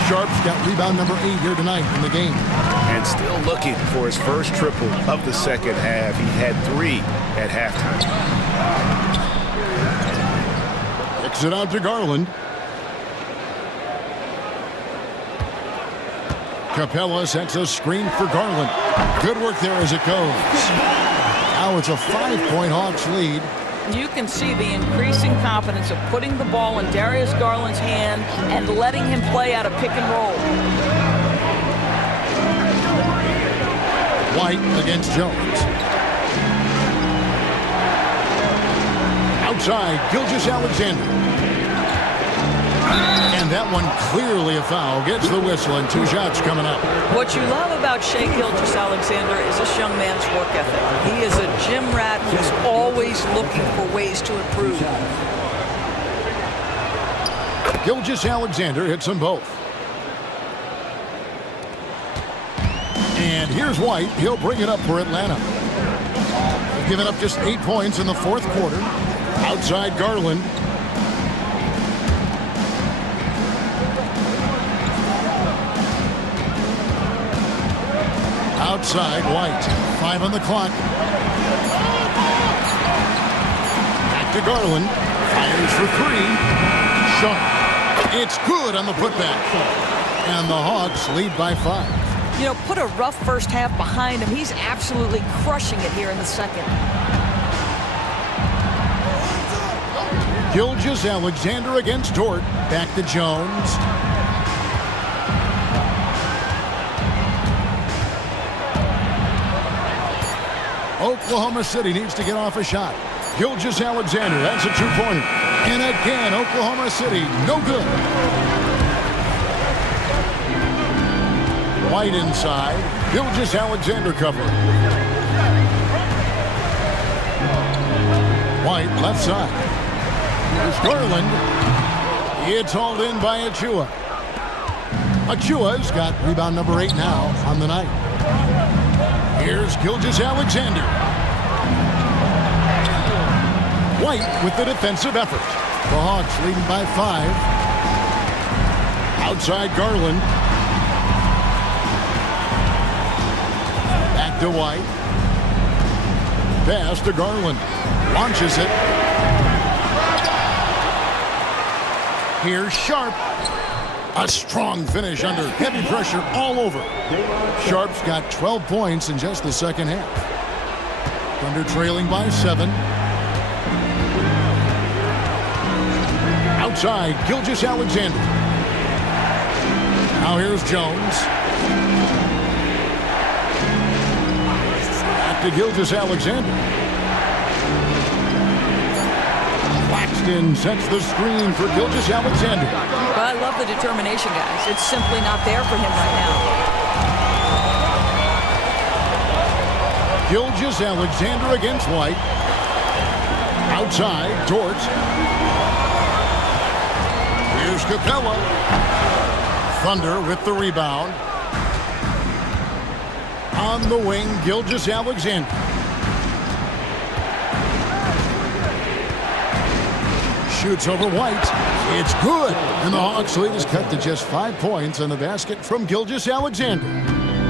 Sharp's got rebound number 8 here tonight in the game. And still looking for his first triple of the second half. He had 3 at halftime. Kicks it out to Garland. Capella sets a screen for Garland. Good work there as it goes. Now it's a 5-point Hawks lead. You can see the increasing confidence of putting the ball in Darius Garland's hand and letting him play out of pick and roll. White against Jones. Outside, Gilgeous-Alexander. And that one clearly a foul. Gets the whistle and 2 shots coming up. What you love about Shai Gilgeous-Alexander is this young man's work ethic. He is a gym rat who's always looking for ways to improve. Gilgeous-Alexander hits them both. And here's White. He'll bring it up for Atlanta. They've given up just 8 points in the 4th quarter. Outside Garland. Outside White. 5 on the clock. Back to Garland. Fires for 3. Sharp. It's good on the putback. And the Hawks lead by 5. You know, put a rough first half behind him. He's absolutely crushing it here in the second. Gilgeous-Alexander against Dort. Back to Jones. Oklahoma City needs to get off a shot. Gilgeous-Alexander, that's a 2-pointer. And again, Oklahoma City, no good. White inside. Gilgeous-Alexander covering. White left side. Here's Garland. It's hauled in by Achua. Achua's got rebound number 8 now on the night. Here's Gilgeous-Alexander. White with the defensive effort. The Hawks leading by 5. Outside Garland. Back to White. Pass to Garland. Launches it. Here's Sharp. A strong finish under heavy pressure all over. Sharp's got 12 points in just the second half. Thunder trailing by 7. Outside, Gilgeous-Alexander. Now here's Jones. Back to Gilgeous-Alexander. Claxton sets the screen for Gilgeous-Alexander. But I love the determination, guys. It's simply not there for him right now. Gilgeous-Alexander against White. Outside, Dort. Here's Capella. Thunder with the rebound. On the wing, Gilgeous-Alexander. Shoots over White. It's good. And the Hawks lead is cut to just 5 points on the basket from Gilgeous-Alexander.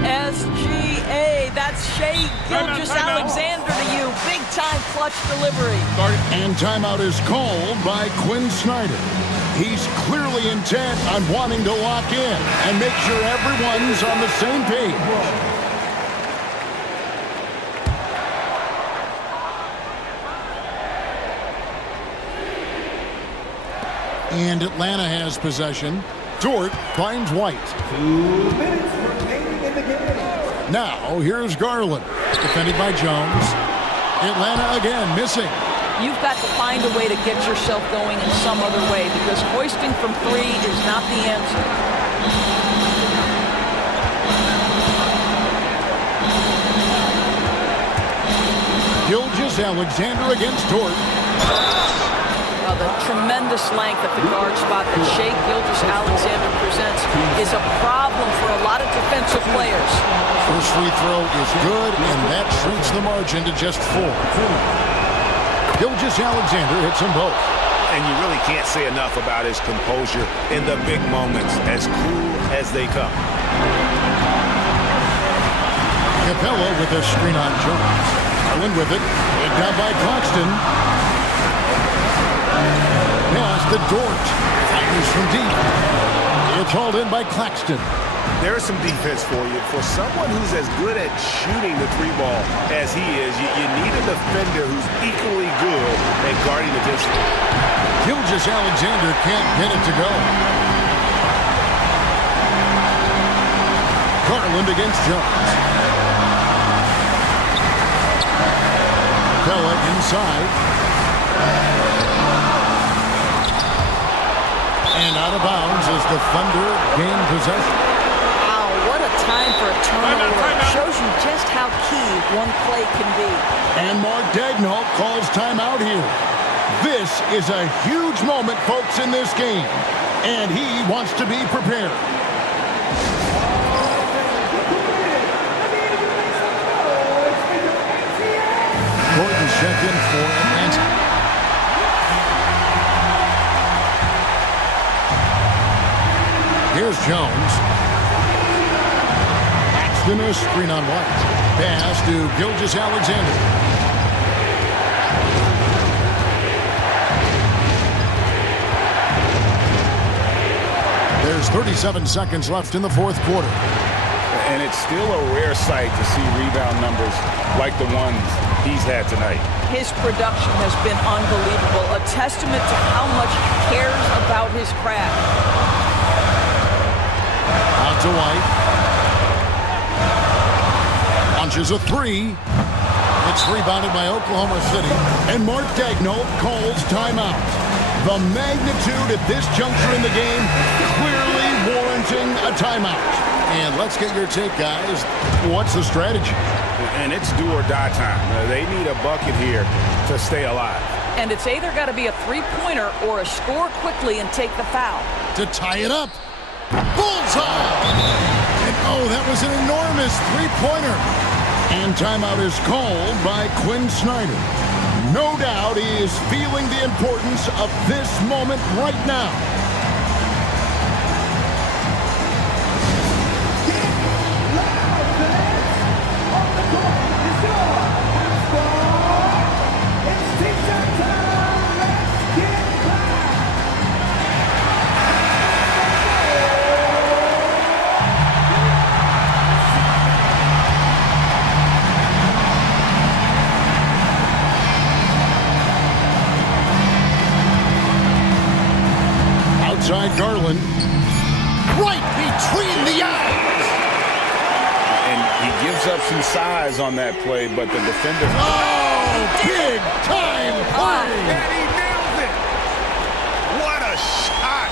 SGA, that's Shai Gilgeous-Alexander to you. Big-time clutch delivery. And timeout is called by Quinn Snyder. He's clearly intent on wanting to lock in and make sure everyone's on the same page. And Atlanta has possession. Dort finds White. 2 minutes remaining in the game. Now, here's Garland. Defended by Jones. Atlanta again missing. You've got to find a way to get yourself going in some other way because hoisting from 3 is not the answer. Gilgeous-Alexander against Dort. The tremendous length at the guard spot that Shai Gilgeous-Alexander presents is a problem for a lot of defensive players. First free throw is good, and that shrinks the margin to just 4. Gilgeous-Alexander hits them both. And you really can't say enough about his composure in the big moments, as cool as they come. Capella with a screen on Jones. Garland with it. Picked out by Claxton. Pass to Dort. Fires from deep. It's hauled in by Claxton. There's some defense for you. For someone who's as good at shooting the 3-ball as he is, you need a defender who's equally good at guarding the distance. Gilgeous-Alexander can't get it to go. Garland against Jones. Capella inside. And out of bounds as the Thunder gain possession. Wow, what a time for a turnover. It shows you just how key one play can be. And Mark Daigneault calls timeout here. This is a huge moment, folks, in this game. And he wants to be prepared. Gordon check in for Atlanta. Here's Jones. Paxton a screen on White. Pass to Gilgeous-Alexander. There's 37 seconds left in the fourth quarter. And it's still a rare sight to see rebound numbers like the ones he's had tonight. His production has been unbelievable, a testament to how much he cares about his craft. Out to White. Launches a 3. It's rebounded by Oklahoma City. And Mark Daigneault calls timeout. The magnitude at this juncture in the game clearly warranting a timeout. And let's get your take, guys. What's the strategy? And it's do or die time. They need a bucket here to stay alive. And it's either got to be a three-pointer or a score quickly and take the foul. To tie it up. Bullseye! And oh, that was an enormous three-pointer. And timeout is called by Quinn Snyder. No doubt he is feeling the importance of this moment right now. Outside Garland. right between the eyes. And he gives up some size on that play, but the defender... Oh, big time play! And he nails it! What a shot!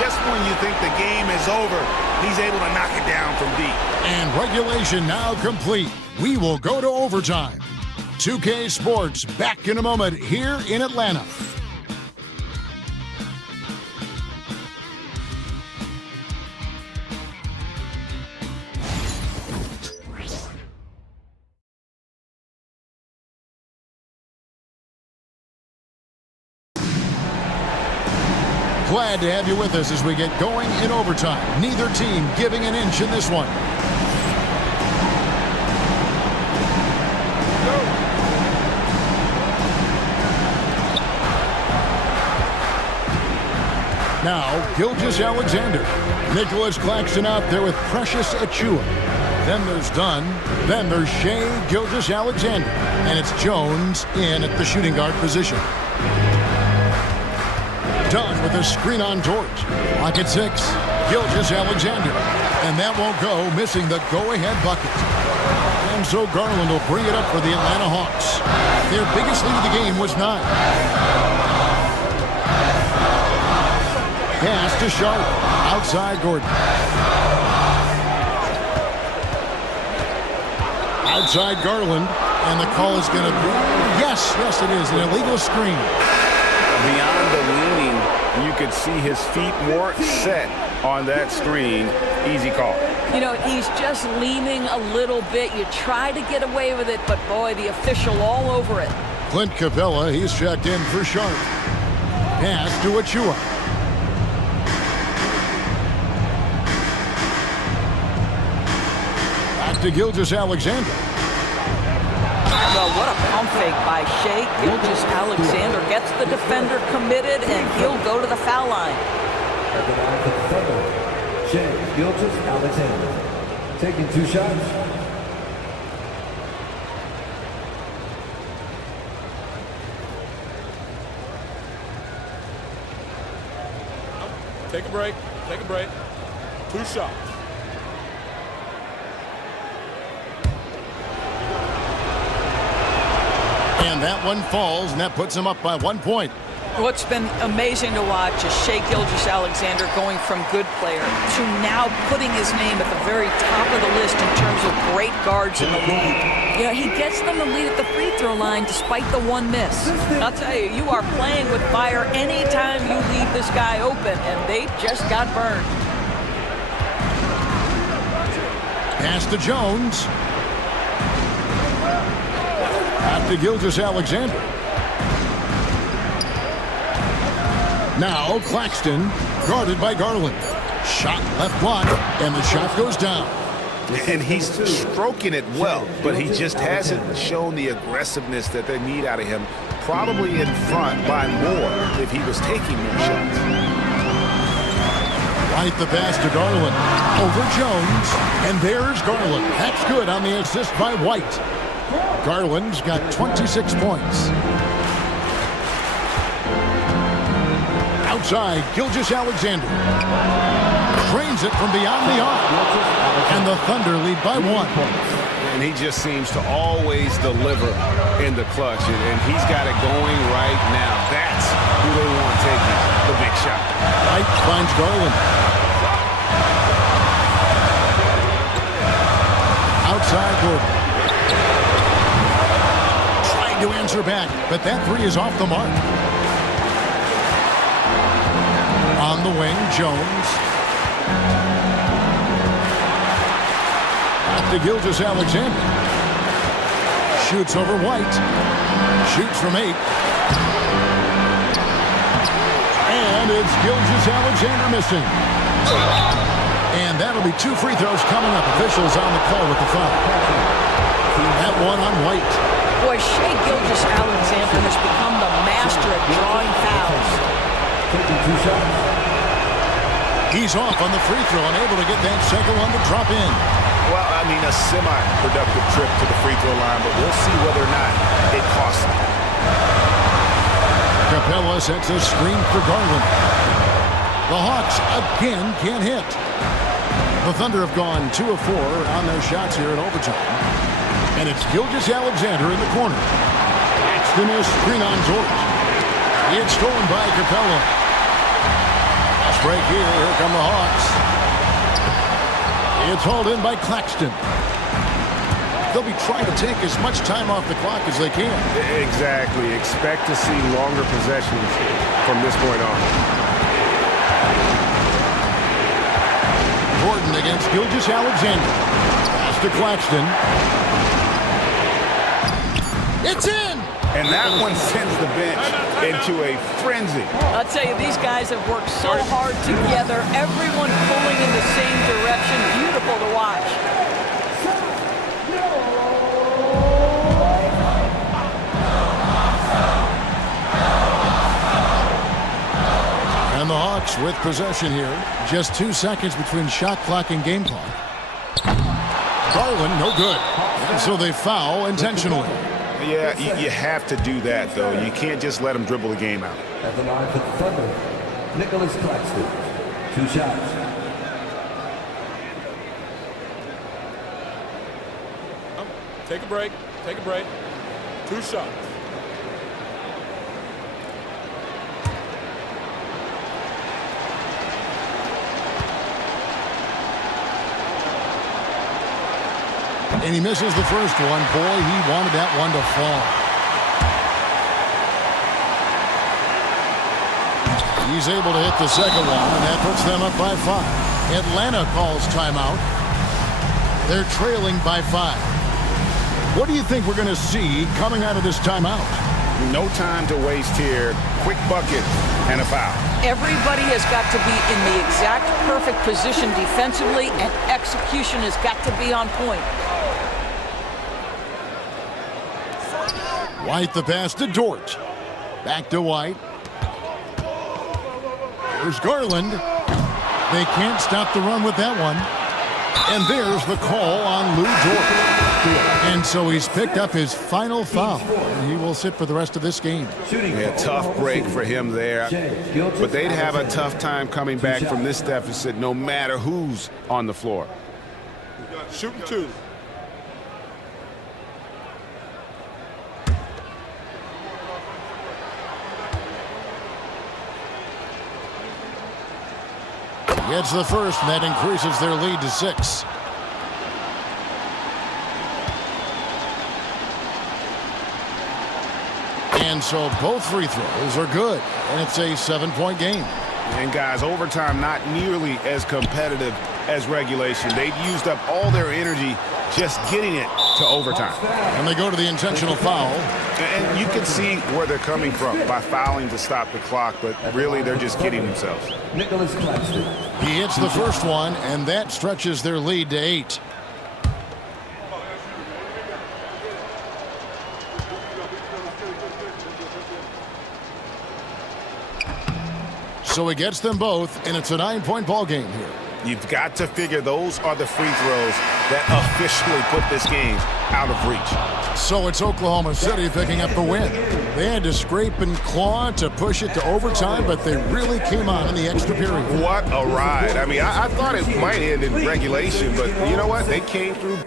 Just when you think the game is over, he's able to knock it down from deep. And regulation now complete. We will go to overtime. 2K Sports back in a moment here in Atlanta. Glad to have you with us as we get going in overtime. Neither team giving an inch in this one. Now, Gilgeous-Alexander. Nicholas Claxton out there with Precious Achiuwa. Then there's Dunn. Then there's Shai Gilgeous-Alexander. And it's Jones in at the shooting guard position. Dunn with a screen on George. Lock at 6. Gilgeous-Alexander. And that won't go, missing the go-ahead bucket. And so Garland will bring it up for the Atlanta Hawks. Their biggest lead of the game was 9. Pass to Sharp. Outside Gordon. Outside Garland. And the call is going to be... Yes, it is. An illegal screen. Beyond the leaning, you could see his feet weren't set on that screen. Easy call. You know, he's just leaning a little bit. You try to get away with it, but boy, the official all over it. Clint Capella, he's checked in for Sharp. Pass to Achiuwa. Back to Gilgeous-Alexander. Well, what a pump fake by Shai Gilgeous-Alexander. Gets the defender committed, and he'll go to the foul line. Shai Gilgeous-Alexander taking 2 shots. Take a break. 2 shots. And that one falls, and that puts him up by 1 point. What's been amazing to watch is Shai Gilgeous-Alexander going from good player to now putting his name at the very top of the list in terms of great guards in the league. You know, he gets them the lead at the free throw line despite the 1 miss. I'll tell you, you are playing with fire anytime you leave this guy open, and they just got burned. Pass to Jones. Back to Gilgeous-Alexander. Now Claxton, guarded by Garland. Shot left block, and the shot goes down. And he's stroking it well, but he just hasn't shown the aggressiveness that they need out of him. Probably in front by more if he was taking more shots. Right the pass to Garland. Over Jones, and there's Garland. That's good on the assist by White. Garland's got 26 points. Outside, Gilgeous-Alexander trains it from beyond the arc, and the Thunder lead by 1. And he just seems to always deliver in the clutch, and he's got it going right now. That's who they want taking the big shot. White finds Garland. Outside Gordon. Trying to answer back, but that 3 is off the mark. On the wing, Jones. Back to Gilgeous-Alexander. Shoots over White. Shoots from 8. And it's Gilgeous-Alexander missing. And that'll be 2 free throws coming up. Officials on the call with the foul. That one on White. Boy, Shai Gilgeous-Alexander has become the master at drawing fouls. Taking 2 shots. He's off on the free throw and able to get that second one to drop in. Well, I mean, a semi-productive trip to the free throw line, but we'll see whether or not it costs him. Capella sets a screen for Garland. The Hawks again can't hit. The Thunder have gone 2 of 4 on their shots here in overtime. And it's Gilgeous-Alexander in the corner. Axton is screen on George. It's stolen by Capella. Fast break here. Here come the Hawks. It's hauled in by Claxton. They'll be trying to take as much time off the clock as they can. Exactly. Expect to see longer possessions from this point on. Gordon against Gilgeous-Alexander. Pass to Claxton. It's in! And that one sends the bench into a frenzy. I'll tell you, these guys have worked so hard together. Everyone pulling in the same direction. Beautiful to watch. And the Hawks with possession here. Just 2 seconds between shot clock and game clock. Garland, no good. And so they foul intentionally. Yeah, you have to do that, though. You can't just let them dribble the game out. At the line for the Thunder, Nicholas Claxton. 2 shots. Take a break. Take a break. 2 shots. And he misses the first one. Boy, he wanted that one to fall. He's able to hit the second one, and that puts them up by 5. Atlanta calls timeout. They're trailing by 5. What do you think we're going to see coming out of this timeout? No time to waste here. Quick bucket and a foul. Everybody has got to be in the exact perfect position defensively, and execution has got to be on point. White the pass to Dort. Back to White. There's Garland. They can't stop the run with that one. And there's the call on Lou Dort. And so he's picked up his final foul. And he will sit for the rest of this game. Yeah, tough break for him there. But they'd have a tough time coming back from this deficit no matter who's on the floor. Shooting 2. Gets the first, and that increases their lead to 6. And so both free throws are good, and it's a 7-point game. And guys, overtime not nearly as competitive as regulation. They've used up all their energy just getting it to overtime. And they go to the intentional foul. And you can see where they're coming from by fouling to stop the clock, but really they're just kidding themselves. Nicholas Claxton. He hits the first one, and that stretches their lead to 8. So he gets them both, and it's a 9-point ball game here. You've got to figure those are the free throws that officially put this game out of reach. So it's Oklahoma City picking up the win. They had to scrape and claw to push it to overtime, but they really came on in the extra period. What a ride. I mean, I thought it might end in regulation, but you know what? They came through